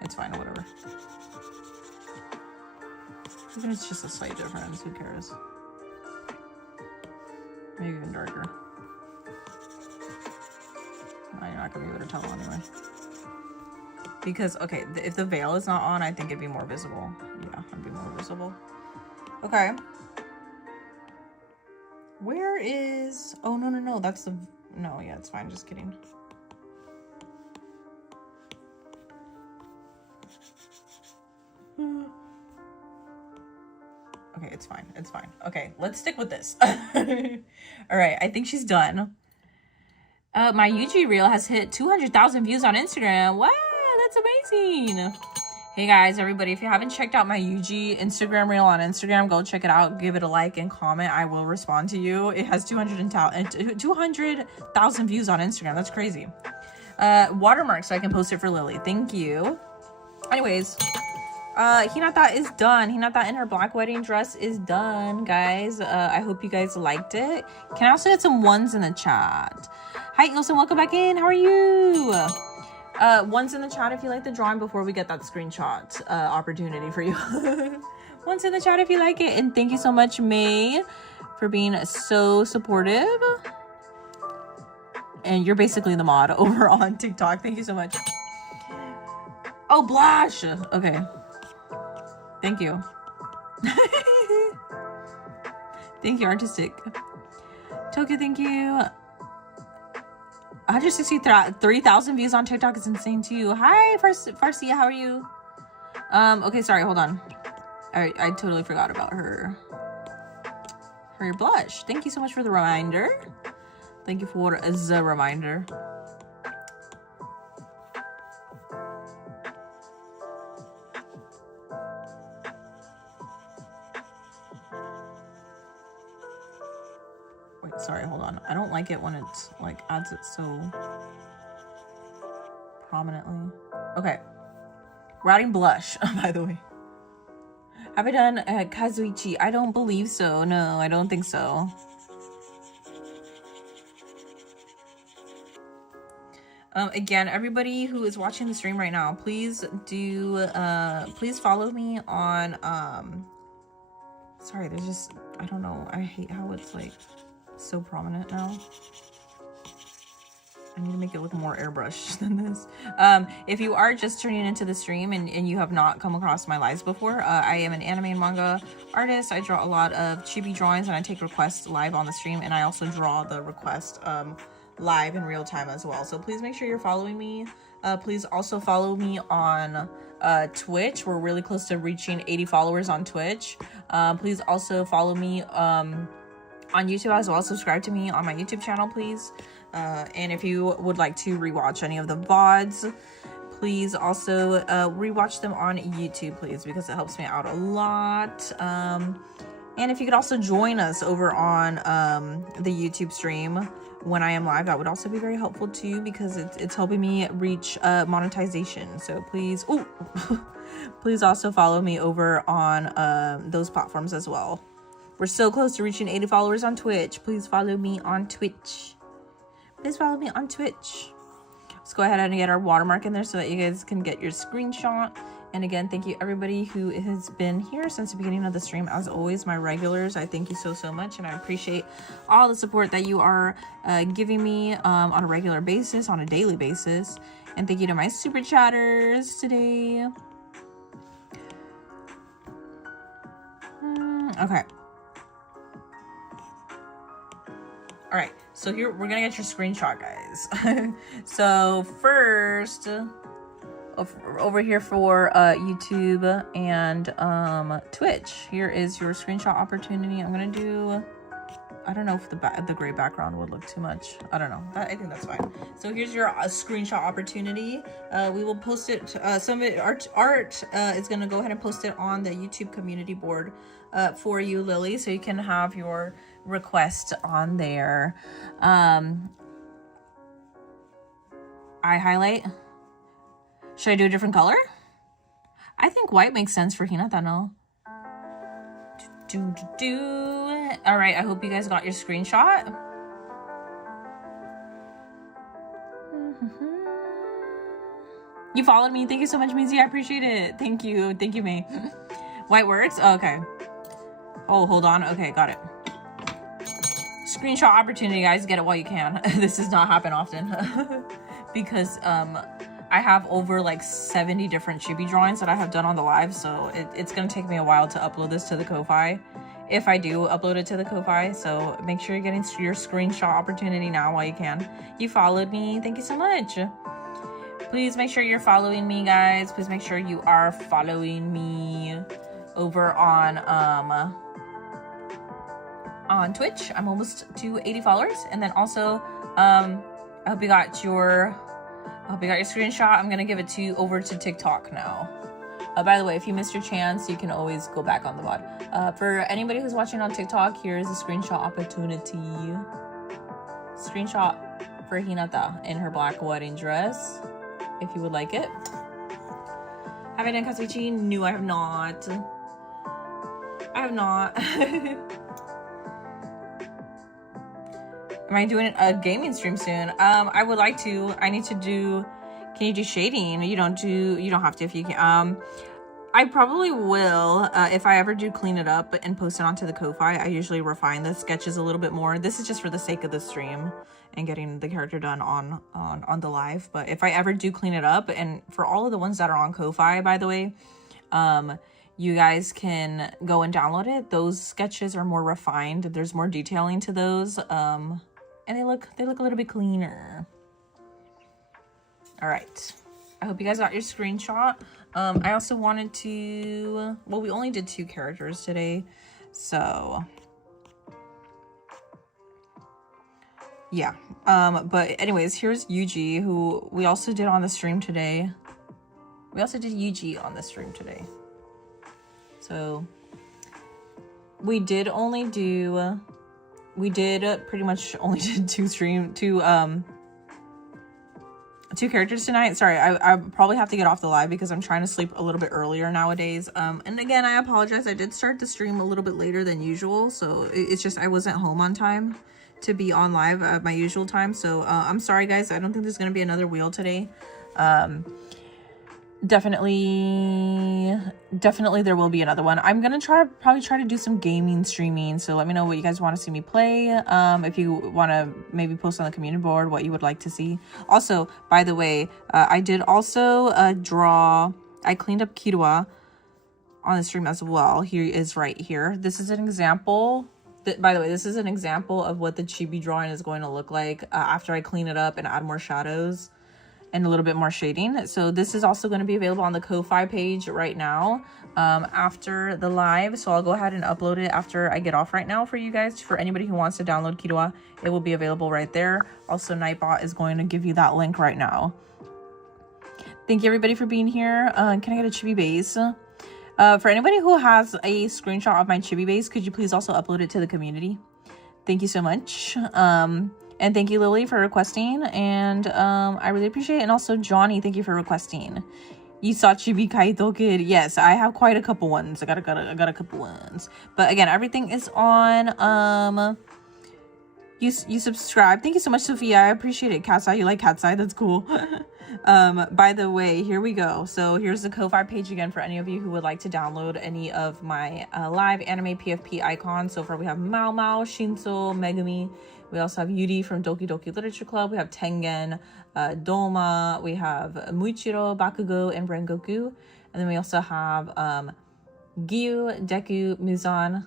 It's fine, whatever. Even if it's just a slight difference, who cares? Maybe even darker. Oh, you're not gonna be able to tell anyway. Because, okay, if the veil is not on, I think it'd be more visible. Yeah, it'd be more visible. Okay. Where is... Oh, no. That's the... No, yeah, it's fine. Just kidding. Okay, it's fine. It's fine. Okay, let's stick with this. All right, I think she's done. My UG reel has hit 200,000 views on Instagram. Wow, that's amazing. Hey guys, everybody, if you haven't checked out my UG Instagram reel on Instagram, go check it out. Give it a like and comment. I will respond to you. It has 200,000 views on Instagram. That's crazy. Watermark so I can post it for Lily. Thank you. Anyways, Hinata is done. Hinata in her black wedding dress is done, guys. I hope you guys liked it. Can I also get some ones in the chat? Hi, Ilson. Welcome back in. How are you? Ones in the chat if you like the drawing before we get that screenshot opportunity for you. Ones in the chat if you like it. And thank you so much, May, for being so supportive. And you're basically the mod over on TikTok. Thank you so much. Oh, Blash. Okay. Thank you. Thank you, Artistic. Tokyo, thank you. 163,000 views on TikTok is insane too. Hi, Farsia, how are you? Okay, sorry, hold on. I totally forgot about her blush. Thank you so much for the reminder. Thank you for the reminder. Wait, sorry, hold on. I don't like it when it's like adds it so prominently. Okay. We're adding blush, by the way. Have I done Kazuichi? I don't believe so. No, I don't think so. Again, everybody who is watching the stream right now, please follow me on, sorry, there's just, I don't know. I hate how it's like so prominent now. I need to make it look more airbrush than this. If you are just turning into the stream and you have not come across my lives before, I am an anime and manga artist. I draw a lot of chibi drawings and I take requests live on the stream, and I also draw the request live in real time as well. So please make sure you're following me. Please also follow me on Twitch. We're really close to reaching 80 followers on Twitch. Please also follow me on YouTube as well. Subscribe to me on my YouTube channel, please. And if you would like to rewatch any of the VODs, please also rewatch them on YouTube, please, because it helps me out a lot. And if you could also join us over on the YouTube stream when I am live, that would also be very helpful too, because it's helping me reach monetization. So please, please also follow me over on those platforms as well. We're so close to reaching 80 followers on Twitch. Please follow me on Twitch. Please follow me on Twitch. Let's go ahead and get our watermark in there so that you guys can get your screenshot. And again, thank you everybody who has been here since the beginning of the stream. As always, my regulars, I thank you so much, and I appreciate all the support that you are giving me on a regular basis, on a daily basis. And thank you to my super chatters today. Okay. All right, so here we're gonna get your screenshot, guys. So first, over here for YouTube and Twitch, here is your screenshot opportunity. I'm gonna do, I don't know if the gray background would look too much. I don't know. I think that's fine. So here's your screenshot opportunity. We will post it. Some of it, art is gonna go ahead and post it on the YouTube community board for you, Lily, so you can have your request on there. I highlight. Should I do a different color? I think white makes sense for Hinata, no? All right, I hope you guys got your screenshot. You followed me. Thank you so much, Maisie. I appreciate it. Thank you, May. White words. Oh, okay. Oh, hold on. Okay, got it. Screenshot opportunity, guys. Get it while you can. This does not happen often because I have over like 70 different chibi drawings that I have done on the live, so it's gonna take me a while to upload this to the Ko-Fi, if I do upload it to the Ko-Fi. So make sure you're getting your screenshot opportunity now while you can. You followed me. Thank you so much. Please make sure you're following me, guys. Please make sure you are following me over on Twitch. I'm almost to 80 followers. And then also, I hope you got your screenshot. I'm gonna give it over to TikTok now. By the way, if you missed your chance, you can always go back on the VOD. For anybody who's watching on TikTok, here's a screenshot opportunity. Screenshot for Hinata in her black wedding dress, if you would like it. Have I done Katsuichi? No, I have not. I have not. Am I doing a gaming stream soon? I would like to. I need to do. Can you do shading? You don't have to if you can. I probably will if I ever do clean it up and post it onto the Ko-Fi. I usually refine the sketches a little bit more. This is just for the sake of the stream and getting the character done on the live. But if I ever do clean it up, and for all of the ones that are on Ko-Fi, by the way, you guys can go and download it. Those sketches are more refined. There's more detailing to those, and they look a little bit cleaner. All right. I hope you guys got your screenshot. I also wanted to, well, we only did 2 characters today, so yeah. But anyways, here's Yuji, who we also did on the stream today. We also did Yuji on the stream today. So we did pretty much only did 2 characters tonight. Sorry, I probably have to get off the live because I'm trying to sleep a little bit earlier nowadays. And again, I apologize. I did start the stream a little bit later than usual, so it's just I wasn't home on time to be on live at my usual time. So I'm sorry, guys. I don't think there's gonna be another wheel today. Definitely there will be another one. I'm gonna probably try to do some gaming streaming, so let me know what you guys want to see me play. If you want to maybe post on the community board what you would like to see. Also, by the way, I did also I cleaned up Kirua on the stream as well. Here is right here. This is an example. By the way, this is an example of what the chibi drawing is going to look like after I clean it up and add more shadows and a little bit more shading. So this is also going to be available on the Ko-Fi page right now after the live. So I'll go ahead and upload it after I get off right now for you guys. For anybody who wants to download Kirua, it will be available right there. Also, Nightbot is going to give you that link right now. Thank you everybody for being here. Can I get a chibi base? For anybody who has a screenshot of my chibi base, could you please also upload it to the community? Thank you so much. And thank you, Lily, for requesting. And I really appreciate it. And also, Johnny, thank you for requesting. You saw Chibi Kaito Kid. Yes, I have quite a couple ones. I got a couple ones. But again, everything is on. You subscribe. Thank you so much, Sophia. I appreciate it. Cat's Eye, you like Cat's Eye? That's cool. By the way, here we go. So here's the Ko-Fi page again for any of you who would like to download any of my live anime PFP icons. So far, we have Mao Mao, Shinso, Megumi. We also have Yuri from Doki Doki Literature Club. We have Tengen, Doma. We have Muichiro, Bakugo, and Rengoku. And then we also have Gyu, Deku, Muzan,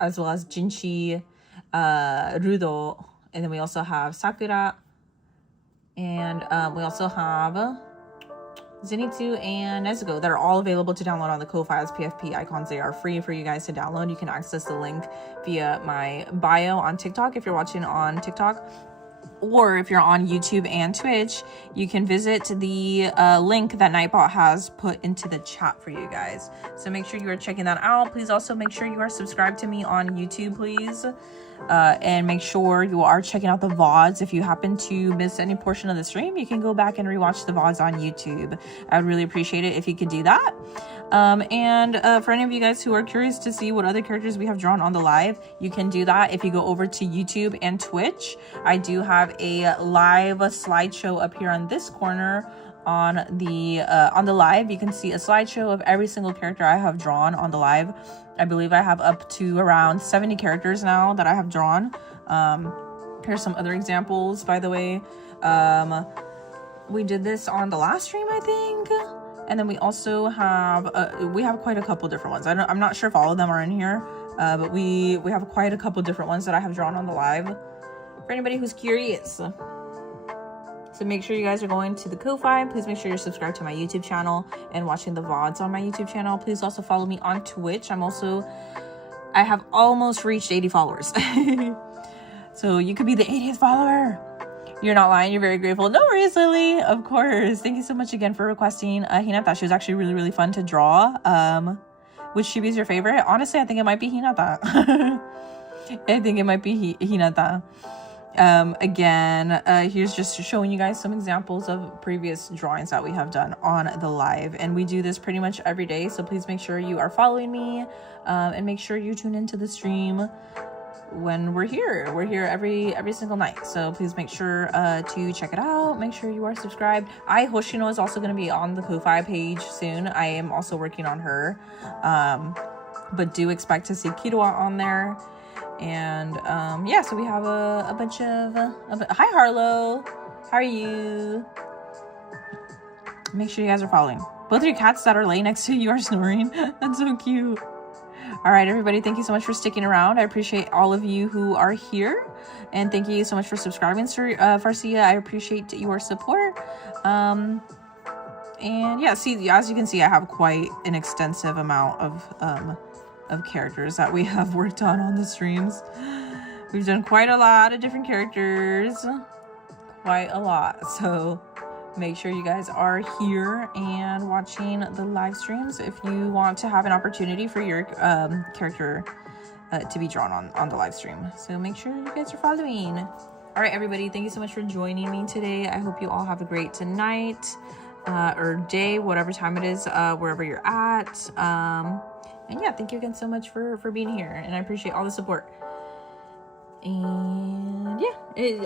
as well as Jinchi, Rudo. And then we also have Sakura. And we also have Zenitsu and Nezuko that are all available to download on the Ko-Fi as PFP icons. They are free for you guys to download. You can access the link via my bio on TikTok if you're watching on TikTok, or if you're on YouTube and Twitch, you can visit the link that Nightbot has put into the chat for you guys. So make sure you are checking that out. Please also make sure you are subscribed to me on YouTube, please. And make sure you are checking out the VODs. If you happen to miss any portion of the stream, you can go back and rewatch the VODs on YouTube. I would really appreciate it if you could do that. For any of you guys who are curious to see what other characters we have drawn on the live, you can do that if you go over to YouTube and Twitch. I do have a live slideshow up here on this corner on the live. You can see a slideshow of every single character I have drawn on the live. I believe I have up to around 70 characters now that I have drawn. Here's some other examples, by the way. We did this on the last stream, I think. And then we also have quite a couple different ones. I'm not sure if all of them are in here, but we have quite a couple different ones that I have drawn on the live for anybody who's curious. So make sure you guys are going to the Ko-Fi. Please make sure you're subscribed to my YouTube channel and watching the VODs on my YouTube channel. Please also follow me on Twitch. I have almost reached 80 followers. So you could be the 80th follower. You're not lying. You're very grateful. No worries, Lily. Of course. Thank you so much again for requesting Hinata. She was actually really, really fun to draw. Which chibi is your favorite? Honestly, I think it might be Hinata. I think it might be Hinata. Here's just showing you guys some examples of previous drawings that we have done on the live, and we do this pretty much every day, so please make sure you are following me, and make sure you tune into the stream when we're here every single night. So please make sure to check it out. Make sure you are subscribed. Hoshino is also going to be on the Ko-Fi page soon. I am also working on her, but do expect to see Kirawa on there. And so we have a bunch of hi Harlow, how are you? Make sure you guys are following. Both of your cats that are laying next to you are snoring. That's so cute. All right, everybody, thank you so much for sticking around. I appreciate all of you who are here, and thank you so much for subscribing, Farcia. I appreciate your support. And yeah, see, as you can see, I have quite an extensive amount of characters that we have worked on the streams. We've done quite a lot of different characters, quite a lot. So make sure you guys are here and watching the live streams if you want to have an opportunity for your character to be drawn on the live stream. So make sure you guys are following. All right, everybody, thank you so much for joining me today. I hope you all have a great night or day, whatever time it is, wherever you're at. And yeah, thank you again so much for being here, and I appreciate all the support. And yeah,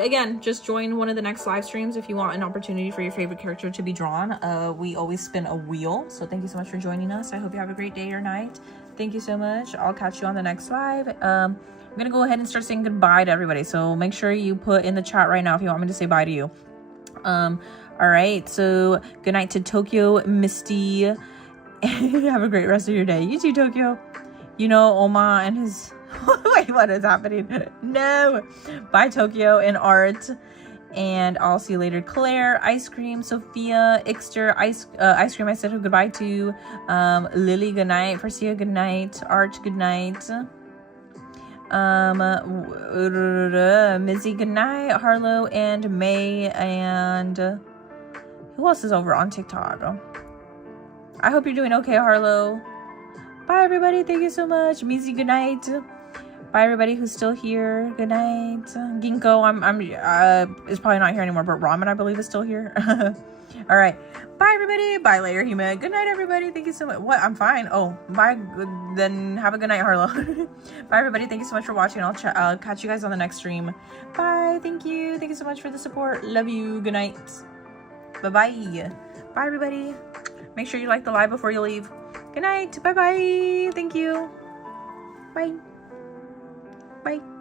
again, just join one of the next live streams if you want an opportunity for your favorite character to be drawn. We always spin a wheel, so thank you so much for joining us. I hope you have a great day or night. Thank you so much. I'll catch you on the next live. I'm gonna go ahead and start saying goodbye to everybody, so make sure you put in the chat right now if you want me to say bye to you. All right, so good night to Tokyo, Misty. Have a great rest of your day. You too, Tokyo. You know, Oma and his... Wait, what is happening? No! Bye, Tokyo and Art. And I'll see you later. Claire, Ice Cream, Sophia, Ixter, Ice Cream, I said goodbye to. Lily, good night. Farcia, good night. Art, good night. Mizzy, good night. Harlow and May and... who else is over on TikTok? I hope you're doing okay, Harlow. Bye, everybody. Thank you so much. Mizi, good night. Bye, everybody who's still here. Good night. Ginkgo, is probably not here anymore, but Ramen, I believe, is still here. All right. Bye, everybody. Bye, rimuhime. Good night, everybody. Thank you so much. What? I'm fine. Oh, bye. Then have a good night, Harlow. Bye, everybody. Thank you so much for watching. I'll catch you guys on the next stream. Bye. Thank you. Thank you so much for the support. Love you. Good night. Bye-bye. Bye, everybody. Make sure you like the live before you leave. Good night. Bye-bye. Thank you. Bye. Bye.